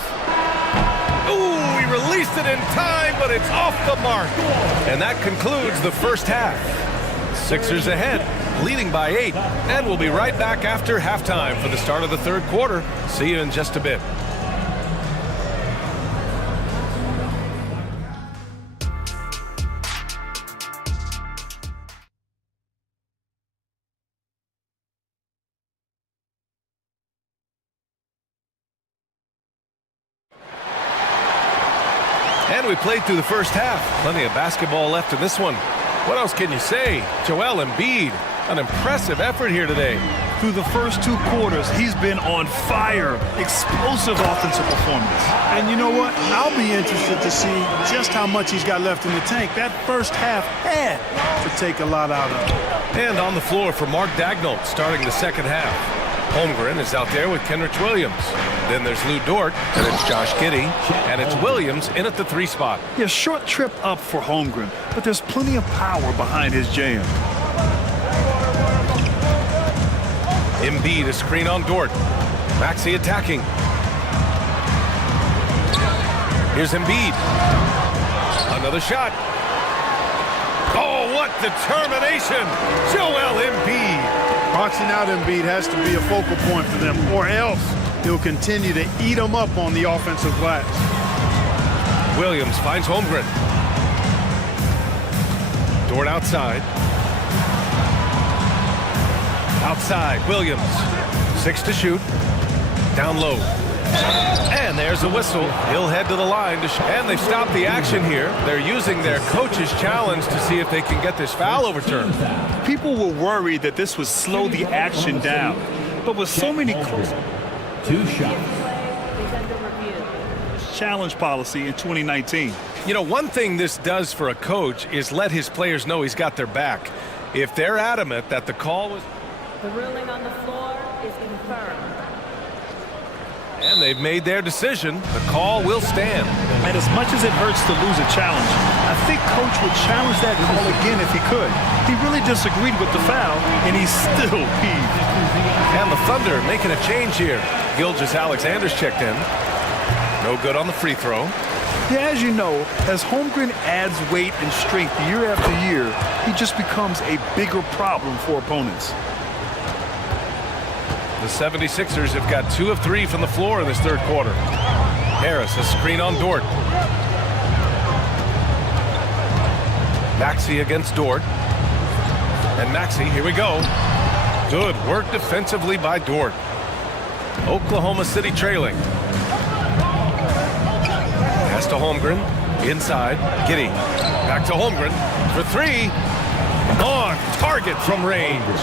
Ooh, he released it in time, but it's off the mark. And that concludes the first half. Sixers ahead, leading by 8. And we'll be right back after halftime for the start of the third quarter. See you in just a bit. And we played through the first half. Plenty of basketball left in this one. What else can you say? Joel Embiid, an impressive effort here today. Through the first 2 quarters, he's been on fire. Explosive offensive performance. And you know what? I'll be interested to see just how much he's got left in the tank. That first half had to take a lot out of him. And on the floor for Mark Daigneault starting the second half. Holmgren is out there with Kenrich Williams. Then there's Lou Dort, and it's Josh Giddey, and it's Williams in at the 3 spot. Yeah, short trip up for Holmgren, but there's plenty of power behind his jam. Embiid, a screen on Dort. Maxey attacking. Here's Embiid. Another shot. Oh, what determination! Joel Embiid. Boxing out Embiid has to be a focal point for them, or else he'll continue to eat them up on the offensive glass. Williams finds Holmgren. Dort outside. Outside, Williams. 6 to shoot. Down low. And there's a whistle. He'll head to the line to and they've stopped the action here. They're using their coach's challenge to see if they can get this foul overturned. People were worried that this would slow the action down. But with so many 2 shots. challenge policy in 2019. You know, one thing this does for a coach is let his players know he's got their back. If they're adamant that the call was... The ruling on the floor is confirmed. And they've made their decision. The call will stand. And as much as it hurts to lose a challenge, I think Coach would challenge that call again if he could. He really disagreed with the foul, and he's still peeved. And the Thunder making a change here. Gilgeous-Alexander's checked in. No good on the free throw. Yeah, as you know, as Holmgren adds weight and strength year after year, he just becomes a bigger problem for opponents. The 76ers have got 2 of 3 from the floor in this third quarter. Harris, a screen on Dort. Maxey against Dort. And Maxey, here we go. Good work defensively by Dort. Oklahoma City trailing. Pass to Holmgren. Inside. Giddey. Back to Holmgren for 3. On target from range.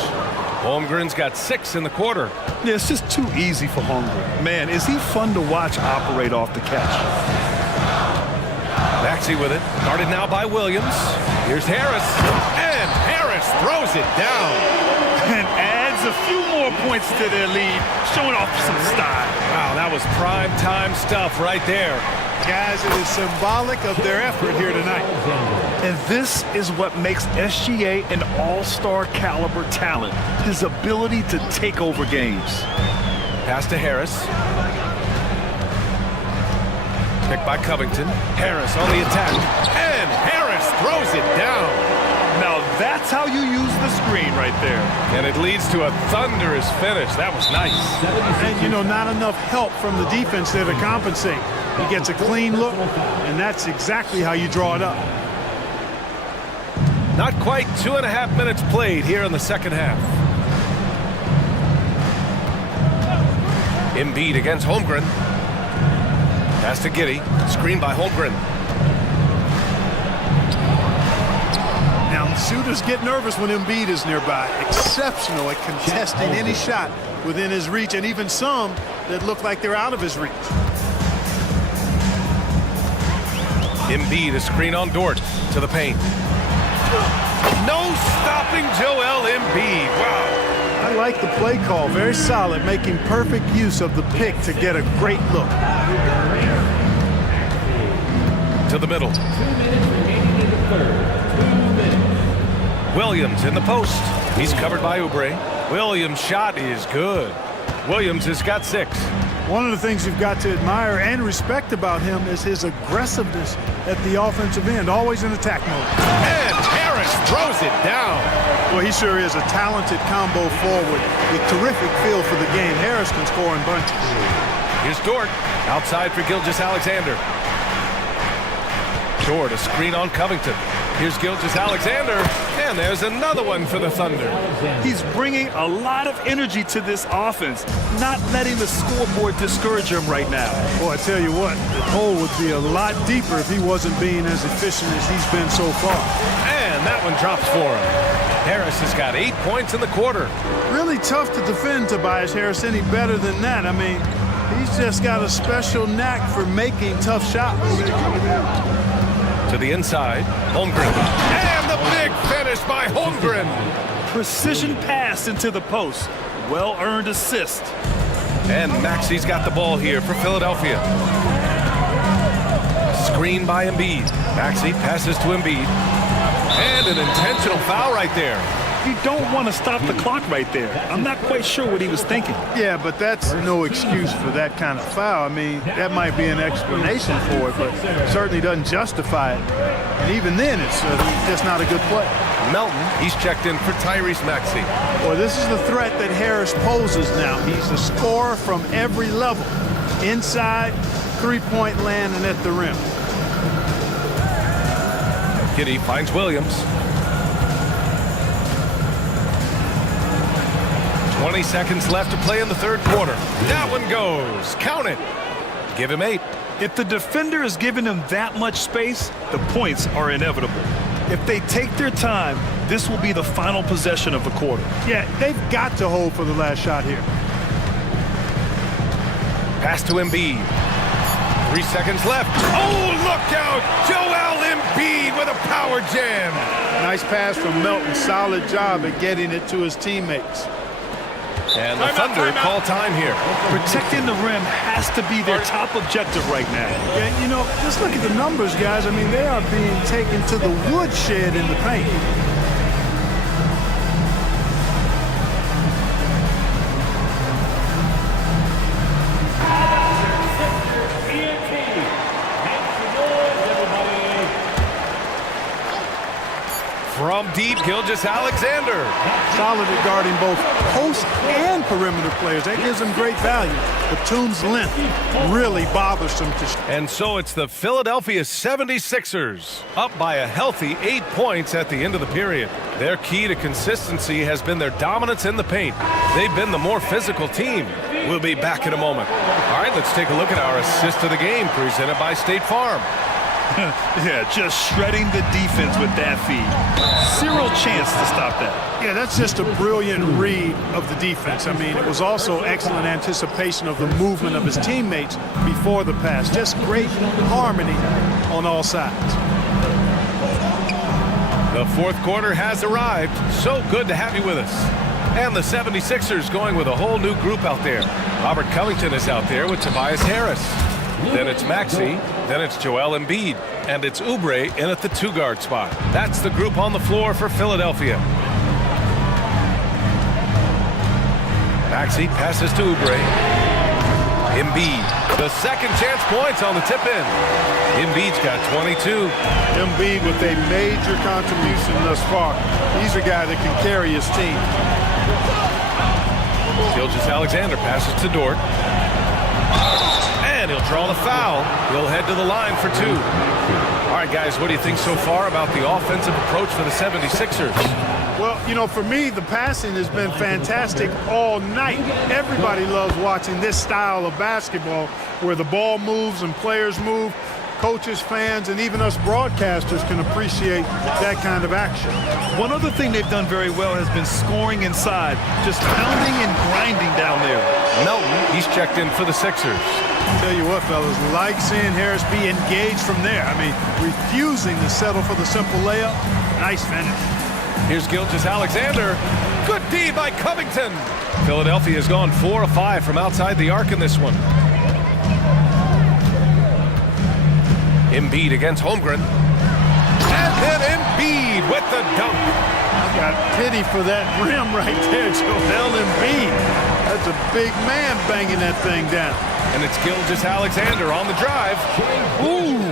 Holmgren's got 6 in the quarter. Yeah, it's just too easy for Holmgren. Man, is he fun to watch operate off the catch. Maxey with it. Guarded now by Williams. Here's Harris. And Harris throws it down. And adds a few more points to their lead, showing off some style. Wow, that was prime time stuff right there. Guys, it is symbolic of their effort here tonight. And this is what makes SGA an all-star caliber talent, his ability to take over games. Pass to Harris. Picked by Covington. Harris on the attack. And Harris throws it down. Now that's how you use the screen right there. And it leads to a thunderous finish. That was nice. And, you know, not enough help from the defense there to compensate. He gets a clean look, and that's exactly how you draw it up. Not quite 2.5 minutes played here in the second half. Embiid against Holmgren. Pass to Giddey. Screen by Holmgren. Now, shooters get nervous when Embiid is nearby. Exceptional at contesting any shot within his reach, and even some that look like they're out of his reach. Embiid, a screen on Dort to the paint. No stopping Joel Embiid. Wow. I like the play call. Very solid, making perfect use of the pick to get a great look. To the middle. 2 minutes remaining in the third. 2 minutes. Williams in the post. He's covered by Oubre. Williams' shot is good. Williams has got 6. One of the things you've got to admire and respect about him is his aggressiveness at the offensive end, always in attack mode. And Harris throws it down. Well, he sure is a talented combo forward with terrific feel for the game. Harris can score in bunches. Here's Dort, outside for Gilgeous-Alexander. Dort, a screen on Covington. Here's Gilgeous-Alexander, and there's another one for the Thunder. He's bringing a lot of energy to this offense, not letting the scoreboard discourage him right now. Boy, I tell you what, the hole would be a lot deeper if he wasn't being as efficient as he's been so far. And that one drops for him. Harris has got 8 points in the quarter. Really tough to defend Tobias Harris any better than that. I mean, he's just got a special knack for making tough shots. To the inside, Holmgren. And the big finish by Holmgren. Precision pass into the post. Well-earned assist. And Maxi's got the ball here for Philadelphia. Screen by Embiid. Maxi passes to Embiid. And an intentional foul right there. You don't want to stop the clock right there. I'm not quite sure what he was thinking. Yeah, but that's no excuse for that kind of foul. I mean, that might be an explanation for it, but certainly doesn't justify it. And even then, it's just not a good play. Melton, he's checked in for Tyrese Maxey. Well, this is the threat that Harris poses now. He's a scorer from every level. Inside, three-point land, and at the rim. Giddey finds Williams. 20 seconds left to play in the third quarter. That one goes. Count it. Give him 8. If the defender is giving him that much space, the points are inevitable. If they take their time, this will be the final possession of the quarter. Yeah, they've got to hold for the last shot here. Pass to Embiid. 3 seconds left. Oh, look out! Joel Embiid with a power jam. Nice pass from Melton. Solid job at getting it to his teammates. And the Thunder call time here. Protecting the rim has to be their top objective right now. Yeah, you know, just look at the numbers, guys. I mean, they are being taken to the woodshed in the paint. From deep, Gilgeous-Alexander. Solid at guarding both post and perimeter players. That gives them great value. Batum's length really bothersome to... And so it's the Philadelphia 76ers, up by a healthy 8 points at the end of the period. Their key to consistency has been their dominance in the paint. They've been the more physical team. We'll be back in a moment. All right, let's take a look at our assist of the game, presented by State Farm. Yeah, just shredding the defense with that feed. Zero chance to stop that. Yeah, that's just a brilliant read of the defense. I mean, it was also excellent anticipation of the movement of his teammates before the pass. Just great harmony on all sides. The fourth quarter has arrived. So good to have you with us. And the 76ers going with a whole new group out there. Robert Covington is out there with Tobias Harris. Then it's Maxey, then it's Joel Embiid, and it's Oubre in at the 2-guard spot. That's the group on the floor for Philadelphia. Maxey passes to Oubre. Embiid, the second chance points on the tip-in. Embiid's got 22. Embiid with a major contribution thus far. He's a guy that can carry his team. Gilgeous-Alexander passes to Dort. And he'll draw the foul. He'll head to the line for 2. All right, guys, what do you think so far about the offensive approach for the 76ers? Well, you know, for me, the passing has been fantastic all night. Everybody loves watching this style of basketball where the ball moves and players move. Coaches, fans, and even us broadcasters can appreciate that kind of action. One other thing they've done very well has been scoring inside, just pounding and grinding down there. Melton, he's checked in for the Sixers. Tell you what, fellas, like seeing Harris be engaged from there. I mean, refusing to settle for the simple layup. Nice finish. Here's Gilgeous-Alexander. Good D by Covington. Philadelphia has gone 4 of 5 from outside the arc in this one. Embiid against Holmgren. And then Embiid with the dunk. I got pity for that rim right there, Joel Embiid. That's a big man banging that thing down. And it's Gilgeous-Alexander on the drive. Ooh,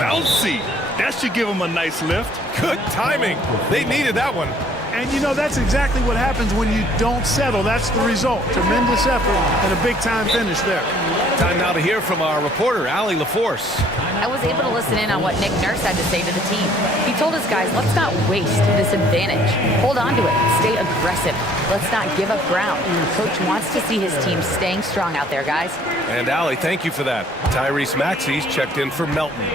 bouncy. That should give him a nice lift. Good timing. They needed that one. And, you know, that's exactly what happens when you don't settle. That's the result. Tremendous effort and a big-time finish there. Time now to hear from our reporter, Allie LaForce. I was able to listen in on what Nick Nurse had to say to the team. He told his guys, let's not waste this advantage. Hold on to it. Stay aggressive. Let's not give up ground. Coach wants to see his team staying strong out there, guys. And Allie, thank you for that. Tyrese Maxey's checked in for Melton.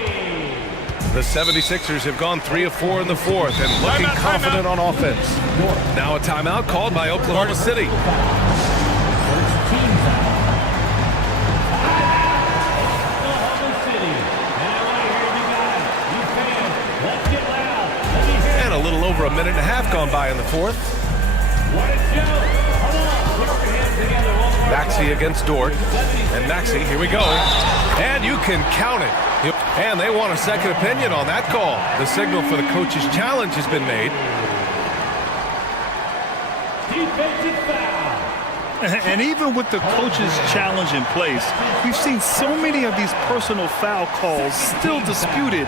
The 76ers have gone 3 of 4 in the fourth and looking confident on offense. Now a timeout called by Oklahoma City. And a little over a minute and a half gone by in the fourth. Maxey against Dort. And Maxey, here we go. And you can count it. And they want a second opinion on that call. The signal for the coach's challenge has been made. And even with the coach's challenge in place, we've seen so many of these personal foul calls still disputed.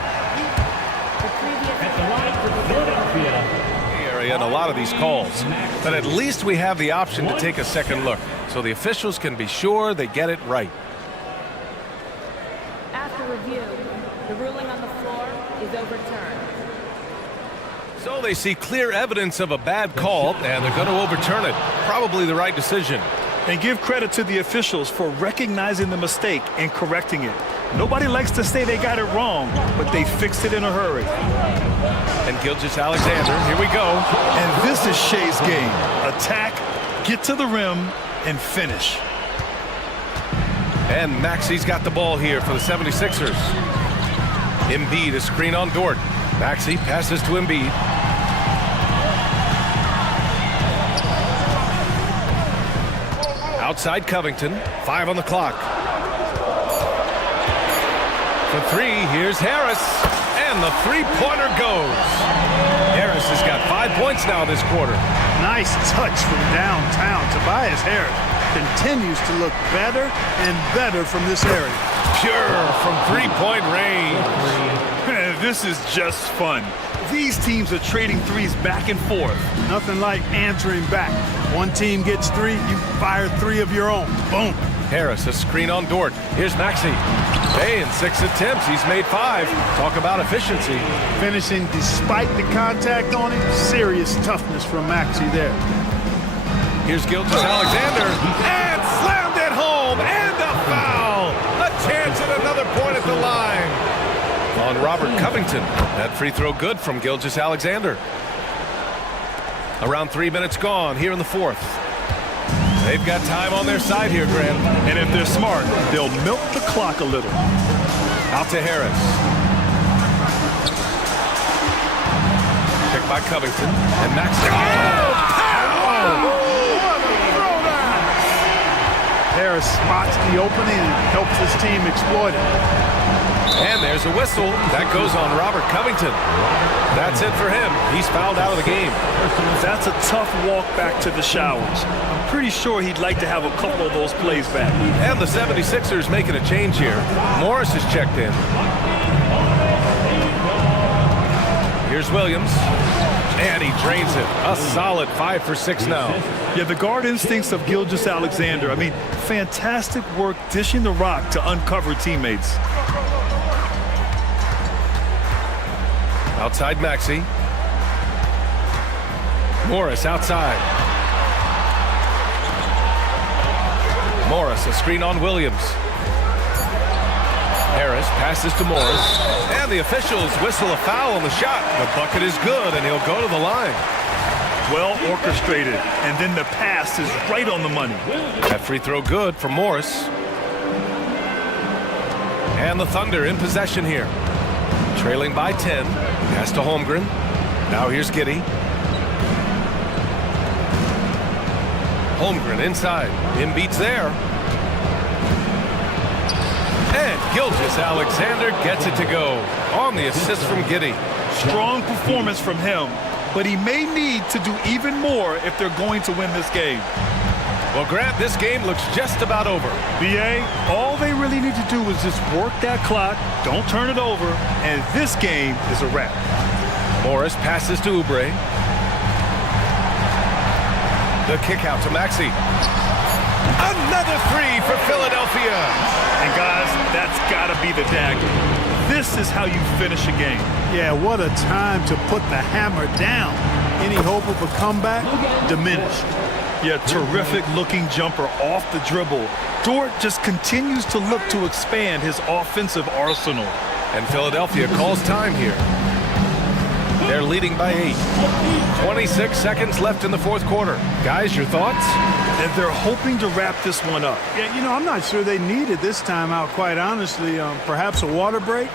And a lot of these calls, but at least we have the option to take a second look, so the officials can be sure they get it right. After review, the ruling on the floor is overturned. So they see clear evidence of a bad call, and they're going to overturn it. Probably the right decision. And give credit to the officials for recognizing the mistake and correcting it. Nobody likes to say they got it wrong, but they fixed it in a hurry. And Gilgeous-Alexander, here we go. And this is Shea's game. Attack, get to the rim, and finish. And Maxey's got the ball here for the 76ers. Embiid, a screen on Dort. Maxey passes to Embiid. Outside Covington, 5 on the clock. For 3, here's Harris. And the three-pointer goes. Harris has got 5 points now this quarter. Nice touch from downtown. Tobias Harris continues to look better and better from this area. Pure from three-point range. This is just fun. These teams are trading threes back and forth. Nothing like answering back. One team gets 3, you fire 3 of your own. Boom. Harris, a screen on Dort. Here's Maxey. Hey, in 6 attempts, he's made 5. Talk about efficiency. Finishing despite the contact on him. Serious toughness from Maxey there. Here's Gilgeous-Alexander. And slammed it home. And a foul. A chance at another point at the line. On Robert Covington. That free throw good from Gilgeous-Alexander. Around 3 minutes gone here in the fourth. They've got time on their side here, Grant. And if they're smart, they'll milk the clock a little. Out to Harris. Picked by Covington. And Maxey. Harris spots the opening and helps his team exploit it. And there's a whistle. That goes on Robert Covington. That's it for him. He's fouled out of the game. That's a tough walk back to the showers. I'm pretty sure he'd like to have a couple of those plays back. And the 76ers making a change here. Morris has checked in. Here's Williams. And he drains it. A solid 5 for 6 now. Yeah, the guard instincts of Gilgeous-Alexander. I mean, fantastic work dishing the rock to uncover teammates. Outside Maxey. Morris outside. Morris, a screen on Williams. Harris passes to Morris. And the officials whistle a foul on the shot. The bucket is good, and he'll go to the line. Well orchestrated, and then the pass is right on the money. That free throw good for Morris. And the Thunder in possession here. Trailing by 10. Pass to Holmgren. Now here's Giddey. Holmgren inside. Embiid's there. And Gilgeous-Alexander gets it to go on the assist from Giddey. Strong performance from him, but he may need to do even more if they're going to win this game. Well, Grant, this game looks just about over. BA, all they really need to do is just work that clock, don't turn it over, and this game is a wrap. Morris passes to Oubre. The kick out to Maxey. Another 3 for Philadelphia. And guys, that's got to be the dagger. This is how you finish a game. Yeah, what a time to put the hammer down. Any hope of a comeback? Diminished. Yeah, terrific looking jumper off the dribble. Dort just continues to look to expand his offensive arsenal. And Philadelphia calls time here. They're leading by 8. 26 seconds left in the fourth quarter. Guys, your thoughts? And they're hoping to wrap this one up. Yeah, you know, I'm not sure they needed this timeout, quite honestly. Perhaps a water break?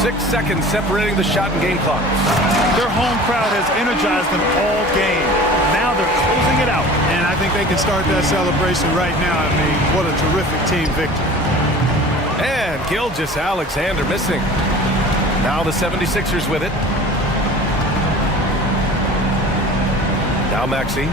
6 seconds separating the shot and game clock. Their home crowd has energized them all game. Now they're closing it out. And I think they can start that celebration right now. I mean, what a terrific team victory. And Gilgeous-Alexander missing. Now the 76ers with it. Now Maxey.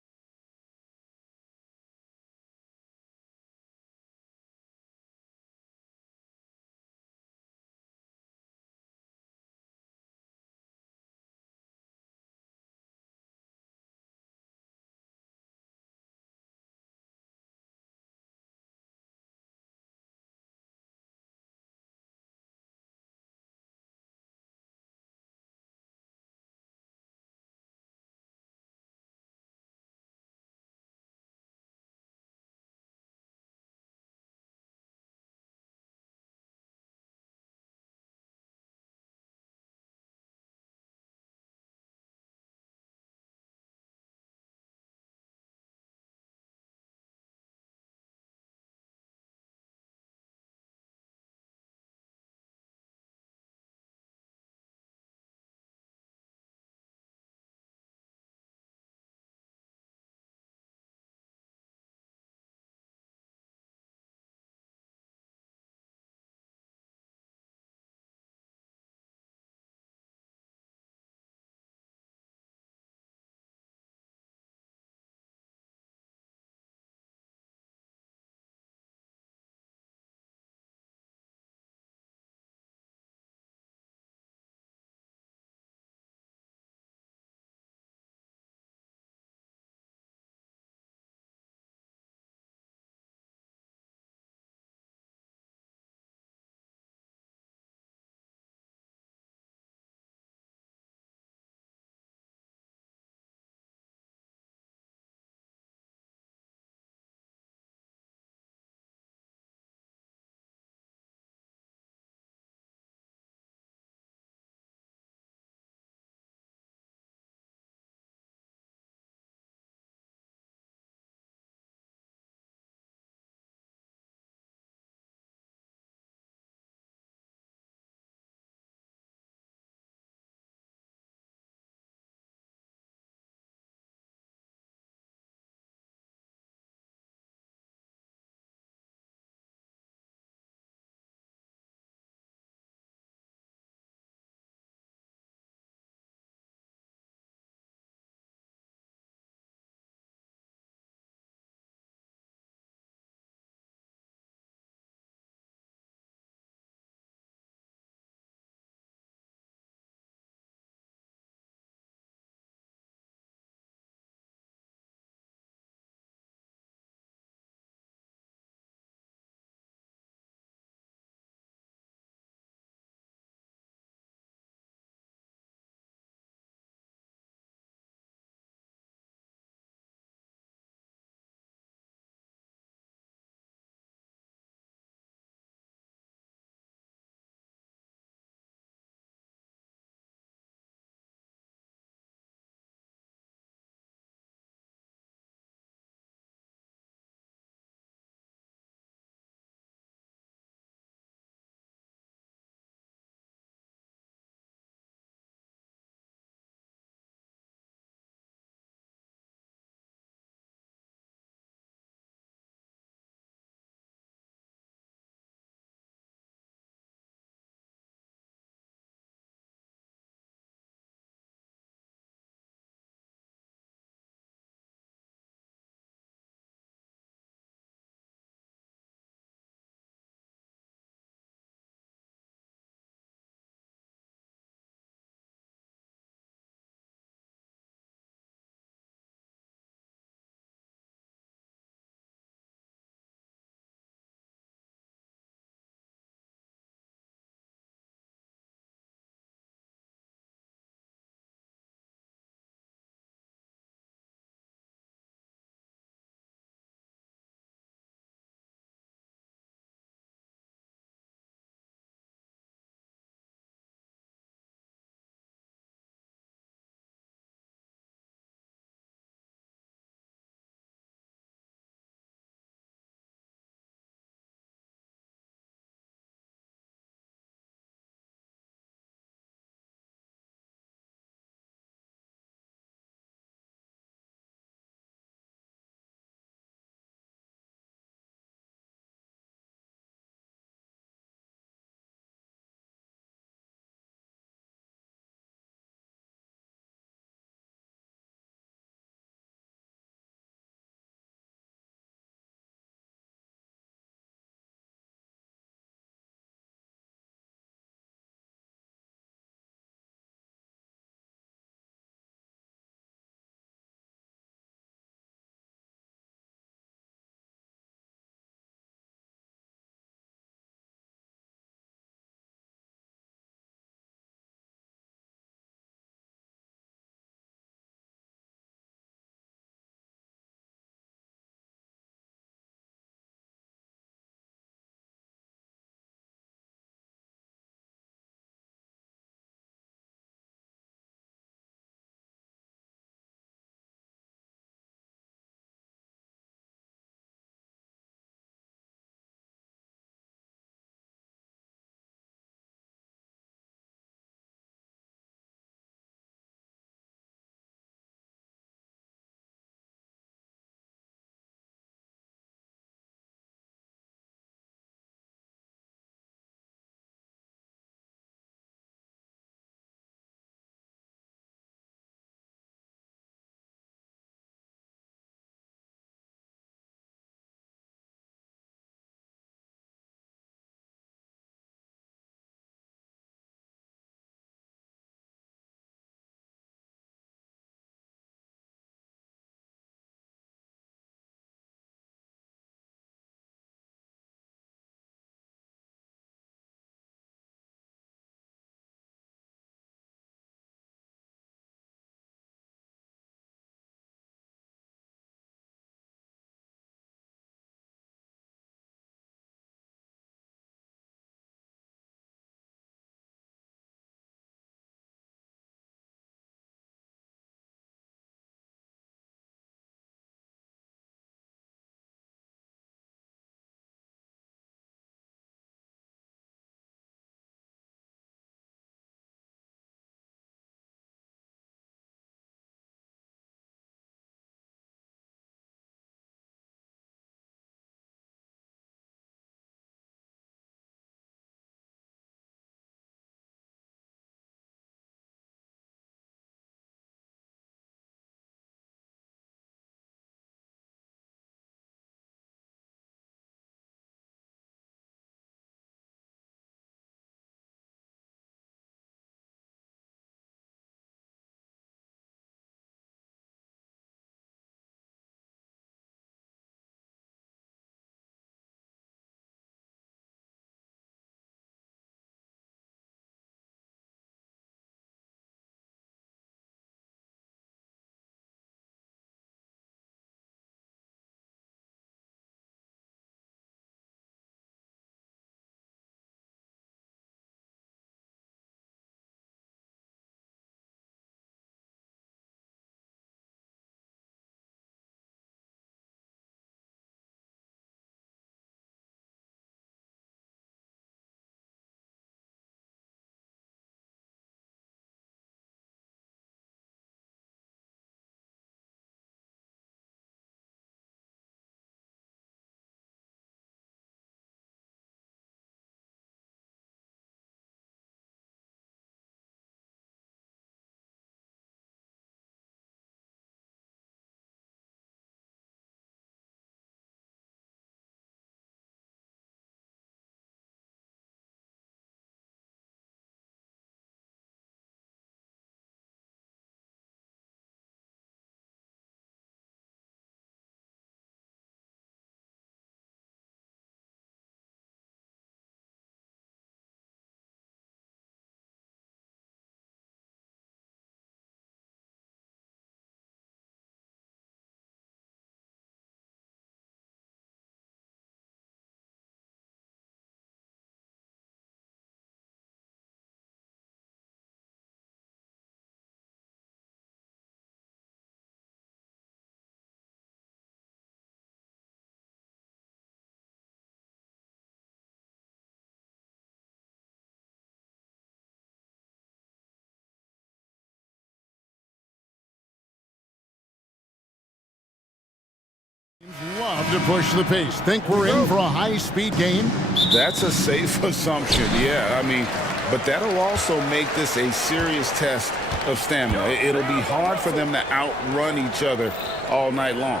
love to push the pace. Think we're in for a high-speed game? That's a safe assumption, yeah. I mean, but that'll also make this a serious test of stamina. It'll be hard for them to outrun each other all night long.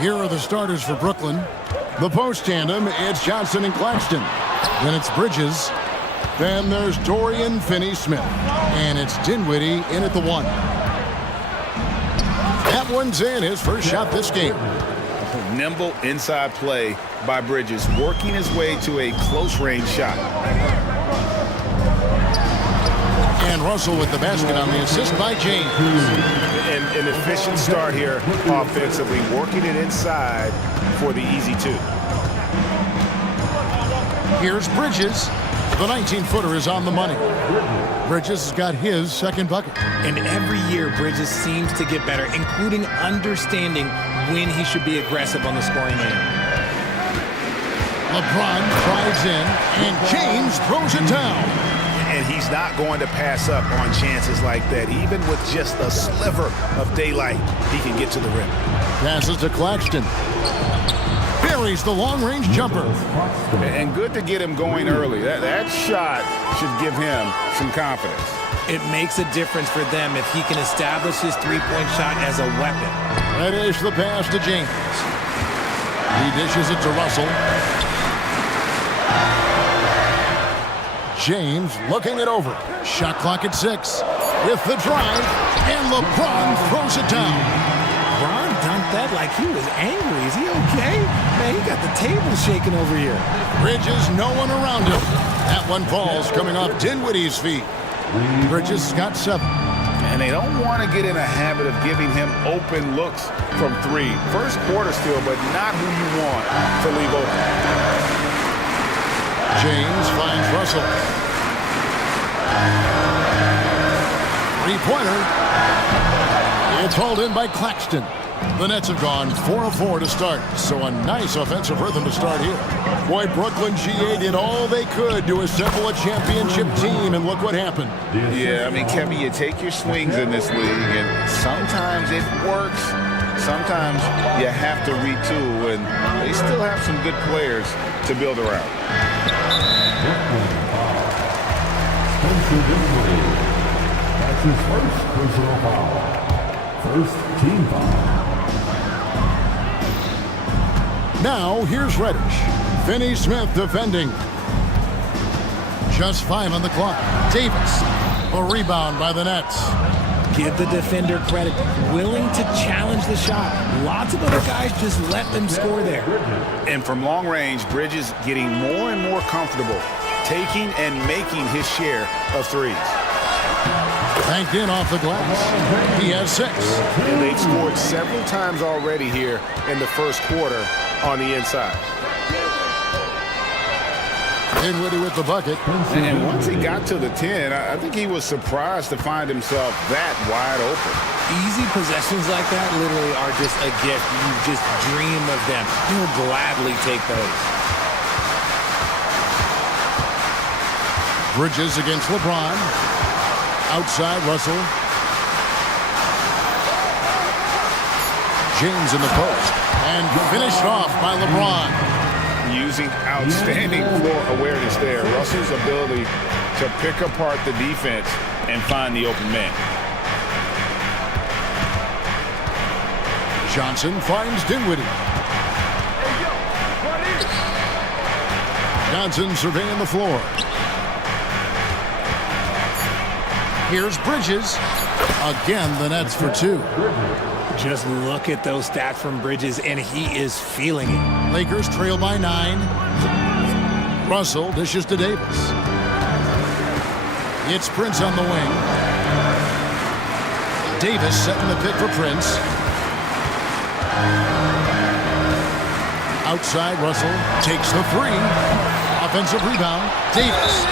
Here are the starters for Brooklyn. The post tandem, it's Johnson and Claxton. Then it's Bridges. Then there's Dorian Finney-Smith. And it's Dinwiddie in at the 1. That one's in, his first shot this game. Nimble inside play by Bridges, working his way to a close-range shot. And Russell with the basket on the assist by James. An efficient start here offensively, working it inside for the easy 2. Here's Bridges. The 19-footer is on the money. Bridges has got his second bucket. And every year, Bridges seems to get better, including understanding when he should be aggressive on the scoring end. LeBron drives in, and James throws it down. And he's not going to pass up on chances like that. Even with just a sliver of daylight, he can get to the rim. Passes to Claxton. Buries the long-range jumper. And good to get him going early. That shot should give him some confidence. It makes a difference for them if he can establish his three-point shot as a weapon. That is the pass to James. He dishes it to Russell. James looking it over. Shot clock at 6. With the drive, and LeBron throws it down. LeBron dunked that like he was angry. Is he okay? Man, he got the table shaking over here. Bridges, no one around him. That one falls coming off Dinwiddie's feet. Bridges has got 7. And they don't want to get in a habit of giving him open looks from 3. First quarter still, but not who you want to leave open. James finds Russell. Three-pointer. It's hauled in by Claxton. The Nets have gone 4 of 4 to start, so a nice offensive rhythm to start here. Boy, Brooklyn GA did all they could to assemble a championship team, and look what happened. Yeah, I mean, Kevin, you take your swings in this league, and sometimes it works. Sometimes you have to retool, and they still have some good players to build around. That's his first personal foul. First team foul. Now, here's Reddish. Finney-Smith defending. Just 5 on the clock. Davis. A rebound by the Nets. Give the defender credit. Willing to challenge the shot. Lots of other guys just let them score there. And from long range, Bridges getting more and more comfortable, taking and making his share of threes. Banked in off the glass. He has 6. And they've scored several times already here in the first quarter on the inside. Dinwiddie with the bucket. And once he got to the 10, I think he was surprised to find himself that wide open. Easy possessions like that literally are just a gift. You just dream of them. You'll gladly take those. Bridges against LeBron. Outside, Russell. James in the post. And finished off by LeBron. Using outstanding floor awareness there. Russell's ability to pick apart the defense and find the open man. Johnson finds Dinwiddie. Johnson surveying the floor. Here's Bridges. Again, the Nets for 2. Just look at those stats from Bridges, and he is feeling it. Lakers trail by 9. Russell dishes to Davis. It's Prince on the wing. Davis setting the pick for Prince. Outside, Russell takes the 3. Offensive rebound, Davis.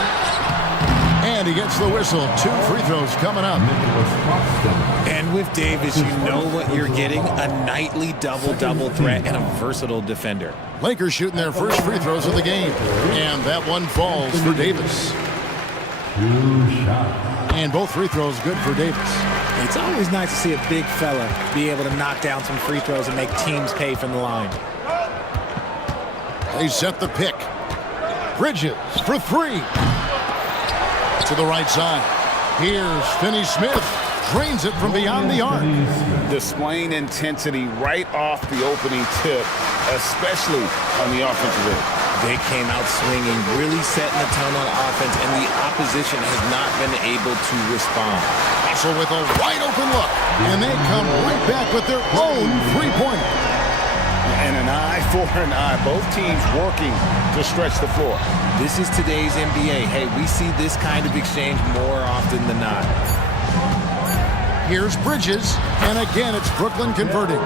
And he gets the whistle. 2 free throws coming up. And with Davis, you know what you're getting. A nightly double-double threat and a versatile defender. Lakers shooting their first free throws of the game. And that one falls for Davis. 2 shots. And both free throws good for Davis. It's always nice to see a big fella be able to knock down some free throws and make teams pay from the line. They set the pick. Bridges for three. To the right side. Here's Finney Smith. Drains it from beyond the arc. Displaying intensity right off the opening tip, especially on the offensive end. They came out swinging, really setting the tone on offense, and the opposition has not been able to respond. Russell with a wide open look, and they come right back with their own three-pointer. And an eye for an eye. Both teams working to stretch the floor. This is today's NBA. Hey, we see this kind of exchange more often than not. Here's Bridges, and again it's Brooklyn converting.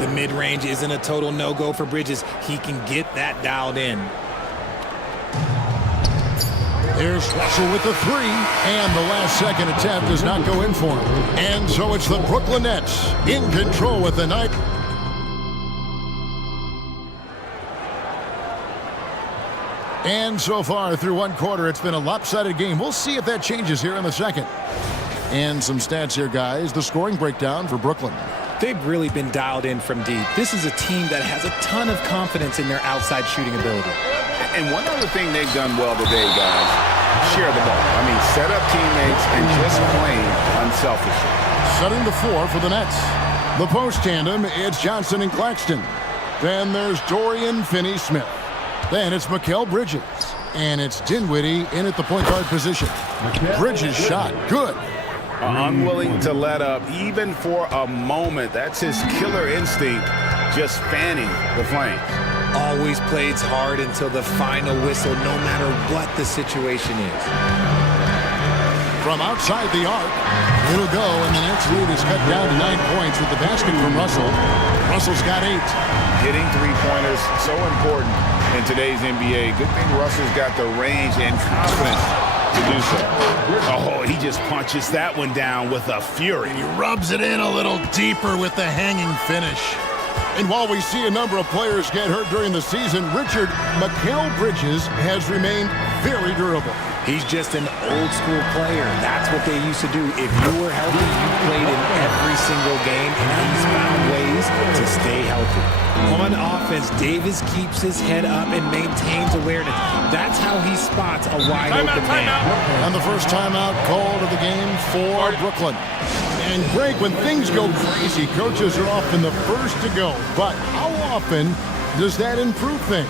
The mid-range isn't a total no-go for Bridges. He can get that dialed in. There's Russell with the three, and the last second attempt does not go in for him. And so it's the Brooklyn Nets in control with the night. And so far through one quarter, it's been a lopsided game. We'll see if that changes here in the second. And some stats here, guys. The scoring breakdown for Brooklyn. They've really been dialed in from deep. This is a team that has a ton of confidence in their outside shooting ability. And one other thing they've done well today, guys, share the ball. I mean, set up teammates and just playing unselfishly. Setting the floor for the Nets. The post tandem, it's Johnson and Claxton. Then there's Dorian Finney-Smith. Then it's Mikal Bridges. And it's Dinwiddie in at the point guard position. Bridges shot good. Unwilling to let up even for a moment. That's his killer instinct, just fanning the flames. Always plays hard until the final whistle, no matter what the situation is. From outside the arc, it'll go, and the Nets lead is cut down to 9 points with the basket from Russell. Russell's got 8. Hitting three-pointers, so important in today's NBA. Good thing Russell's got the range and confidence to do so. Oh, he just punches that one down with a fury. And he rubs it in a little deeper with the hanging finish. And while we see a number of players get hurt during the season, Mikal Bridges has remained very durable. He's just an old school player. That's what they used to do. If you were healthy, you played in every single game, and he's found ways to stay healthy. On offense, Davis keeps his head up and maintains awareness. That's how he spots a wide open man. And the first timeout called of the game for Brooklyn. And Greg, when things go crazy, coaches are often the first to go. But how often does that improve things?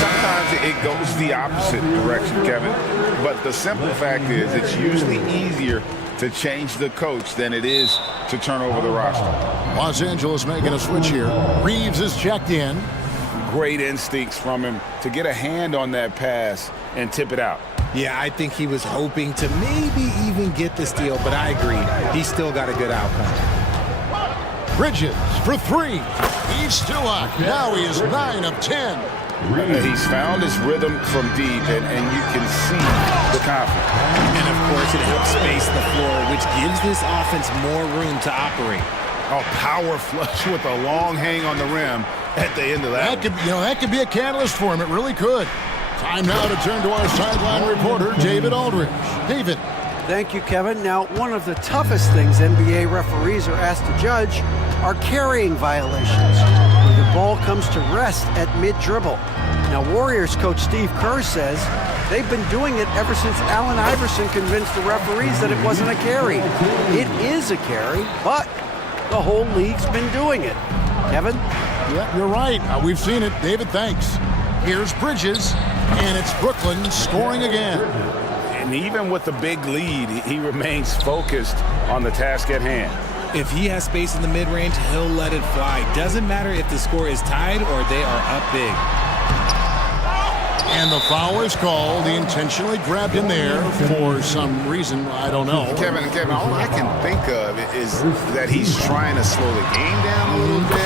Sometimes it goes the opposite direction, Kevin. But the simple fact is it's usually easier to change the coach than it is to turn over the roster. Los Angeles making a switch here. Reeves is checked in. Great instincts from him to get a hand on that pass and tip it out. Yeah, I think he was hoping to maybe even get the steal, but I agree. He still got a good outcome. Bridges for three. He's still up. Now he is 9 of 10. He's found his rhythm from deep, and you can see the confidence. And, of course, it helps space the floor, which gives this offense more room to operate. A power flush with a long hang on the rim at the end of that. That could be a catalyst for him. It really could. Time now to turn to our sideline reporter, David Aldridge. David. Thank you, Kevin. Now, one of the toughest things NBA referees are asked to judge are carrying violations, where the ball comes to rest at mid-dribble. Now, Warriors coach Steve Kerr says they've been doing it ever since Allen Iverson convinced the referees that it wasn't a carry. It is a carry, but the whole league's been doing it. Kevin? Yeah, you're right. We've seen it. David, thanks. Here's Bridges, and it's Brooklyn scoring again. And even with the big lead, he remains focused on the task at hand. If he has space in the mid-range, he'll let it fly. Doesn't matter if the score is tied or they are up big. And the foul is called. He intentionally grabbed him there for some reason. I don't know. Kevin, all I can think of is that he's trying to slow the game down a little bit.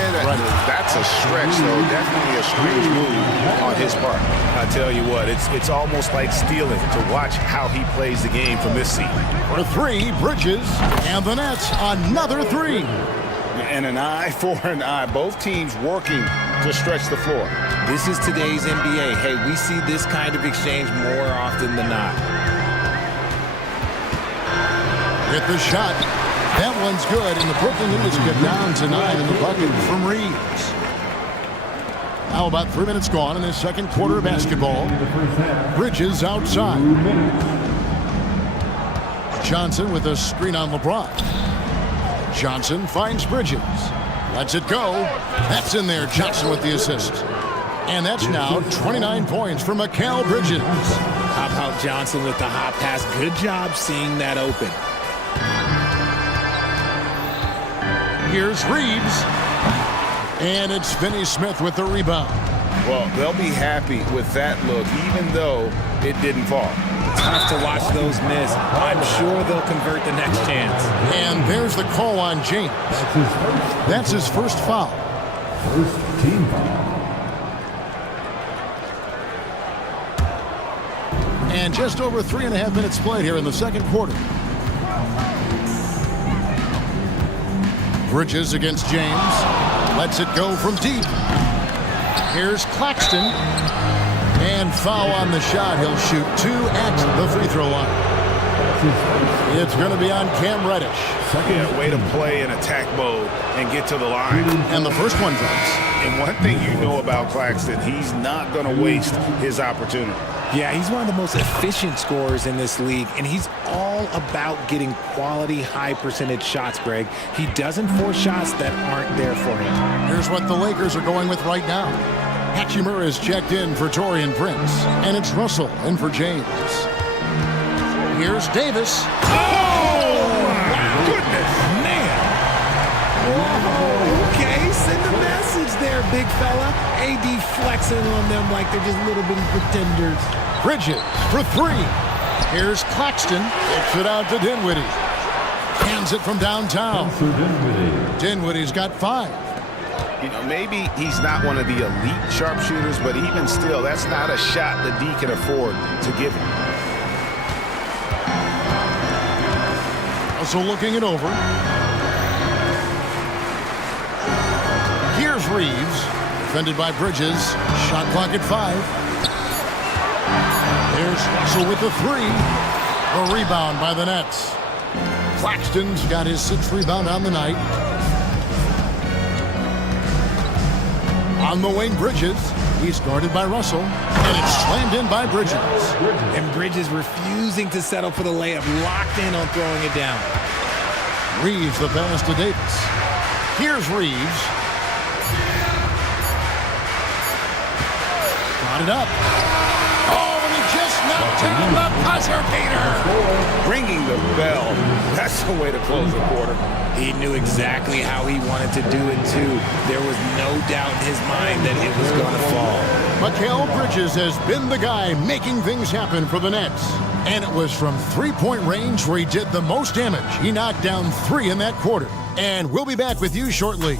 That's a stretch, though. Definitely a strange move on his part. I tell you what, it's almost like stealing to watch how he plays the game from this seat. For three, Bridges, and the Nets another three. And an eye for an eye. Both teams working to stretch the floor. This is today's NBA. Hey, we see this kind of exchange more often than not. Get the shot. That one's good, and the Brooklyn Nets get down to 9 in the bucket from Reeves. Now about 3 minutes gone in this second quarter of basketball. Bridges outside. Johnson with a screen on LeBron. Johnson finds Bridges. Lets it go. That's in there. Johnson with the assist. And that's now 29 points for Mikal Bridges. How about Johnson with the hot pass? Good job seeing that open. Here's Reeves. And it's Finney Smith with the rebound. Well, they'll be happy with that look, even though it didn't fall. Tough to watch those miss. I'm sure they'll convert the next chance. And there's the call on James. That's his first foul. First team foul. And just over 3.5 minutes played here in the second quarter. Bridges against James. Lets it go from deep. Here's Claxton. And foul on the shot. He'll shoot 2 at the free throw line. It's going to be on Cam Reddish. Yeah, way to play in attack mode and get to the line. And the first one drops. And one thing you know about Claxton, he's not going to waste his opportunity. Yeah, he's one of the most efficient scorers in this league, and he's all about getting quality, high-percentage shots, Greg. He doesn't force shots that aren't there for him. Here's what the Lakers are going with right now. Hachimura is checked in for Taurean Prince, and it's Russell in for James. Here's Davis. Oh, my goodness, man. Whoa, okay, send a message there, big fella. AD flexing on them like they're just little bitty pretenders. Bridges for 3. Here's Claxton. Kicks it out to Dinwiddie. Hands it from downtown. Dinwiddie's got 5. You know, maybe he's not one of the elite sharpshooters, but even still, that's not a shot that D can afford to give him. Also looking it over. Here's Reeves. Defended by Bridges. Shot clock at 5. There's Russell with the 3. A rebound by the Nets. Claxton's got his 6th rebound on the night. On the wing, Bridges. He's guarded by Russell. And it's slammed in by Bridges. And Bridges refusing to settle for the layup. Locked in on throwing it down. Reeves the pass to Davis. Here's Reeves. Got it up. Oh, and he just knocked down the buzzer beater. Ringing the bell. That's the way to close the quarter. He knew exactly how he wanted to do it, too. There was no doubt in his mind that it was going to fall. Mikal Bridges has been the guy making things happen for the Nets. And it was from three-point range where he did the most damage. He knocked down 3 in that quarter. And we'll be back with you shortly.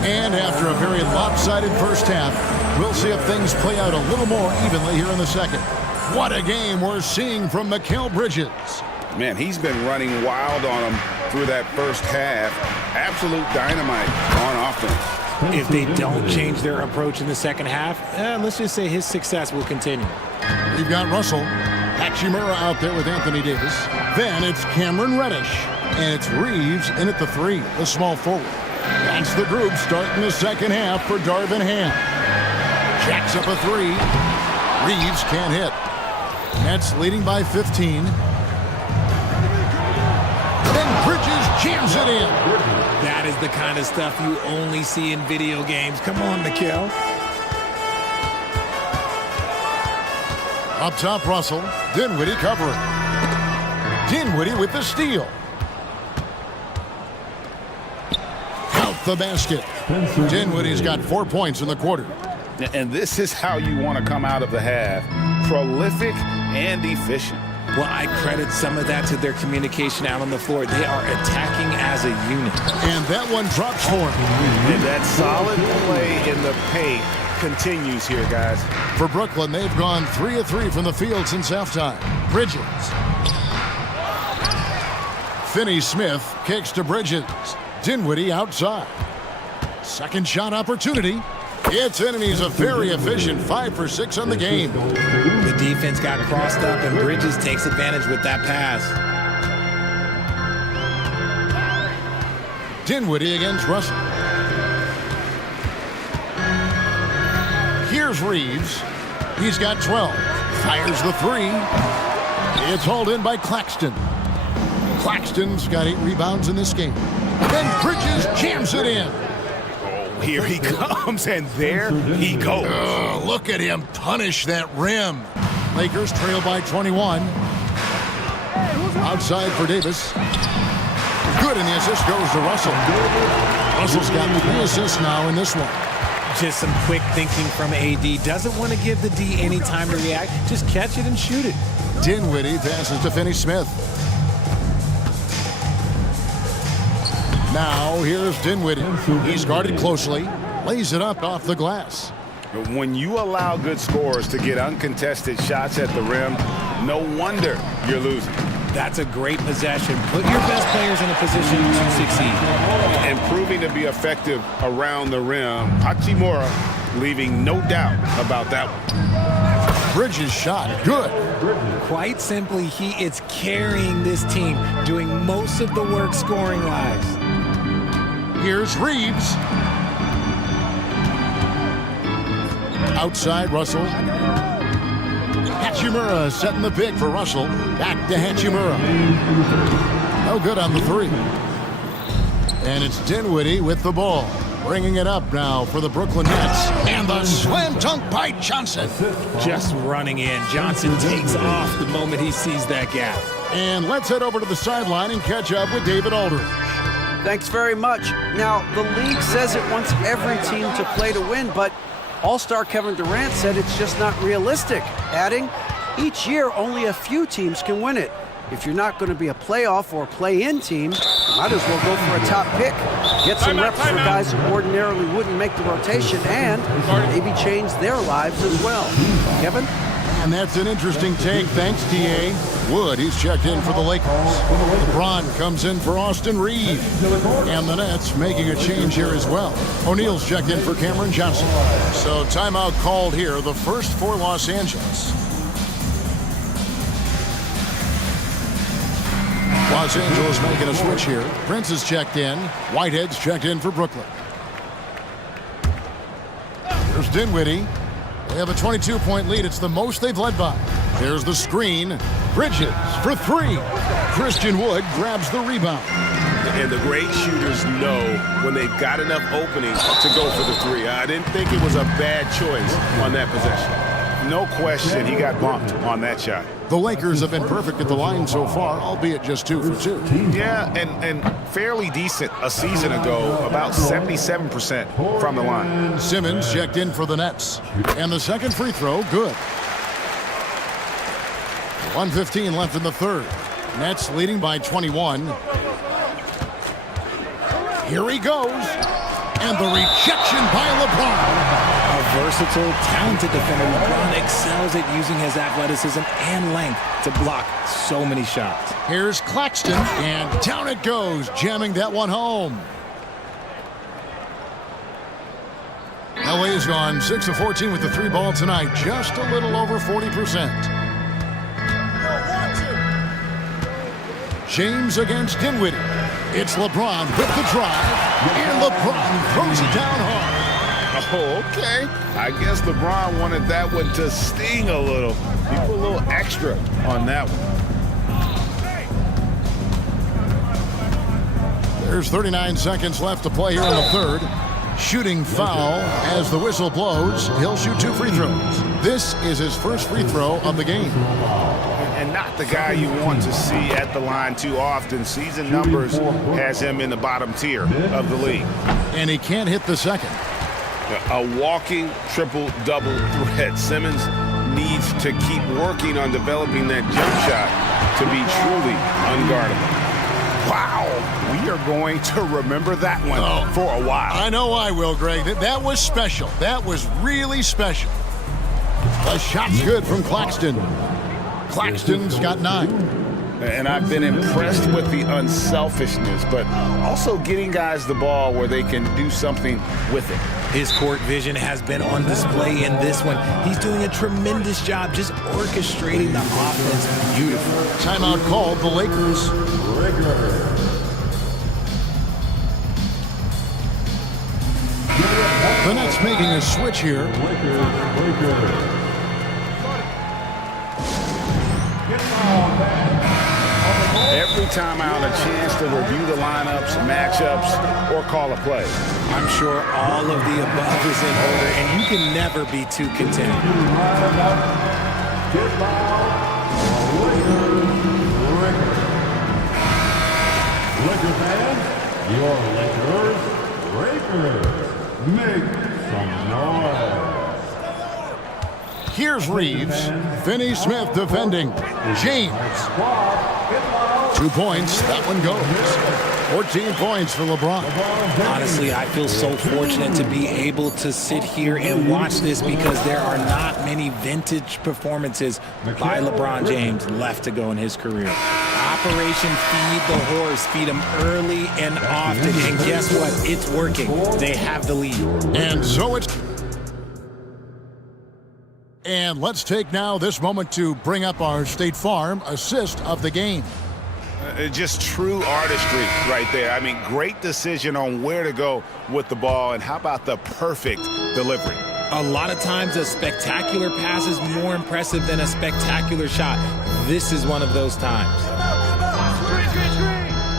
And after a very lopsided first half, we'll see if things play out a little more evenly here in the second. What a game we're seeing from Mikal Bridges. Man, he's been running wild on him through that first half. Absolute dynamite on offense. If they don't change their approach in the second half, let's just say his success will continue. We've got Russell. Hachimura out there with Anthony Davis. Then it's Cameron Reddish. And it's Reeves in at the 3, the small forward. That's the group starting the second half for Darvin Ham. Jacks up a 3. Reeves can't hit. Nets leading by 15. Then Bridges jams it in. That is the kind of stuff you only see in video games. Come on, Mikal. Up top, Russell. Dinwiddie covering. Dinwiddie with the steal. The basket. Dinwiddie's got 4 points in the quarter. And this is how you want to come out of the half. Prolific and efficient. Well, I credit some of that to their communication out on the floor. They are attacking as a unit. And that one drops for him. And that solid play in the paint continues here, guys. For Brooklyn, they've gone 3 of 3 from the field since halftime. Bridges. Finney-Smith kicks to Bridges. Dinwiddie outside. Second shot opportunity. It's in, and he's a very efficient 5 for 6 on the game. The defense got crossed up, and Bridges takes advantage with that pass. Dinwiddie against Russell. Here's Reeves. He's got 12. Fires the 3. It's hauled in by Claxton. Claxton's got 8 rebounds in this game. Then Bridges jams it in. Here he comes, and there he goes. Look at him punish that rim. Lakers trail by 21. Outside for Davis. Good, and the assist goes to Russell. Russell's got 3 assists now in this one. Just some quick thinking from AD. Doesn't want to give the D any time to react. Just catch it and shoot it. Dinwiddie passes to Finney-Smith. Now here's Dinwiddie. He's guarded closely. Lays it up off the glass. When you allow good scorers to get uncontested shots at the rim, no wonder you're losing. That's a great possession. Put your best players in a position to succeed. And proving to be effective around the rim, Hachimura leaving no doubt about that one. Bridges shot. Good. Quite simply, he is carrying this team, doing most of the work scoring-wise. Here's Reeves. Outside, Russell. Hachimura setting the pick for Russell. Back to Hachimura. No good on the 3. And it's Dinwiddie with the ball. Bringing it up now for the Brooklyn Nets. And the slam dunk by Johnson. Just running in. Johnson takes off the moment he sees that gap. And let's head over to the sideline and catch up with David Aldridge. Thanks very much. Now, the league says it wants every team to play to win, but All-Star Kevin Durant said it's just not realistic, adding, each year only a few teams can win it. If you're not going to be a playoff or play-in team, you might as well go for a top pick. Get some reps for guys who ordinarily wouldn't make the rotation and maybe change their lives as well. Kevin? And that's an interesting take. Thanks, T.A. Wood, he's checked in for the Lakers. LeBron comes in for Austin Reeves. And the Nets making a change here as well. O'Neal's checked in for Cameron Johnson. So timeout called here, the first for Los Angeles. Los Angeles making a switch here. Prince is checked in. Whitehead's checked in for Brooklyn. There's Dinwiddie. They have a 22-point lead. It's the most they've led by. There's the screen. Bridges for 3. Christian Wood grabs the rebound. And the great shooters know when they've got enough opening to go for the 3. I didn't think it was a bad choice on that possession. No question he got bumped on that shot. The Lakers have been perfect at the line so far, albeit just 2 for 2. Yeah, and fairly decent a season ago, about 77% from the line. Simmons checked in for the Nets. And the second free throw, good. 1:15 left in the third. Nets leading by 21. Here he goes. And the rejection by LeBron. A versatile, talented defender, LeBron excels at using his athleticism and length to block so many shots. Here's Claxton, and down it goes, jamming that one home. LA's gone 6 of 14 with the 3 ball tonight, just a little over 40%. James against Dinwiddie. It's LeBron with the drive, and LeBron throws it down hard. Oh, okay. I guess LeBron wanted that one to sting a little. He put a little extra on that one. There's 39 seconds left to play here in the third. Shooting foul as the whistle blows. He'll shoot 2 free throws. This is his first free throw of the game. And not the guy you want to see at the line too often. Season numbers has him in the bottom tier of the league. And he can't hit the second. A walking triple-double threat. Simmons needs to keep working on developing that jump shot to be truly unguardable. Wow, we are going to remember that one for a while. I know I will, Greg. That was special. That was really special. The shot's good from Claxton. Claxton's got 9. And I've been impressed with the unselfishness, but also getting guys the ball where they can do something with it. His court vision has been on display in this one. He's doing a tremendous job just orchestrating the offense beautifully. Timeout called the Lakers. The Nets making a switch here. Every time out, a chance to review the lineups, matchups, or call a play. I'm sure all of the above is in order, and you can never be too content. Laker fans, your Lakers, make some noise. Here's Reeves. Finney Smith defending. James. 2 points. That one goes. 14 points for LeBron. Honestly, I feel so fortunate to be able to sit here and watch this because there are not many vintage performances by LeBron James left to go in his career. Operation Feed the Horse. Feed him early and often. And guess what? It's working. They have the lead. And so it's... And let's take now this moment to bring up our State Farm assist of the game. Just true artistry right there. I mean, great decision on where to go with the ball, and how about the perfect delivery? A lot of times a spectacular pass is more impressive than a spectacular shot. This is one of those times.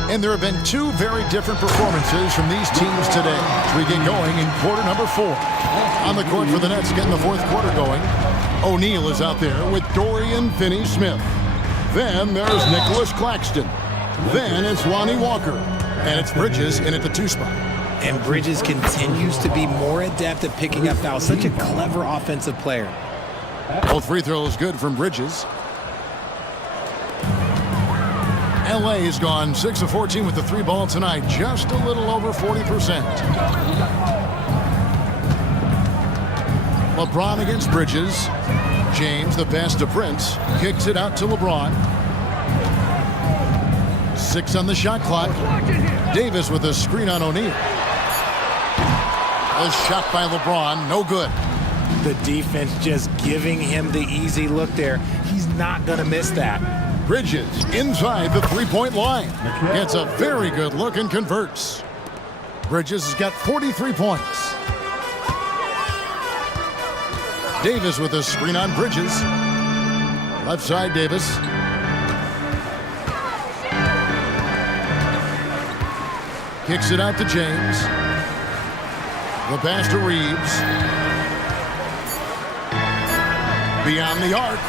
And there have been 2 very different performances from these teams today as we get going in quarter number 4. On the court for the Nets, getting the 4th quarter going. O'Neal is out there with Dorian Finney-Smith. Then there's Nicholas Claxton. Then it's Lonnie Walker. And it's Bridges in at the 2 spot. And Bridges continues to be more adept at picking up fouls. Such a clever offensive player. Both free throws good from Bridges. LA has gone 6 of 14 with the 3 ball tonight. Just a little over 40%. LeBron against Bridges. James, the pass to Prince. Kicks it out to LeBron. 6 on the shot clock. Davis with a screen on O'Neal. A shot by LeBron, no good. The defense just giving him the easy look there. He's not going to miss that. Bridges inside the 3-point line. Gets a very good look and converts. Bridges has got 43 points. Davis with a screen on Bridges. Left side, Davis. Kicks it out to James. The pass to Reeves. Beyond the arc.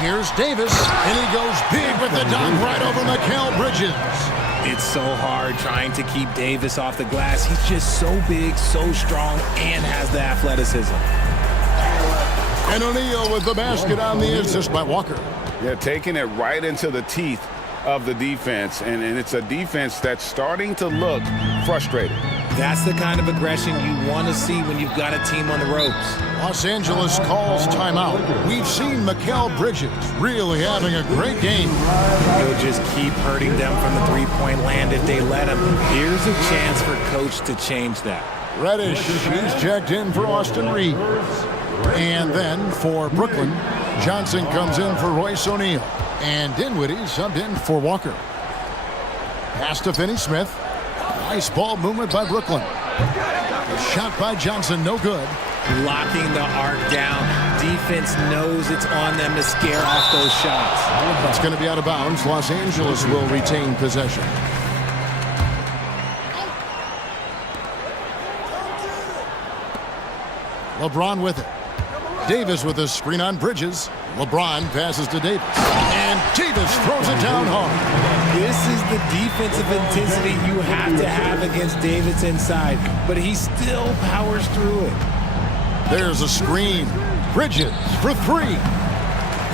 Here's Davis, and he goes big with the dunk right over Mikal Bridges. It's so hard trying to keep Davis off the glass. He's just so big, so strong, and has the athleticism. And O'Neal with the basket on the assist by Walker. Yeah, taking it right into the teeth of the defense, and it's a defense that's starting to look frustrated. That's the kind of aggression you want to see when you've got a team on the ropes. Los Angeles calls timeout. We've seen Mikal Bridges really having a great game. He'll just keep hurting them from the 3-point land if they let him. Here's a chance for Coach to change that. Reddish, he's checked in for Austin Reeves. And then for Brooklyn, Johnson comes in for Royce O'Neal. And Dinwiddie subbed in for Walker. Pass to Finney-Smith. Nice ball movement by Brooklyn. Shot by Johnson, no good. Locking the arc down. Defense knows it's on them to scare off those shots. It's going to be out of bounds. Los Angeles will retain possession. LeBron with it. Davis with a screen on Bridges. LeBron passes to Davis. And Davis throws it down hard. This is the defensive intensity you have to have against Davis inside, but he still powers through it. There's a screen. Bridges for three.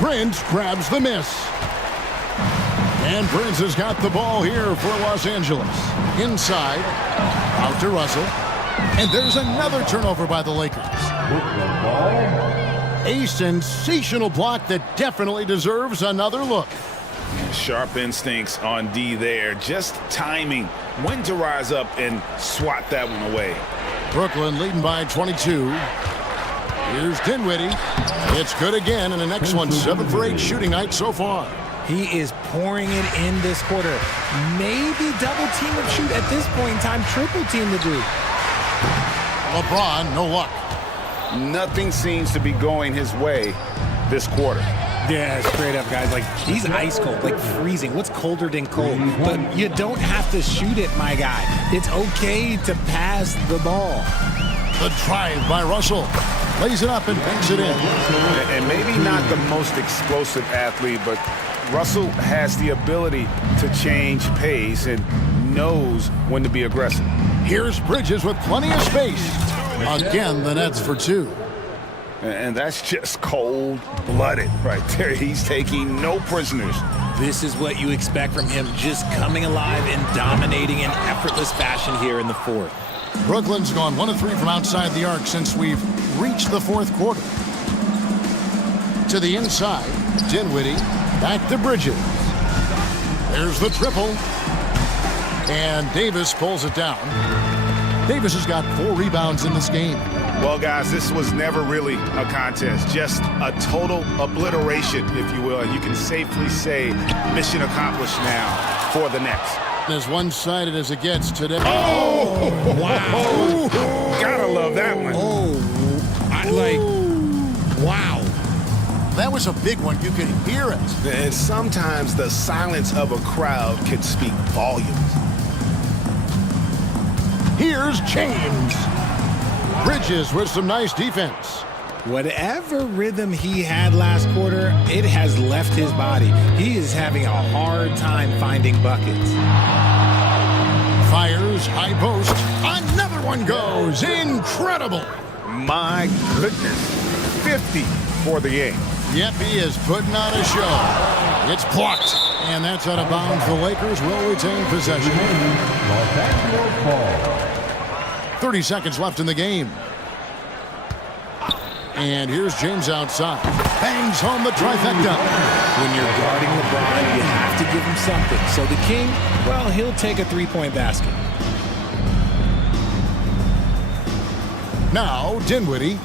Prince grabs the miss. And Prince has got the ball here for Los Angeles. Inside, out to Russell. And there's another turnover by the Lakers. A sensational block that definitely deserves another look. Sharp instincts on D there. Just timing when to rise up and swat that one away. Brooklyn leading by 22. Here's Dinwiddie. It's good again, and the next one 7 for 8 shooting night so far. He is pouring it in this quarter. Maybe double team or shoot at this point in time, triple team to do. LeBron, no luck. Nothing seems to be going his way this quarter. Yeah, straight up, guys. Like, he's ice cold, like freezing. What's colder than cold? But you don't have to shoot it, my guy. It's okay to pass the ball. The drive by Russell. Lays it up and banks it in. And maybe not the most explosive athlete, but Russell has the ability to change pace and knows when to be aggressive. Here's Bridges with plenty of space. Again, the Nets for 2. And that's just cold-blooded right there. He's taking no prisoners. This is what you expect from him, just coming alive and dominating in effortless fashion here in the fourth. Brooklyn's gone 1 of 3 from outside the arc since we've reached the fourth quarter. To the inside, Dinwiddie, back to Bridges. There's the triple. And Davis pulls it down. Davis has got 4 rebounds in this game. Well, guys, this was never really a contest, just a total obliteration, if you will. And you can safely say mission accomplished now for the Nets. As one-sided as it gets today. Oh! Wow. Gotta love that one. Wow. That was a big one. You could hear it. And sometimes the silence of a crowd can speak volumes. Here's James. Bridges with some nice defense. Whatever rhythm he had last quarter, it has left his body. He is having a hard time finding buckets. Fires, high post. Another one goes. Incredible. My goodness. 50 for the game. Yep, he is putting on a show. It's blocked. And that's out of bounds. The Lakers will retain possession. 30 seconds left in the game. And here's James outside. Bangs home the trifecta. When you're guarding LeBron, you have to give him something. So the King, well, he'll take a three-point basket. Now, Dinwiddie.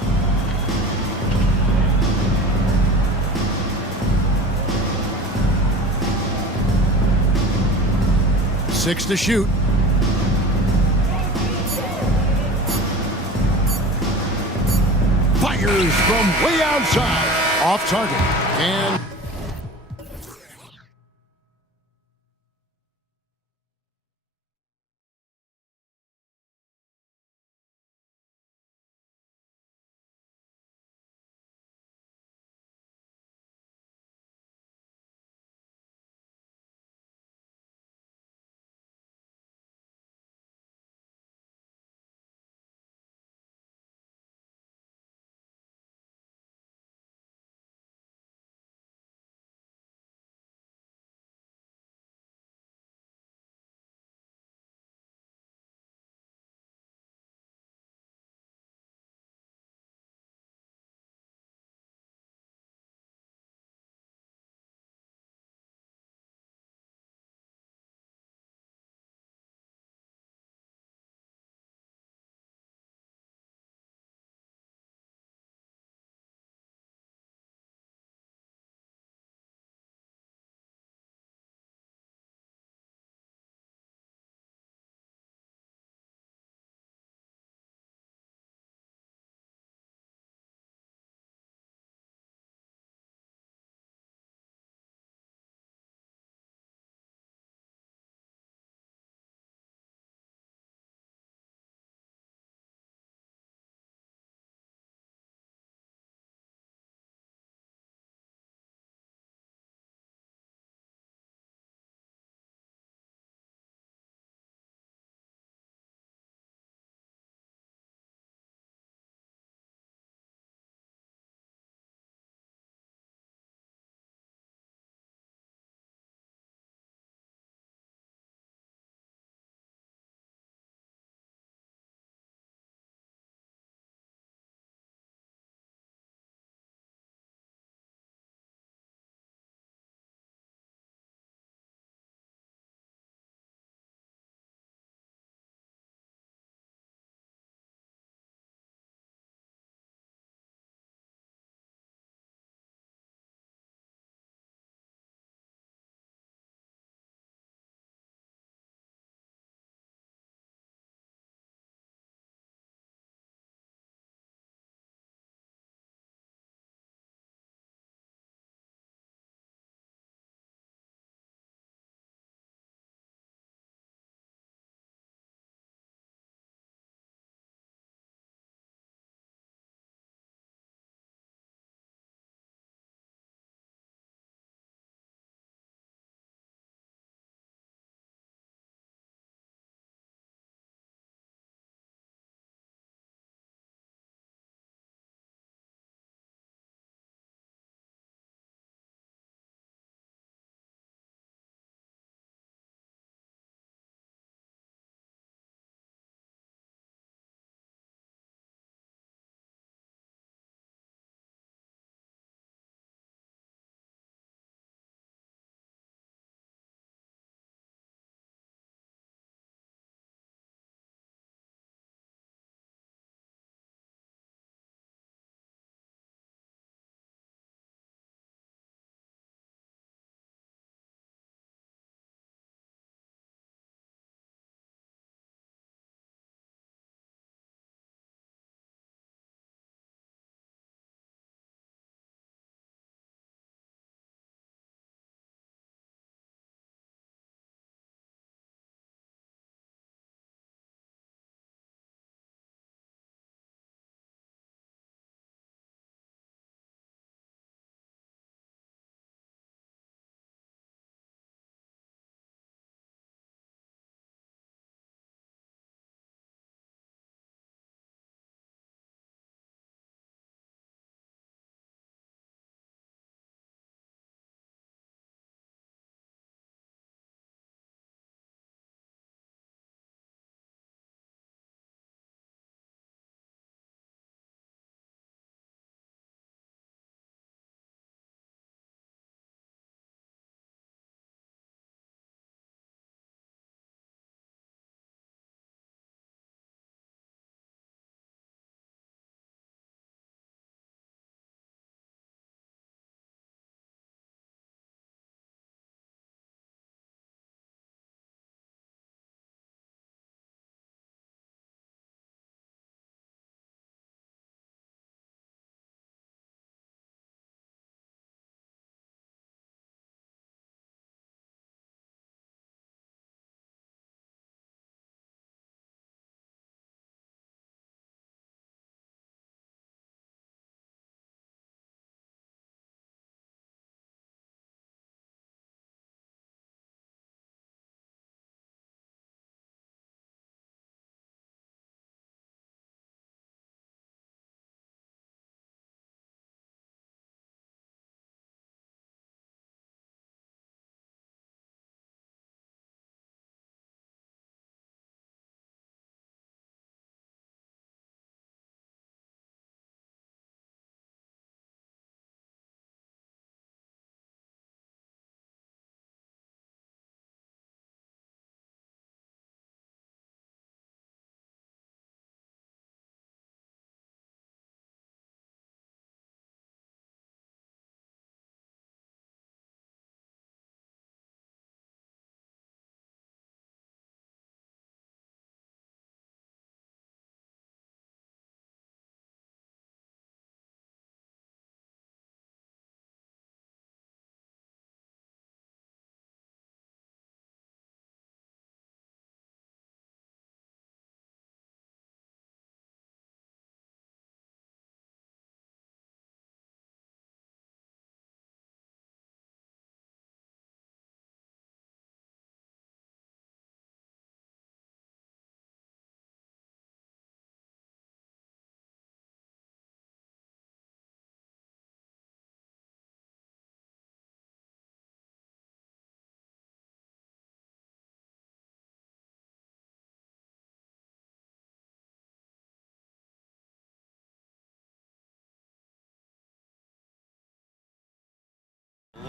Six to shoot. Fires from way outside. Off target. And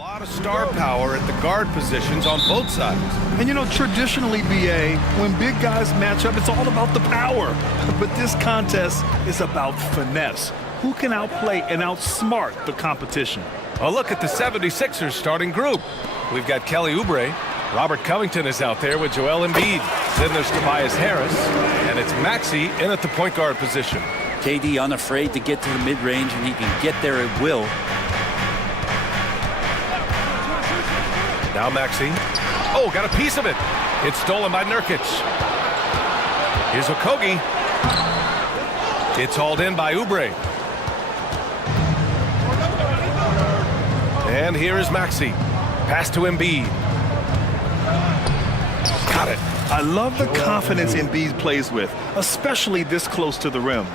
lot of star power at the guard positions on both sides. And you know, traditionally, BA, when big guys match up, it's all about the power. But this contest is about finesse. Who can outplay and outsmart the competition? A look at the 76ers starting group. We've got Kelly Oubre. Robert Covington is out there with Joel Embiid. Then there's Tobias Harris. And it's Maxey in at the point guard position. KD unafraid to get to the mid-range, and he can get there at will. Now Maxey. Oh, got a piece of it. It's stolen by Nurkic. Here's Okogie. It's hauled in by Oubre. And here is Maxey. Pass to Embiid. Got it. I love the confidence Embiid plays with, especially this close to the rim.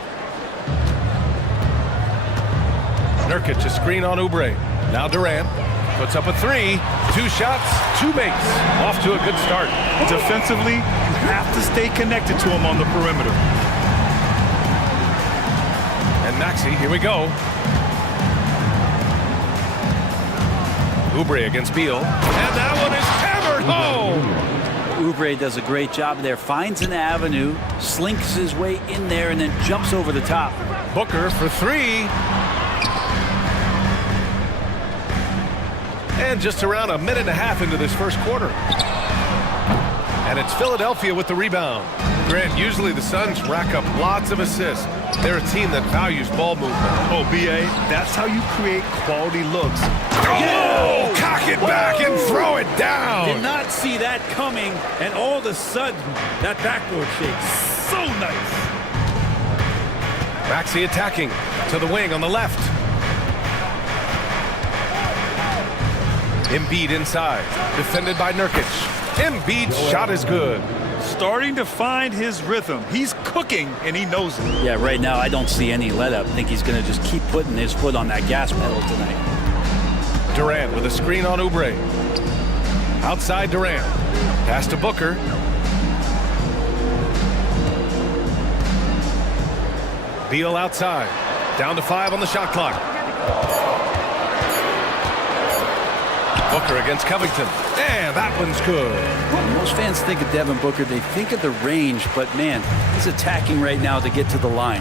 Nurkic, a screen on Oubre. Now Durant puts up a three. 2 shots, 2 makes. Off to a good start. Defensively, you have to stay connected to him on the perimeter. And Maxey, here we go. Oubre against Beal. And that one is hammered home. Oubre does a great job there. Finds an avenue, slinks his way in there, and then jumps over the top. Booker for 3. And just around a minute and a half into this first quarter. And it's Philadelphia with the rebound. Grant, usually the Suns rack up lots of assists. They're a team that values ball movement. Oh, B.A., that's how you create quality looks. Oh, cock it back and throw it down. Did not see that coming, and all of a sudden, that backboard shake. So nice. Maxey attacking to the wing on the left. Embiid inside, defended by Nurkic. Embiid's shot is good. Starting to find his rhythm. He's cooking, and he knows it. Yeah, right now I don't see any let up. I think he's going to just keep putting his foot on that gas pedal tonight. Durant with a screen on Oubre. Outside Durant. Pass to Booker. Beal outside. Down to 5 on the shot clock. Booker against Covington. And that one's good. Most fans think of Devin Booker. They think of the range, but man, he's attacking right now to get to the line.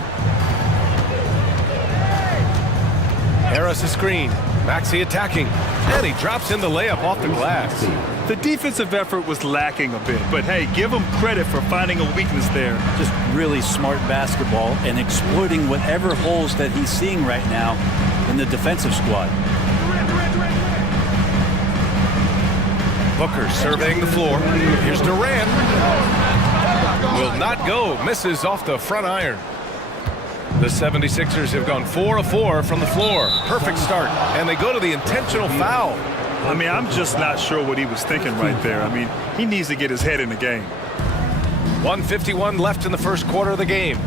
Harris a screen. Maxey attacking. And he drops in the layup off the glass. The defensive effort was lacking a bit, but hey, give him credit for finding a weakness there. Just really smart basketball and exploiting whatever holes that he's seeing right now in the defensive squad. Booker surveying the floor. Here's Durant. Will not go. Misses off the front iron. The 76ers have gone 4 of 4 from the floor. Perfect start. And they go to the intentional foul. I mean, I'm just not sure what he was thinking right there. I mean, he needs to get his head in the game. 1:51 left in the first quarter of the game.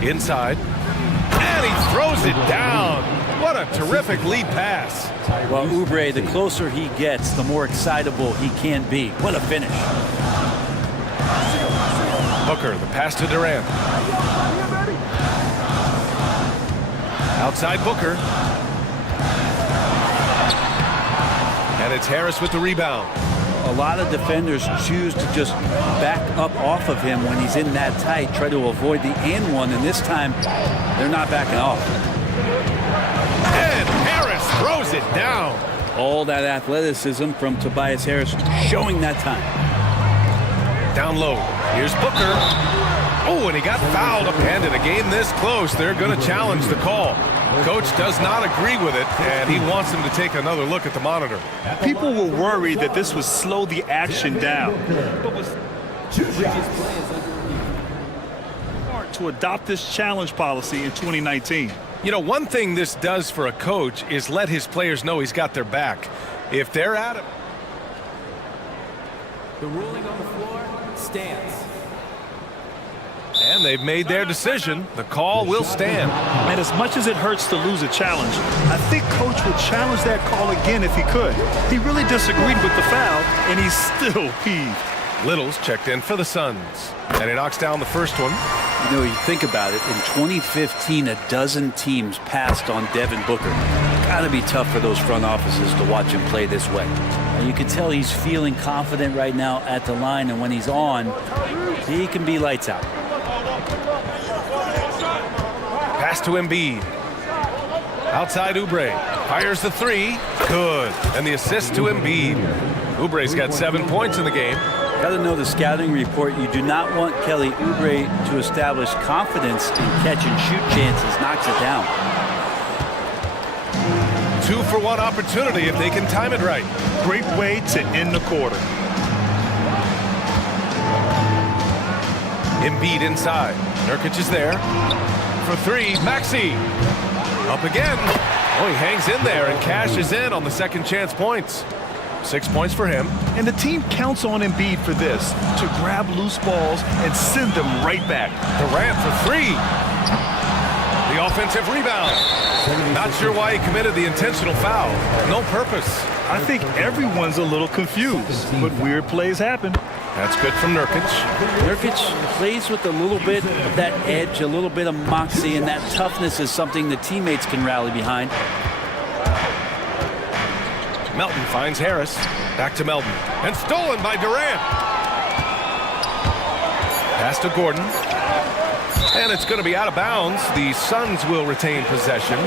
Inside. And he throws it down. What a terrific lead pass. Well, Oubre, the closer he gets, the more excitable he can be. What a finish. Booker, the pass to Durant. Outside Booker. And it's Harris with the rebound. A lot of defenders choose to just back up off of him when he's in that tight, try to avoid the and one, and this time they're not backing off. And Harris throws it down. All that athleticism from Tobias Harris showing that time. Down low. Here's Booker. Oh, and he got fouled up. And in a game this close, they're going to challenge the call. Coach does not agree with it, and he wants him to take another look at the monitor. People were worried that this would slow the action down. To adopt this challenge policy in 2019. You know, one thing this does for a coach is let his players know he's got their back. If they're at it. The ruling on the floor stands. And they've made their decision. The call will stand. And as much as it hurts to lose a challenge, I think Coach would challenge that call again if he could. He really disagreed with the foul, and he's still peeved. Little's checked in for the Suns. And he knocks down the first one. You know, you think about it, in 2015, a dozen teams passed on Devin Booker. got to be tough for those front offices to watch him play this way. And you can tell he's feeling confident right now at the line, and when he's on, he can be lights out. Pass to Embiid. Outside Oubre. Fires the three. Good. And the assist to Embiid. Oubre's got 7 points in the game. Got to know the scouting report. You do not want Kelly Oubre to establish confidence in catch and shoot chances. Knocks it down. 2-for-1 opportunity if they can time it right. Great way to end the quarter. Embiid inside. Nurkic is there. For three, Maxey. Up again. Oh, he hangs in there and cashes in on the second chance points. 6 points for him. And the team counts on Embiid for this, to grab loose balls and send them right back. Durant for three. The offensive rebound. Not sure why he committed the intentional foul. No purpose. I think everyone's a little confused, but weird plays happen. That's good from Nurkic. Nurkic plays with a little bit of that edge, a little bit of moxie, and that toughness is something the teammates can rally behind. Melton finds Harris. Back to Melton. And stolen by Durant. Pass to Gordon. And it's going to be out of bounds. The Suns will retain possession.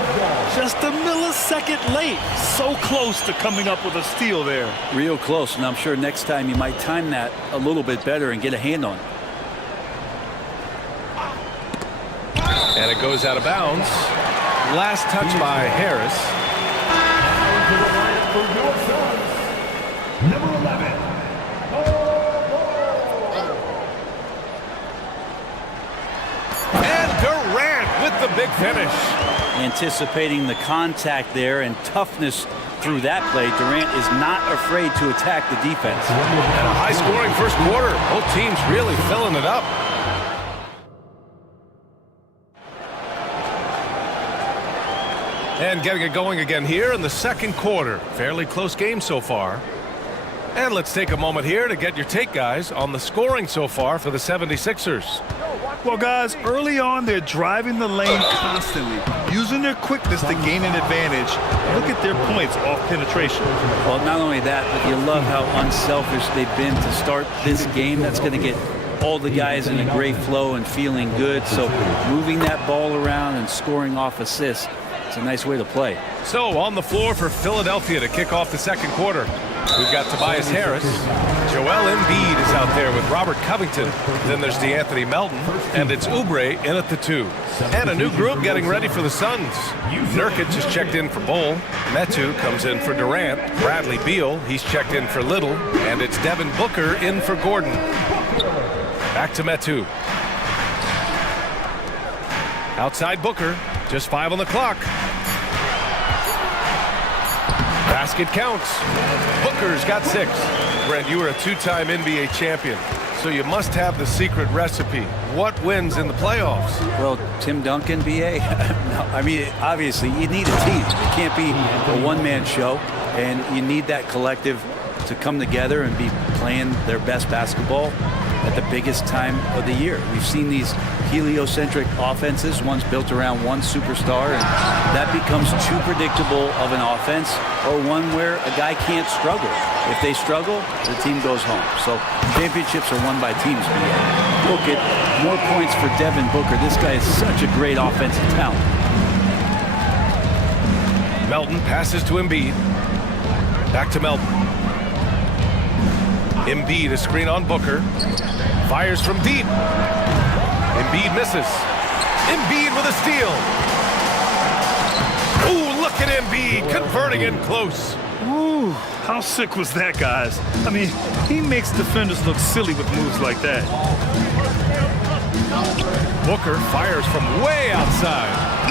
Just a millisecond late. So close to coming up with a steal there. Real close, and I'm sure next time you might time that a little bit better and get a hand on it. And it goes out of bounds. Last touch by Harris. Number 11. And Durant with the big finish. Anticipating the contact there and toughness through that play, Durant is not afraid to attack the defense. And a high-scoring first quarter. Both teams really filling it up. And getting it going again here in the second quarter. Fairly close game so far. And let's take a moment here to get your take, guys, on the scoring so far for the 76ers. Well, guys, early on, they're driving the lane constantly, using their quickness to gain an advantage. Look at their points off penetration. Well, not only that, but you love how unselfish they've been to start this game. That's going to get all the guys in a great flow and feeling good. So moving that ball around and scoring off assists, it's a nice way to play. So on the floor for Philadelphia to kick off the second quarter. We've got Tobias Harris. Joel Embiid is out there with Robert Covington. Then there's DeAnthony Melton. And it's Oubre in at the 2. And a new group getting ready for the Suns. Nurkic is checked in for Bol. Metu comes in for Durant. Bradley Beal, he's checked in for Little. And it's Devin Booker in for Gordon. Back to Metu. Outside Booker. Just 5 on the clock. Basket counts. Booker's got 6. Brent, you were a 2-time NBA champion, so you must have the secret recipe. What wins in the playoffs? Well, Tim Duncan, BA. No, I mean, obviously, you need a team. It can't be a one-man show, and you need that collective to come together and be playing their best basketball at the biggest time of the year. We've seen these heliocentric offenses, one's built around one superstar, and that becomes too predictable of an offense, or one where a guy can't struggle. If they struggle, the team goes home. So championships are won by teams. Look at more points for Devin Booker. This guy is such a great offensive talent. Melton passes to Embiid. Back to Melton. Embiid, a screen on Booker. Fires from deep. Embiid misses. Embiid with a steal. Ooh, look at Embiid converting in close. Ooh, how sick was that, guys? I mean, he makes defenders look silly with moves like that. Booker fires from way outside.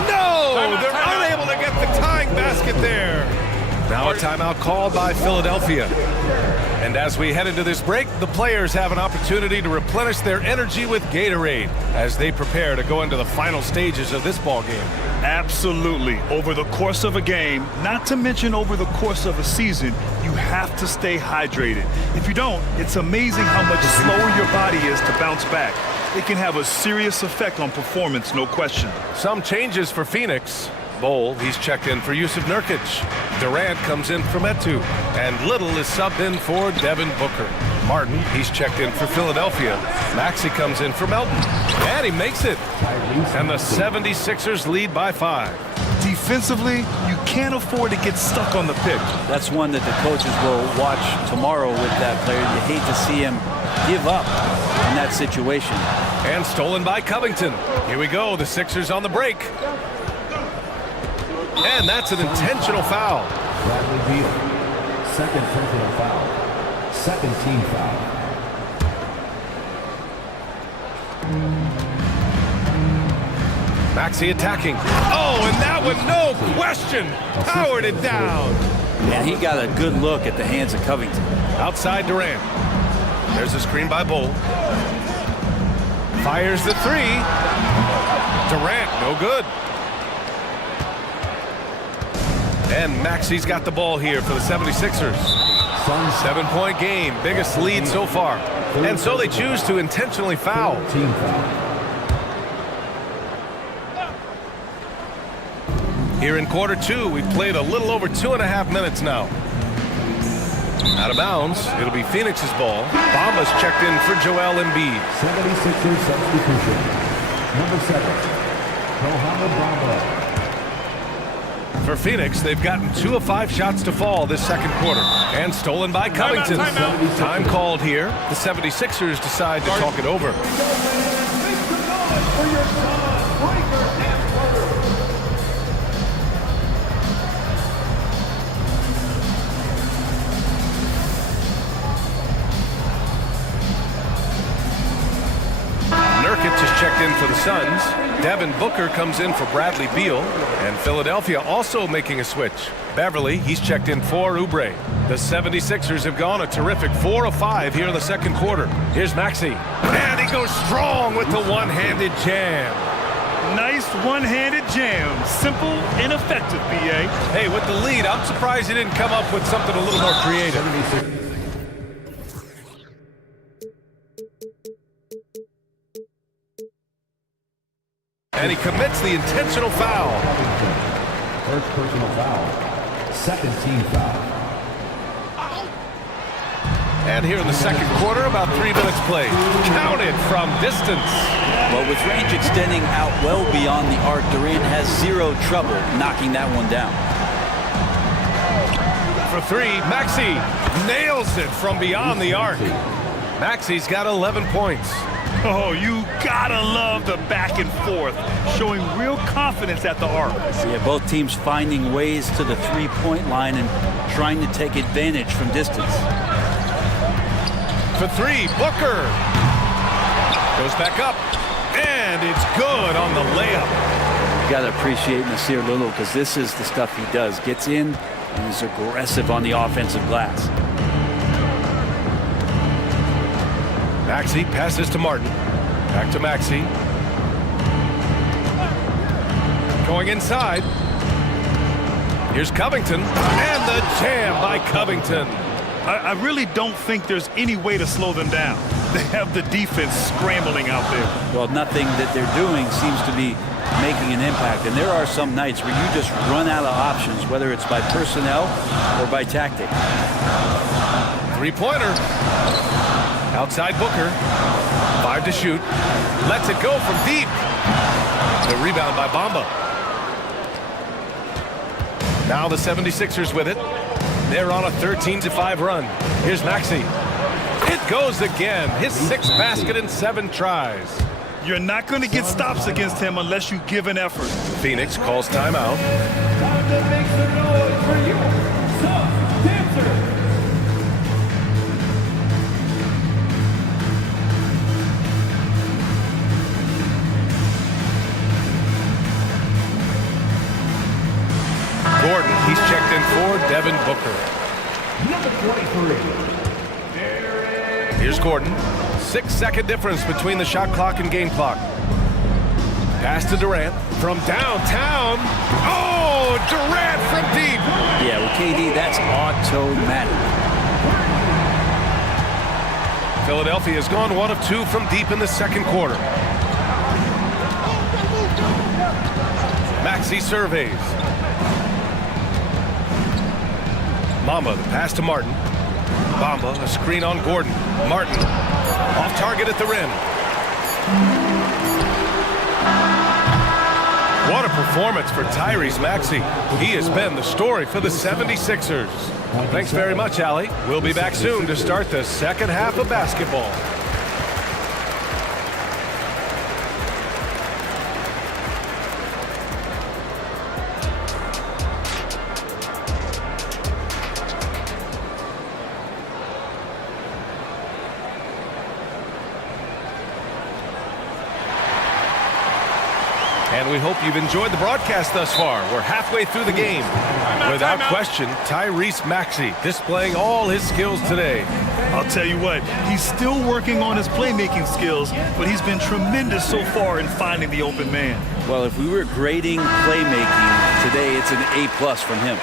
No! They're unable to get the tying basket there. Now a timeout called by Philadelphia. And as we head into this break, the players have an opportunity to replenish their energy with Gatorade as they prepare to go into the final stages of this ball game. Absolutely. Over the course of a game, not to mention over the course of a season, you have to stay hydrated. If you don't, it's amazing how much slower your body is to bounce back. It can have a serious effect on performance, no question. Some changes for Phoenix. Bowl, he's checked in for Yusuf Nurkic. Durant comes in for Metu. And Little is subbed in for Devin Booker. Martin, he's checked in for Philadelphia. Maxey comes in for Melton. And he makes it. And the 76ers lead by 5. Defensively, you can't afford to get stuck on the pick. That's one that the coaches will watch tomorrow with that player. You hate to see him give up in that situation. And stolen by Covington. Here we go, the Sixers on the break. And that's an intentional foul. Bradley Beal, second personal foul, second team foul. Maxey attacking. Oh, and that one, no question, powered it down. Yeah, he got a good look at the hands of Covington. Outside Durant. There's a screen by Bull. Fires the three. Durant, no good. And Maxey's got the ball here for the 76ers. 7-point game, biggest lead so far. And so they choose to intentionally foul. Team foul. Here in quarter 2, we've played a little over 2.5 minutes now. Out of bounds, it'll be Phoenix's ball. Bamba's checked in for Joel Embiid. 76ers substitution. Number 7, Mohamed Bamba. For Phoenix, they've gotten 2 of 5 shots to fall this second quarter. And stolen by Covington. Time called here. The 76ers decide to talk it over. Nurkic is checked in for the Suns. Devin Booker comes in for Bradley Beal. And Philadelphia also making a switch. Beverly, he's checked in for Oubre. The 76ers have gone a terrific 4 of 5 here in the second quarter. Here's Maxey. And he goes strong with the one-handed jam. Nice one-handed jam. Simple and effective, BA. Hey, with the lead, I'm surprised he didn't come up with something a little more creative. And he commits the intentional foul. First personal foul, second team foul. And here in the second quarter, about 3 minutes played. Counted from distance. Well, with range extending out well beyond the arc, Durant has zero trouble knocking that one down. For 3, Maxey nails it from beyond the arc. Maxey's got 11 points. Oh, you gotta love the back and forth, showing real confidence at the arc. Yeah, both teams finding ways to the three-point line and trying to take advantage from distance. For 3, Booker goes back up, and it's good on the layup. You gotta appreciate Nasir Little because this is the stuff he does. Gets in and is aggressive on the offensive glass. Maxey passes to Martin. Back to Maxey. Going inside. Here's Covington. And the jam by Covington. I really don't think there's any way to slow them down. They have the defense scrambling out there. Well, nothing that they're doing seems to be making an impact. And there are some nights where you just run out of options, whether it's by personnel or by tactic. Three-pointer. Outside Booker. 5 to shoot. Lets it go from deep. The rebound by Bamba. Now the 76ers with it. They're on a 13-5 run. Here's Maxey. It goes again. His 6th basket in 7 tries. You're not going to get stops against him unless you give an effort. Phoenix calls timeout. Time to make some noise for your sub dancer. Gordon, he's checked in for Devin Booker. Number 23. Here's Gordon. 6-second difference between the shot clock and game clock. Pass to Durant from downtown. Oh, Durant from deep. Yeah, with KD, that's automatic. Philadelphia has gone 1 of 2 from deep in the second quarter. Maxey surveys. Mamba, the pass to Martin. Bamba, a screen on Gordon. Martin, off target at the rim. What a performance for Tyrese Maxey. He has been the story for the 76ers. Thanks very much, Allie. We'll be back soon to start the second half of basketball. And we hope you've enjoyed the broadcast thus far. We're halfway through the game. Without question, Tyrese Maxey displaying all his skills today. I'll tell you what, he's still working on his playmaking skills, but he's been tremendous so far in finding the open man. Well, if we were grading playmaking, today it's an A+ from him.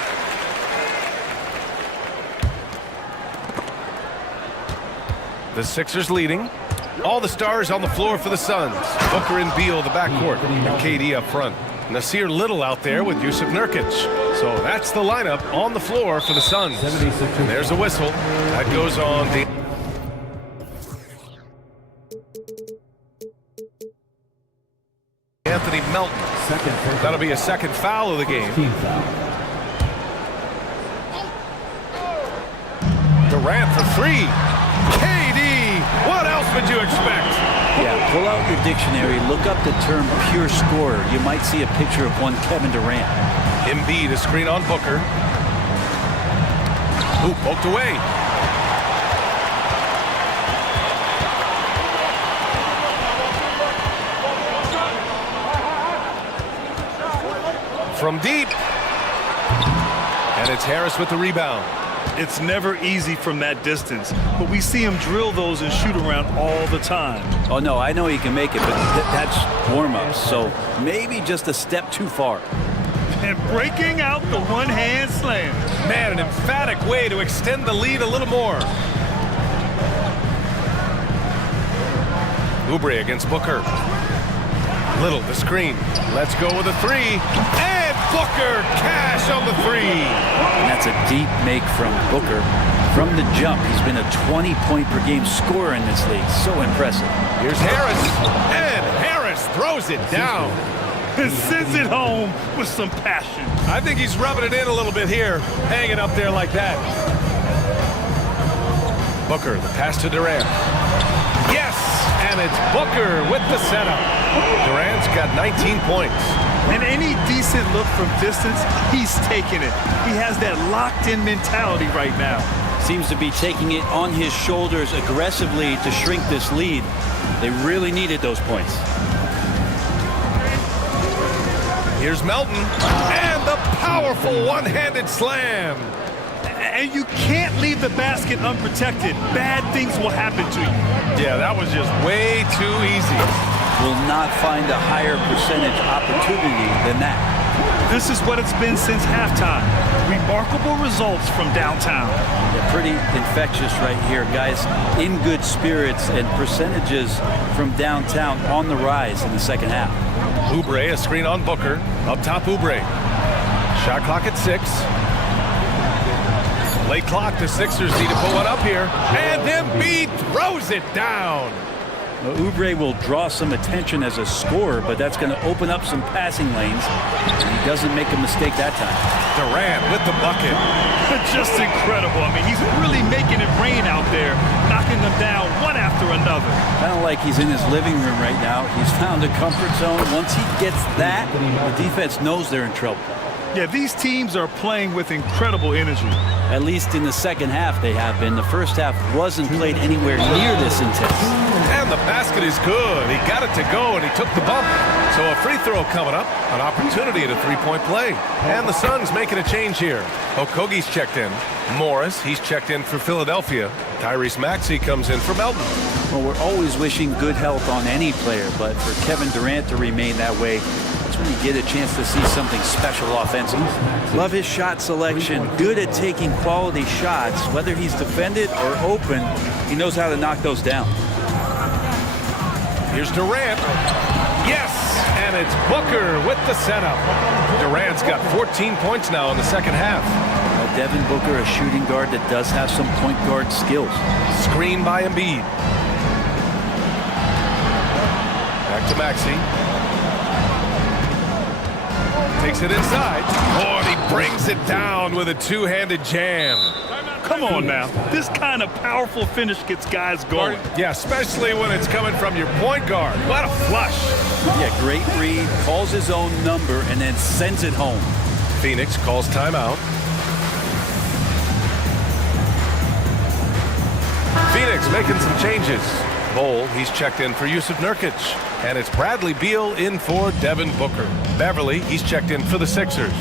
The Sixers leading. All the stars on the floor for the Suns. Booker and Beal, the backcourt, and KD up front. Nasir Little out there with Yusuf Nurkic. So that's the lineup on the floor for the Suns. And there's a whistle. That goes on the... Anthony Melton. That'll be a second foul of the game. Durant for three. KD, what else would you expect? Yeah, pull out your dictionary, look up the term pure scorer. You might see a picture of one Kevin Durant. Embiid, a screen on Booker. Ooh, poked away. From deep. And it's Harris with the rebound. It's never easy from that distance, but we see him drill those and shoot around all the time. Oh, no, I know he can make it, but that's warm-ups, so maybe just a step too far. And breaking out the one-hand slam. Man, an emphatic way to extend the lead a little more. Oubre against Booker. Little, the screen. Let's go with a three. And Booker, cash on the three. And that's a deep make from Booker. From the jump, he's been a 20-point-per-game scorer in this league. So impressive. Here's Harris. And Harris throws it down. And sends it home with some passion. I think he's rubbing it in a little bit here, hanging up there like that. Booker, the pass to Durant. Yes, and it's Booker with the setup. Durant's got 19 points. And any decent look from distance, he's taking it. He has that locked-in mentality right now. Seems to be taking it on his shoulders aggressively to shrink this lead. They really needed those points. Here's Melton, and the powerful one-handed slam. And you can't leave the basket unprotected. Bad things will happen to you. Yeah, that was just way too easy. Will not find a higher percentage opportunity than that. This is what it's been since halftime. Remarkable results from downtown. They're pretty infectious right here, guys. In good spirits and percentages from downtown on the rise in the second half. Oubre, a screen on Booker. Up top, Oubre. Shot clock at 6. Late clock, the Sixers need to put one up here. And Embiid throws it down. Well, Oubre will draw some attention as a scorer, but that's going to open up some passing lanes. And he doesn't make a mistake that time. Durant with the bucket. Just incredible. I mean, he's really making it rain out there, knocking them down one after another. Kind of like he's in his living room right now. He's found a comfort zone. Once he gets that, the defense knows they're in trouble. Yeah, these teams are playing with incredible energy. At least in the second half they have been. The first half wasn't played anywhere near this intense. And the basket is good. He got it to go, and he took the bump. So a free throw coming up, an opportunity at a three-point play. And the Suns making a change here. Okogie's checked in. Morris, he's checked in for Philadelphia. Tyrese Maxey comes in for Melton. Well, we're always wishing good health on any player, but for Kevin Durant to remain that way, that's when you get a chance to see something special offensively. Love his shot selection. Good at taking quality shots. Whether he's defended or open, he knows how to knock those down. Here's Durant. Yes, And it's Booker with the setup. Durant's got 14 points now in the second half. Devin Booker, a shooting guard that does have some point guard skills. Screen by Embiid. Back to Maxey. Takes it inside. Oh, and he brings it down with a two-handed jam. Come on now. This kind of powerful finish gets guys going. Yeah, especially when it's coming from your point guard. What a flush. Yeah, great read. Calls his own number and then sends it home. Phoenix calls timeout. Phoenix making some changes. Bowl, he's checked in for Yusuf Nurkic. And it's Bradley Beal in for Devin Booker. Beverly, he's checked in for the Sixers.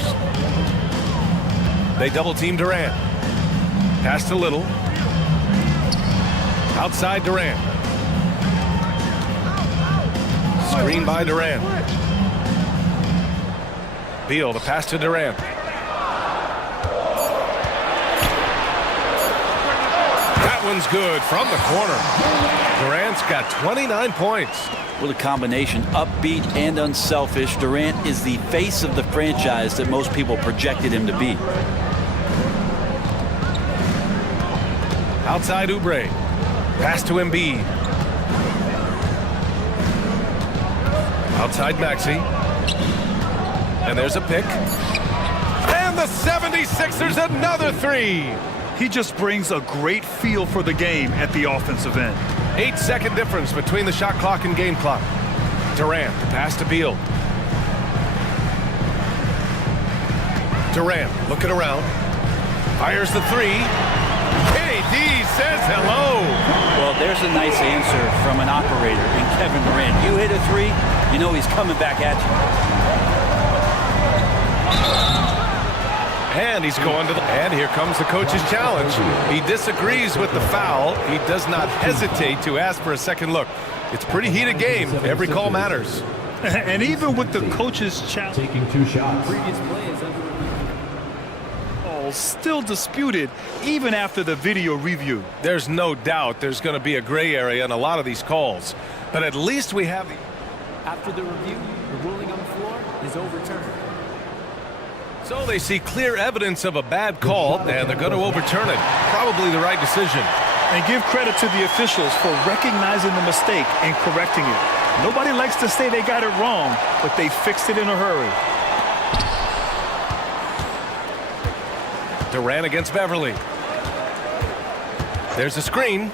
They double-team Durant. Pass to Little. Outside Durant. Screen by Durant. Beal, the pass to Durant. That one's good from the corner. Durant's got 29 points. With a combination, upbeat and unselfish, Durant is the face of the franchise that most people projected him to be. Outside Oubre. Pass to Embiid. Outside Maxey. And there's a pick. And the 76ers another three. He just brings a great feel for the game at the offensive end. 8-second difference between the shot clock and game clock. Durant, pass to Beal. Durant, looking around. Fires the three. KD says hello. Well, there's a nice answer from an operator in Kevin Durant. You hit a three, you know he's coming back at you. And he's going to the... And here comes the coach's challenge. He disagrees with the foul. He does not hesitate to ask for a second look. It's a pretty heated game. Every call matters. And even with the coach's challenge... Taking 2 shots. Previous play is under review. Oh, still disputed even after the video review. There's no doubt there's going to be a gray area in a lot of these calls. But at least we have... After the review, the ruling on the floor is overturned. So they see clear evidence of a bad call, and they're going to overturn it. Probably the right decision. And give credit to the officials for recognizing the mistake and correcting it. Nobody likes to say they got it wrong, but they fixed it in a hurry. Durant against Beverly. There's a screen.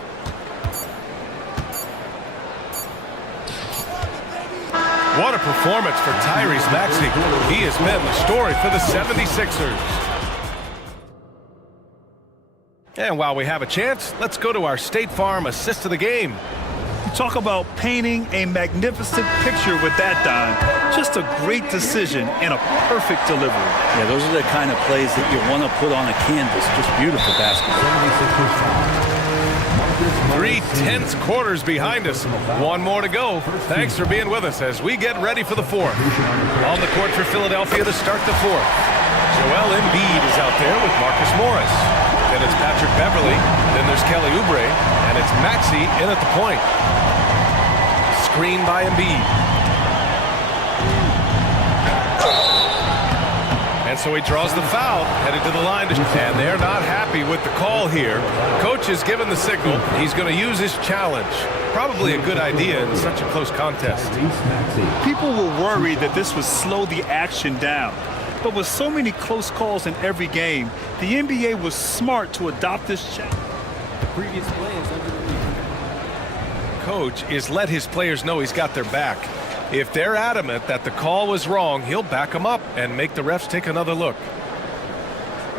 What a performance for Tyrese Maxey. He has been the story for the 76ers. And while we have a chance, let's go to our State Farm assist of the game. Talk about painting a magnificent picture with that dime. Just a great decision and a perfect delivery. Yeah, those are the kind of plays that you want to put on a canvas. Just beautiful basketball. 3 tense quarters behind us. One more to go. Thanks for being with us as we get ready for the fourth. On the court for Philadelphia to start the fourth. Joel Embiid is out there with Marcus Morris. Then it's Patrick Beverly. Then there's Kelly Oubre. And it's Maxey in at the point. Screen by Embiid. And so he draws the foul, headed to the line. And they're not happy with the call here. Coach has given the signal. He's going to use his challenge. Probably a good idea in such a close contest. People were worried that this would slow the action down. But with so many close calls in every game, the NBA was smart to adopt this challenge. The previous play is under review. Coach is let his players know he's got their back. If they're adamant that the call was wrong, he'll back them up and make the refs take another look.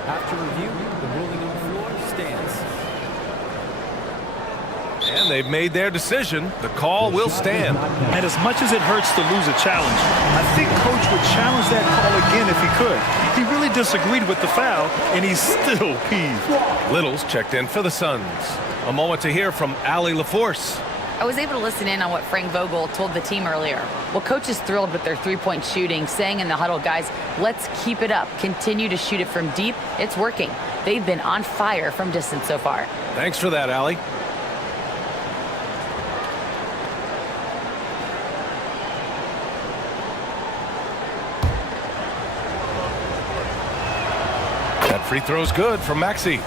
After review, the ruling on the floor stands. And they've made their decision. The call will stand. And as much as it hurts to lose a challenge, I think Coach would challenge that call again if he could. He really disagreed with the foul, and he's still peeved. Little's checked in for the Suns. A moment to hear from Allie LaForce. I was able to listen in on what Frank Vogel told the team earlier. Well, Coach is thrilled with their three-point shooting, saying in the huddle, guys, let's keep it up. Continue to shoot it from deep. It's working. They've been on fire from distance so far. Thanks for that, Allie. That free throw's good from Maxey.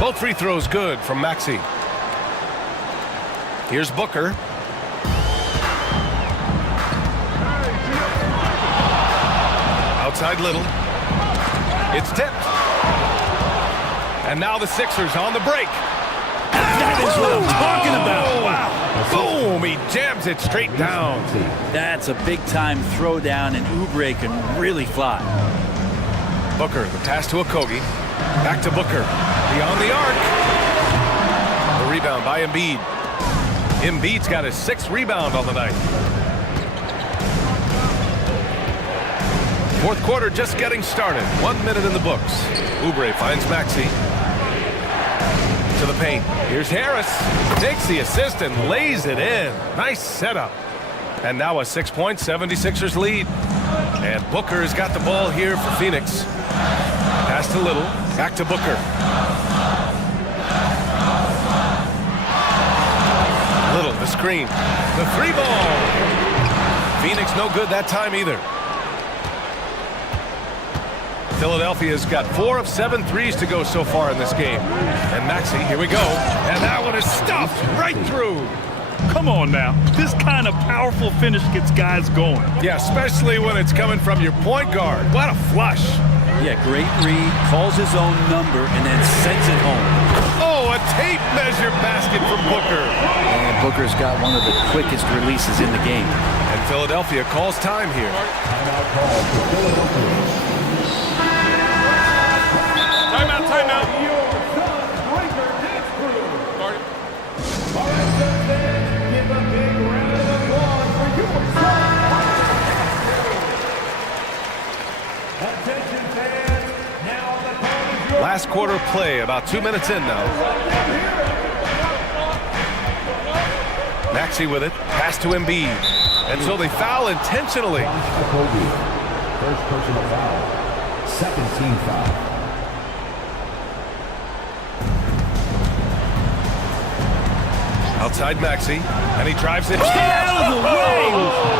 Both free throws good from Maxey. Here's Booker. Outside Little. It's tipped. And now the Sixers on the break. That is what I'm talking about. Wow. Boom! He jams it straight down. That's a big-time throwdown, and Oubre can really fly. Booker, the pass to Okogie. Back to Booker. Beyond the arc. The rebound by Embiid. Embiid's got his 6th rebound on the night. Fourth quarter just getting started. 1 minute in the books. Oubre finds Maxey. To the paint. Here's Harris. Takes the assist and lays it in. Nice setup. And now a 6-point 76ers lead. And Booker has got the ball here for Phoenix. Pass to Little. Back to Booker. Little, the screen. The 3-ball. Phoenix no good that time either. Philadelphia's got 4 of 7 threes to go so far in this game. And Maxey, here we go. And that one is stuffed right through. Come on now. This kind of powerful finish gets guys going. Yeah, especially when it's coming from your point guard. What a flush. Yeah, great read, calls his own number, and then sends it home. Oh, a tape measure basket from Booker. And Booker's got one of the quickest releases in the game. And Philadelphia calls time here. Timeout call for Philadelphia. Timeout, timeout. All right, so then, give a big round of applause for your attention, fans. Now the call is yours. Last quarter play, about 2 minutes in now. Maxey with it, pass to Embiid. And so they foul intentionally. First personal foul, second team foul. Outside Maxey, and he drives it. Get out of the way!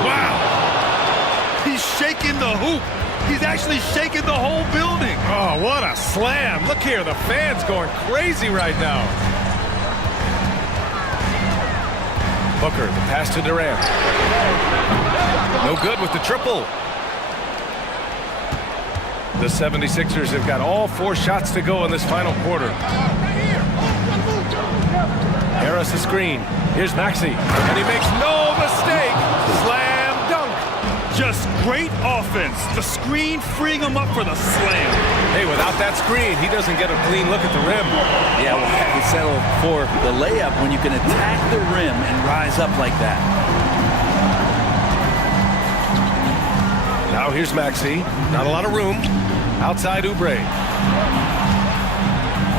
Wow! He's shaking the hoop. He's actually shaking the whole building. Oh, what a slam. Look here, the fans going crazy right now. Booker, the pass to Durant. No good with the triple. The 76ers have got all 4 shots to go in this final quarter. Harris the screen. Here's Maxey. And he makes no mistake. Slam dunk. Just great offense. The screen freeing him up for the slam. Hey, without that screen, he doesn't get a clean look at the rim. Yeah, well, we settle for the layup when you can attack the rim and rise up like that. Now here's Maxey. Not a lot of room. Outside Oubre.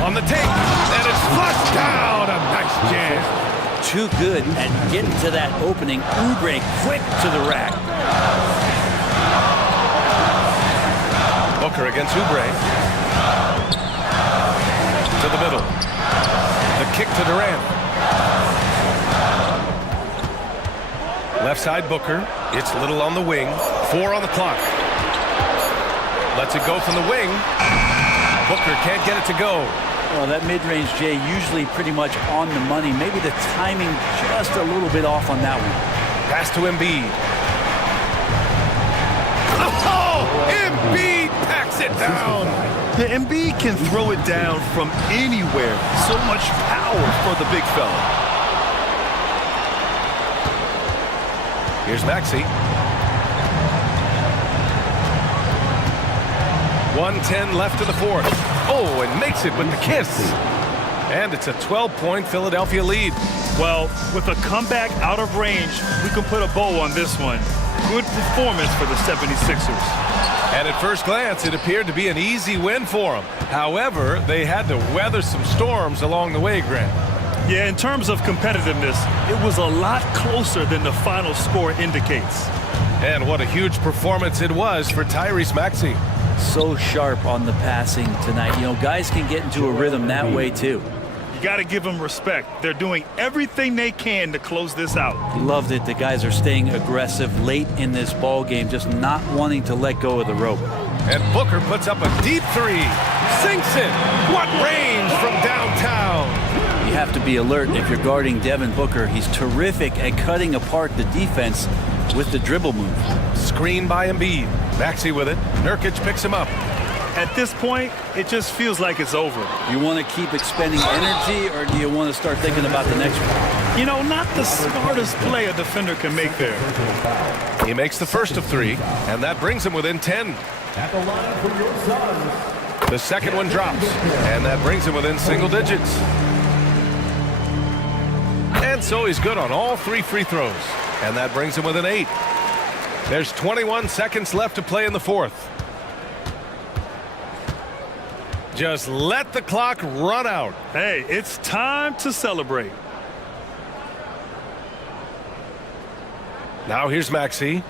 On the tape. And it's flushed down. A nice jam. Too good at getting to that opening. Oubre quick to the rack. Booker against Oubre. To the middle. The kick to Durant. Left side Booker. It's Little on the wing. 4 on the clock. Lets it go from the wing. Booker can't get it to go. Well, that mid-range, Jay, usually pretty much on the money. Maybe the timing just a little bit off on that one. Pass to Embiid. Oh! Embiid packs it down. The Embiid can throw it down from anywhere. So much power for the big fella. Here's Maxey. 1:10 left in the fourth. Oh, and makes it with the kiss. And it's a 12-point Philadelphia lead. Well, with a comeback out of range, we can put a bow on this one. Good performance for the 76ers. And at first glance, it appeared to be an easy win for them. However, they had to weather some storms along the way, Grant. Yeah, in terms of competitiveness, it was a lot closer than the final score indicates. And what a huge performance it was for Tyrese Maxey. So sharp on the passing tonight. You know, guys can get into a rhythm that way too. You got to give them respect. They're doing everything they can to close this out. Loved it. The guys are staying aggressive late in this ball game, just not wanting to let go of the rope. And Booker puts up a deep three. Sinks it. What range from downtown. You have to be alert if you're guarding Devin Booker. He's terrific at cutting apart the defense with the dribble move. Screen by Embiid. Maxey with it. Nurkic picks him up. At this point, it just feels like it's over. You want to keep expending energy, or do you want to start thinking about the next one? You know, not the smartest play a defender can make there. He makes the first of 3, and that brings him within 10. At the line for your Suns. The second one drops, and that brings him within single digits. And so he's good on all 3 free throws, and that brings him within 8. There's 21 seconds left to play in the fourth. Just let the clock run out. Hey, it's time to celebrate. Now here's Maxey.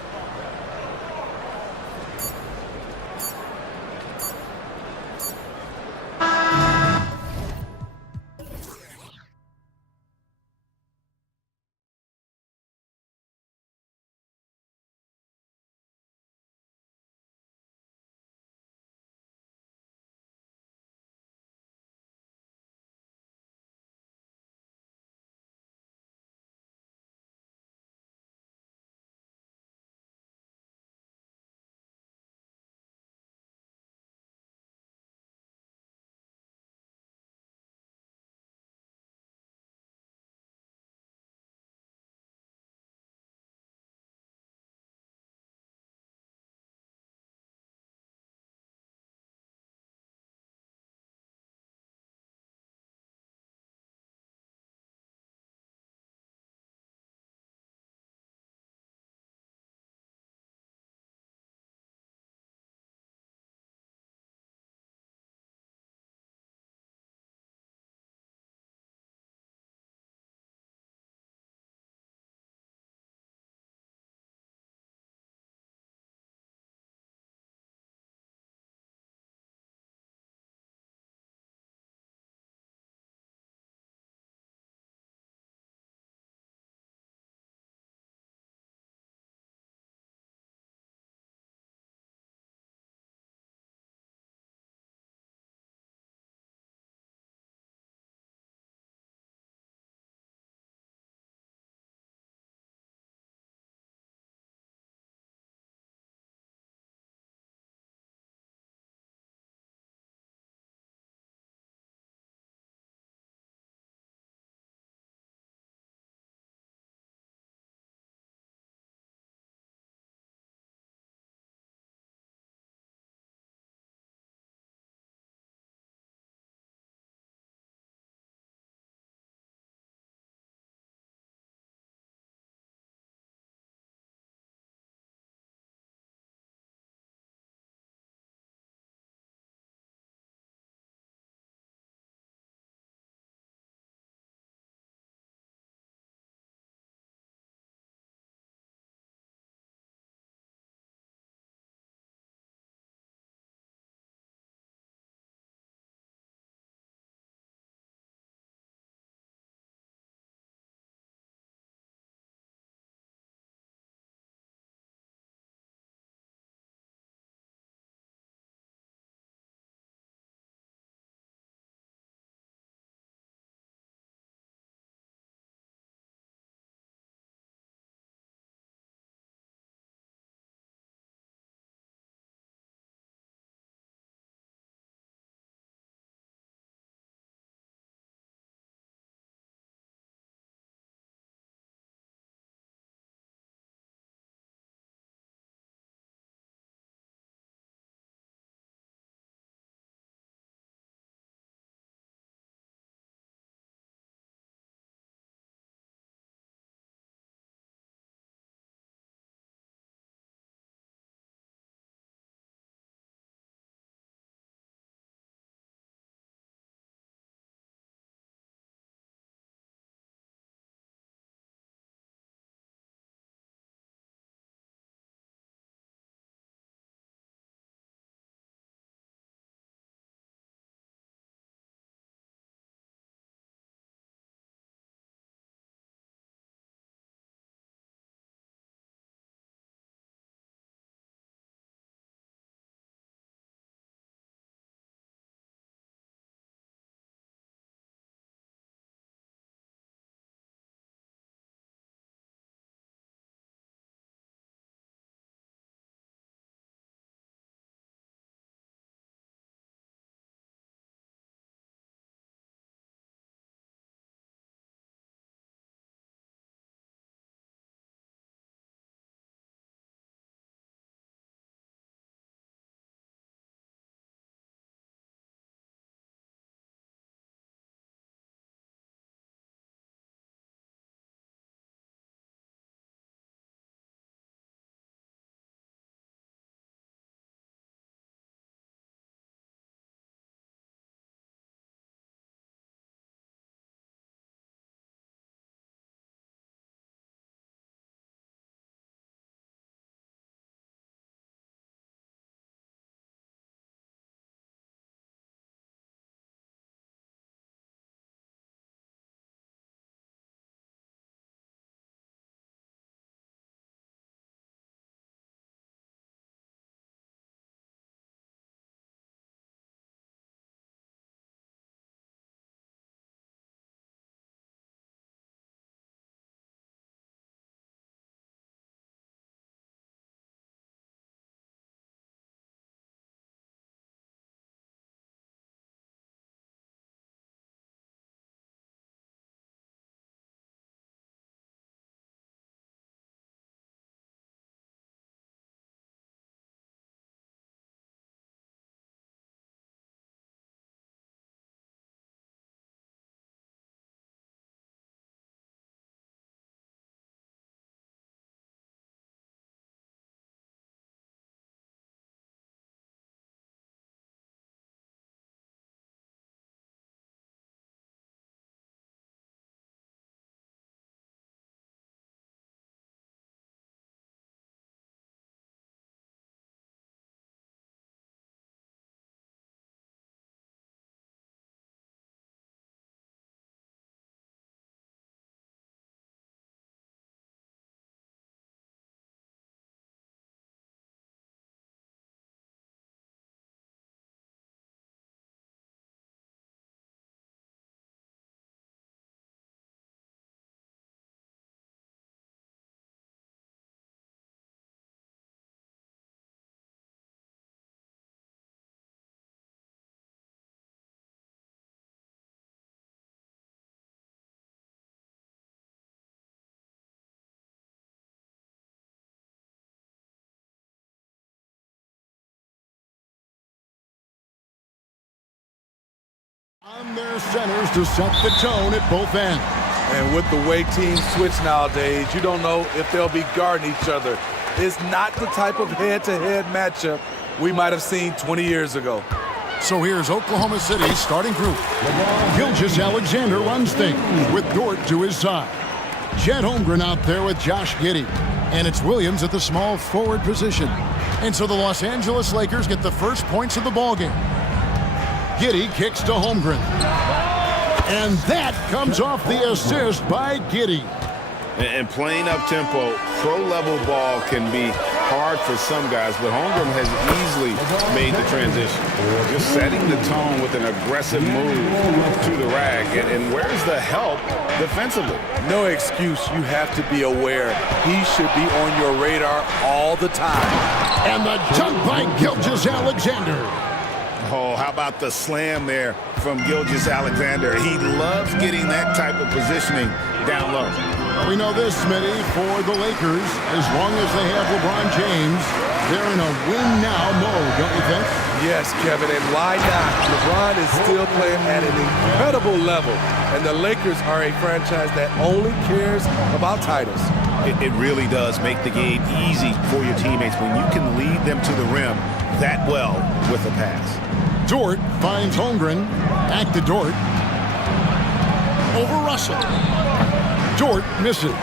On their centers to set the tone at both ends. And with the way teams switch nowadays, you don't know if they'll be guarding each other. It's not the type of head-to-head matchup we might have seen 20 years ago. So here's Oklahoma City's starting group. Gilgeous-Alexander runs things with Dort to his side. Chet Holmgren out there with Josh Giddey. And it's Williams at the small forward position. And so the Los Angeles Lakers get the first points of the ballgame. Giddey kicks to Holmgren. And that comes off the assist by Giddey. And playing up-tempo, pro-level ball can be hard for some guys, but Holmgren has easily made the transition. Just setting the tone with an aggressive move to the rack. And where's the help defensively? No excuse. You have to be aware. He should be on your radar all the time. And the dunk by Gilgeous-Alexander. Oh, how about the slam there from Gilgeous-Alexander? He loves getting that type of positioning down low. We know this, Smitty, for the Lakers, as long as they have LeBron James, they're in a win-now mode, don't you think? Yes, Kevin, and why not? LeBron is still playing at an incredible level, and the Lakers are a franchise that only cares about titles. It really does make the game easy for your teammates when you can lead them to the rim that well with a pass. Dort finds Holmgren. Back to Dort. Over Russell. Dort misses.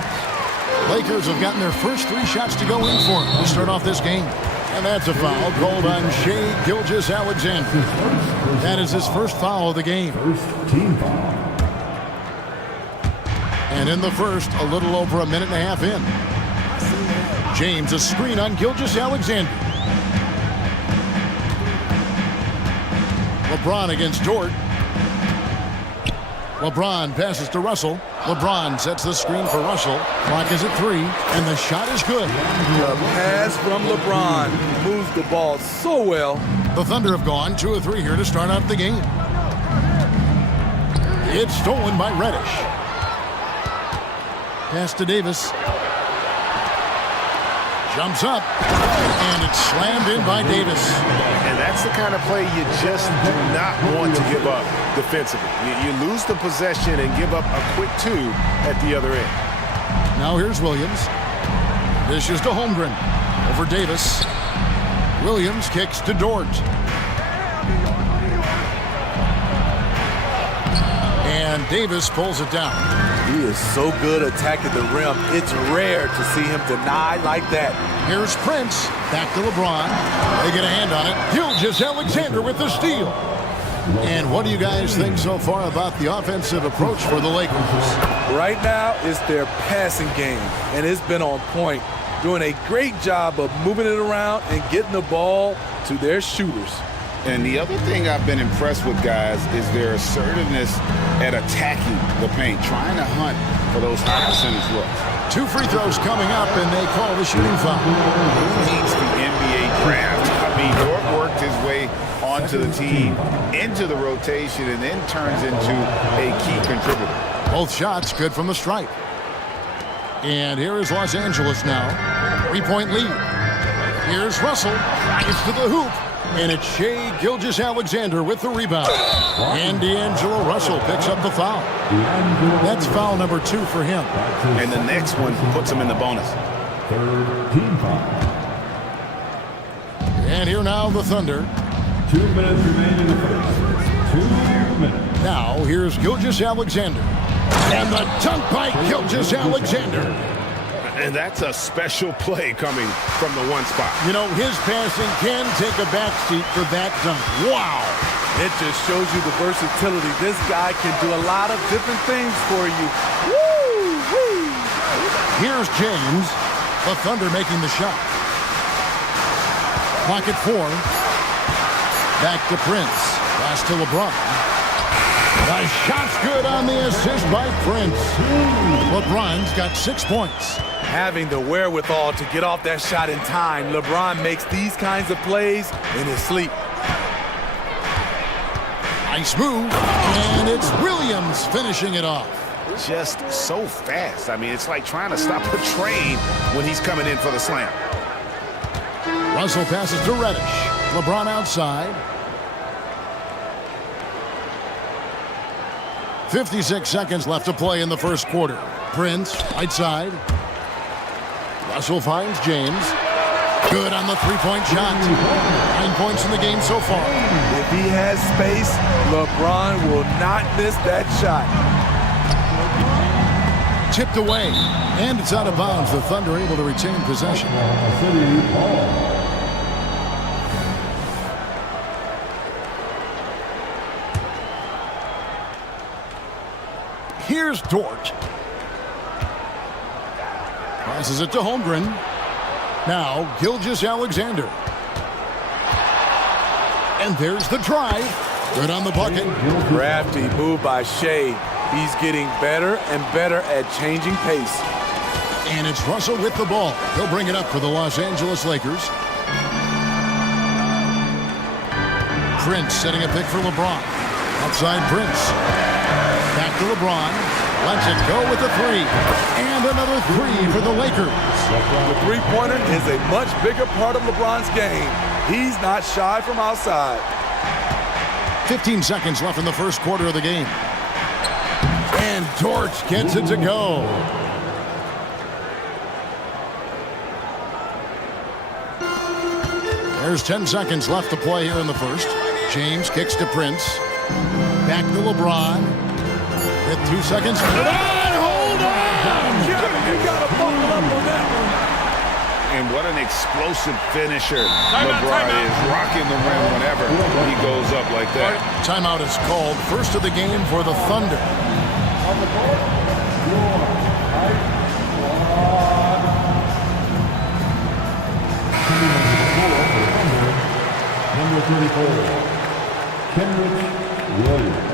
Lakers have gotten their first 3 shots to go in for him to start off this game. And that's a foul called on Shai Gilgeous-Alexander. That is his first foul of the game. First team foul. And in the first, a little over a minute and a half in. James, a screen on Gilgeous-Alexander. LeBron against Dort. LeBron passes to Russell. LeBron sets the screen for Russell. Clock is at 3, and the shot is good. The pass from LeBron moves the ball so well. The Thunder have gone 2 of 3 here to start out the game. It's stolen by Reddish. Pass to Davis. Jumps up, and it's slammed in by Davis. And that's the kind of play you just do not want to give up defensively. You lose the possession and give up a quick 2 at the other end. Now here's Williams. Dishes to Holmgren. Over Davis. Williams kicks to Dort. And Davis pulls it down. He is so good attacking the rim. It's rare to see him deny like that. Here's Prince. Back to LeBron. They get a hand on it. Gilgeous-Alexander with the steal. And what do you guys think so far about the offensive approach for the Lakers? Right now, it's their passing game, and it's been on point. Doing a great job of moving it around and getting the ball to their shooters. And the other thing I've been impressed with, guys, is their assertiveness at attacking the paint, trying to hunt for those high percentage looks. 2 free throws coming up, and they call the shooting foul. Who needs the NBA draft? I mean, Dort worked his way onto the team, into the rotation, and then turns into a key contributor. Both shots good from the stripe. And here is Los Angeles now. 3-point lead. Here's Russell. Gets to the hoop. And it's Shai Gilgeous-Alexander with the rebound. And D'Angelo Russell picks up the foul. That's foul number 2 for him. And the next one puts him in the bonus. Third team foul. And here now the Thunder. 2 minutes remain in the first. 2 minutes. Now here's Gilgeous-Alexander. And the dunk by Gilgeous-Alexander. And that's a special play coming from the one spot. You know, his passing can take a backseat for that dunk. Wow. It just shows you the versatility. This guy can do a lot of different things for you. Woo! Here's James. The Thunder making the shot. Clock at 4. Back to Prince. Pass to LeBron. The shot's good on the assist by Prince. LeBron's got 6 points. Having the wherewithal to get off that shot in time, LeBron makes these kinds of plays in his sleep. Nice move, and it's Williams finishing it off. Just so fast. I mean, it's like trying to stop a train when he's coming in for the slam. Russell passes to Reddish. LeBron outside. 56 seconds left to play in the first quarter. Prince, right side. Russell finds James. Good on the three-point shot. 9 points in the game so far. If he has space, LeBron will not miss that shot. Tipped away, and it's out of bounds. The Thunder able to retain possession. Here's Dort. Passes it to Holmgren. Now, Gilgeous-Alexander. And there's the drive. Good on the bucket. Crafty move by Shea. He's getting better and better at changing pace. And it's Russell with the ball. He'll bring it up for the Los Angeles Lakers. Prince setting a pick for LeBron. Outside Prince. Back to LeBron. Lets it go with the three. And another three for the Lakers. The three-pointer is a much bigger part of LeBron's game. He's not shy from outside. 15 seconds left in the first quarter of the game. And Dort gets it to go. There's 10 seconds left to play here in the first. James kicks to Prince. Back to LeBron. With 2 seconds. Hold on! You gotta buckle up on that one. And what an explosive finisher LeBron is, rocking the rim whenever he goes up like that. Timeout is called. First of the game for the Thunder. On the court, your high squad. Number 34, Kenrich Williams.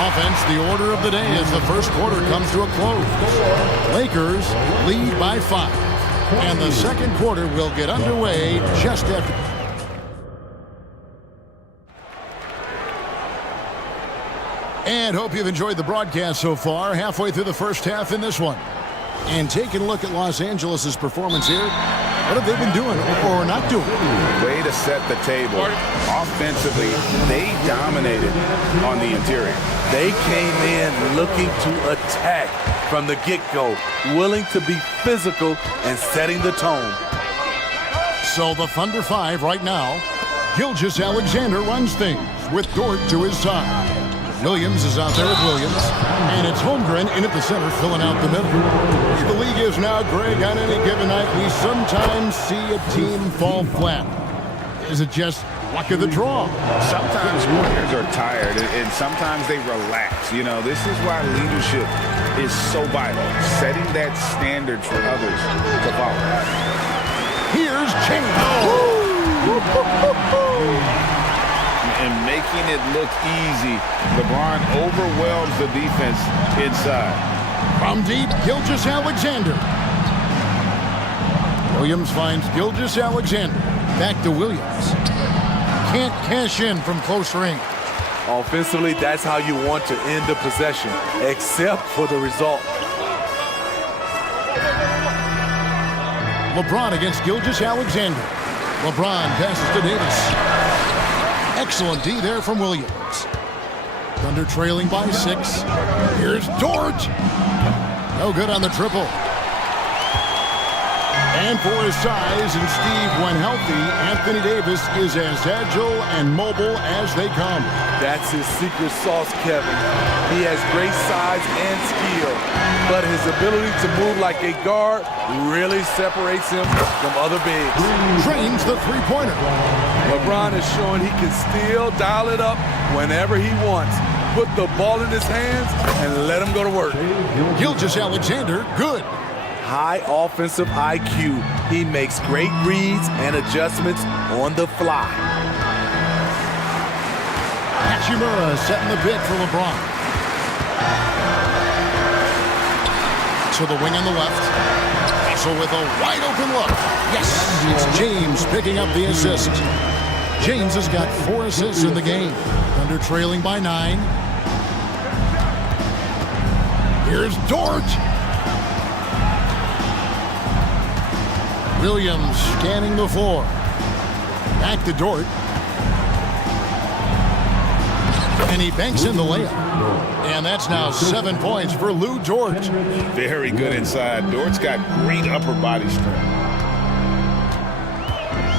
Offense, the order of the day as the first quarter comes to a close. Lakers lead by 5. And the second quarter will get underway just after. And hope you've enjoyed the broadcast so far. Halfway through the first half in this one. And taking a look at Los Angeles' performance here. What have they been doing or not doing? Way to set the table. Offensively, they dominated on the interior. They came in looking to attack from the get-go, willing to be physical and setting the tone. So the Thunder 5 right now. Gilgeous-Alexander runs things with Dort to his side. Williams is out there with Williams. And it's Holmgren in at the center, filling out the middle. The league is now, Greg, on any given night, we sometimes see a team fall flat. Is it just luck of the draw? Sometimes players are tired, and sometimes they relax. You know, this is why leadership is so vital. Setting that standard for others to follow. Here's James. And making it look easy. LeBron overwhelms the defense inside. From deep, Gilgeous-Alexander. Williams finds Gilgeous-Alexander. Back to Williams. Can't cash in from close range. Offensively, that's how you want to end the possession, except for the result. LeBron against Gilgeous-Alexander. LeBron passes to Davis. Excellent D there from Williams. Thunder trailing by 6. Here's Dort. No good on the triple. And for his size and Steve, when healthy, Anthony Davis is as agile and mobile as they come. That's his secret sauce, Kevin. He has great size and skill, but his ability to move like a guard really separates him from other bigs. Trains the three-pointer. LeBron is showing he can still dial it up whenever he wants. Put the ball in his hands and let him go to work. Gilgeous-Alexander, good. High offensive IQ. He makes great reads and adjustments on the fly. Hachimura setting the bid for LeBron. To the wing on the left. Also with a wide open look. Yes, it's James picking up the assist. James has got 4 assists in the game. Thunder trailing by 9. Here's Dort. Williams scanning the floor. Back to Dort. And he banks in the layup. And that's now 7 points for Lou Dort. Very good inside. Dort's got great upper body strength.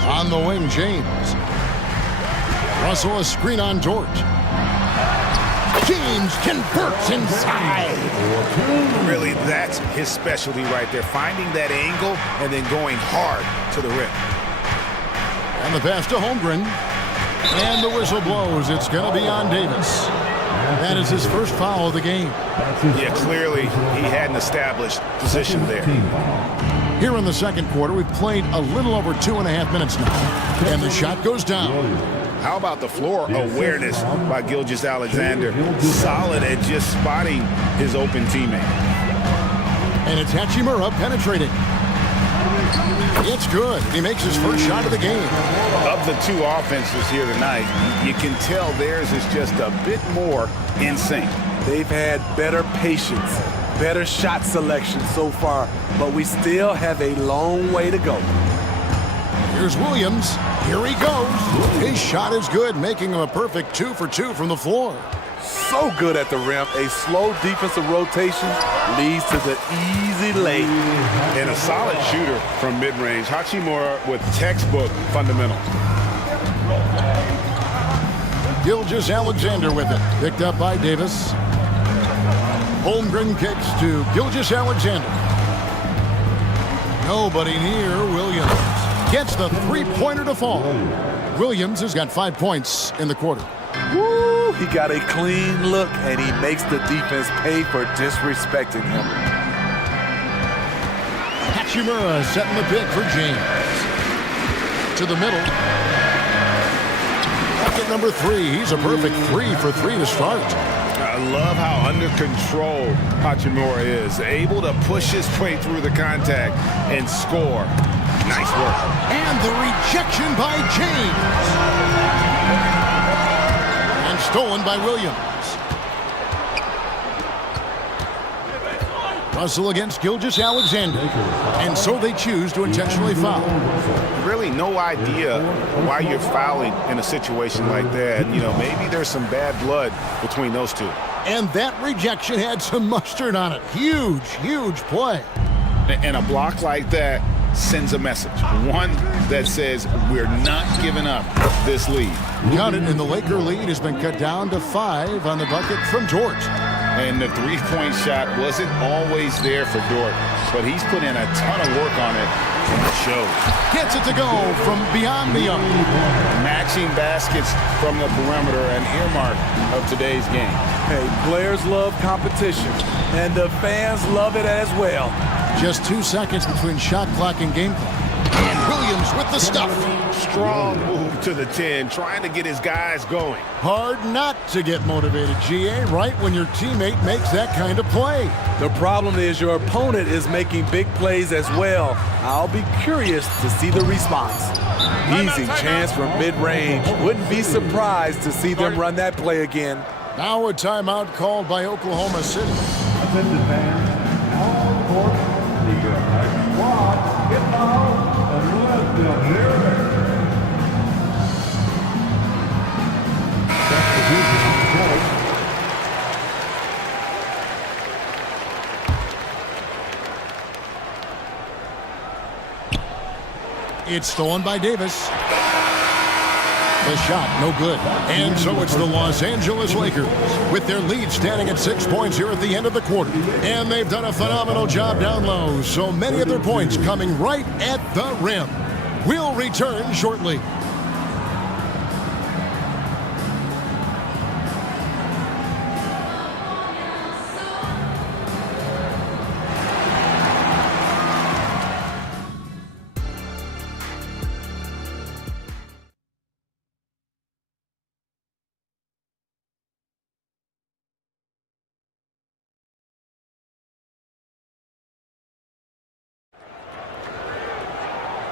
On the wing, James. Russell a screen on Dort. James converts inside. Really, that's his specialty right there. Finding that angle and then going hard to the rim. And the pass to Holmgren. And the whistle blows. It's going to be on Davis. That is his first foul of the game. Yeah, clearly he had an established position there. Here in the second quarter, we've played a little over 2.5 minutes now. And the shot goes down. How about the floor awareness by Gilgeous-Alexander? Solid at just spotting his open teammate. And it's Hachimura penetrating. It's good. He makes his first shot of the game. Of the two offenses here tonight, you can tell theirs is just a bit more in sync. They've had better patience, better shot selection so far, but we still have a long way to go. Here's Williams. Here he goes. His shot is good, making him a perfect 2 for 2 from the floor. So good at the rim. A slow defensive rotation leads to the easy lay. And a solid shooter from mid-range. Hachimura with textbook fundamentals. Gilgeous-Alexander with it. Picked up by Davis. Holmgren kicks to Gilgeous-Alexander. Nobody near Williams. Gets the three-pointer to fall. Williams has got 5 points in the quarter. Woo, he got a clean look, and he makes the defense pay for disrespecting him. Hachimura setting the pick for James. To the middle. Bucket number 3. He's a perfect 3 for 3 to start. I love how under control Hachimura is. Able to push his way through the contact and score. Nice work. And the rejection by James. And stolen by Williams. Russell against Gilgeous-Alexander. And so they choose to intentionally foul. Really no idea why you're fouling in a situation like that. You know, maybe there's some bad blood between those two. And that rejection had some mustard on it. Huge, huge play. And a block like that sends a message. One that says we're not giving up this lead. Count it, and the Laker lead has been cut down to 5 on the bucket from Dort. And the three-point shot wasn't always there for Dort, but he's put in a ton of work on it, and it shows. Gets it to go from beyond the arc. Matching baskets from the perimeter, an earmark of today's game. Hey, players love competition, and the fans love it as well. Just 2 seconds between shot clock and game clock. And Williams with the stuff. Strong move to the 10, trying to get his guys going. Hard not to get motivated, GA, right when your teammate makes that kind of play. The problem is your opponent is making big plays as well. I'll be curious to see the response. Easy chance from mid-range. Wouldn't be surprised to see them run that play again. Now a timeout called by Oklahoma City. Attention fans, all court, the squad, get foul, unless they'll hear it. Substitution on the court. It's stolen by Davis. The shot, no good. And so it's the Los Angeles Lakers with their lead standing at 6 points here at the end of the quarter. And they've done a phenomenal job down low. So many of their points coming right at the rim. We'll return shortly.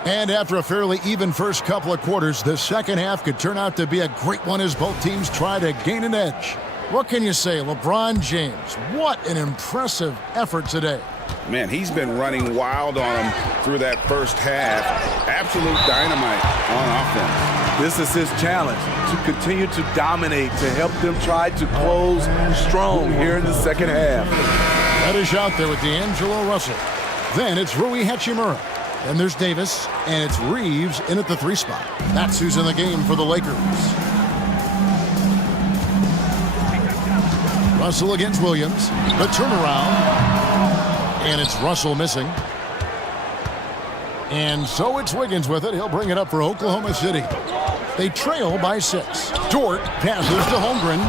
And after a fairly even first couple of quarters, the second half could turn out to be a great one as both teams try to gain an edge. What can you say, LeBron James? What an impressive effort today. Man, he's been running wild on him through that first half. Absolute dynamite on offense. This is his challenge, to continue to dominate, to help them try to close strong here in the second half. That is out there with D'Angelo Russell. Then it's Rui Hachimura. Then there's Davis, and it's Reeves in at the 3 spot. That's who's in the game for the Lakers. Russell against Williams. The turnaround. And it's Russell missing. And so it's Wiggins with it. He'll bring it up for Oklahoma City. They trail by 6. Dort passes to Holmgren.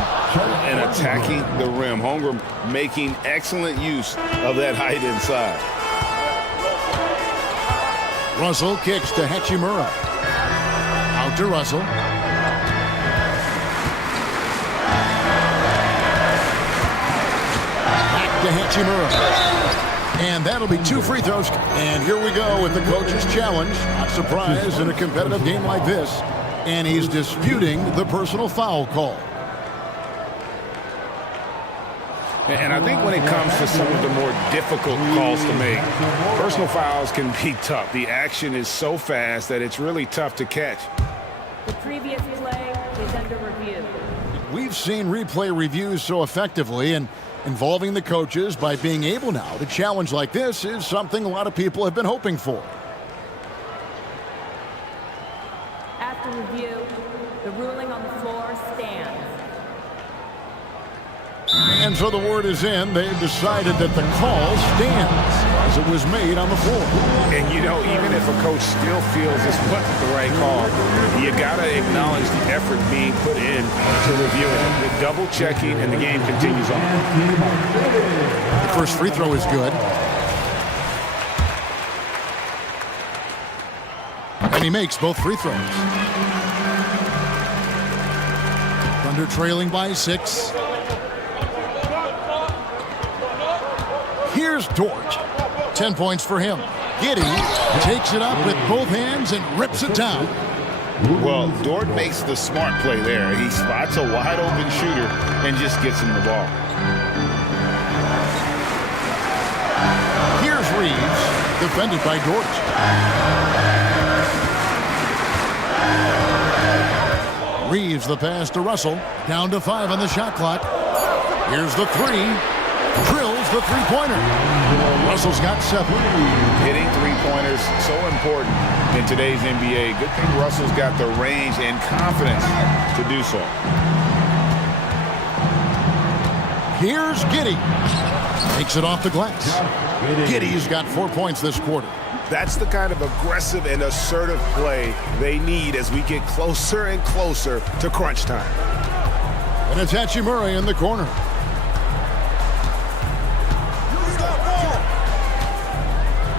And attacking the rim. Holmgren making excellent use of that height inside. Russell kicks to Hachimura. Out to Russell. Back to Hachimura. And that'll be 2 free throws. And here we go with the coach's challenge. Not surprised in a competitive game like this. And he's disputing the personal foul call. And I think when it comes to some of the more difficult calls to make, personal fouls can be tough. The action is so fast that it's really tough to catch. The previous play is under review. We've seen replay reviews so effectively, and involving the coaches by being able now to challenge like this is something a lot of people have been hoping for. After review, the ruling on the floor stands. And so the word is in. They've decided that the call stands as it was made on the floor. And, you know, even if a coach still feels this wasn't the right call, you got to acknowledge the effort being put in to review it. The double checking, and the game continues on. The first free throw is good. And he makes both free throws. Thunder trailing by 6. Here's Dort. 10 points for him. Giddey takes it up with both hands and rips it down. Well, Dort makes the smart play there. He spots a wide open shooter and just gets him the ball. Here's Reeves, defended by Dort. Reeves the pass to Russell. Down to 5 on the shot clock. Here's the 3. Drills the three-pointer. Russell's got 7. Hitting three-pointers, so important in today's NBA. Good thing Russell's got the range and confidence to do so. Here's Giddey. Takes it off the glass. Giddey's got 4 points this quarter. That's the kind of aggressive and assertive play they need as we get closer and closer to crunch time. And it's Hachimura in the corner.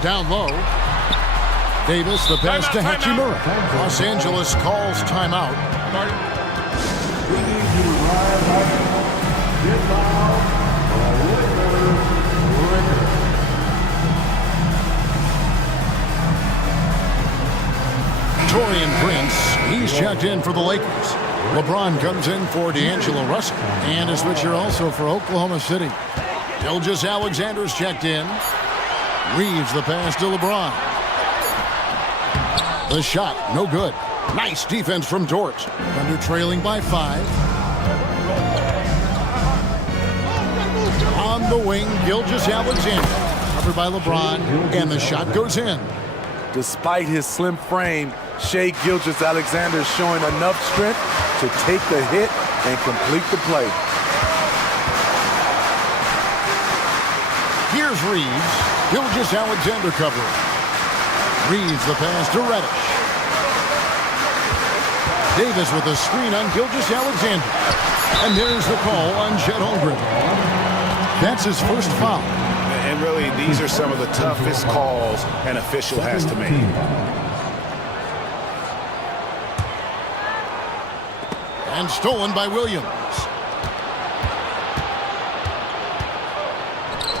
Down low. Davis, the pass to Hachimura. Los Angeles calls timeout. Taurean Prince, he's checked in for the Lakers. LeBron comes in for D'Angelo Russell. And a switcher also for Oklahoma City. Gilgeous Alexander's checked in. Reeves the pass to LeBron. The shot, no good. Nice defense from Dort. Thunder trailing by 5. On the wing, Gilgeous Alexander. Covered by LeBron, and the shot goes in. Despite his slim frame, Shai Gilgeous-Alexander is showing enough strength to take the hit and complete the play. Here's Reeves. Gilgeous-Alexander covering. Reeves the pass to Reddish. Davis with a screen on Gilgeous-Alexander. And there's the call on Chet Holmgren. That's his first foul. And really, these are some of the toughest calls an official has to make. And stolen by Williams.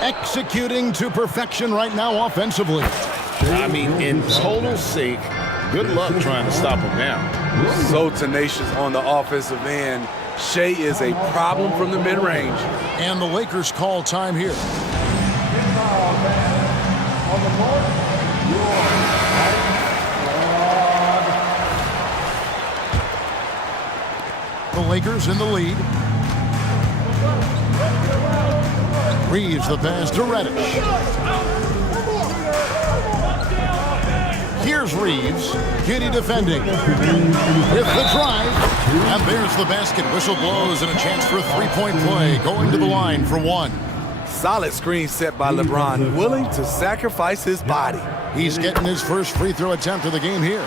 Executing to perfection right now offensively. I mean, in total sync. Good luck trying to stop him now. So tenacious on the offensive end. Shai is a problem from the mid-range. And the Lakers call time here. Lakers in the lead. Reeves the pass to Reddish. Here's Reeves. Giddy defending. With the drive. And there's the basket. Whistle blows and a chance for a three-point play. Going to the line for one. Solid screen set by LeBron, willing to sacrifice his body. He's getting his first free throw attempt of the game here.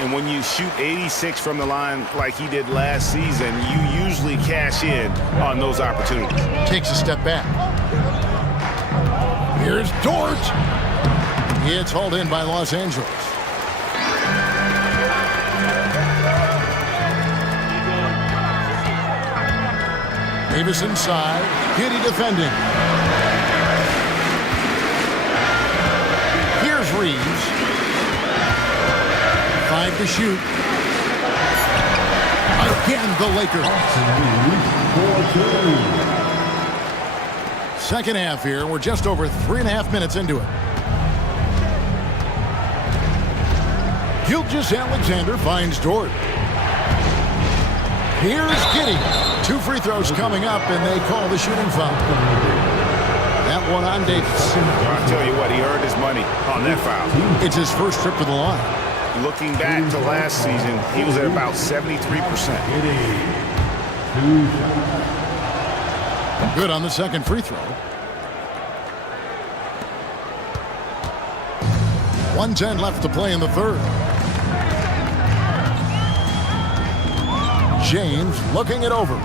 And when you shoot 86 from the line like he did last season, you usually cash in on those opportunities. Takes a step back. Here's Dort. It's hauled in by Los Angeles. Davis inside. Giddy defending. Here's Reeves. 5 to shoot. Again, the Lakers. Second half here. We're just over 3.5 minutes into it. Gilgeous-Alexander finds Dort. Here's Giddy. 2 free throws coming up, and they call the shooting foul. That one on Davis. I'll tell you what, he earned his money on that foul. It's his first trip to the line. Looking back to last season, he was at about 73%. Good on the second free throw. 1:10 left to play in the third. James looking it over.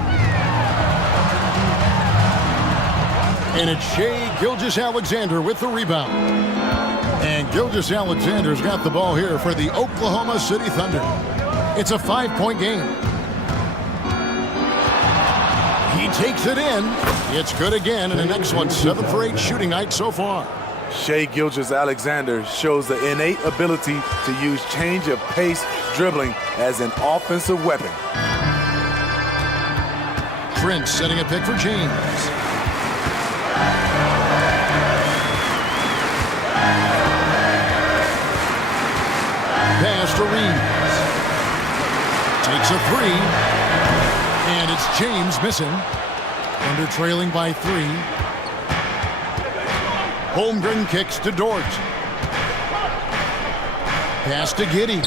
And it's Shai Gilgeous-Alexander with the rebound. And Gilgeous-Alexander's got the ball here for the Oklahoma City Thunder. It's a 5-point game. He takes it in. It's good again, and an excellent 7 for 8 shooting night so far. Shai Gilgeous-Alexander shows the innate ability to use change of pace dribbling as an offensive weapon. Prince setting a pick for James. Pass to Reeves. Takes a 3. And it's James missing. Under trailing by 3. Holmgren kicks to Dort. Pass to Giddy.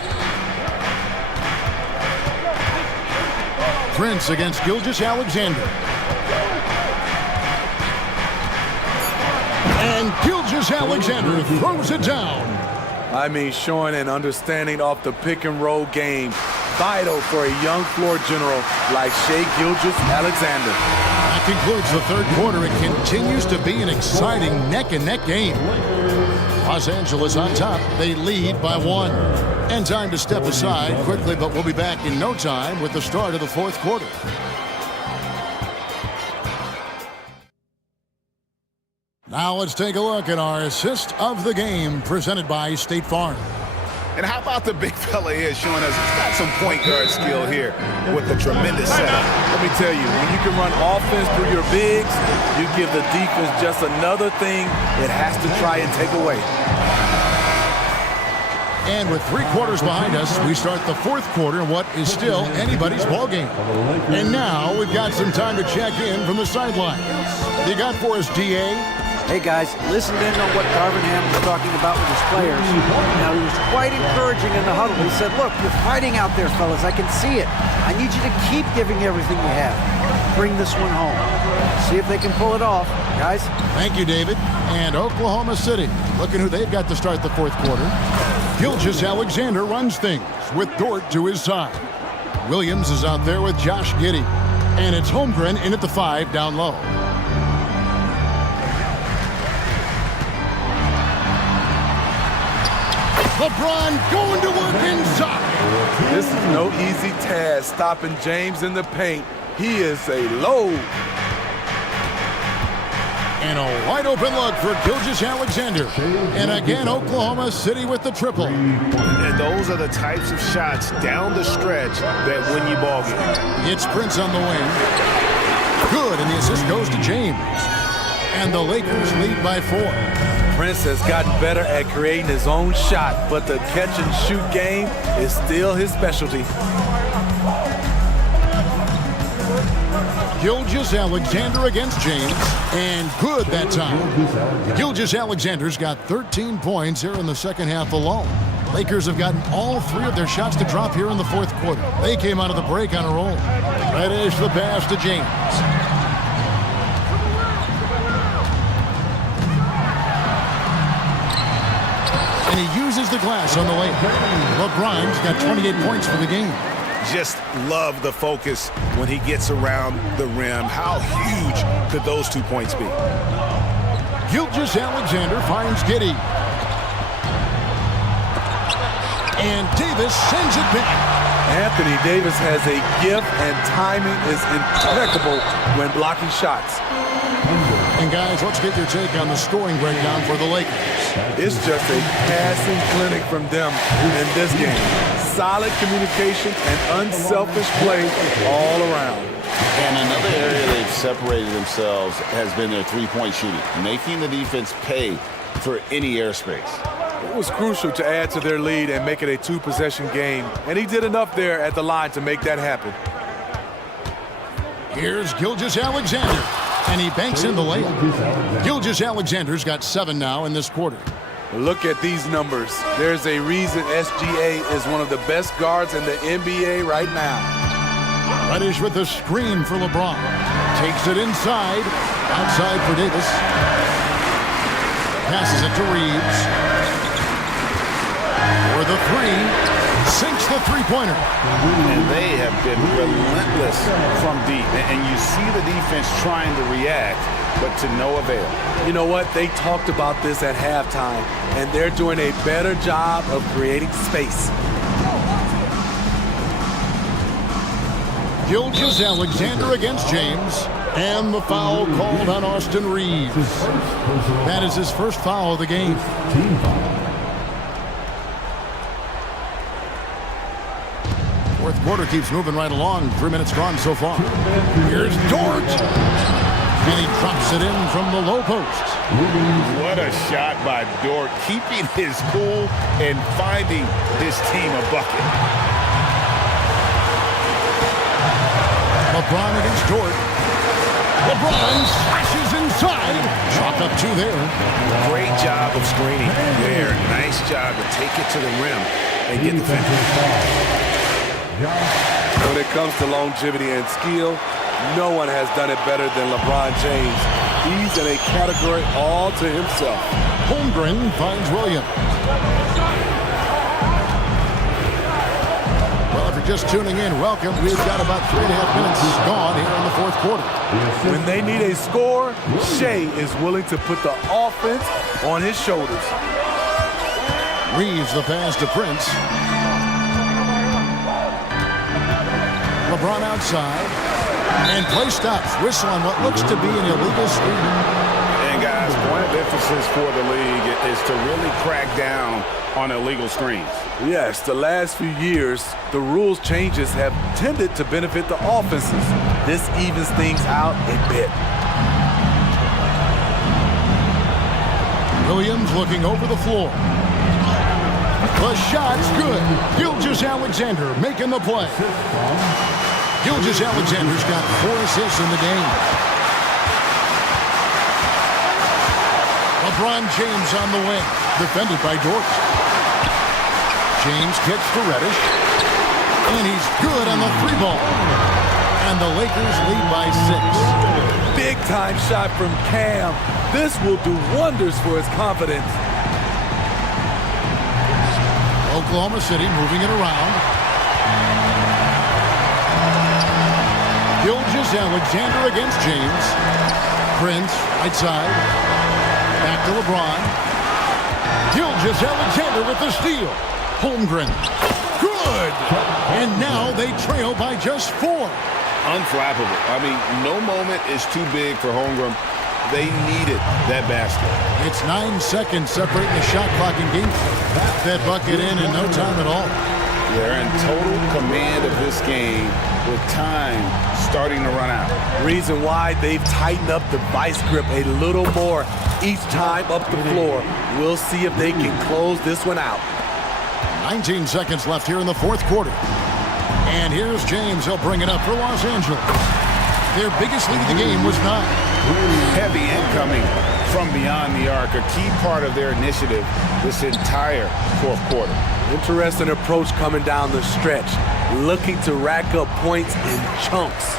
Prince against Gilgeous-Alexander. And Gilgeous-Alexander throws it down. I mean, showing an understanding of the pick and roll game. Vital for a young floor general like Shai Gilgeous-Alexander. That concludes the third quarter. It continues to be an exciting neck-and-neck game. Los Angeles on top. They lead by 1. And time to step aside quickly, but we'll be back in no time with the start of the fourth quarter. Now let's take a look at our assist of the game presented by State Farm. And how about the big fella here showing us he's got some point guard skill here with the tremendous setup. Let me tell you, when you can run offense through your bigs, you give the defense just another thing it has to try and take away. And with 3 quarters behind us, we start the fourth quarter in what is still anybody's ball game. And now we've got some time to check in from the sidelines. You got for us, DA? Hey guys, listened in on what Darvin Ham was talking about with his players. Now he was quite encouraging in the huddle. He said, look, you're fighting out there, fellas. I can see it. I need you to keep giving everything you have. Bring this one home. See if they can pull it off, guys. Thank you, David. And Oklahoma City, looking who they've got to start the fourth quarter. Gilgeous-Alexander runs things with Dort to his side. Williams is out there with Josh Giddy. And it's Holmgren in at the 5 down low. LeBron going to work inside. This is no easy task stopping James in the paint. He is a load. And a wide open look for Gilgeous-Alexander. And again, Oklahoma City with the triple. And those are the types of shots down the stretch that win you ball games. It's Prince on the wing. Good, and the assist goes to James. And the Lakers lead by 4. Prince has gotten better at creating his own shot, but the catch-and-shoot game is still his specialty. Gilgeous-Alexander against James, and good that time. Gilgeous-Alexander's got 13 points here in the second half alone. Lakers have gotten all 3 of their shots to drop here in the fourth quarter. They came out of the break on a roll. Reddish the pass to James. And he uses the glass on the way. LeBron's got 28 points for the game. Just love the focus when he gets around the rim. How huge could those 2 points be? Gilgeous-Alexander finds Giddey. And Davis sends it back. Anthony Davis has a gift, and timing is impeccable when blocking shots. And guys, let's get your take on the scoring breakdown for the Lakers. It's just a passing clinic from them in this game. Solid communication and unselfish play all around. And another area they've separated themselves has been their three-point shooting, making the defense pay for any airspace. It was crucial to add to their lead and make it a 2-possession game, and he did enough there at the line to make that happen. Here's Gilgeous-Alexander, and he banks in the layup. Gilgeous-Alexander's got 7 now in this quarter. Look at these numbers. There's a reason SGA is one of the best guards in the NBA right now. Reddish with the screen for LeBron. Takes it inside. Outside for Davis. Passes it to Reeves. For the 3. Sinks the three-pointer. And they have been relentless from deep. And you see the defense trying to react, but to no avail. You know what? They talked about this at halftime, and they're doing a better job of creating space. Gilgeous-Alexander against James. And the foul called on Austin Reeves. That is his first foul of the game. Fourth quarter keeps moving right along. 3 minutes gone so far. Here's Dort. And he drops it in from the low post. What a shot by Dort, keeping his cool and finding his team a bucket. LeBron against Dort. LeBron slashes inside. Chalk up 2 there. Great job of screening there. Nice job to take it to the rim and get the finish. When it comes to longevity and skill, no one has done it better than LeBron James. He's in a category all to himself. Holmgren finds Williams. Well, if you're just tuning in, welcome. We've got about 3.5 minutes gone here in the fourth quarter. When they need a score, Shea is willing to put the offense on his shoulders. Reeves the pass to Prince. LeBron outside. And play stops. Whistle on what looks to be an illegal screen. And guys, point of emphasis for the league is to really crack down on illegal screens. Yes, the last few years, the rules changes have tended to benefit the offenses. This evens things out a bit. Williams looking over the floor. The shot's good. Gilgeous-Alexander making the play. Gilgeous-Alexander's got 4 assists in the game. LeBron James on the wing, defended by Dort. James kicks to Reddish. And he's good on the 3-ball. And the Lakers lead by 6. Big time shot from Cam. This will do wonders for his confidence. Oklahoma City moving it around. Gilgeous-Alexander against James. Prince, right side. Back to LeBron. Gilgeous-Alexander with the steal. Holmgren. Good! And now they trail by just 4. Unflappable. I mean, no moment is too big for Holmgren. They needed that basket. It's 9 seconds separating the shot clock and game. Back that bucket in no time at all. They're in total command of this game with time starting to run out. Reason why they've tightened up the vice grip a little more each time up the floor. We'll see if they can close this one out. 19 seconds left here in the fourth quarter. And here's James. He'll bring it up for Los Angeles. Their biggest lead of the game was 9. Heavy incoming from beyond the arc, a key part of their initiative this entire fourth quarter. Interesting approach coming down the stretch, looking to rack up points in chunks.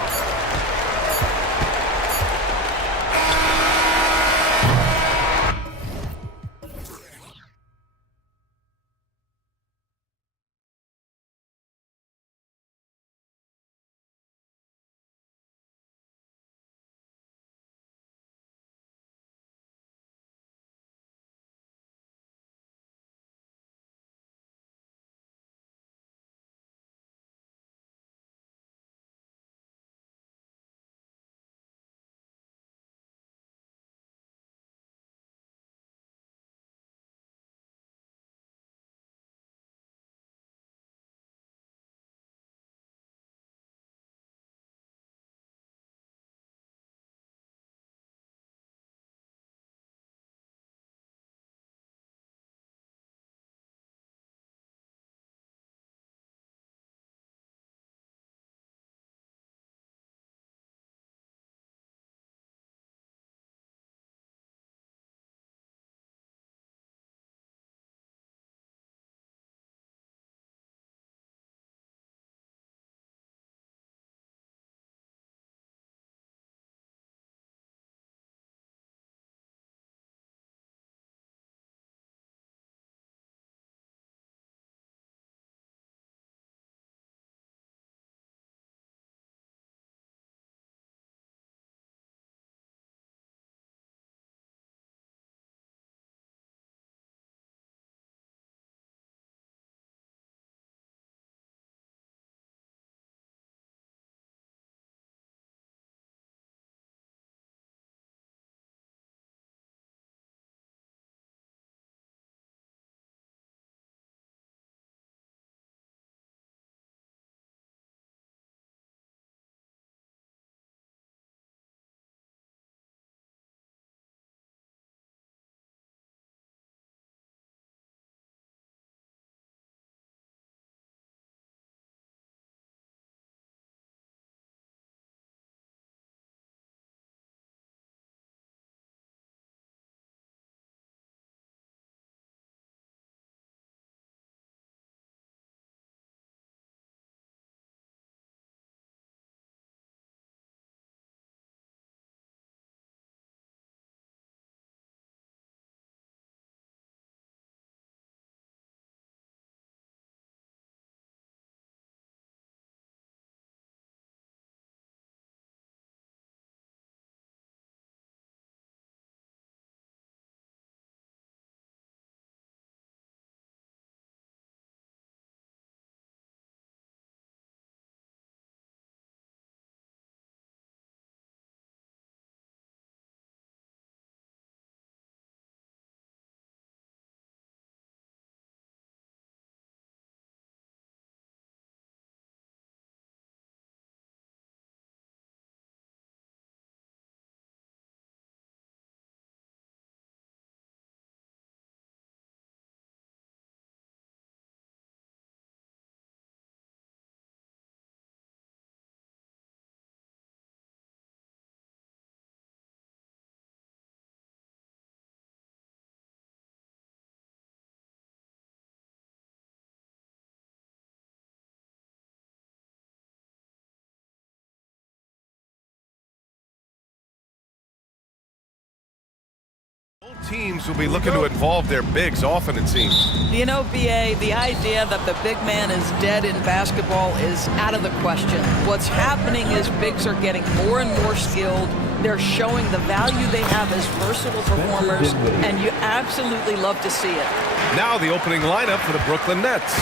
Both teams will be looking to involve their bigs often, it seems. You know, BA, the idea that the big man is dead in basketball is out of the question. What's happening is bigs are getting more and more skilled. They're showing the value they have as versatile performers, and you absolutely love to see it. Now the opening lineup for the Brooklyn Nets.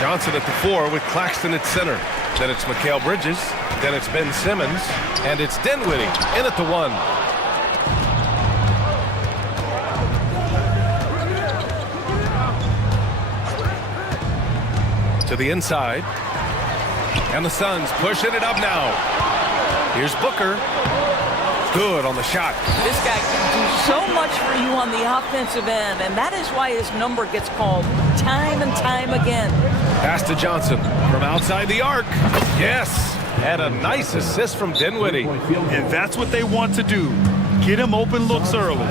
Johnson at the 4 with Claxton at center. Then it's Mikal Bridges. Then it's Ben Simmons. And it's Dinwiddie in at the 1. To the inside. And the Suns pushing it up now. Here's Booker. Good on the shot. This guy can do so much for you on the offensive end, and that is why his number gets called time and time again. Pass to Johnson from outside the arc. Yes. And a nice assist from Dinwiddie. And that's what they want to do. Get him open looks early.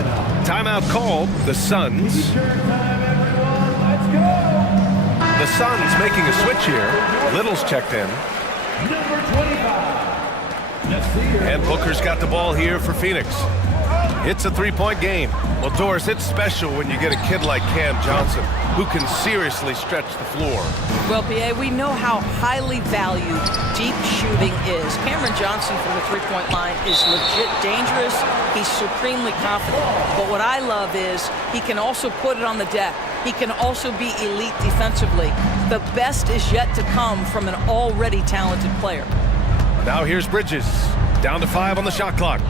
Timeout called, the Suns. The Suns making a switch here. Little's checked in. Number 25. And Booker's got the ball here for Phoenix. It's a three-point game. Well, Doris, it's special when you get a kid like Cam Johnson who can seriously stretch the floor. Well, B.A., we know how highly valued deep shooting is. Cameron Johnson from the three-point line is legit dangerous. He's supremely confident. But what I love is he can also put it on the deck. He can also be elite defensively. The best is yet to come from an already talented player. Now here's Bridges. Down to 5 on the shot clock.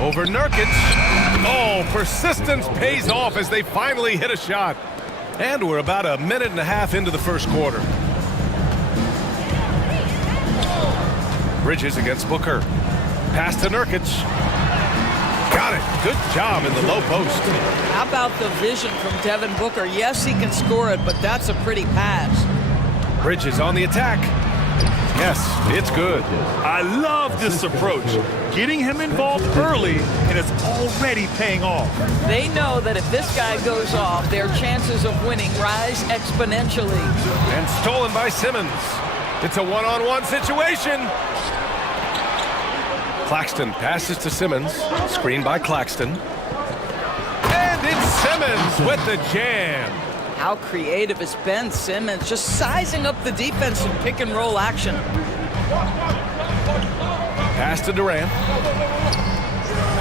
Over Nurkic. Oh, persistence pays off as they finally hit a shot. And we're about a minute and a half into the first quarter. Bridges against Booker. Pass to Nurkic. Got it. Good job in the low post. How about the vision from Devin Booker? Yes, he can score it, but that's a pretty pass. Bridges on the attack. Yes, it's good. I love this approach. Getting him involved early, and it's already paying off. They know that if this guy goes off, their chances of winning rise exponentially. And stolen by Simmons. It's a one-on-one situation. Claxton passes to Simmons. Screen by Claxton. And it's Simmons with the jam. How creative is Ben Simmons, just sizing up the defense in pick and roll action. Pass to Durant.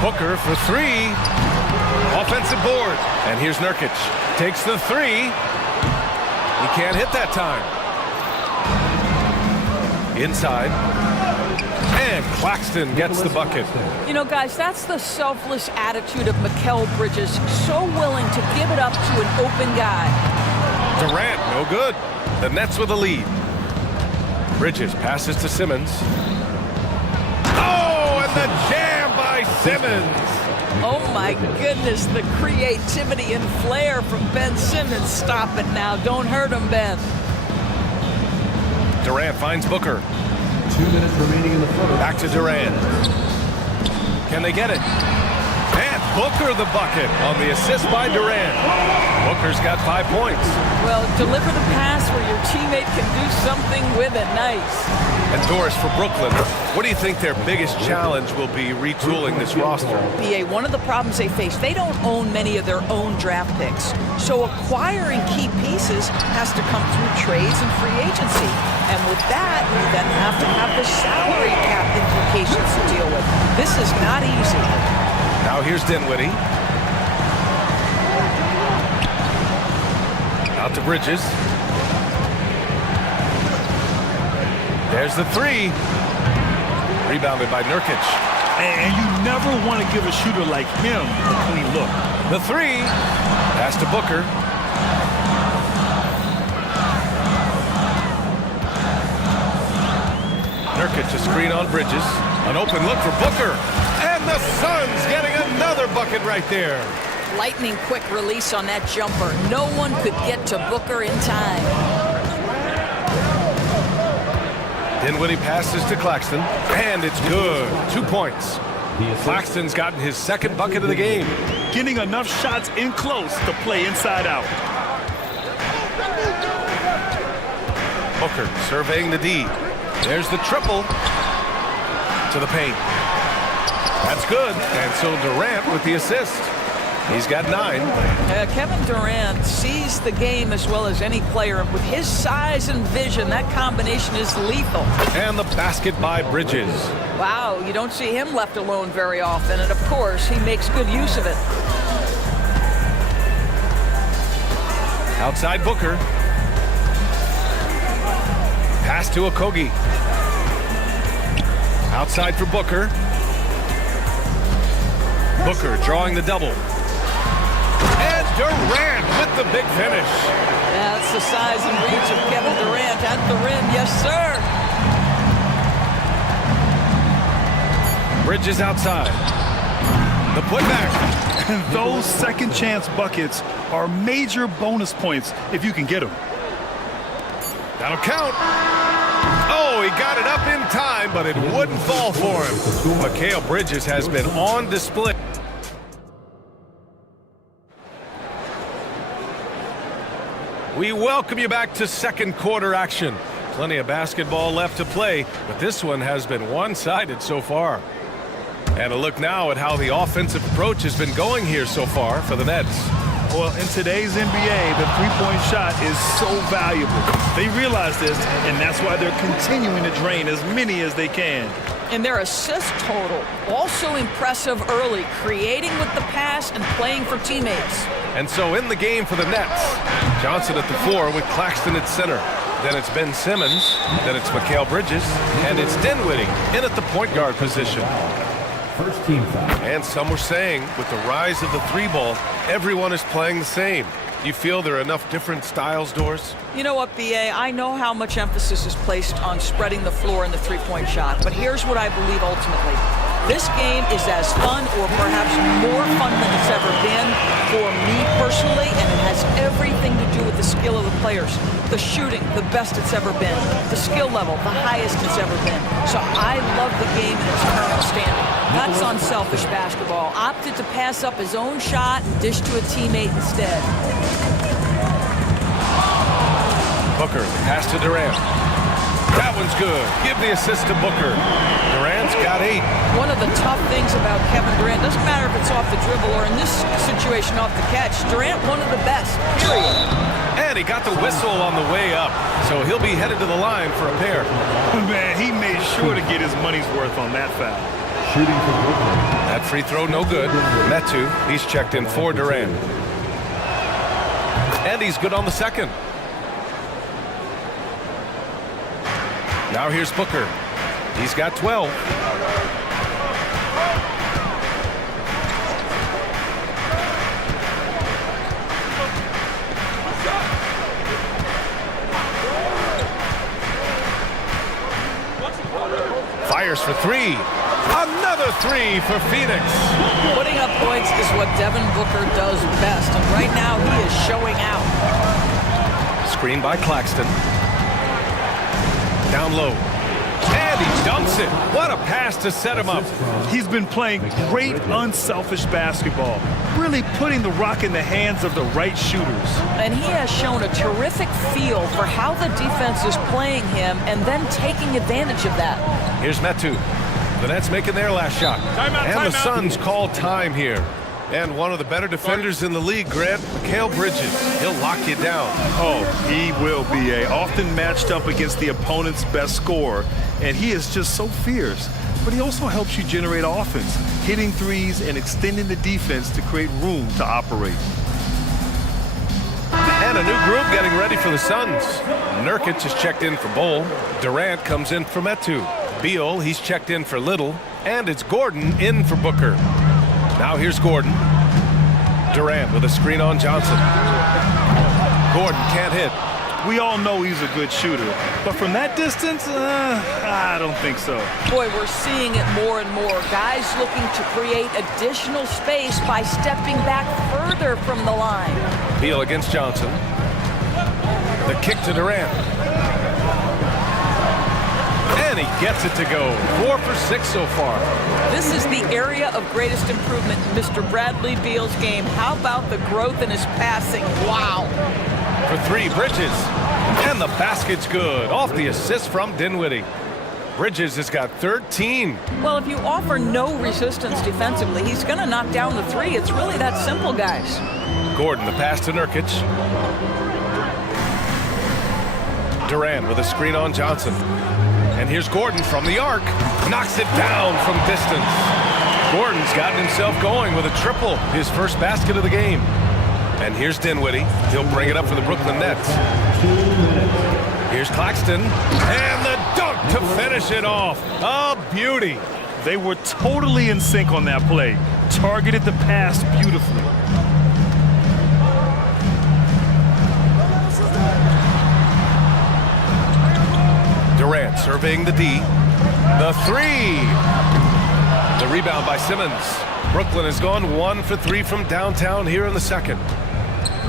Booker for 3. Offensive board. And here's Nurkic. Takes the 3. He can't hit that time. Inside. And Claxton gets the bucket. You know, guys, that's the selfless attitude of Mikal Bridges. So willing to give it up to an open guy. Durant, no good. The Nets with a lead. Bridges passes to Simmons. Oh, and the jam by Simmons. Oh, my goodness, the creativity and flair from Ben Simmons. Stop it now. Don't hurt him, Ben. Durant finds Booker. 2 minutes remaining in the first. Back to Durant. Can they get it? And Booker the bucket on the assist by Durant. Booker's got 5 points. Well, deliver the pass where your teammate can do something with it. Nice. And Doris, for Brooklyn, what do you think their biggest challenge will be retooling this roster? BA, one of the problems they face, they don't own many of their own draft picks. So acquiring key pieces has to come through trades and free agency. And with that, you then have to have the salary cap implications to deal with. This is not easy. Now here's Dinwiddie. Out to Bridges. There's the 3. Rebounded by Nurkic. And you never want to give a shooter like him a clean look. The 3. Pass to Booker. Nurkic a screen on Bridges. An open look for Booker. And the Suns getting another bucket right there. Lightning quick release on that jumper. No one could get to Booker in time. Dinwiddie passes to Claxton. And it's good. 2 points. Claxton's gotten his second bucket of the game. Getting enough shots in close to play inside out. Booker surveying the D. There's the triple to the paint. That's good. And so Durant with the assist. He's got 9. Kevin Durant sees the game as well as any player. With his size and vision, that combination is lethal. And the basket by Bridges. Wow, you don't see him left alone very often. And of course, he makes good use of it. Outside Booker. Pass to Okogie. Outside for Booker. Booker drawing the double. And Durant with the big finish. Yeah, that's the size and reach of Kevin Durant at the rim. Yes, sir. Bridges outside. The putback. And those second chance buckets are major bonus points if you can get them. That'll count. Oh, he got it up in time, but it wouldn't fall for him. Mikal Bridges has been on display. We welcome you back to second quarter action. Plenty of basketball left to play, but this one has been one-sided so far. And a look now at how the offensive approach has been going here so far for the Nets. Well, in today's NBA, the three-point shot is so valuable. They realize this, and that's why they're continuing to drain as many as they can. And their assist total, also impressive early, creating with the pass and playing for teammates. And so in the game for the Nets, Johnson at the 4 with Claxton at center. Then it's Ben Simmons, then it's Mikal Bridges, and it's Dinwiddie in at the point guard position. First team foul. And some were saying, with the rise of the 3-ball, everyone is playing the same. You feel there are enough different styles, Doris? You know what, B.A., I know how much emphasis is placed on spreading the floor in the three-point shot, but here's what I believe ultimately. This game is as fun or perhaps more fun than it's ever been for me personally, and it has everything to do with the skill of the players. The shooting, the best it's ever been. The skill level, the highest it's ever been. So I love the game in its current standing. That's unselfish basketball. Opted to pass up his own shot and dish to a teammate instead. Booker, pass to Durant. That one's good. Give the assist to Booker. Durant's got 8. One of the tough things about Kevin Durant, doesn't matter if it's off the dribble or in this situation off the catch, Durant one of the best, period. And he got the whistle on the way up, so he'll be headed to the line for a pair. Man, he made sure to get his money's worth on that foul. Shooting for Brooklyn. That free throw no good. Metu, he's checked in for Durant. And he's good on the second. Now here's Booker. He's got 12. Fires for 3. Another 3 for Phoenix. Putting up points is what Devin Booker does best, and right now he is showing out. Screen by Claxton. Down low. And he dunks it. What a pass to set him up. He's been playing great, unselfish basketball, really putting the rock in the hands of the right shooters. And he has shown a terrific feel for how the defense is playing him and then taking advantage of that. Here's Metu. The Nets making their last shot. And the Suns call time here. And one of the better defenders in the league, Grant, Mikal Bridges. He'll lock you down. Oh, he will be often matched up against the opponent's best scorer, and he is just so fierce. But he also helps you generate offense, hitting threes and extending the defense to create room to operate. And a new group getting ready for the Suns. Nurkic is checked in for Bowl. Durant comes in for Metu. Beal, he's checked in for Little. And it's Gordon in for Booker. Now here's Gordon. Durant with a screen on Johnson. Gordon can't hit. We all know he's a good shooter, but from that distance, I don't think so. Boy, we're seeing it more and more. Guys looking to create additional space by stepping back further from the line. Beal against Johnson. The kick to Durant. And he gets it to go. 4 for 6 so far. This is the area of greatest improvement in Mr. Bradley Beal's game. How about the growth in his passing? Wow. For 3, Bridges. And the basket's good. Off the assist from Dinwiddie. Bridges has got 13. Well, if you offer no resistance defensively, he's going to knock down the 3. It's really that simple, guys. Gordon, the pass to Nurkic. Durant with a screen on Johnson. And here's Gordon from the arc. Knocks it down from distance. Gordon's gotten himself going with a triple. His first basket of the game. And here's Dinwiddie. He'll bring it up for the Brooklyn Nets. Here's Claxton. And the dunk to finish it off. A beauty. They were totally in sync on that play. Targeted the pass beautifully. Durant surveying the D. The 3. The rebound by Simmons. Brooklyn has gone 1 for 3 from downtown here in the second.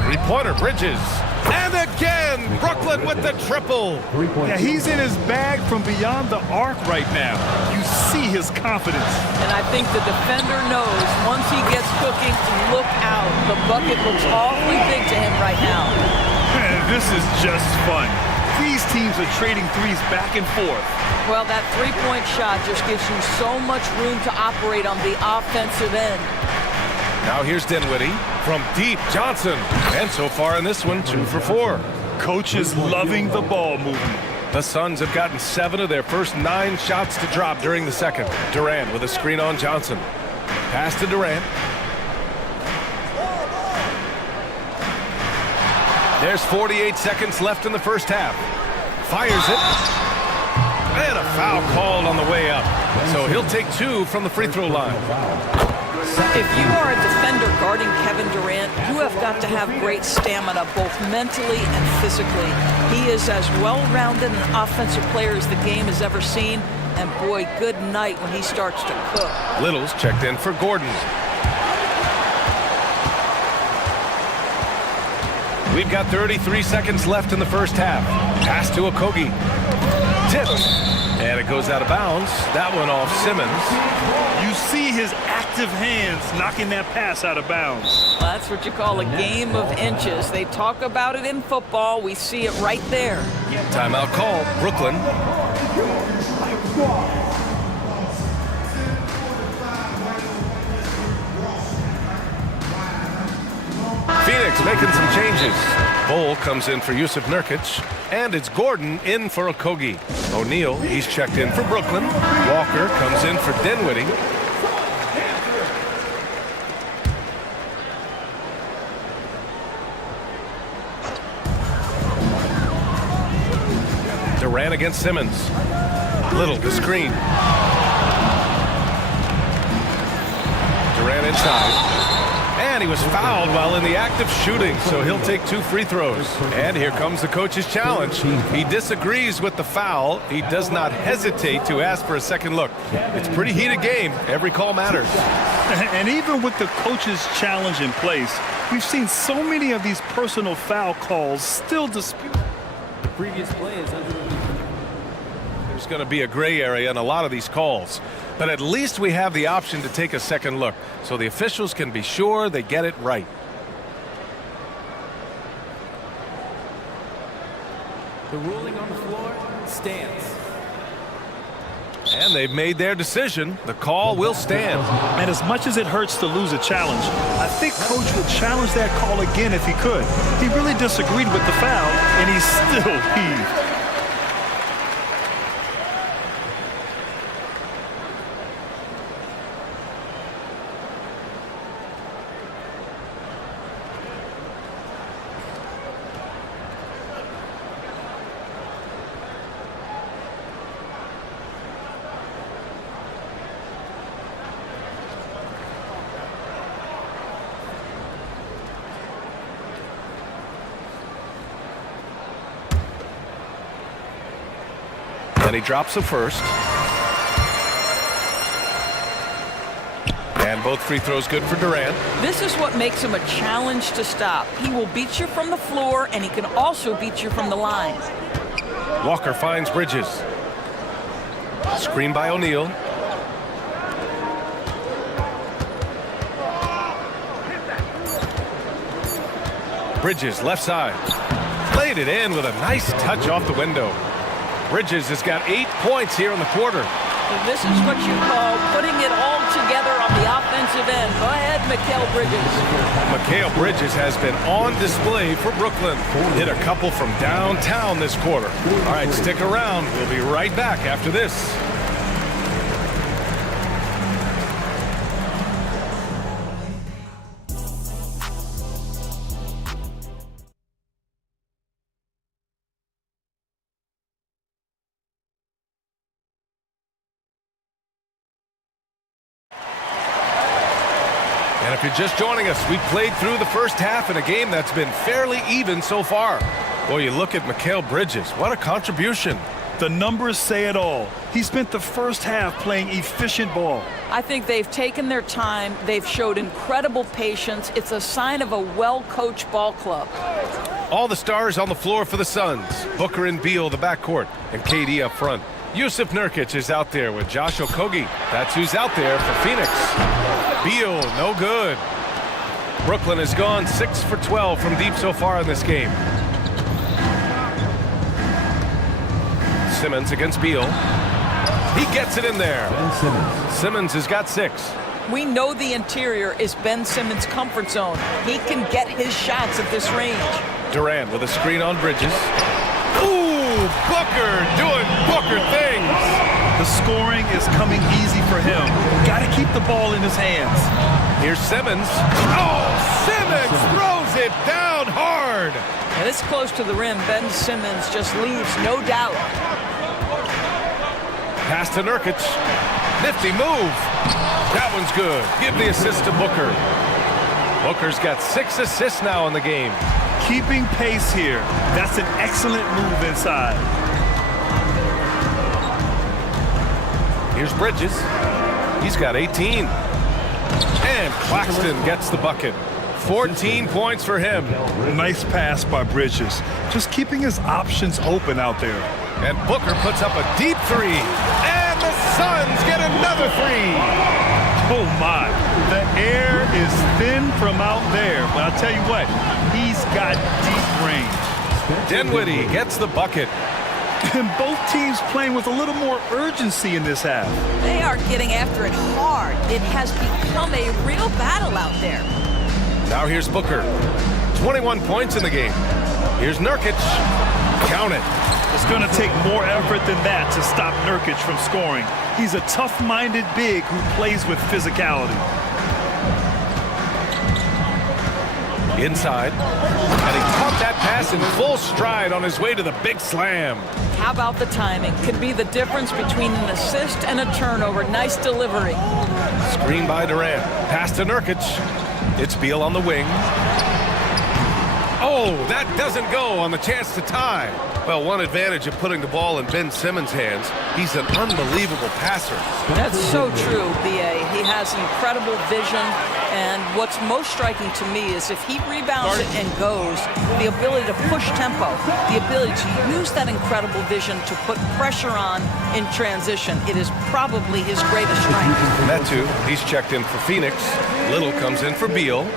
Three-pointer, Bridges. And again, Brooklyn with the triple. Yeah, he's in his bag from beyond the arc right now. You see his confidence. And I think the defender knows once he gets cooking, look out. The bucket looks awfully big to him right now. Man, this is just fun. These teams are trading threes back and forth. Well, that three-point shot just gives you so much room to operate on the offensive end. Now here's Dinwiddie from deep. Johnson. And so far in this one, 2 for 4. Coach is loving the ball movement. The Suns have gotten 7 of their first 9 shots to drop during the second. Durant with a screen on Johnson. Pass to Durant. There's 48 seconds left in the first half. Fires it. And a foul called on the way up. So he'll take 2 from the free throw line. If you are a defender guarding Kevin Durant, you have got to have great stamina, both mentally and physically. He is as well-rounded an offensive player as the game has ever seen. And boy, good night when he starts to cook. Little's checked in for Gordon. We've got 33 seconds left in the first half. Pass to Okogie. Tipped. And it goes out of bounds. That one off Simmons. You see his active hands knocking that pass out of bounds. Well, that's what you call a game of inches. They talk about it in football. We see it right there. Timeout call, Brooklyn. Phoenix making some changes. Bol comes in for Yusuf Nurkic, and it's Gordon in for Okogie. O'Neal, he's checked in for Brooklyn. Walker comes in for Dinwiddie. Durant against Simmons. Little, the screen. Durant inside. And he was fouled while in the act of shooting, so he'll take 2 free throws. And here comes the coach's challenge. He disagrees with the foul. He does not hesitate to ask for a second look. It's a pretty heated game. Every call matters. And even with the coach's challenge in place, we've seen so many of these personal foul calls still disputed. The previous play is under review. There's going to be a gray area in a lot of these calls. But at least we have the option to take a second look, so the officials can be sure they get it right. The ruling on the floor stands. And they've made their decision. The call will stand. And as much as it hurts to lose a challenge, I think Coach would challenge that call again if he could. He really disagreed with the foul, and he still heaved. And he drops the first. And both free throws good for Durant. This is what makes him a challenge to stop. He will beat you from the floor, and he can also beat you from the line. Walker finds Bridges. Screen by O'Neal. Bridges left side. Played it in with a nice touch off the window. Bridges has got 8 points here in the quarter. And this is what you call putting it all together on the offensive end. Go ahead, Mikal Bridges. Mikal Bridges has been on display for Brooklyn. Hit a couple from downtown this quarter. All right, stick around. We'll be right back after this. And if you're just joining us, we played through the first half in a game that's been fairly even so far. Boy, you look at Mikal Bridges. What a contribution. The numbers say it all. He spent the first half playing efficient ball. I think they've taken their time. They've showed incredible patience. It's a sign of a well-coached ball club. All the stars on the floor for the Suns. Booker and Beal, the backcourt, and KD up front. Yusuf Nurkic is out there with Josh Okogie. That's who's out there for Phoenix. Beal, no good. Brooklyn has gone 6 for 12 from deep so far in this game. Simmons against Beal. He gets it in there. Simmons has got 6. We know the interior is Ben Simmons' comfort zone. He can get his shots at this range. Durant with a screen on Bridges. Ooh, Booker doing Booker things. The scoring is coming easy for him. Got to keep the ball in his hands. Here's Simmons. Oh, Simmons throws it down hard. And this close to the rim, Ben Simmons just leaves no doubt. Pass to Nurkic. Nifty move. That one's good. Give the assist to Booker. Booker's got 6 assists now in the game. Keeping pace here. That's an excellent move inside. Here's Bridges. He's got 18. And Claxton gets the bucket. 14 points for him. Nice pass by Bridges. Just keeping his options open out there. And Booker puts up a deep 3. And the Suns get another 3. Oh my, the air is thin from out there, but I'll tell you what, he's got deep range. Dinwiddie gets the bucket. And both teams playing with a little more urgency in this half. They are getting after it hard. It has become a real battle out there. Now here's Booker. 21 points in the game. Here's Nurkic. Count it. It's going to take more effort than that to stop Nurkic from scoring. He's a tough-minded big who plays with physicality. Inside. And he caught that pass in full stride on his way to the big slam. How about the timing? Could be the difference between an assist and a turnover. Nice delivery. Screen by Durant. Pass to Nurkic. It's Beal on the wing. Oh, that doesn't go on the chance to tie. Well, one advantage of putting the ball in Ben Simmons' hands, he's an unbelievable passer. That's so true, B.A. He has incredible vision, and what's most striking to me is if he rebounds it and goes, the ability to push tempo, the ability to use that incredible vision to put pressure on in transition. It is probably his greatest strength. Metu, he's checked in for Phoenix. Little comes in for Beal.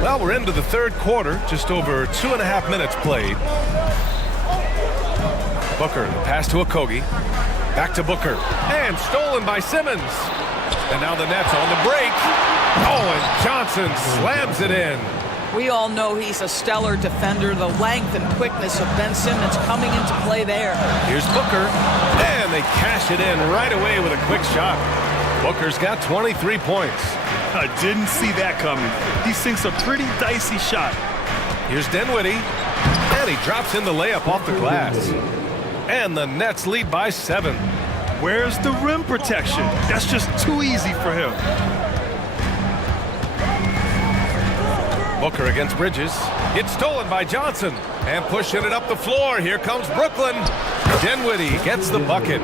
Well, we're into the third quarter, just over 2.5 minutes played. Booker, the pass to Okogie. Back to Booker. And stolen by Simmons. And now the Nets on the break. Oh, and Johnson slams it in. We all know he's a stellar defender. The length and quickness of Ben Simmons coming into play there. Here's Booker. And they cash it in right away with a quick shot. Booker's got 23 points. I didn't see that coming. He sinks a pretty dicey shot. Here's Dinwiddie. And he drops in the layup off the glass. And the Nets lead by 7. Where's the rim protection? That's just too easy for him. Booker against Bridges. It's stolen by Johnson. And pushing it up the floor. Here comes Brooklyn. Dinwiddie gets the bucket.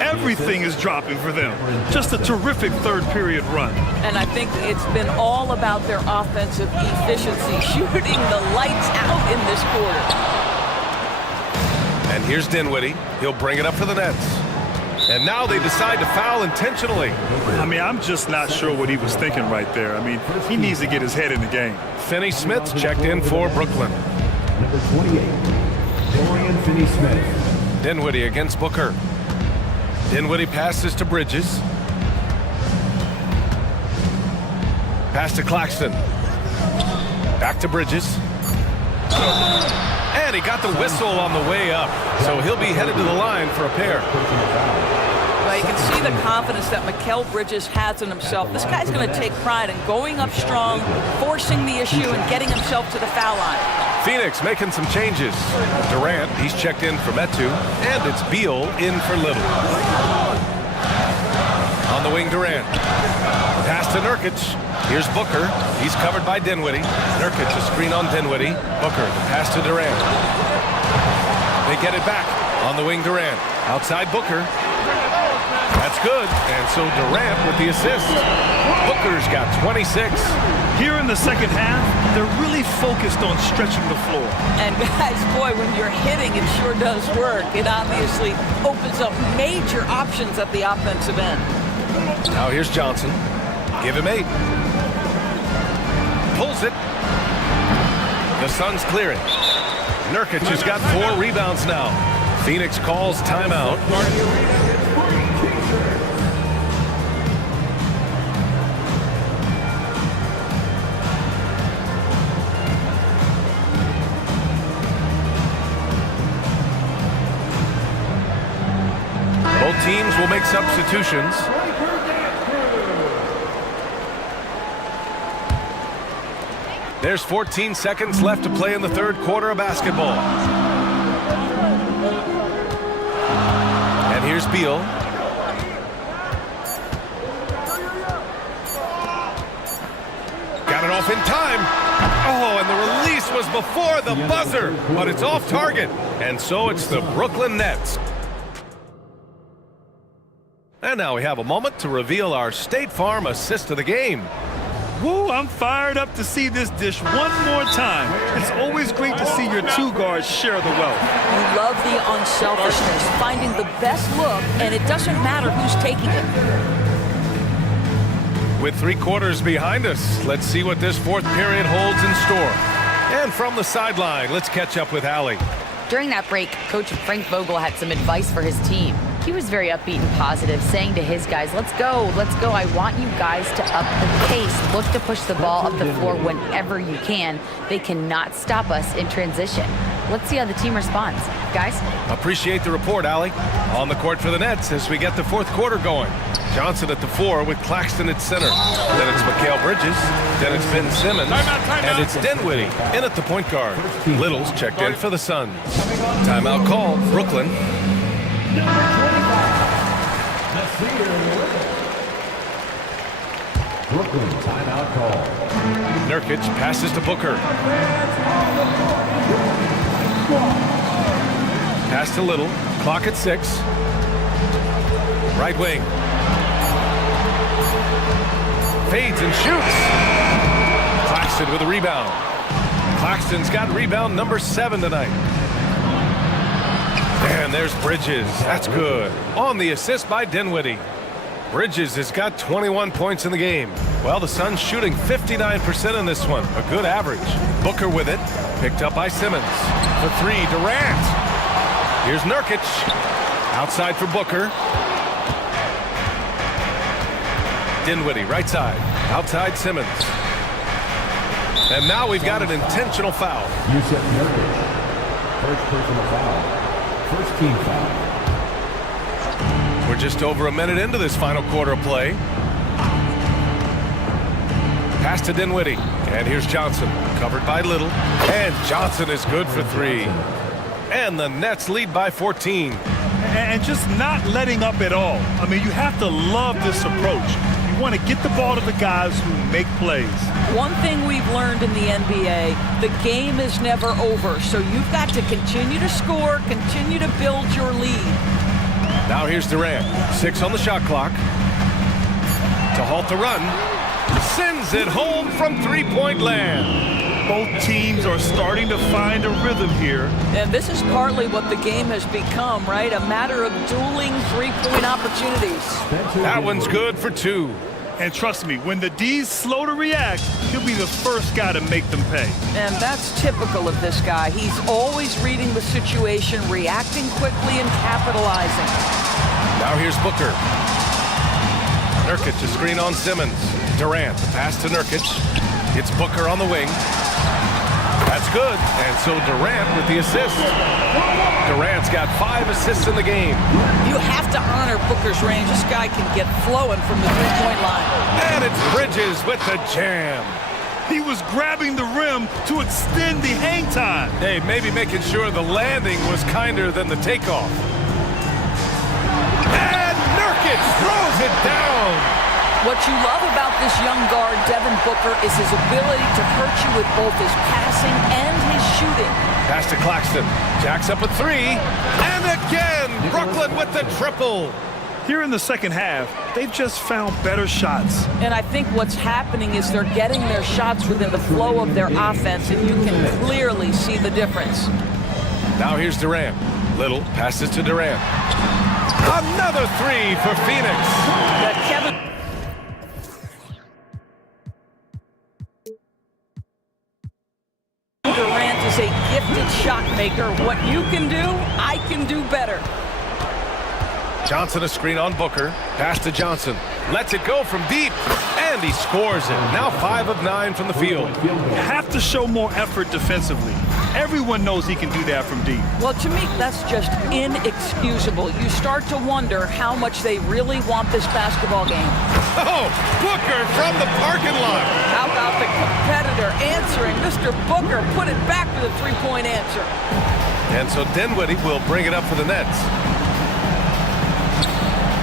Everything is dropping for them. Just a terrific third period run. And I think it's been all about their offensive efficiency, shooting the lights out in this quarter. And here's Dinwiddie. He'll bring it up for the Nets. And now they decide to foul intentionally. I mean, I'm just not sure what he was thinking right there. I mean, he needs to get his head in the game. Finney-Smith's checked in for Brooklyn. Number 28, Dorian Finney-Smith. Dinwiddie against Booker. Dinwiddie passes to Bridges. Pass to Claxton. Back to Bridges. And he got the whistle on the way up. So he'll be headed to the line for a pair. Well, you can see the confidence that Mikal Bridges has in himself. This guy's going to take pride in going up strong, forcing the issue, and getting himself to the foul line. Phoenix making some changes. Durant, he's checked in for Metu, and it's Beal in for Little. On the wing, Durant. Pass to Nurkic. Here's Booker. He's covered by Dinwiddie. Nurkic, a screen on Dinwiddie. Booker, the pass to Durant. They get it back. On the wing, Durant. Outside Booker. That's good. And so Durant with the assist. Booker's got 26. Here in the second half, they're really focused on stretching the floor. And guys, boy, when you're hitting, it sure does work. It obviously opens up major options at the offensive end. Now here's Johnson. Give him 8. Pulls it. The Suns clear it. Nurkic has got 4 rebounds now. Phoenix calls timeout. Both teams will make substitutions. There's 14 seconds left to play in the third quarter of basketball. And here's Beal. Got it off in time. Oh, and the release was before the buzzer, but it's off target. And so it's the Brooklyn Nets. And now we have a moment to reveal our State Farm assist of the game. Woo, I'm fired up to see this dish one more time. It's always great to see your 2 guards share the wealth. You love the unselfishness, finding the best look, and it doesn't matter who's taking it. With 3 quarters behind us, let's see what this fourth period holds in store. And from the sideline, let's catch up with Allie. During that break, Coach Frank Vogel had some advice for his team. He was very upbeat and positive, saying to his guys, let's go. I want you guys to up the pace. Look to push the ball up the floor whenever you can. They cannot stop us in transition. Let's see how the team responds. Guys? Appreciate the report, Allie. On the court for the Nets as we get the fourth quarter going. Johnson at the 4 with Claxton at center. Then it's Mikal Bridges. Then it's Ben Simmons. And it's Dinwiddie in at the point guard. Little's checked in for the Suns. Timeout called. Brooklyn. Brooklyn timeout call. Nurkic passes to Booker. Pass to Little. Clock at 6. Right wing. Fades and shoots. Claxton with a rebound. Claxton's got rebound number 7 tonight. And there's Bridges. That's good. On the assist by Dinwiddie. Bridges has got 21 points in the game. Well, the Suns shooting 59% in this one. A good average. Booker with it. Picked up by Simmons. For 3, Durant. Here's Nurkic. Outside for Booker. Dinwiddie, right side. Outside Simmons. And now we've got an intentional foul. You said Nurkic. First personal foul. First team foul. We're just over a minute into this final quarter of play. Pass to Dinwiddie. And here's Johnson. Covered by Little. And Johnson is good for 3. And the Nets lead by 14. And just not letting up at all. I mean, you have to love this approach. You want to get the ball to the guys who make plays. One thing we've learned in the NBA, the game is never over. So you've got to continue to score, continue to build your lead. Now here's Durant. 6 on the shot clock. To halt the run. Sends it home from 3-point land. Both teams are starting to find a rhythm here. And this is partly what the game has become, right? A matter of dueling 3-point opportunities. That one's good for 2. And trust me, when the D's slow to react, he'll be the first guy to make them pay. And that's typical of this guy. He's always reading the situation, reacting quickly and capitalizing. Now here's Booker. Nurkic to screen on Simmons. Durant, the pass to Nurkic. It's Booker on the wing. That's good. And so Durant with the assist. Durant's got 5 assists in the game. You have to honor Booker's range. This guy can get flowing from the 3-point line. And it's Bridges with the jam. He was grabbing the rim to extend the hang time. Hey, maybe making sure the landing was kinder than the takeoff. And Nurkic throws it down. What you love about this young guard, Devin Booker, is his ability to hurt you with both his passing and his shooting. Pass to Claxton. Jacks up a 3. And again, Brooklyn with the triple. Here in the second half, they've just found better shots. And I think what's happening is they're getting their shots within the flow of their offense, and you can clearly see the difference. Now here's Durant. Little passes to Durant. Another three for Phoenix. Kevin. Durant is a gifted shot maker. What you can do, I can do better. Johnson a screen on Booker. Pass to Johnson. Lets it go from deep. And he scores it. Now 5 of 9 from the field. Have to show more effort defensively. Everyone knows he can do that from deep. Well, to me, that's just inexcusable. You start to wonder how much they really want this basketball game. Oh, Booker from the parking lot. How about the competitor answering? Mr. Booker put it back with a three-point answer. And so Dinwiddie will bring it up for the Nets.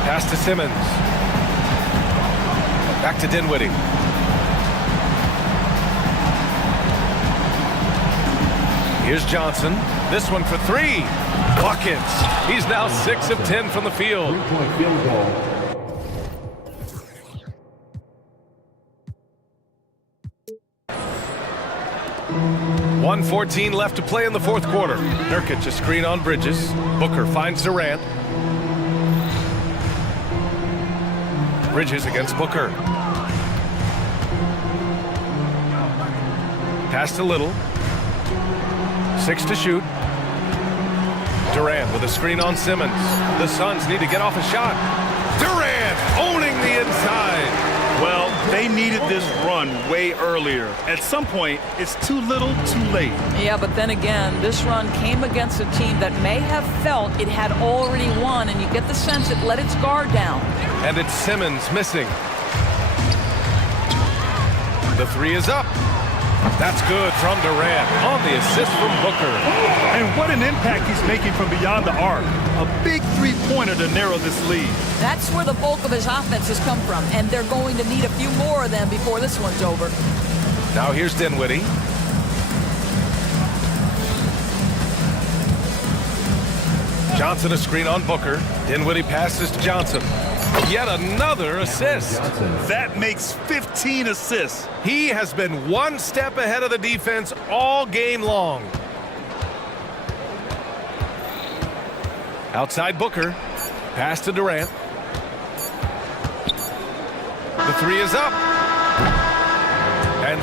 Pass to Simmons. Back to Dinwiddie. Here's Johnson. This one for 3. Buckets. He's now 6 of 10 from the field. 3-point field goal. .114 left to play in the fourth quarter. Nurkic a screen on Bridges. Booker finds Durant. Bridges against Booker. Pass to Little. 6 to shoot. Durant with a screen on Simmons. The Suns need to get off a shot. Durant owning the inside. Well, they needed this run way earlier. At some point, it's too little, too late. Yeah, but then again, this run came against a team that may have felt it had already won, and you get the sense it let its guard down. And it's Simmons missing. The 3 is up. That's good from Durant on the assist from Booker. And what an impact he's making from beyond the arc. A big three-pointer to narrow this lead. That's where the bulk of his offense has come from, and they're going to need a few more of them before this one's over. Now here's Dinwiddie. Johnson a screen on Booker. Dinwiddie passes to Johnson. Yet another assist. That makes 15 assists. He has been one step ahead of the defense all game long. Outside Booker. Pass to Durant. The 3 is up. And